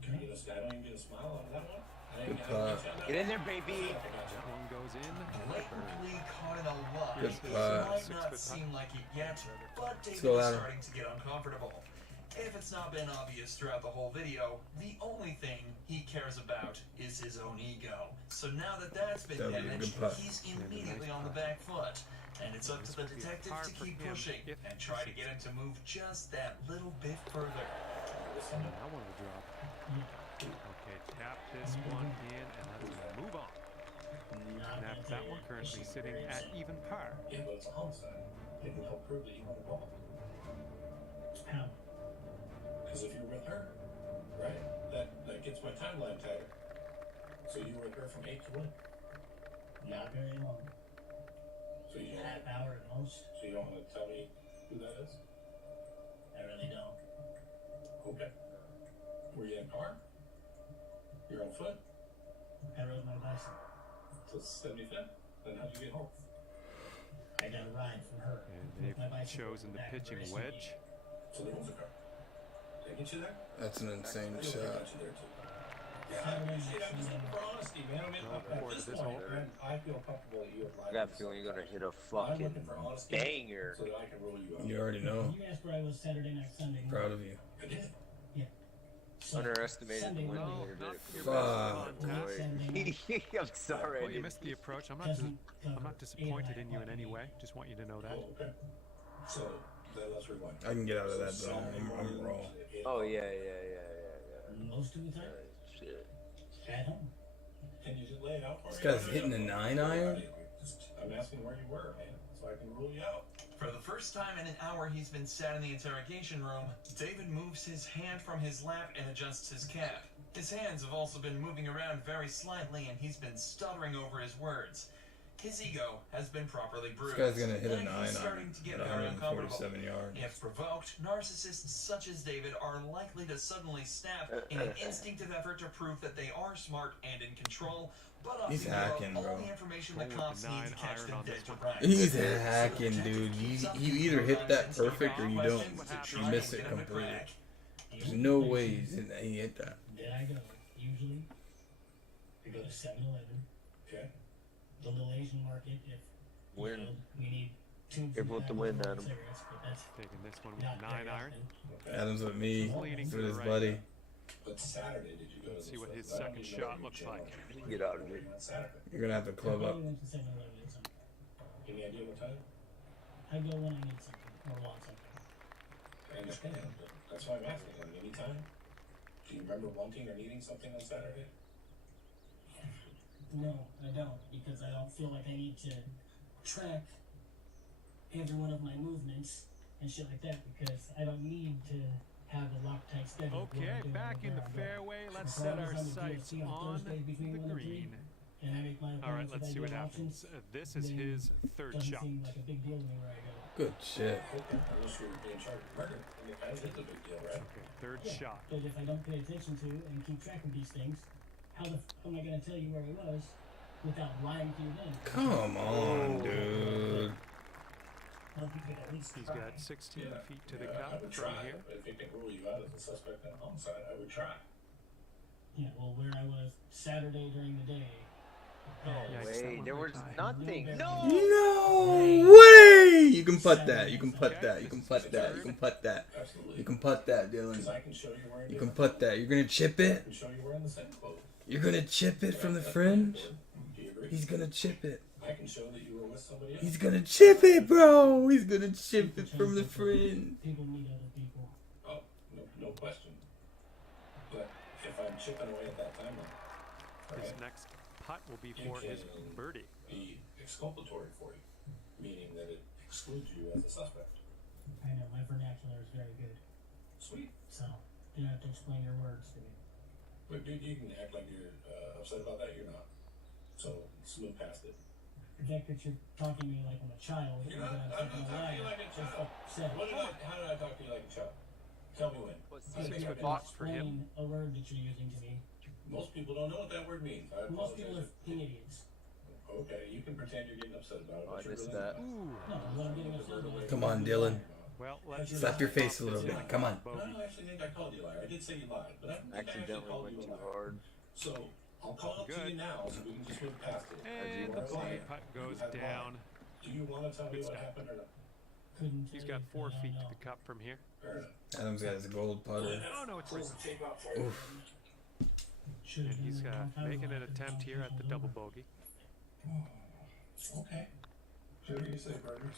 Can you get a sky? Don't even get a smile out of that one? I Good didn't putt. Get in there, baby. That one goes in. Blatantly caught in a lot. Good This putt. might 6 not foot putt. seem like it yet, but David go, is Adam. starting to get uncomfortable. If it's not been obvious throughout the whole video, the only thing he cares about is his own ego. So now that that's been That would be a damaged, good putt. he's immediately on the back foot. And it's up to the detective to keep pushing and try to get him to move just that little bit further. That one will drop. Okay, tap this one in and then we'll move on. Now that one currently sitting at even par. Yeah, but it's a homicide. It can help prove that you want to call. How? Because if you're with her, right, that gets my timeline tighter. So you were with her from 8 to 1. Not very long. So you Half don't, hour at most. so you don't want to tell me who that is? I really don't. Okay. Were you in a car? You're on foot? I rode my bicycle. To 75th? Then how'd you get home? I got a ride from her. And with my they've bicycle chosen the back to pitching Bracing wedge. So there was a car. Did I get you there? That's an insane I got shot. you there too. Yeah, I appreciate it. I'm just looking for honesty, man. I mean, No, at before this this point, hole. man, I feel comfortable that you have I lied. got a to me. feeling you're gonna hit a I'm fucking looking for honesty banger. so that I can rule you out. You already know. You asked where I was Saturday night, Sunday night. Proud of you. I did. So, Underestimated the Sunday win night, here, not did your it? Fuck. Saturday night, I'm sorry. Well, you missed the approach. I'm not disappointed in you in any way. Just want you to know that. Oh, okay. So then let's rewind. I can get out of that zone. I'm raw. Oh yeah. most of the time, Shit. at home. Can you just lay it out for This me? guy's hitting a 9-iron? I'm asking where you were, man, so I can rule you out. For the first time in an hour he's been sat in the interrogation room, David moves his hand from his lap and adjusts his cap. His hands have also been moving around very slightly and he's been stuttering over his words. his ego has been properly bruised. This guy's gonna hit a And 9 he's on starting to get at very uncomfortable. 147 yards. If provoked, narcissists such as David are likely to suddenly snap in an instinctive effort to prove that they are smart and in control, but often He's give up hacking, all bro. the information the cops need to catch them dead to rights. He's hacking, dude. You either hit that perfect or you don't. You miss it completely. There's no way he hit that. Then I go. Usually, I go to 7-Eleven. Okay. The little Asian market. If Win. we need tubes Careful with the wind, Adam. cigarettes, but that's Taking this one with not 9 very iron. often. Adam's with me. He's with his buddy. But Saturday, did you go to Let's see the what his club? second shot looks like. Get out of here. On Saturday. You're gonna have to club I up. only went to 7-Eleven and something. Any idea what time? I go when I need something or want something. I understand, but that's why I'm asking. I mean, anytime? Do you remember wanting or needing something on Saturday? No, I don't, because I don't feel like I need to track every one of my movements and shit like that, because I don't need to have a Loctite schedule. of what Okay, I'm doing back and in the where I'm going. fairway. Let's So set I our was on the sights DFC on Thursday between the 1 and 3, green. and I make my All right, appointments let's with see what ideal happens. options. This is Then his third doesn't shot. seem like a big deal to me where I go. Good shit. Unless you're in charge of murder. I mean, that is a big deal, right? Okay, third Yeah, shot. but if I don't pay attention to and keep track of these things, how the f am I going to tell you where I was without lying to you then? Come on, dude. I don't think you could at least He's try. got 16 feet to the I cup would from try. here. If it can rule you out as a suspect in a homicide, I would try. Yeah, well, where I was Saturday during the day. Yikes, that Wait, one there went was high. nothing. No way! You can putt that. You can putt that. You can putt that. You can putt that. Absolutely. You can putt that, Because Dylan. I can show you wearing You can different putt that. You're gonna chip I it. can show you wearing the same clothes. You're gonna chip it from the fringe. Do you agree? He's gonna chip it. I can show that you were with somebody else. He's gonna chip it, bro. He's gonna chip it from the fringe. People meet other people. Oh, no question. But if I'm chipping away at that timeline, His right, next putt will be you for his can birdie. be exculpatory for you, meaning that it excludes you as a suspect. I know, my vernacular is very good. Sweet. So, you don't have to explain your words to me. But dude, you can act like you're upset about that. You're not. So let's move past it. The fact that you're talking to me like I'm a child, You're and not. that I'm I'm not taking a talking to you lie, like a is child. upset. How did I talk to you like a child? Tell me when. What's I think I can thought for him. explain a word that you're using to me. Most people don't know what that word means. I Most people apologize. are fucking idiots. Okay, you can pretend you're getting upset about it. Oh, I but you're missed really that. not. Ooh. No, what I'm getting upset about. Come on, Dylan. Well, let's Slap your face a little bit. Come on. I don't actually think I called you a liar. I did say you lied, but I don't think I actually Accidentally called went you a too liar. hard. So I'll call up to Good. you now so we can just move past it. And the bogey putt goes down. Do you want to tell me what happened or not? Couldn't He's tell got you, 4 but I feet don't to know. the cup from here. Fair enough. Adam's got his gold putter. Oh no, it's Where's the tape out for you? Oof. Should've And he's done it a long time making ago. an attempt here at the double bogey. Okay. Whatever you say, partner.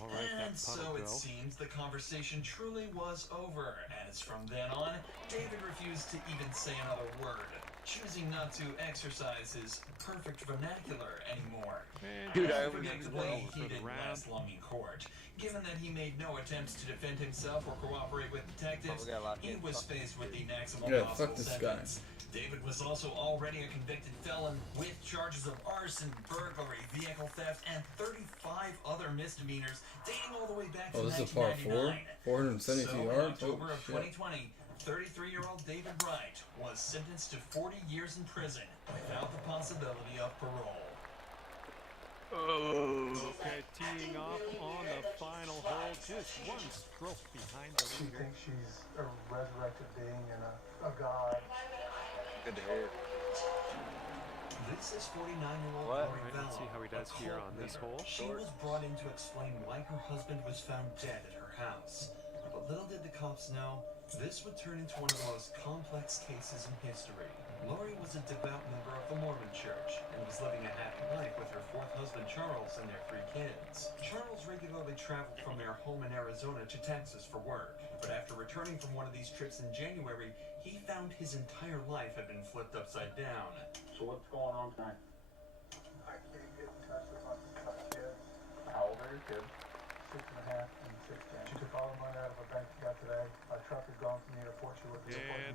All right, that And putt so will it go. seems the conversation truly was over, as from then on, David refused to even say another word, choosing not to exercise his perfect vernacular anymore. And Dude, I just was forgets Predictably, well he for the didn't round. last long in court. Given that he made no attempts to defend himself or cooperate with detectives, Oh, we got a lot of he hits. was faced with the maximum Yeah, possible fuck this guy. sentence. David was also already a convicted felon with charges of arson, burglary, vehicle theft, and 35 other misdemeanors dating all the way back Oh, to this is a par 4? 1999. 472 So, in yards? October Holy of shit. 2020, 33-year-old David Wright was sentenced to 40 years in prison without the possibility of parole. Okay, teeing off on the final hole, just one stroke behind the She leader. thinks she's a resurrected being and a god. Good to hear. This is 49-year-old What? Lori Alright, let's see Vallow, how he a does here cult on this leader. hole. She was brought in to explain why her husband was found dead at her house. But little did the cops know, this would turn into one of the most complex cases in history. Lori was a devout member of the Mormon Church and was living a happy life with her fourth husband Charles and their 3 kids. Charles regularly traveled from their home in Arizona to Texas for work, but after returning from one of these trips in January, he found his entire life had been flipped upside down. So what's going on tonight? I can't get in touch with my kids. How old are your kids? 6.5 and 16. She took all the money out of her bank account today. I truck had gone from the airport. She was And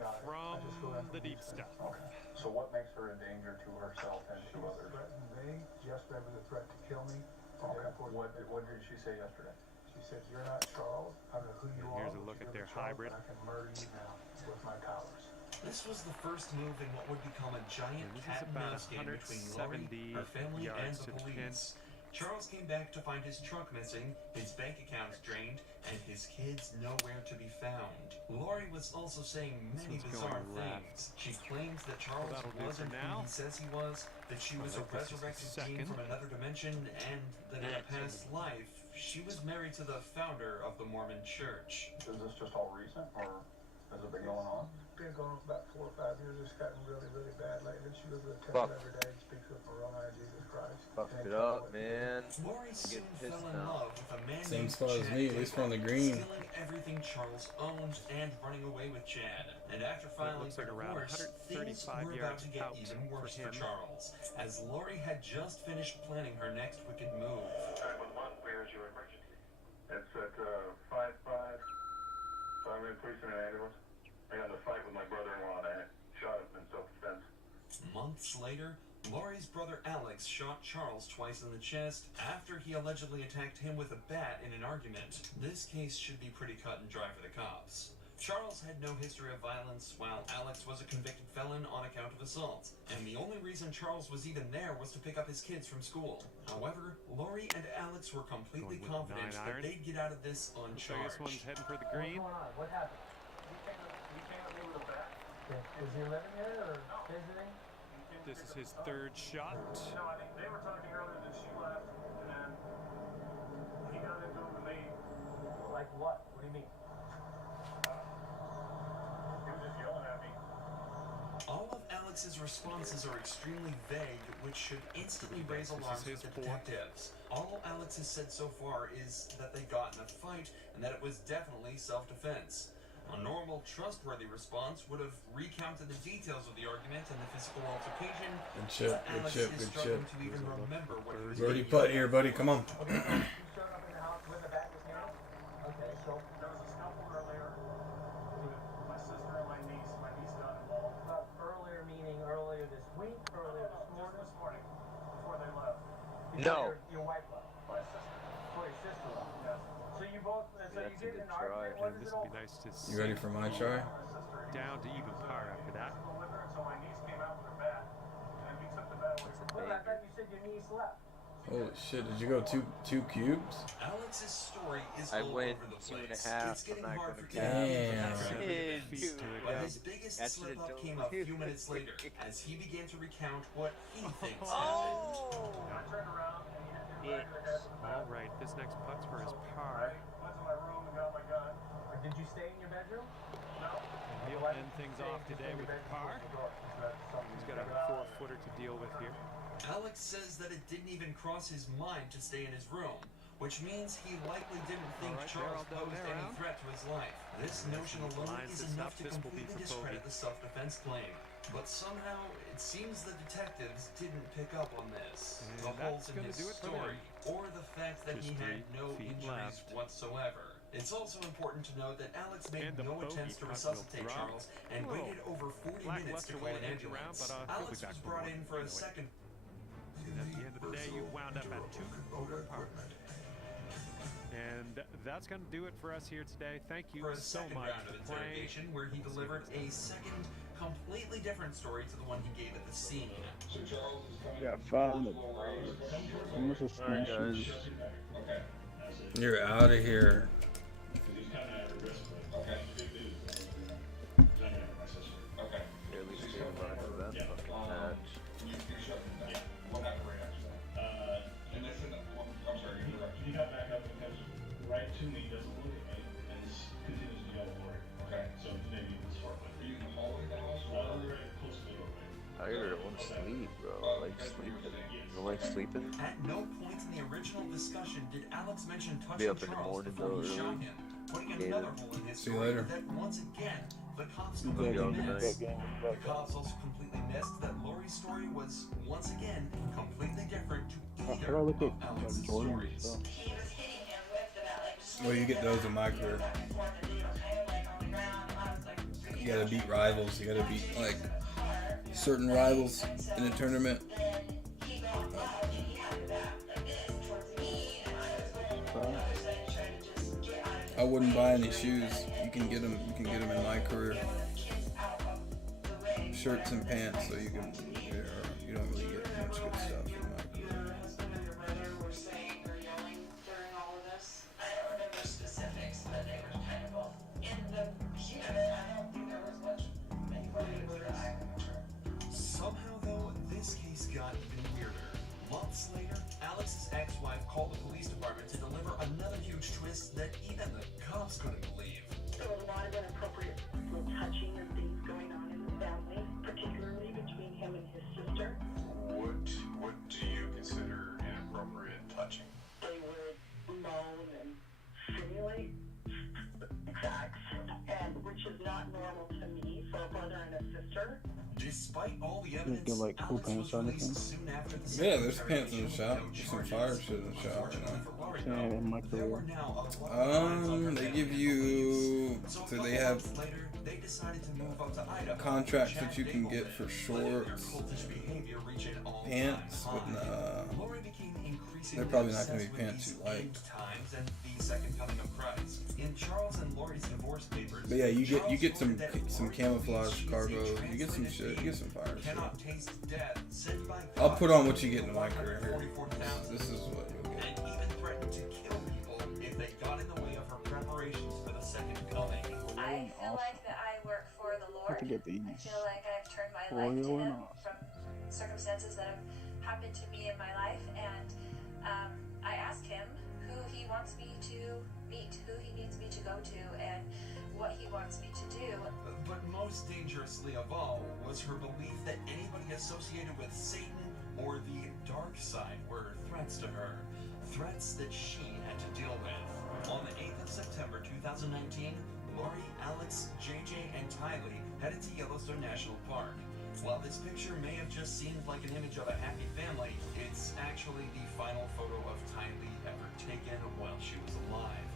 from the deep stuff. Okay. So what makes her a danger to herself and to others? Threatened me. Yesterday was a threat to kill me. Okay. What did she say yesterday? She said, "You're not Charles. I don't know who you are." Here's a look at their hybrid. I can murder you now with my powers. This was the first move in what would become a giant cat and mouse game between Lori, her family, and the police. Charles came back to find his trunk missing, his bank accounts drained, and his kids nowhere to be found. Lori was also saying many bizarre things. She claims that Charles wasn't who he says he was, that she was a resurrected being from another dimension, and that in a past life, she was married to the founder of the Mormon Church. Is this just all recent, or has it been going on? It's been going on for about 4 or 5 years. It's gotten really, really bad lately. She goes to the temple every day and speaks with Moroni and Jesus Christ. Fucked it up, man. Lori soon fell in love with a man Same named spot as Chad me, at least Cable, on the green. stealing everything Charles owned and running away with Chad. And after filing for divorce, things were about to get even worse for Charles, as Lori had just finished planning her next wicked move. 911, where is your emergency? It's at 5-5. So I'm in police and an ambulance. I got in a fight with my brother-in-law and I shot him in self-defense. Months later, Lori's brother Alex shot Charles twice in the chest after he allegedly attacked him with a bat in an argument. This case should be pretty cut and dry for the cops. Charles had no history of violence, while Alex was a convicted felon on account of assault. And the only reason Charles was even there was to pick up his kids from school. However, Lori and Alex were completely confident that they'd get out of this uncharged. So this one's heading for the green. What's going on? What happened? You came up here with a bat? Was he living here or visiting? This is his third shot. No, I think they were talking earlier that she left, and then he got into it with me. Like what? What do you mean? He was just yelling at me. All of Alex's responses are extremely vague, which should instantly raise alarms with the detectives. All Alex has said so far is that they got in a fight and that it was definitely self-defense. A normal, trustworthy response would have recounted the details of the argument and the physical altercation. Good chip, but good Alex chip, is good struggling chip. to even remember what he was You already being put yelled here, at. buddy. Come on. You showed up in the house with the bat with him? Okay, so there was a scuffle earlier with my sister and my niece. My niece got involved. Earlier meaning earlier this week, earlier this morning? Just this morning, before they left. No. Your wife left. My sister. Before your sister left, yes. So you both, so you get in an argument, what is This it would all? be nice to see. You ready for my try? Down to even par after that. So my niece came out with her bat, and he took the bat away from her. Well, I thought you said your niece left. Holy shit! Did you go two cubes? Alex's story is I all went over the 2.5. place. It's getting I'm not hard gonna for Damn. But his biggest slip up came a few minutes later, as he began to recount what he thinks happened. I turned around and he hit me right in the head with the bat. All right, this next putt's for his par. Went to my room and got my gun. Did you stay in your bedroom? No. And he'll end things off today with a par. He's got a 4-footer to deal with here. Alex says that it didn't even cross his mind to stay in his room, which means he likely didn't think Charles posed any threat to his life. This notion alone is enough to completely discredit the self-defense claim. But somehow, it seems the detectives didn't pick up on this, the holes in his story, or the fact that he had no injuries whatsoever. It's also important to note that Alex made no attempts to resuscitate Charles and waited over 40 minutes to call an ambulance. Alex was brought in for a second. And at the end of the day, you wound up at 2 over par. And that's going to do it for us here today. Thank you so much for playing. Where he delivered a second, completely different story to the one he gave at the scene. Got 5 minutes. Almost a smash. You're out of here. Barely stayed alive for that fucking match. What happened right after that? And they said that, I'm sorry, you interrupted. He got back up and comes right to me, doesn't look at me, and continues to yell for it. Okay. So maybe he was short, but are you in the hallway of the house? Right close to the doorway. I don't want to sleep, bro. Like sleeping. You don't like sleeping? At no point in the original discussion did Alex mention Be touching up in the Charles morning before though, he shot early. him, putting Yeah. another hole in his See you story later. that once again the cops Good completely night. missed. The cops also completely missed that Lori's story was once again completely different to either I look of at Alex's Jordan stories. stuff. He was hitting him with the mallet. Well, you get those in my career. Back and forth, and he was kind of like on the ground. You gotta beat rivals. You gotta beat like certain rivals in a tournament. I wouldn't buy any shoes. You can get them. You can get them in my career. Shirts and pants, so you can. You don't really get much good stuff in my career. Somehow, though, this case got even weirder. Months later, Alex's ex-wife called the police department to deliver another huge twist that even the cops couldn't believe. There was a lot of inappropriate touching and things going on in the family, particularly between him and his sister. What do you consider inappropriate touching? They would moan and simulate sex, and which is not normal to me for a brother and a sister. Despite all the Just evidence, get like cool pants or anything. soon after the Yeah, there's pants in the shop. There's some fire shit in the shop, you know. Saying in my career. They give you. So they have they decided to move up to Idaho. contracts that you can get for shorts, pants, but they're probably not going to be pants you like. Times and the second coming of Christ. In Charles and Lori's divorce papers, But yeah, you get some camouflage cargo. You get some shit. You get some fire shit. I'll put on what you get in my career here. This is what you'll get. And even threatened to kill people if they got in the way of her preparations for the second coming. I feel like that I work for the Lord. I have to get these. I feel like I've turned my life to Royal Him and off. from circumstances that have happened to me in my life, and I ask Him who He wants me to meet, who He needs me to go to, and what He wants me to do. But most dangerously of all was her belief that anybody associated with Satan or the dark side were threats to her. Threats that she had to deal with. On the 8th of September 2019, Lori, Alex, JJ, and Tylee headed to Yellowstone National Park. While this picture may have just seemed like an image of a happy family, it's actually the final photo of Tylee ever taken while she was alive.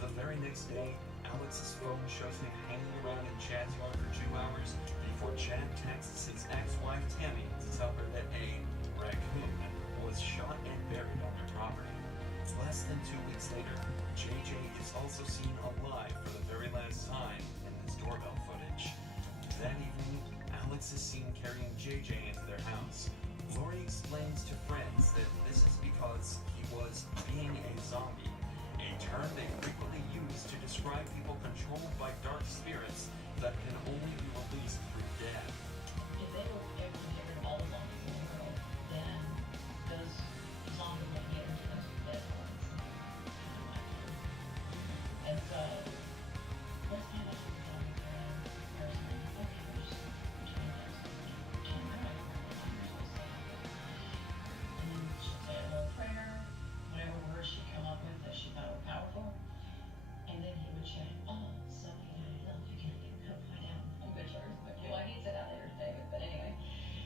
The very next day, Alex's phone shows him hanging around in Chad's yard for 2 hours before Chad texts his ex-wife Tammy to tell her that a raccoon was shot and buried on their property. Less than 2 weeks later, JJ is also seen alive for the very last time in this doorbell footage. That evening, Alex is seen carrying JJ into their house. Lori explains to friends that this is because he was being a zombie, a term they frequently use to describe people controlled by dark spirits that can only be released through death. If they were able to get rid of all the zombies in the world, then those zombies would get into those dead ones. And so, let's kind of just go through person. Okay, we're just between those two. And then she'd say a little prayer, whatever words she'd come up with that she thought were powerful. And then he would chant, oh, so I love you, can I go find out? I'm good, well, I need to sit out there today, but anyway,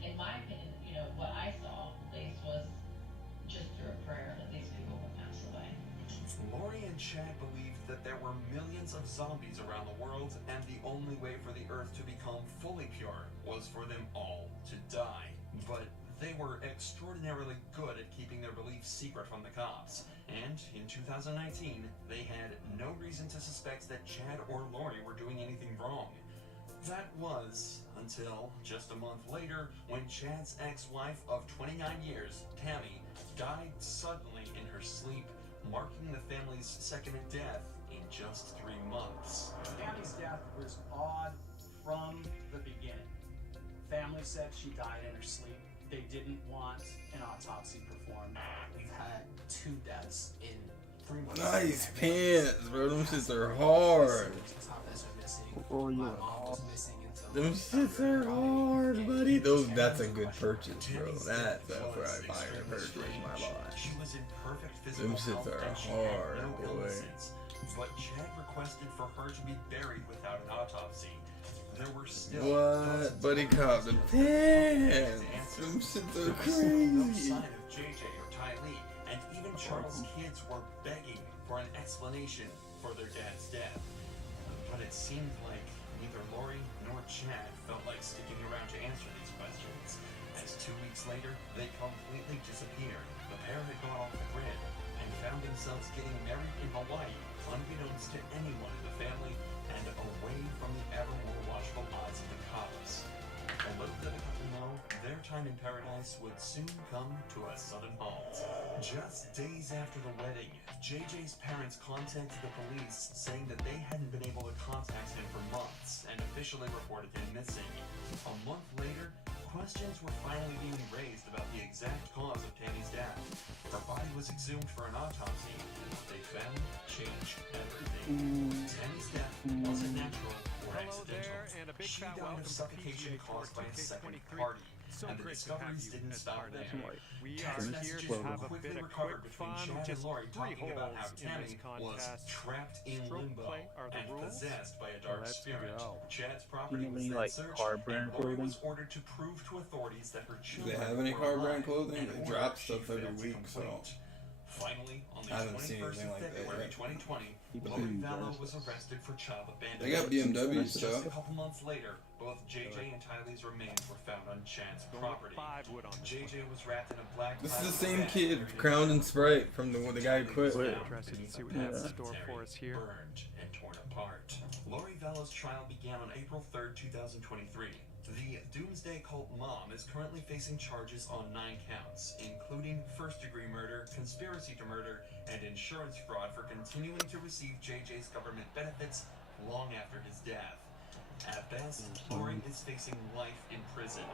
in my opinion, you know, what I saw, at least, was just through a prayer that these people would pass away. Lori and Chad believed that there were millions of zombies around the world, and the only way for the Earth to become fully pure was for them all to die. But they were extraordinarily good at keeping their beliefs secret from the cops. And in 2019, they had no reason to suspect that Chad or Lori were doing anything wrong. That was until just a month later, when Chad's ex-wife of 29 years, Tammy, died suddenly in her sleep, marking the family's second death in just 3 months. Tammy's death was odd from the beginning. Family said she died in her sleep. They didn't want an autopsy performed. We've had 2 deaths in 3 months. Nice pants, bro. Them shits are hard. Or you Them shits are hard, buddy. That's a good purchase, bro. That's where I find a purchase, my boy. She was in perfect physical Them shits health are and she had hard, no boy. illnesses. But Chad requested for her to be buried without an autopsy. There were still What? Buddy cop the pants. Them shits are no crazy. sign of JJ or Tylee, and even Charles' kids were begging for an explanation for their dad's death. But it seemed like neither Lori nor Chad felt like sticking around to answer these questions, as 2 weeks later, they completely disappeared. The pair had gone off the grid and found themselves getting married in Hawaii, unbeknownst to anyone in the family, and away from the ever more watchful eyes of the cops. And little did the couple know, their time in paradise would soon come to a sudden halt. Just days after the wedding, JJ's parents contacted the police saying that they hadn't been able to contact him for months and officially reported him missing. A month later, questions were finally being raised about the exact cause of Tammy's death. Her body was exhumed for an autopsy, and what they found changed everything. Tammy's death wasn't natural or accidental. She died of suffocation caused by a second party. And the discoveries didn't stop there. Text messages were quickly recovered between Chad and Lori talking about how Tammy was trapped in limbo and possessed by a dark spirit. Chad's property was then searched, and Lori was ordered to prove to authorities that her Do children they have any were car brand alive clothing? in They order drop she stuff every failed to week, so complete. Finally, on the I haven't seen 21st anything of like that February yet. 2020, Lori Vallow was arrested for child abandonment. They got BMW Just stuff. a couple months later, both JJ and Tylee's remains were found on Chad's property. JJ was wrapped in a black This is the plastic same bag kid, buried in Crowned and Sprite, from the guy who quit. Interested to see what they have in store for us here. Burned and torn apart. Lori Vallow's trial began on April 3rd, 2023. The Doomsday Cult mom is currently facing charges on 9 counts, including first-degree murder, conspiracy to murder, and insurance fraud for continuing to receive JJ's government benefits long after his death. At best, Lori is facing life in prison.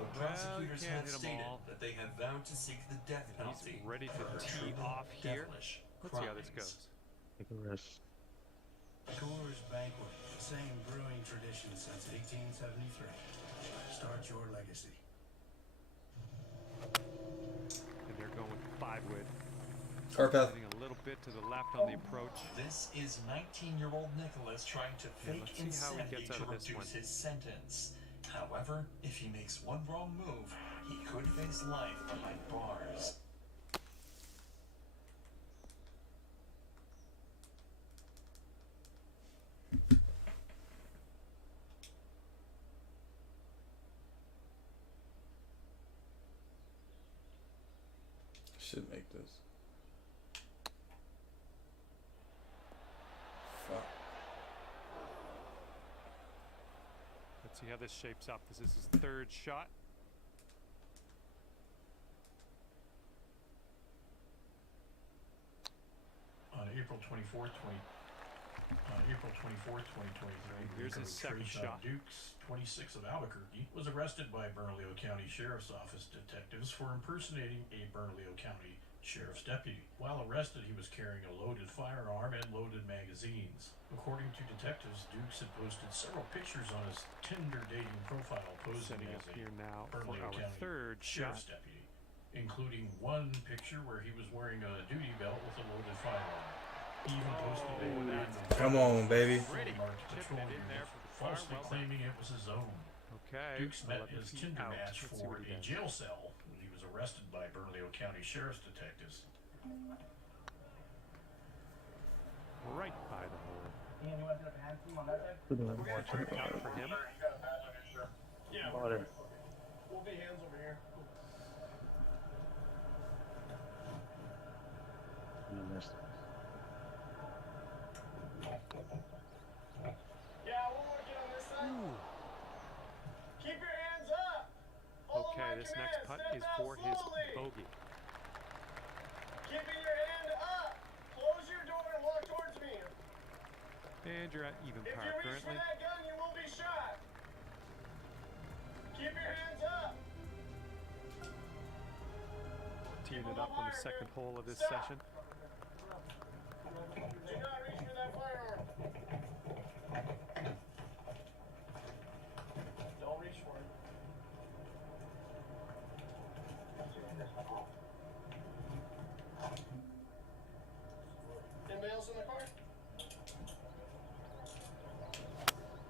The prosecutors can't have hit 'em stated all. that they have vowed to seek the death penalty. Ready for to her tee truly off here. devilish Let's see how this crimes. goes. Take a risk. Coors Banquet, the same brewing tradition since 1873. Start your legacy. And they're going 5-wood. Car path. Moving a little bit to the left on the approach. This is 19-year-old Nicholas trying to fake let's see how he insanity gets out to of this reduce one. his sentence. However, if he makes one wrong move, he could face life behind bars. Should make this. Fuck. Let's see how this shapes up. This is his third shot. On April 24th, 2023, Here's his second shot. Dukes, 26 of Albuquerque, was arrested by Bernalillo County Sheriff's Office detectives for impersonating a Bernalillo County Sheriff's deputy. While arrested, he was carrying a loaded firearm and loaded magazines. According to detectives, Dukes had posted several pictures on his Tinder dating profile posing Setting as up a here now for Bernalillo our County third shot. Sheriff's deputy, including one picture where he was wearing a duty belt with a loaded firearm. He even posted a Come on, baby. marked patrol unit, falsely claiming it was his own. Okay. Dukes met 11 his feet Tinder out. match Let's see for what he a does. jail cell when he was arrested by Bernalillo County Sheriff's detectives. Right by the hole. Ian, you want to put up a hand for him on that side? Put it on More water. turn count for him. Yeah. Water. We'll be hands over here. You missed it. Yeah, one more get on this side. Keep your hands up. Follow Okay, my this command. next putt Step is out for his slowly. bogey. Keeping your hand up. Close your door and walk towards me. And you're at even If par you reach for currently. that gun, you will be shot. Keep your hands up. Teeing it up on the second hole of this Stop. session. Do not reach for that firearm. Don't reach for it. Anybody else in the car?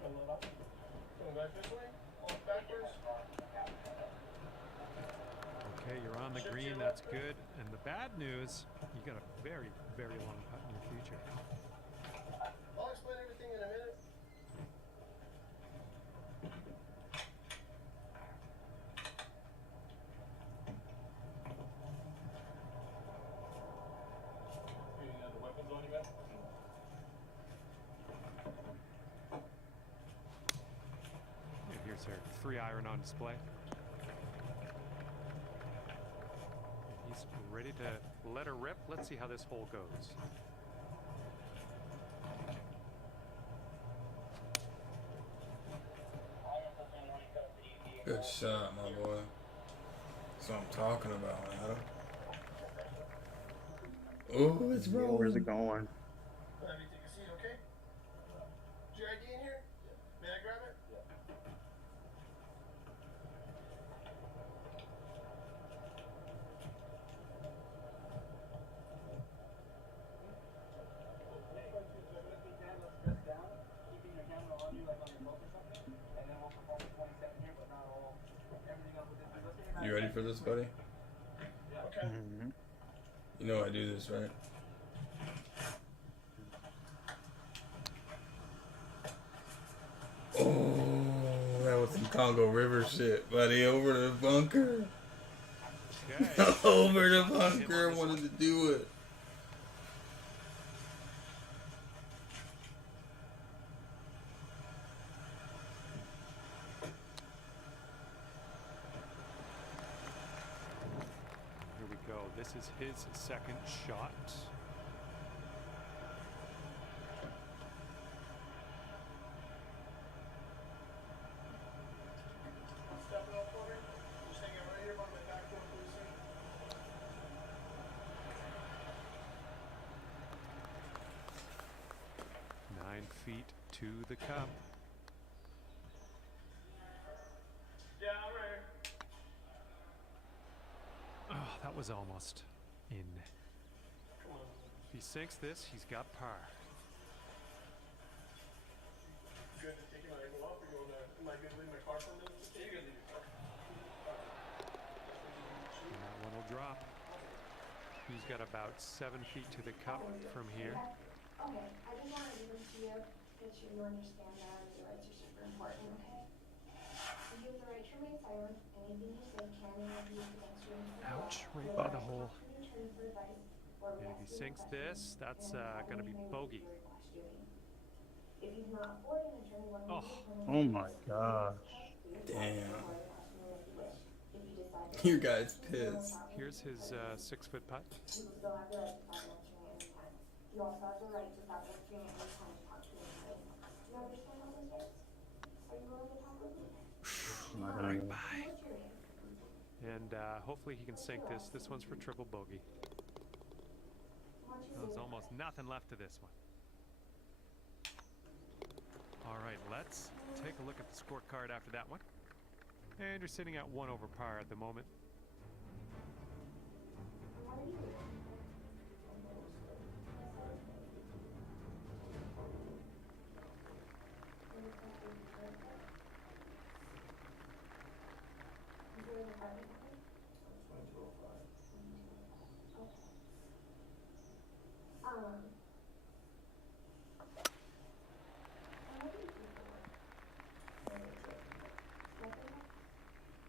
Go load up. Going back this way? Walk backwards. Okay, you're on the green. That's good. And the bad news, you got a very, very long putt in your future. I'll explain everything in a minute. 3 iron on display. He's ready to let her rip. Let's see how this hole goes. Good shot, my boy. That's what I'm talking about, Adam. Oh, it's rolling. Where's it going? Let me take a seat, okay? Is your ID in here? May I grab it? You ready for this, buddy? Okay. You know I do this, right? Oh, that was some Congo River shit, buddy. Over the bunker. Okay. Over the bunker. Wanted to do it. Here we go. This is his second shot. Feet to the cup. Yeah, I'm ready. Oh, that was almost in. Come on. If he sinks this, he's got par. Good to take another go up. Or am I good to leave my car for a minute? You can leave your car. And that one will drop. He's got about 7 feet to the cup from here. Okay, I just wanted to listen to you, make sure you understand that your rights are super important, okay? You have the right to remain silent. Anything you say can and will be used against you. Ouch, right by the hole. And if he sinks this, that's going to be bogey. If you cannot afford an attorney, what Oh my gosh. Damn. You guys pissed. Here's his 6-foot putt. you still have the right to stop lecturing at any time. You also have the right to stop lecturing at any time to talk to anybody. You understand all those rights? Are you willing to talk with me? Right by. And hopefully he can sink this. This one's for triple bogey. There's almost nothing left to this one. All right, let's take a look at the scorecard after that one. And you're sitting at 1 over par at the moment.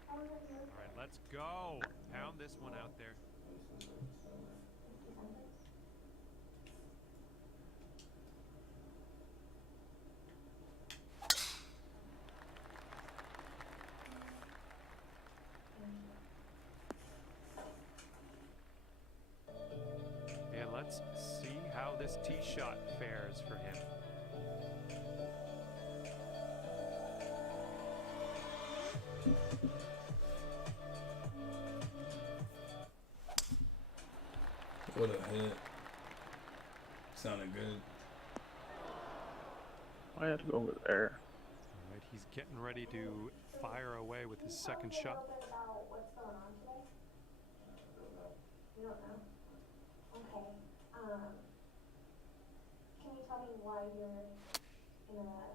All right, let's go. Pound this one out there. And let's see how this tee shot fares for him. What a hit. Sounded good. I had to go over there. All right, he's getting ready to fire away with his second shot. What's going on today? You don't know? Okay. Can you tell me why you're in a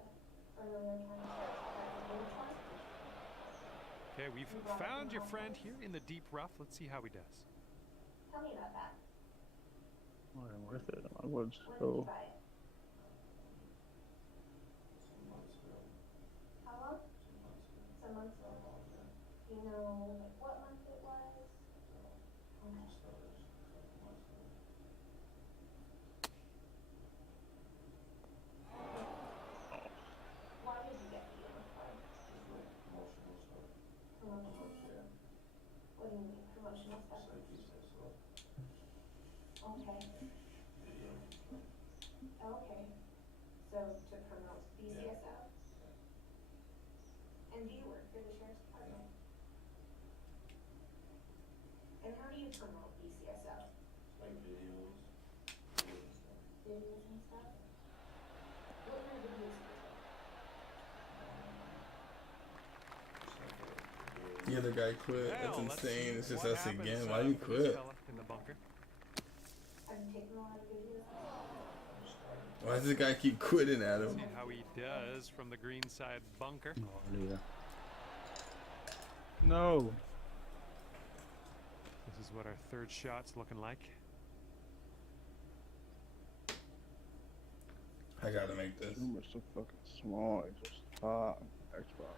earlier time? Okay, we've found your friend here in the deep rough. Let's see how he does. Tell me about that. Not even worth it. I would When did you go. buy it? How long? Some months ago. Do you know like what month it was? Okay. Why did you get the uniform? to promote BCSO? And do you work for the sheriff's department? And how do you promote BCSO? Like videos. Videos and stuff? What kind of videos do you take? The other guy quit. That's Well, let's insane. see It's just what us happens, again. Why do you for this quit? fella in the bunker. Have you taken a lot of videos? Why does this guy keep quitting at him? See how he does from the green side bunker. Oh, yeah. No. This is what our third shot's looking like. I gotta make this. Room is so fucking small. It's just Xbox.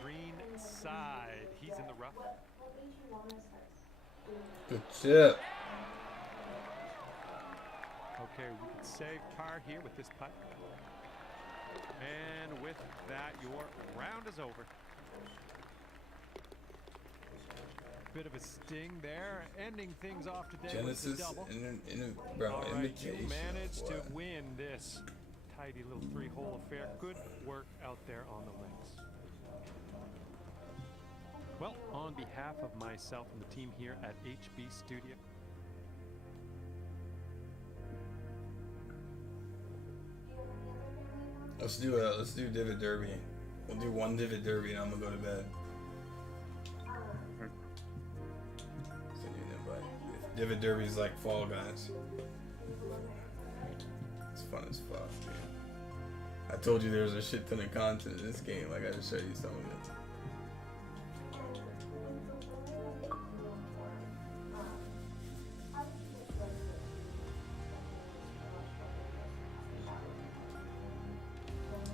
Green side. He's in the rough. What made you want to start doing Good shit. Okay, we can save par here with this putt. And with that, your round is over. Bit of a sting there, ending things off today Genesis with the double. bro, All right, you invitation. managed to What? win this tidy little 3-hole affair. Good work out there on the links. Well, on behalf of myself and the team here at HB Studio, Let's do Divot Derby. We'll do one Divot Derby and I'm gonna go to bed. Send you an invite. If Divot Derby is like Fall Guys. It's fun as fuck, man. I told you there was a shit ton of content in this game. I gotta show you some of it.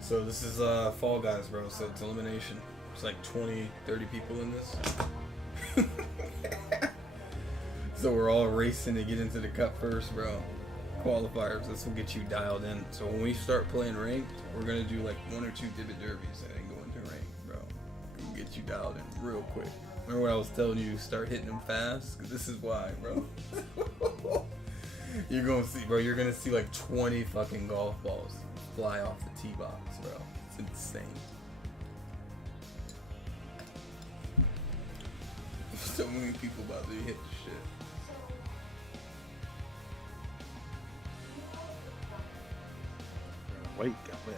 So this is Fall Guys, bro. So it's elimination. It's like 20, 30 people in this. So we're all racing to get into the cup first, bro. Qualifiers. This will get you dialed in. So when we start playing ranked, we're gonna do like 1 or 2 Divot Derbies and then go into ranked, bro. We'll get you dialed in real quick. Remember what I was telling you? Start hitting them fast. 'Cause this is why, bro. You're gonna see, bro. You're gonna see like 20 fucking golf balls fly off the tee box, bro. It's insane. So many people about to hit the shit. Wait, wait.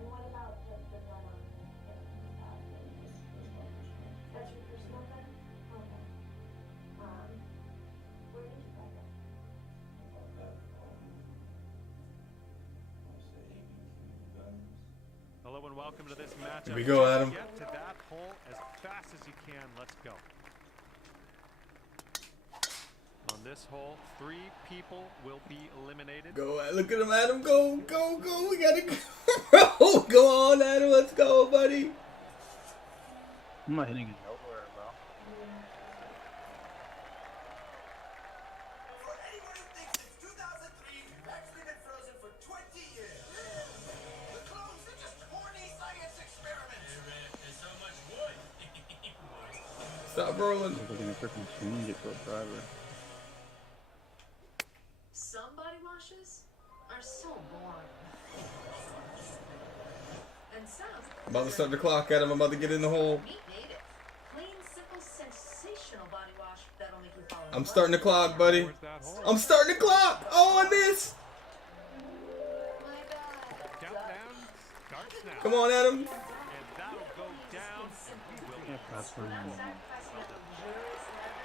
And what about the gun on the That's your personal gun? Okay. Where did you buy that? hello and welcome to this matchup. Here we go, Adam. Get to that hole as fast as you can. Let's go. On this hole, 3 people will be eliminated. Go, look at him, Adam. Go, go, go. We gotta go, bro. Go on, Adam. Let's go, buddy. I'm not hitting it nowhere, bro. For anyone who thinks it's 2003, we've actually been frozen for 20 years. The clones are just horny science experiments. There's so much wood. Stop rolling. They're gonna freaking change it to a driver. Some body washes are so boring. And some I'm about to start the clock, Adam. I'm about to get in the hole. meat native. Clean, simple, sensational body wash that'll make you fall in I'm love. starting the clock, buddy. I'm starting the clock. Oh, I missed. Countdown starts now. Come on, Adam. And that'll go down. And we will.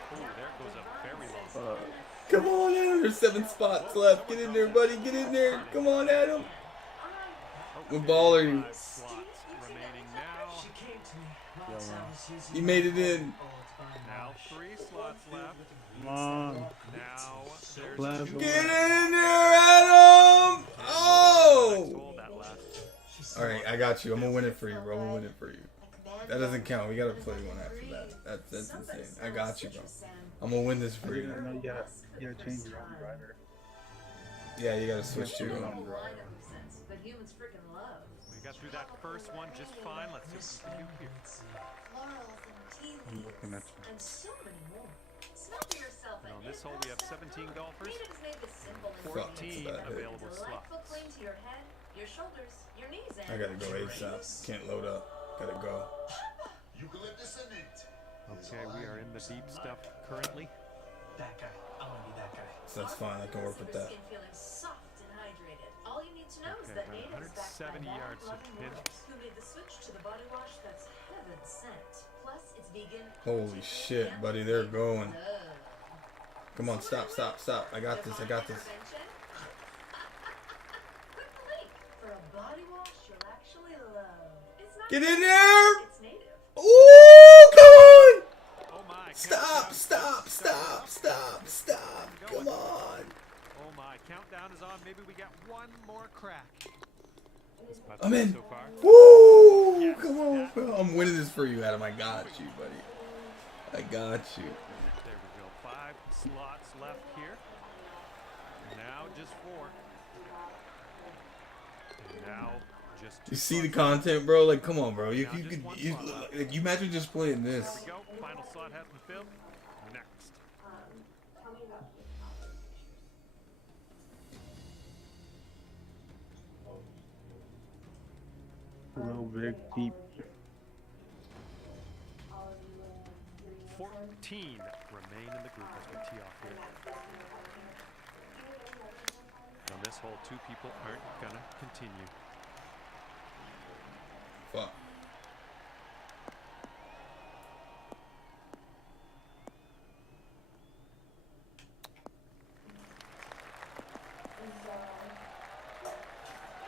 Oh, there goes a very long. Come on, Adam. There's 7 spots left. Get in there, buddy. Get in there. Come on, Adam. What ball are you? 5 slots remaining now. She came to me. Lots of us using You made it in. Now 3 slots left. Come on. Now there's Last two one. Get in there, Adam! Oh! that last. Alright, I got you. I'm gonna win it for you, bro. I'm gonna win it for you. That doesn't count. We gotta play one after that. That's insane. I got you, bro. I'm gonna win this for you. No, you gotta change your own driver. Yeah, you gotta switch to your Line own. up sense, but humans freaking love. We got through that first one just fine. Let's see what we can do here. Florals and tea I'm leaves, looking at you. and so many more. Smell for yourself. And on this hole, we have 17 golfers. Natives made this simple and 14 that hit. available delightful slots. clean to your head, your shoulders, your knees, and I gotta go ASAP. Can't load up. Gotta go. Eucalyptus and it. Okay, we are in the deep stuff currently. That guy. I want to be that guy. So that's fine. I can work with that. Skin feeling soft and hydrated. All you need to know is Okay, that about natives backed by 170 yards to loving pin. mothers who made the switch to the body wash that's heaven sent. Plus, it's vegan. Holy shit, buddy. They're going. Love. Come on, stop. I got this. Divine intervention? Click the link for a body wash you'll actually love. It's not Get in vegan, there! It's native. Ooh, come on! Oh my. Stop. Come on. Oh my. Countdown is on. Maybe we got one more crack. I'm in. So far. Woo! Yes, Come on, that- bro. I'm winning this for you, Adam. I got you, buddy. I got you. There we go. 5 slots left here. Now just 4. And now just 2. You see the content, bro? Like, come on, bro. You imagine just playing this. There we go. Final slot has been filled. Next. Little big peep. 14 remain in the group as we tee off here. On this hole, 2 people aren't gonna continue. Fuck.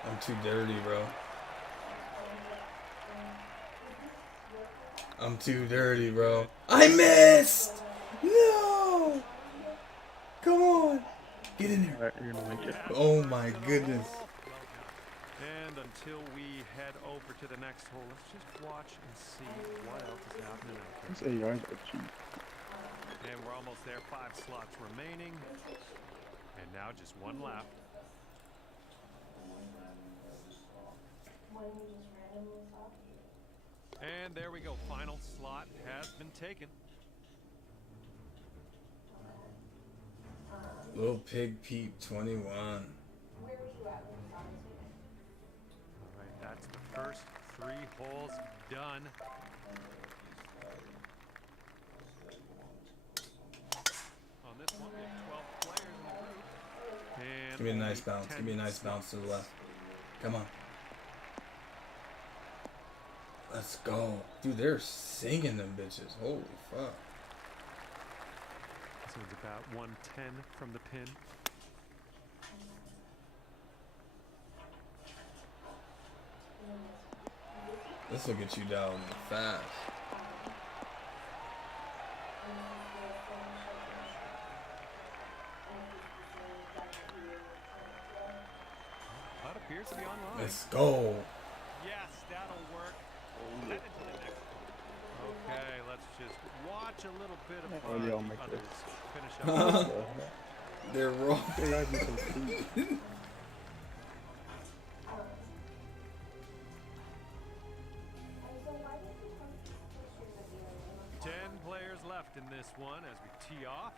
I'm too dirty, bro. I'm too dirty, bro. I missed! No! Come on! Get in there. Alright, you're gonna make it. Oh my goodness. And until we head over to the next hole, let's just watch and see what else is happening out These there. ARs are cheap. And we're almost there. 5 slots remaining. And now just 1 left. And there we go. Final slot has been taken. Little Pig Peep 21. All right, that's the first 3 holes done. On this one, we have 12 players in the group. And Give me a nice only bounce. 10 Give me a nice bounce to the left. Come on. Let's go. Dude, they're singing them bitches. Holy fuck. This one's about 110 from the pin. This will get you down fast. That appears to be online. Let's go. Yes, that'll work. Head into the next one. Okay, let's just watch a little bit of Oh, yeah, I'll make others this. finish up. They're wrong. They are just so cheap. Players left in this one as we tee off.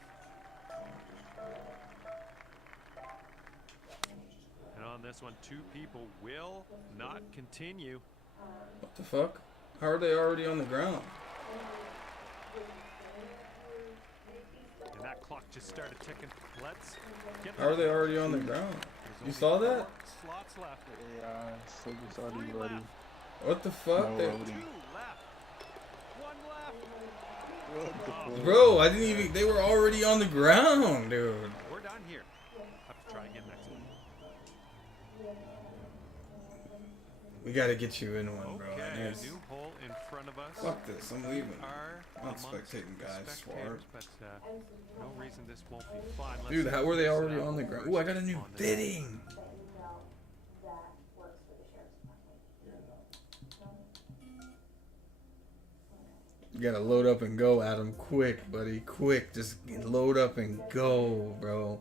And on this one, 2 people will not continue. What the fuck? How are they already on the ground? And that clock just started ticking. Let's get How are they already on the ground? You saw that? slots left. Yeah, so just already ready. What the fuck? No They- loading. 2 left. 1 left. What the fuck? Bro, I didn't even. They were already on the ground, dude. We're done here. Have to try again next one. We gotta get you in one, bro. Okay, And a new hole in front of us. fuck this, I'm leaving. Are I'm not amongst spectating the guys, spectators, Swart. but no reason this won't be fun. Let's Dude, see how were they who's, already on the ground? Ooh, I got a new on the- fitting. You gotta load up and go, Adam. Quick, buddy. Quick. Just load up and go, bro.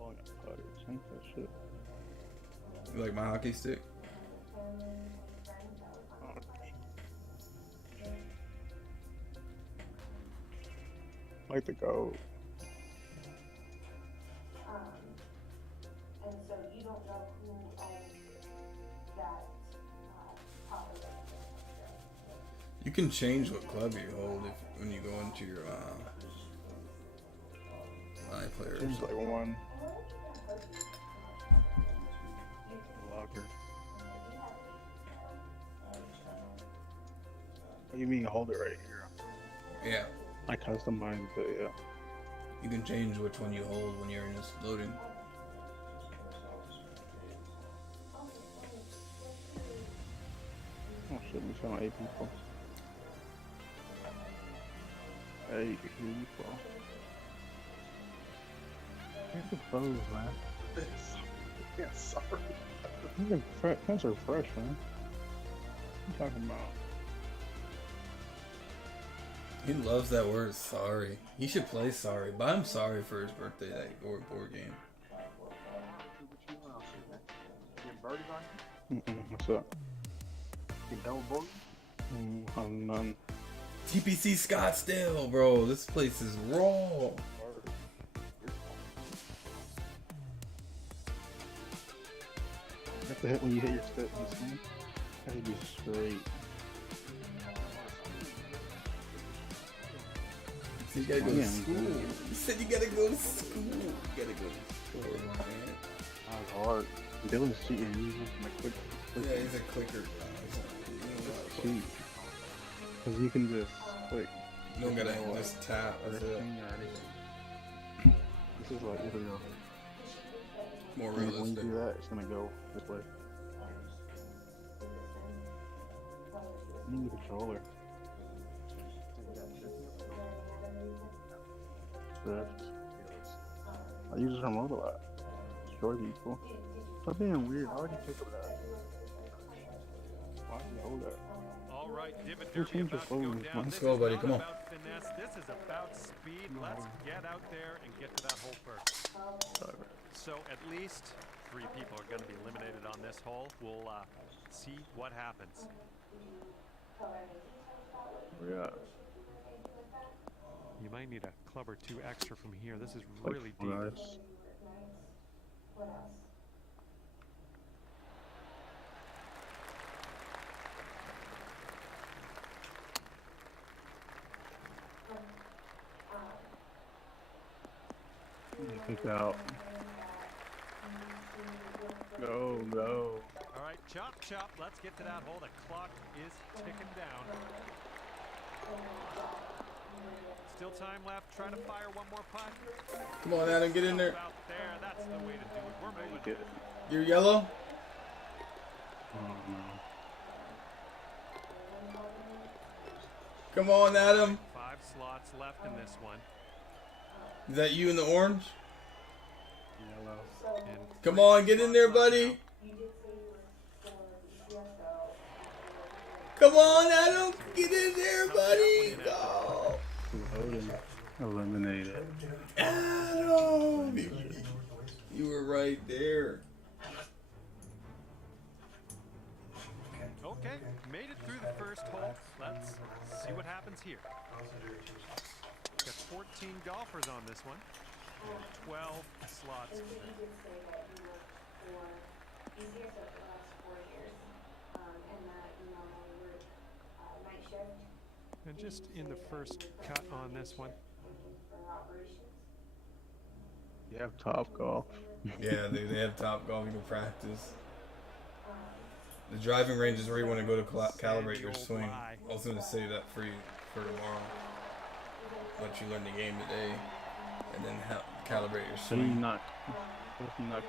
Oh, I got putters. Ain't that shit? You like my hockey stick? I like the gold. And so you don't know who owns that property. You can change what club you hold if when you go into your my players. Seems like one. Locker. What do you mean hold it right here? Yeah. I customized it, yeah. You can change which one you hold when you're in this loading. Oh shit, we found 8 people. 8 people. Where's the pros, man? Yeah, sorry. Pens are fresh, man. What are you talking about? He loves that word sorry. He should play sorry. Buy him sorry for his birthday that board game. What's up? You double bogey? I'm none. TPC Scottsdale, bro. This place is raw. That's the hit when you hit your step in the swing. That should be straight. So you gotta go Yeah, to school. You said you gotta go to school. You gotta go to school, man. That was hard. Dylan's cheating. He's using my quick. Yeah, he's a clicker. Cheat. Because you can just click. You don't gotta just tap. That's it. This is like either More when you realistic. do that, it's gonna go this way. You need a controller. Drift. I use this remote a lot. Destroy people. Stop being weird. Why would you pick up that? Why do you hold that? All right, Divot Who Derby changed the about to go phones, down. man? Let's go, buddy. Come on. About finesse. This is about speed. Let's get out there and get to that hole first. So at least 3 people are going to be eliminated on this hole. We'll see what happens. Yeah. You might need a club or 2 extra from here. This is really deep. Nice. Pick out. Go, go. All right, chop, chop. Let's get to that hole. The clock is ticking down. Still time left. Try to fire one more putt. Come on, Adam, get in there. Out there. That's the way to do it. We're moving. You're yellow? Oh no. Come on, Adam. 5 slots left in this one. Is that you in the orange? Yellow. And Come on, get in there, buddy. Come on, Adam. Get in there, buddy. Go. Loading. Eliminated. Adam. You were right there. okay, made it through the first hole. Let's see what happens here. Got 14 golfers on this one. And 12 slots. And just in the first cut on this one. You have Top Golf. Yeah, they have Top Golf. You can practice. The driving range is where you want to go to calibrate your swing. I was going to say that for you for tomorrow. what you learned the game today, and then calibrate your So you swing. not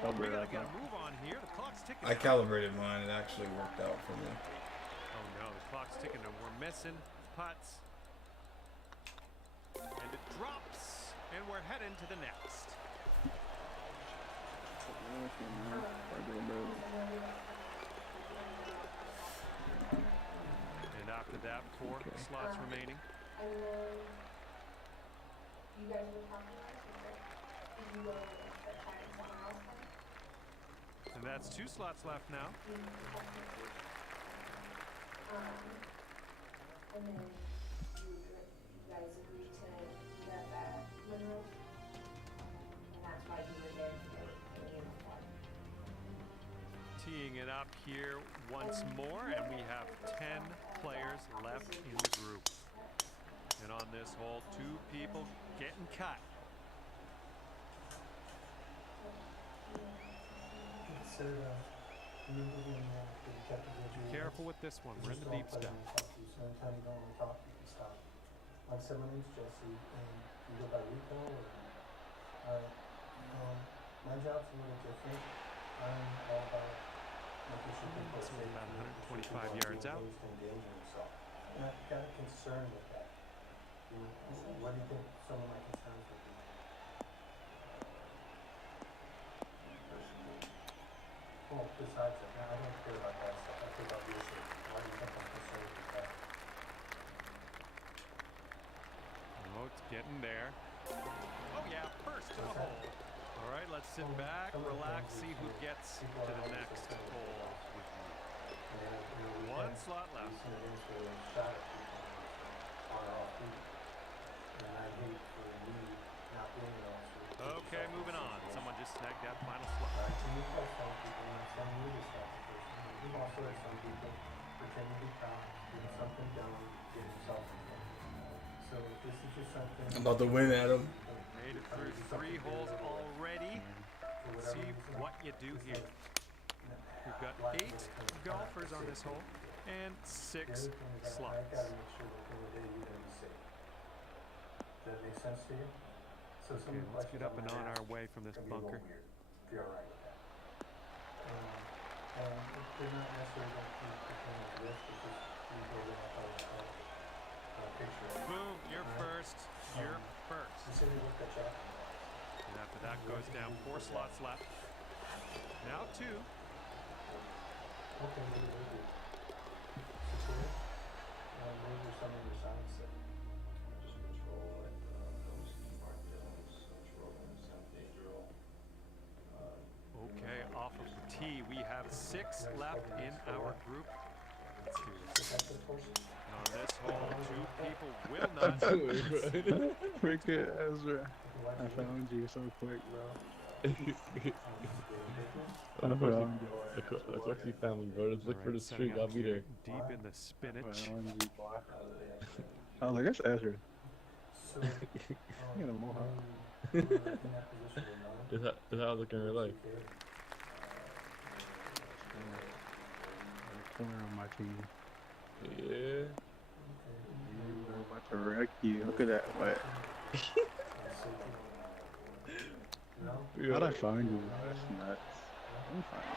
cover it like that. Move on here. The clock's ticking. I calibrated mine. It actually worked out for me. Oh no, the clock's ticking and we're missing putts. And it drops, and we're heading to the next. And after that, 4 slots remaining. And then you guys were talking about it, did you go and start trying somewhere else then? And that's 2 slots left now. And then you guys agreed to get that mineral, and that's why you were there today for the game one. Teeing it up here once more, and we have 10 players left in the group. And on this hole, 2 people getting cut. Careful with this one. We're in the deep stuff. Anytime you don't want to talk, you can stop. Like I said, my name's Jesse, and you go by Rico, or... Alright, my job's a little different. I'm all about making sure people are So safe. about and making sure 125 people yards aren't out. engaged in danger themselves. And I've got a concern with that. You know, what do you think some of my concerns would be? Well, besides that, I don't care about that stuff. I care about your safety. Why do you think I'm concerned with that? Oh, it's getting there. Oh yeah, first to the hole. All right, let's sit back, relax, see who gets to the next hole with you. 1 slot left. Okay, moving on. Someone just snagged that final slot. I'm about to win, Adam. Made it through 3 holes already. Let's see what you do here. We've got 8 golfers on this hole and 6 slots. Does that make sense to you? So some Okay, of the let's get questions up I'm and gonna on our ask way from this are gonna be a little bunker. weird, if you're alright with that. They're not necessarily going to be pertaining to this, it's just you building up a picture. Boom, you're Alright? first. You're first. You said you looked at Jack. And after that goes down 4 slots left. Now 2. Okay, what do they do? Secure? Maybe there's something your sign said. Just control like those markdowns, control and some Pedro. Okay, off of the tee, we have 6 left in our group. Let's see. And on this hole, 2 people will not. Freaking Ezra. I found you so quick, bro. Of course you found me, bro. Just look for the streak. I'll be there. Deep in the spinach. I was like, that's Ezra. You got a mohawk. That's how I look in real life. Corner on my team. Yeah. I'm about to wreck you. Look at that. What? How'd I find you? That's nuts. I'm fine.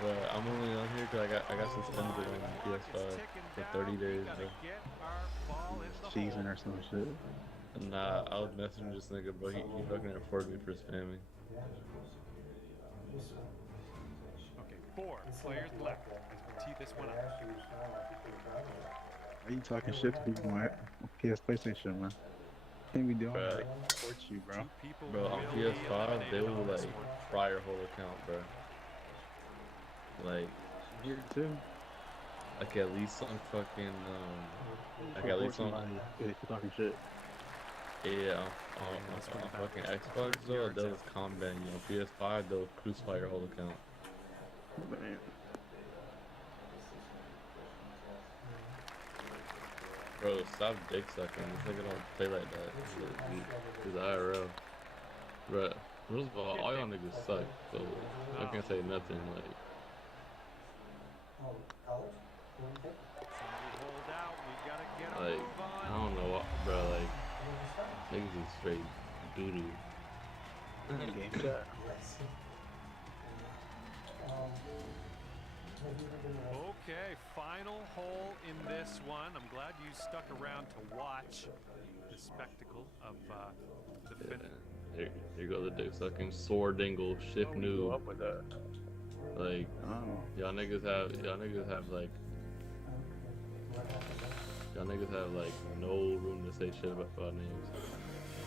But I'm only on here because I got suspended on PS5 for 30 days, bro. Season or some shit. Nah, I was messaging this nigga, bro. He fucking reported me for spamming. Okay, 4 players left as we tee this one up. Why are you talking shit to people on PS PlayStation, man? Can't be doing that. I support you, bro. Bro, on PS5, they will like fry your whole account, bro. Like, here too. Like at least on fucking like at least on yeah, you're talking shit. Yeah, on fucking Xbox though, they'll just combat you. On PS5, they'll crucify your whole account. Man. Bro, stop dick sucking. This nigga don't play like that. He's IRL. Bro, first of all y'all niggas suck, so I can't say nothing. Like, Hold out. We gotta get Niggas is straight doo-doo. Game chat. Yes. Have you ever been Okay, final hole in this one. I'm glad you stuck around to watch the spectacle of the finish. Here go the dick sucking sword dingle shift noob. Up with that. Like y'all niggas have like no room to say shit about names.